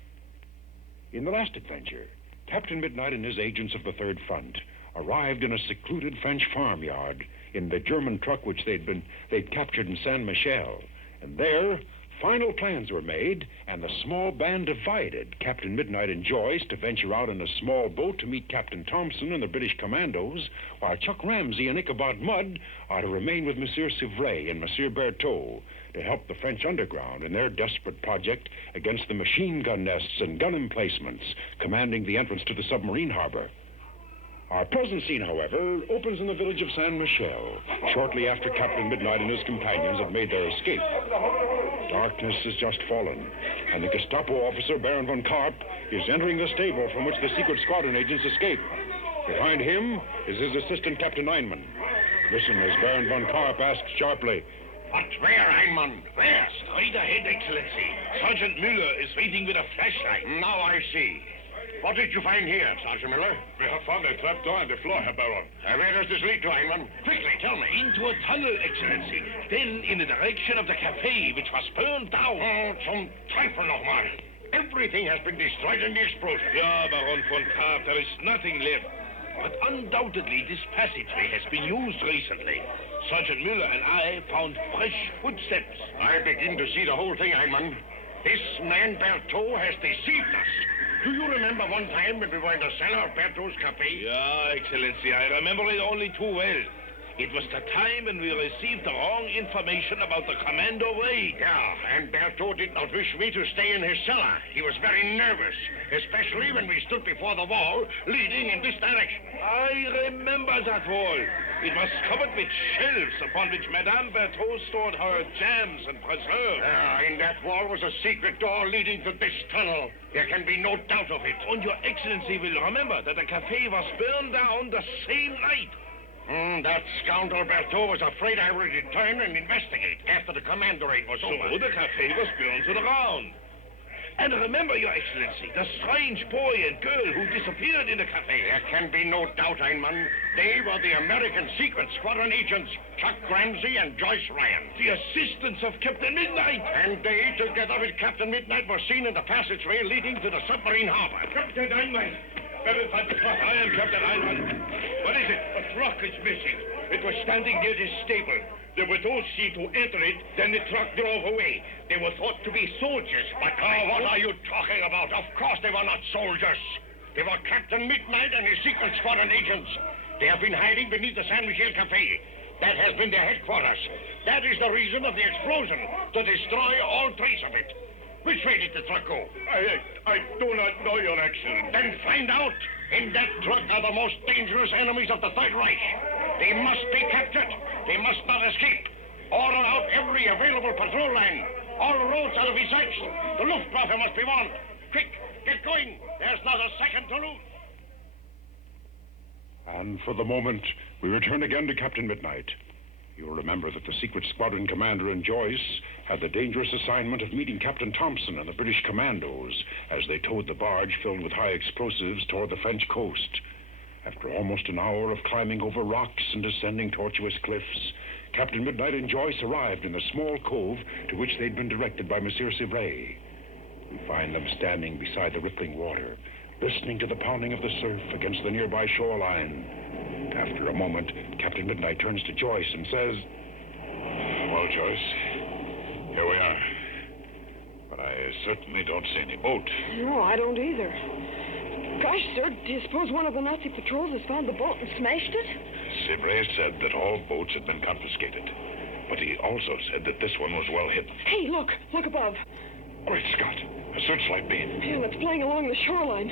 In the last adventure, Captain Midnight and his agents of the Third Front arrived in a secluded French farmyard in the German truck which they'd captured in Saint Michel. And there, final plans were made, and the small band divided. Captain Midnight and Joyce to venture out in a small boat to meet Captain Thompson and the British commandos, while Chuck Ramsey and Ichabod Mudd are to remain with Monsieur Civray and Monsieur Berthaud to help the French underground in their desperate project against the machine gun nests and gun emplacements commanding the entrance to the submarine harbor. Our present scene, however, opens in the village of Saint Michel, shortly after Captain Midnight and his companions have made their escape. Darkness has just fallen, and the Gestapo officer, Baron von Karp, is entering the stable from which the secret squadron agents escaped. Behind him is his assistant, Captain Einmann. Listen as Baron von Karp asks sharply, "What? Where, Einmann? Where?" "Straight ahead, Excellency. Sergeant Müller is waiting with a flashlight." "Now I see. What did you find here, Sergeant Miller?" "We have found a trapdoor in the floor, Herr Baron." Where does this lead to, Einmann? Quickly, tell me. "Into a tunnel, Excellency. Then in the direction of the cafe, which was burned down." "Oh, zum Teufel nochmal. Everything has been destroyed in the explosion." "Ja, Baron von Karp, there is nothing left. But undoubtedly this passageway has been used recently. Sergeant Müller and I found fresh footsteps." "I begin to see the whole thing, Einmann. This man Berthaud has deceived us. Do you remember one time when we were in the cellar of Bertot's cafe? Yeah, Excellency, I remember it only too well. It was the time when we received the wrong information about the Commando raid. Yeah, and Bertot did not wish me to stay in his cellar. He was very nervous, especially when we stood before the wall leading in this direction. I remember that wall. It was covered with shelves upon which Madame Bertot stored her jams and preserves. In that wall was a secret door leading to this tunnel. There can be no doubt of it. And your Excellency will remember that the cafe was burned down the same night. That scoundrel Bertot was afraid I would return and investigate after the commando raid was over. So the cafe was burned to the ground. And remember, Your Excellency, the strange boy and girl who disappeared in the cafe. There can be no doubt, Heinemann. They were the American Secret Squadron agents, Chuck Ramsey and Joyce Ryan. The assistants of Captain Midnight. And they, together with Captain Midnight, were seen in the passageway leading to the submarine harbor. Captain Heinemann. I am Captain Heinemann. What is it? A truck is missing. It was standing near this stable. There were those seen to enter it, then the truck drove away. They were thought to be soldiers, but... what are you talking about? Of course they were not soldiers. They were Captain Midnight and his Secret Squadron agents. They have been hiding beneath the San Michel Cafe. That has been their headquarters. That is the reason of the explosion, to destroy all trace of it. Which way did the truck go? I do not know, Your Excellency. Then find out. In that truck are the most dangerous enemies of the Third Reich. They must be captured. They must not escape. Order out every available patrol line. All roads are to be searched. The Luftwaffe must be warned. Quick, get going. There's not a second to lose. And for the moment, we return again to Captain Midnight. You'll remember that the Secret Squadron commander and Joyce had the dangerous assignment of meeting Captain Thompson and the British commandos as they towed the barge filled with high explosives toward the French coast. After almost an hour of climbing over rocks and descending tortuous cliffs, Captain Midnight and Joyce arrived in the small cove to which they'd been directed by Monsieur Civray. We find them standing beside the rippling water, listening to the pounding of the surf against the nearby shoreline. After a moment, Captain Midnight turns to Joyce and says, Well, Joyce, here we are. But I certainly don't see any boat. No, I don't either. Gosh, sir, do you suppose one of the Nazi patrols has found the boat and smashed it? Civray said that all boats had been confiscated. But he also said that this one was well hidden. Hey, look above. Great Scott, a searchlight beam. Yeah, it's flying along the shoreline.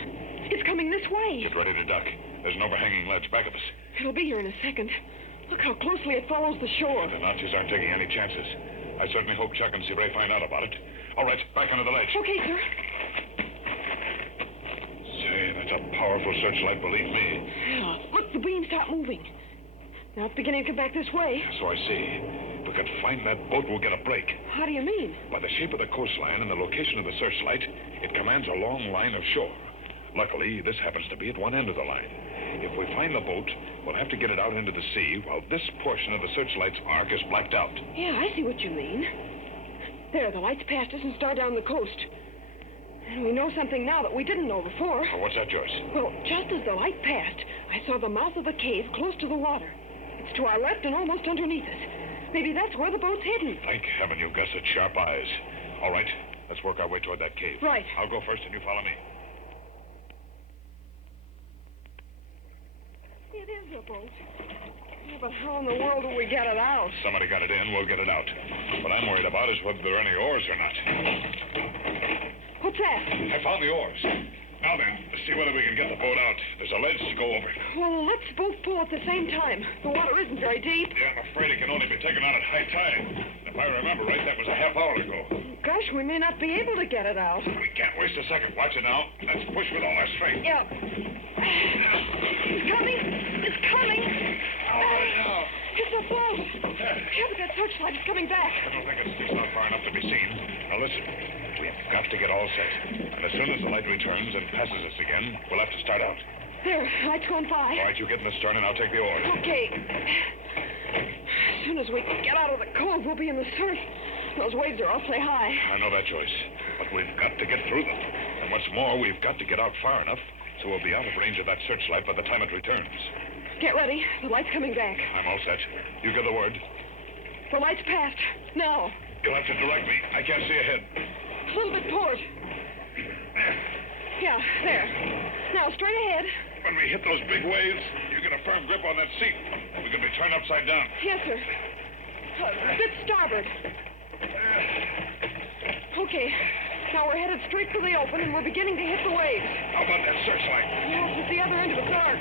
It's coming this way. Get ready to duck. There's an overhanging ledge back of us. It'll be here in a second. Look how closely it follows the shore. The Nazis aren't taking any chances. I certainly hope Chuck and Civray find out about it. All right, back under the ledge. Okay, sir. Say, that's a powerful searchlight, believe me. Yeah, look, the beam stopped moving. Now it's beginning to come back this way. So I see. If we could find that boat, we'll get a break. How do you mean? By the shape of the coastline and the location of the searchlight, it commands a long line of shore. Luckily, this happens to be at one end of the line. If we find the boat, we'll have to get it out into the sea while this portion of the searchlight's arc is blacked out. Yeah, I see what you mean. There, the light's past us and start down the coast. And we know something now that we didn't know before. Oh, what's that, Joyce? Well, just as the light passed, I saw the mouth of a cave close to the water. It's to our left and almost underneath us. Maybe that's where the boat's hidden. Thank heaven you've got such sharp eyes. All right, let's work our way toward that cave. Right. I'll go first and you follow me. It is a boat. Yeah, but how in the world will we get it out? Somebody got it in, we'll get it out. What I'm worried about is whether there are any oars or not. What's that? I found the oars. Now then, let's see whether we can get the boat out. There's a ledge to go over. Well, let's both pull at the same time. The water isn't very deep. Yeah, I'm afraid it can only be taken out at high tide. If I remember right, that was a half hour ago. Gosh, we may not be able to get it out. We can't waste a second. Watch it now. Let's push with all our strength. Yeah. It's coming. It's coming. It's a boat. Yeah, but that searchlight is coming back. I don't think it sticks out far enough to be seen. Now listen. We've got to get all set. And as soon as the light returns and passes us again, we'll have to start out. There, light's going by. All right, you get in the stern and I'll take the oars. Okay. As soon as we get out of the cove, we'll be in the surf. Those waves are awfully high. I know that, Joyce. But we've got to get through them. And what's more, we've got to get out far enough so we'll be out of range of that searchlight by the time it returns. Get ready. The light's coming back. I'm all set. You give the word. The light's passed. Now. You'll have to direct me. I can't see ahead. A little bit port. Yeah, there. Now, straight ahead. When we hit those big waves, you get a firm grip on that seat. We could be turned upside down. Yes, sir. A bit starboard. Okay. Now we're headed straight for the open, and we're beginning to hit the waves. How about that searchlight? Yes, it's the other end of its arc.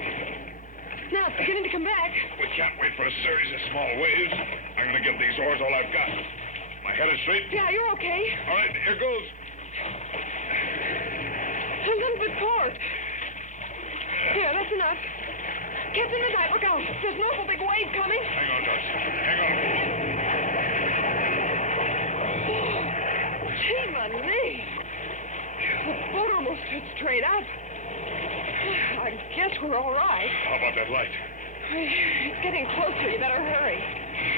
Now it's beginning to come back. We can't wait for a series of small waves. I'm going to give these oars all I've got. Am I headed straight? Yeah, you're okay. All right, here goes. A little bit forward. Yeah, that's enough. Captain Midnight, look out. There's an awful big wave coming. Hang on, Dutch. Hang on. Gee, my knee. The boat almost stood straight up. I guess we're all right. How about that light? It's getting closer. You better hurry.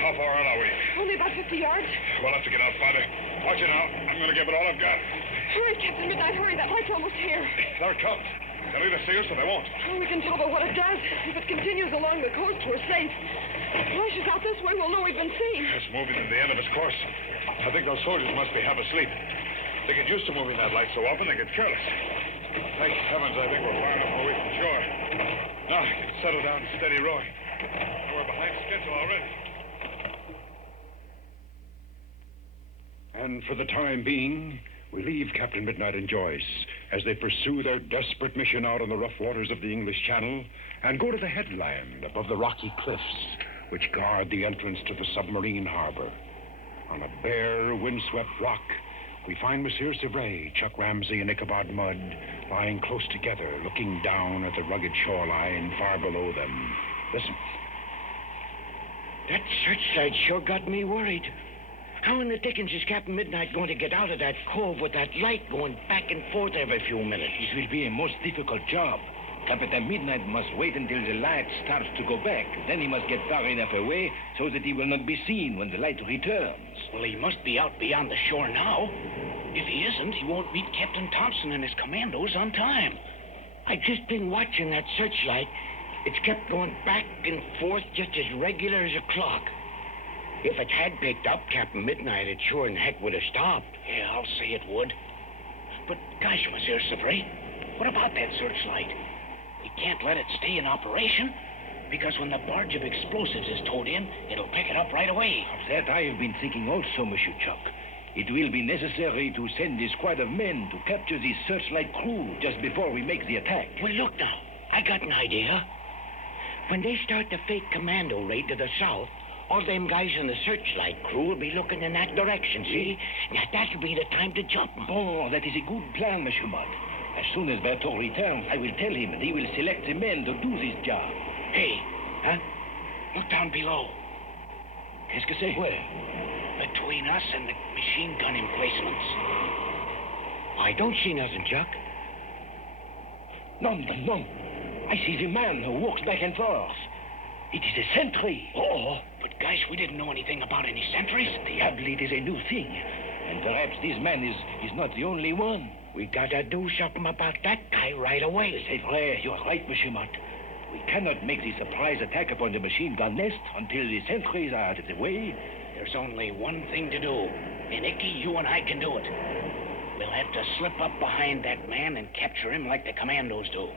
How far out are we? Only about 50 yards. We'll have to get out farther. Watch it now. I'm going to give it all I've got. Hurry, Captain Midnight, hurry. That light's almost here. There it comes. They'll either see us or they won't. We can tell by what it does. If it continues along the coast, we're safe. Flashes out this way, we'll know we've been seen. It's moving to the end of its course. I think those soldiers must be half asleep. They get used to moving that light so often they get careless. Thank heavens, I think we're far enough away from shore. Now, I can settle down and steady rowing. We're behind schedule already. And for the time being, we leave Captain Midnight and Joyce as they pursue their desperate mission out on the rough waters of the English Channel and go to the headland above the rocky cliffs which guard the entrance to the submarine harbor. On a bare, windswept rock, we find Monsieur Sevray, Chuck Ramsey, and Ichabod Mudd lying close together, looking down at the rugged shoreline far below them. Listen. That searchlight sure got me worried. How in the dickens is Captain Midnight going to get out of that cove with that light going back and forth every few minutes? It will be a most difficult job. Captain Midnight must wait until the light starts to go back. Then he must get far enough away so that he will not be seen when the light returns. Well, he must be out beyond the shore now. If he isn't, he won't meet Captain Thompson and his commandos on time. I've just been watching that searchlight. It's kept going back and forth just as regular as a clock. If it had picked up Captain Midnight, it sure in heck would have stopped. Yeah, I'll say it would. But gosh, Monsieur Sevray, what about that searchlight? We can't let it stay in operation, because when the barge of explosives is towed in, it'll pick it up right away. Of that I have been thinking also, Monsieur Chuck. It will be necessary to send a squad of men to capture this searchlight crew just before we make the attack. Well, look now. I got an idea. When they start the fake commando raid to the south, all them guys in the searchlight crew will be looking in that direction, see? Now, that'll be the time to jump 'em. Oh, that is a good plan, Monsieur Mudd. As soon as Berthaud returns, I will tell him that he will select the men to do this job. Hey, huh? Look down below. Qu'est-ce que c'est? Where? Between us and the machine gun emplacements. I don't see nothing, Chuck. No. I see the man who walks back and forth. It is a sentry. Oh, but guys, we didn't know anything about any sentries. Diable, it is a new thing. And perhaps this man is not the only one. We gotta do something about that guy right away. C'est vrai, you're right, Monsieur Mudd. We cannot make the surprise attack upon the machine gun nest until the sentries are out of the way. There's only one thing to do. And Icky, you and I can do it. We'll have to slip up behind that man and capture him like the commandos do.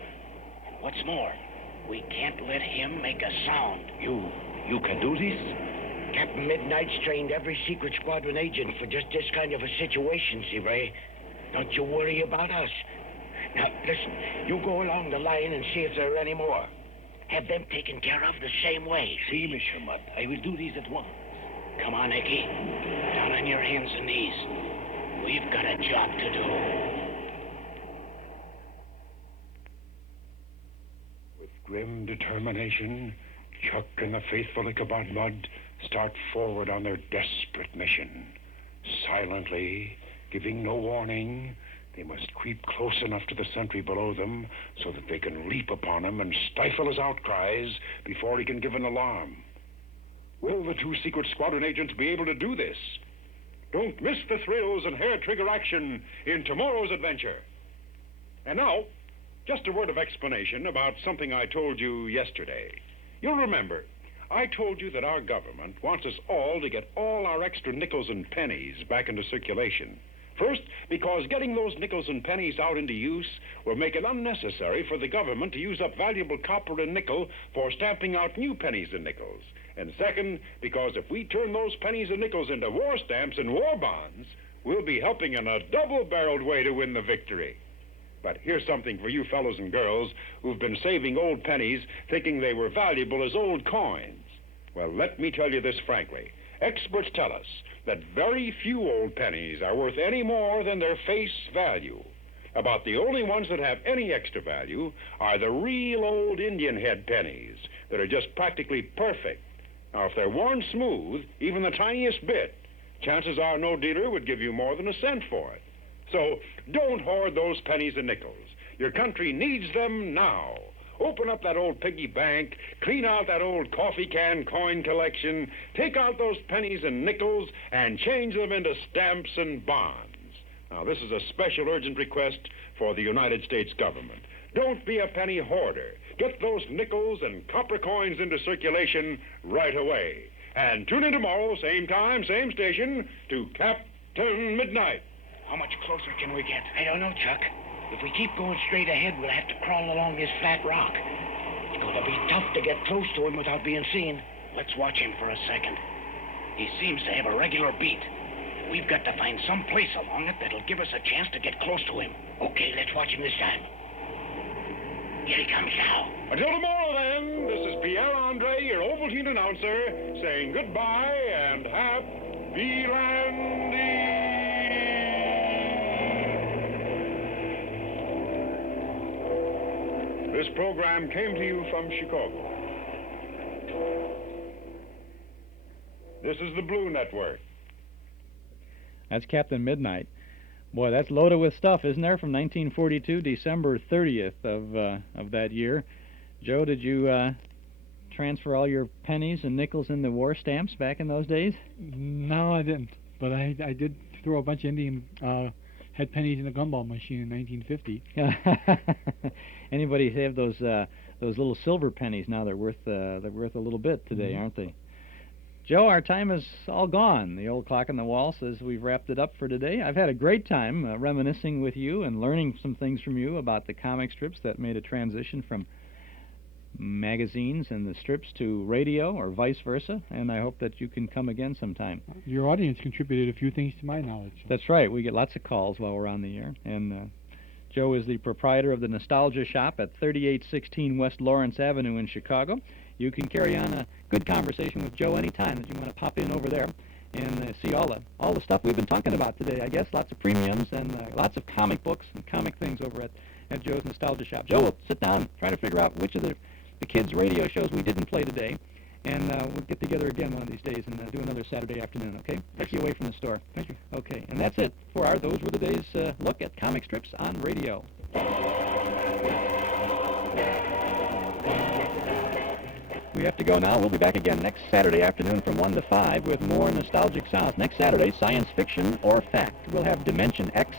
And what's more, we can't let him make a sound. You can do this? Captain Midnight's trained every secret squadron agent for just this kind of a situation, Sevray. Don't you worry about us. Now, listen, you go along the line and see if there are any more. Have them taken care of the same way. See, Monsieur Mudd, I will do this at once. Come on, Icky. Down on your hands and knees. We've got a job to do. With grim determination, Chuck and the faithful Ichabod Mudd start forward on their desperate mission. Silently, giving no warning, they must creep close enough to the sentry below them so that they can leap upon him and stifle his outcries before he can give an alarm. Will the two secret squadron agents be able to do this? Don't miss the thrills and hair-trigger action in tomorrow's adventure. And now, just a word of explanation about something I told you yesterday. You'll remember, I told you that our government wants us all to get all our extra nickels and pennies back into circulation First, because getting those nickels and pennies out into use will make it unnecessary for the government to use up valuable copper and nickel for stamping out new pennies and nickels. And second, because if we turn those pennies and nickels into war stamps and war bonds, we'll be helping in a double-barreled way to win the victory. But here's something for you fellows and girls who've been saving old pennies thinking they were valuable as old coins. Well, let me tell you this frankly. Experts tell us that very few old pennies are worth any more than their face value. About the only ones that have any extra value are the real old Indian head pennies that are just practically perfect. Now, if they're worn smooth, even the tiniest bit, chances are no dealer would give you more than a cent for it. So don't hoard those pennies and nickels. Your country needs them now. Open up that old piggy bank, clean out that old coffee can coin collection, take out those pennies and nickels, and change them into stamps and bonds. Now, this is a special urgent request for the United States government. Don't be a penny hoarder. Get those nickels and copper coins into circulation right away. And tune in tomorrow, same time, same station, to Captain Midnight. How much closer can we get? I don't know, Chuck. If we keep going straight ahead, we'll have to crawl along this flat rock. It's going to be tough to get close to him without being seen. Let's watch him for a second. He seems to have a regular beat. We've got to find some place along it that'll give us a chance to get close to him. Okay, let's watch him this time. Here he comes now. Until tomorrow, then, this is Pierre Andre, your Ovaltine announcer, saying goodbye and happy landing. This program came to you from Chicago. This is the Blue Network. That's Captain Midnight. Boy, that's loaded with stuff, isn't there? From 1942, December 30th of that year. Joe, did you transfer all your pennies and nickels into war stamps back in those days? No, I didn't. But I did throw a bunch of Indian head pennies in a gumball machine in 1950. Anybody have those little silver pennies now? They're worth a little bit today, aren't they? Joe, our time is all gone. The old clock on the wall says we've wrapped it up for today. I've had a great time reminiscing with you and learning some things from you about the comic strips that made a transition from magazines and the strips to radio or vice versa, and I hope that you can come again sometime. Your audience contributed a few things to my knowledge. That's right. We get lots of calls while we're on the air, and Joe is the proprietor of the Nostalgia Shop at 3816 West Lawrence Avenue in Chicago. You can carry on a good conversation with Joe anytime that you want to pop in over there and see all the stuff we've been talking about today, I guess. Lots of premiums and lots of comic books and comic things over at Joe's Nostalgia Shop. Joe, we'll sit down and try to figure out which of the kids' radio shows we didn't play today, and we'll get together again one of these days and do another Saturday afternoon, okay? Take you away from the store. Thank you. Okay, and that's it for our Those Were the Days look at comic strips on radio. We have to go now. We'll be back again next Saturday afternoon from 1 to 5 with more Nostalgic South. Next Saturday, Science Fiction or Fact. We'll have Dimension X,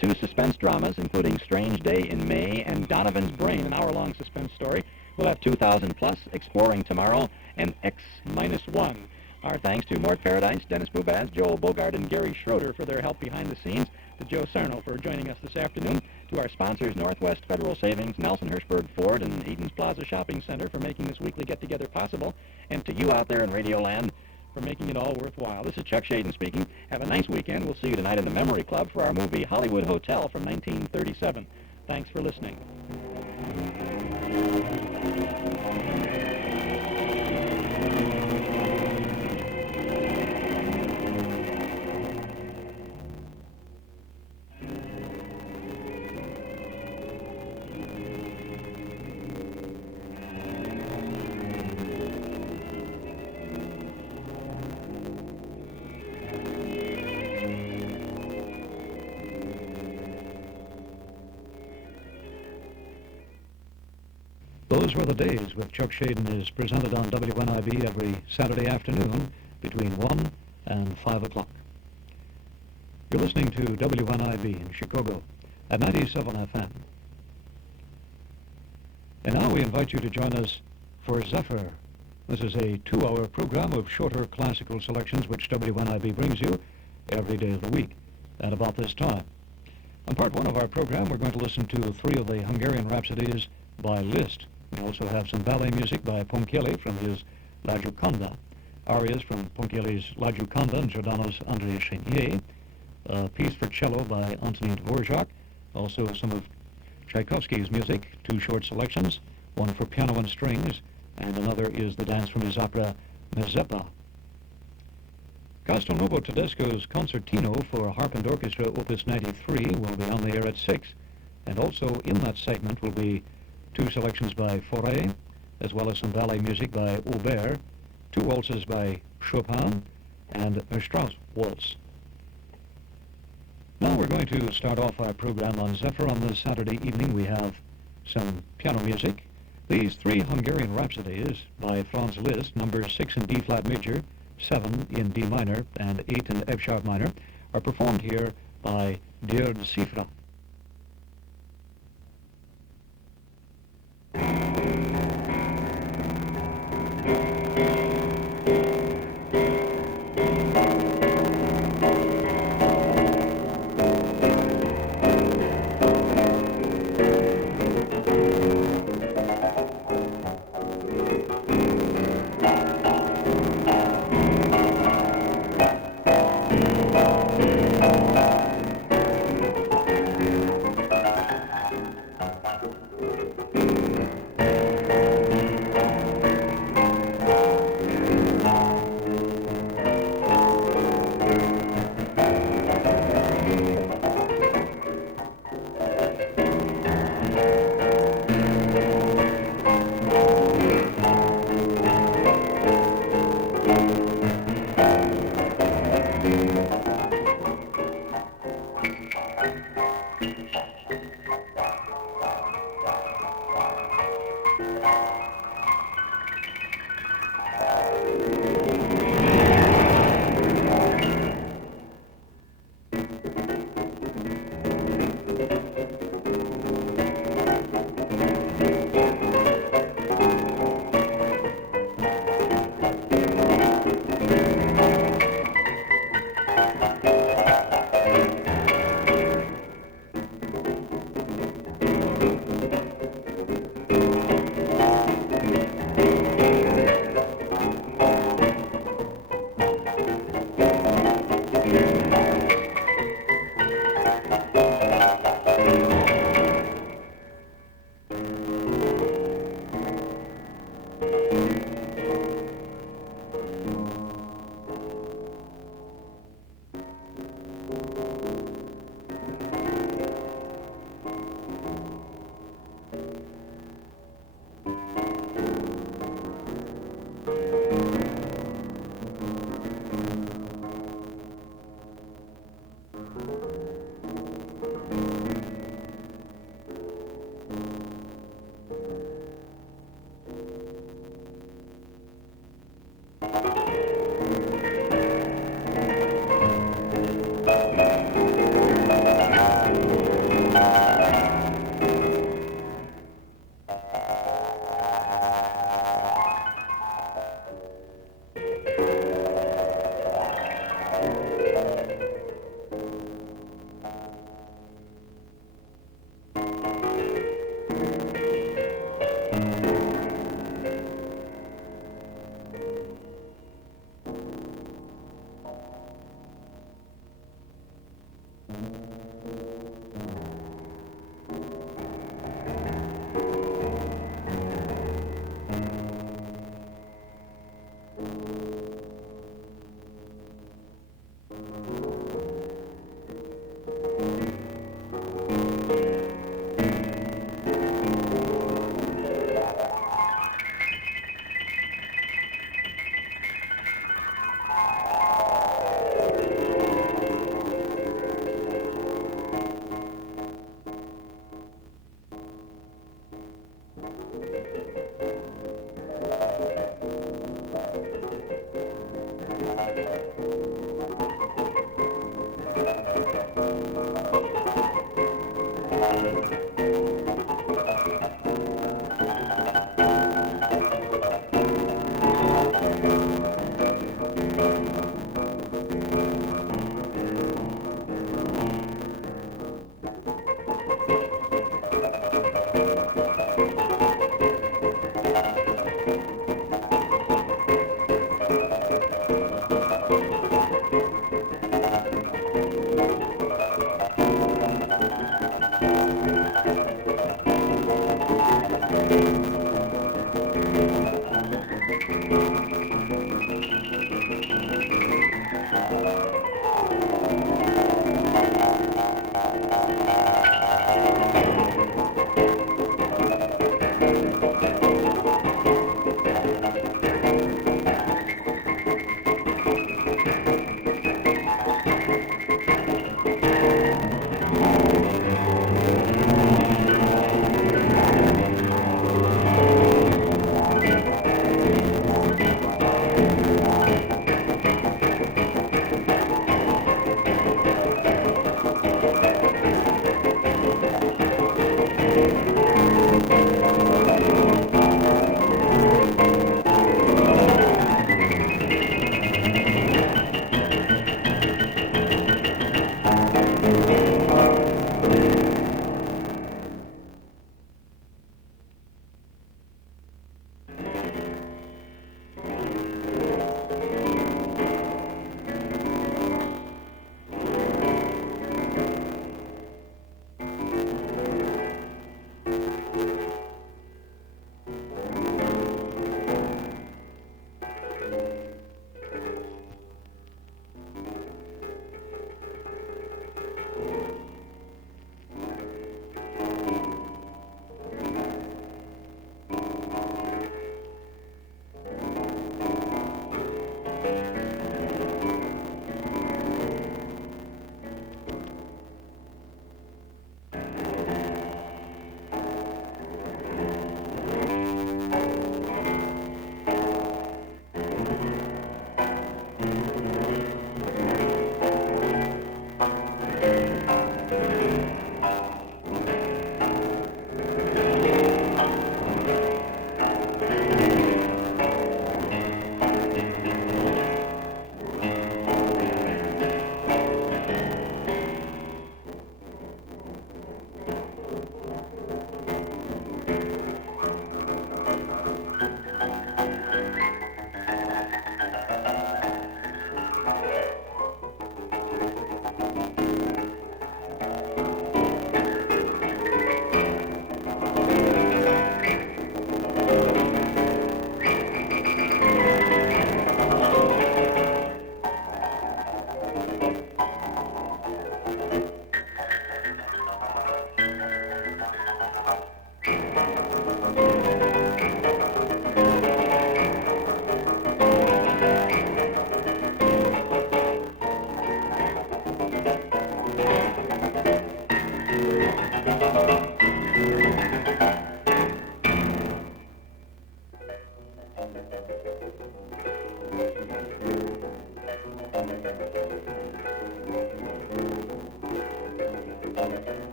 2 suspense dramas, including Strange Day in May and Donovan's Brain, an hour-long suspense story. We'll have 2000 Plus, Exploring Tomorrow, and X-1. Our thanks to Mort Paradise, Dennis Bubaz, Joel Bogart, and Gary Schroeder for their help behind the scenes, to Joe Sarno for joining us this afternoon, to our sponsors, Northwest Federal Savings, Nelson Hirschberg Ford, and Eaton's Plaza Shopping Center for making this weekly get-together possible, and to you out there in Radioland for making it all worthwhile. This is Chuck Shaden speaking. Have a nice weekend. We'll see you tonight in the Memory Club for our movie Hollywood Hotel from 1937. Thanks for listening. Those Were the Days with Chuck Shaden is presented on WNIB every Saturday afternoon between 1 and 5 o'clock. You're listening to WNIB in Chicago at 97 FM. And now we invite you to join us for Zephyr. This is a 2-hour program of shorter classical selections which WNIB brings you every day of the week. at about this time. On part one of our program, we're going to listen to 3 of the Hungarian Rhapsodies by Liszt. We also have some ballet music by Ponchielli from his La Gioconda, arias from Ponchielli's La Gioconda and Giordano's Andrea Chenier, a piece for cello by Antonin Dvorak, also some of Tchaikovsky's music, 2 short selections, one for piano and strings, and another is the dance from his opera Mazeppa. Castelnuovo Tedesco's Concertino for Harp and Orchestra, Opus 93, will be on the air at 6, and also in that segment will be 2 selections by Fauré, as well as some ballet music by Aubert, 2 waltzes by Chopin, and a Strauss waltz. Now we're going to start off our program on Zephyr. On this Saturday evening we have some piano music. These 3 Hungarian Rhapsodies by Franz Liszt, numbers 6 in D-flat major, 7 in D minor, and 8 in F-sharp minor, are performed here by Dirk Cifra.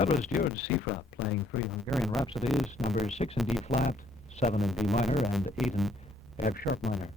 That was George Seifert playing three Hungarian Rhapsodies, numbers 6 in D flat, 7 in B minor, and 8 in F sharp minor.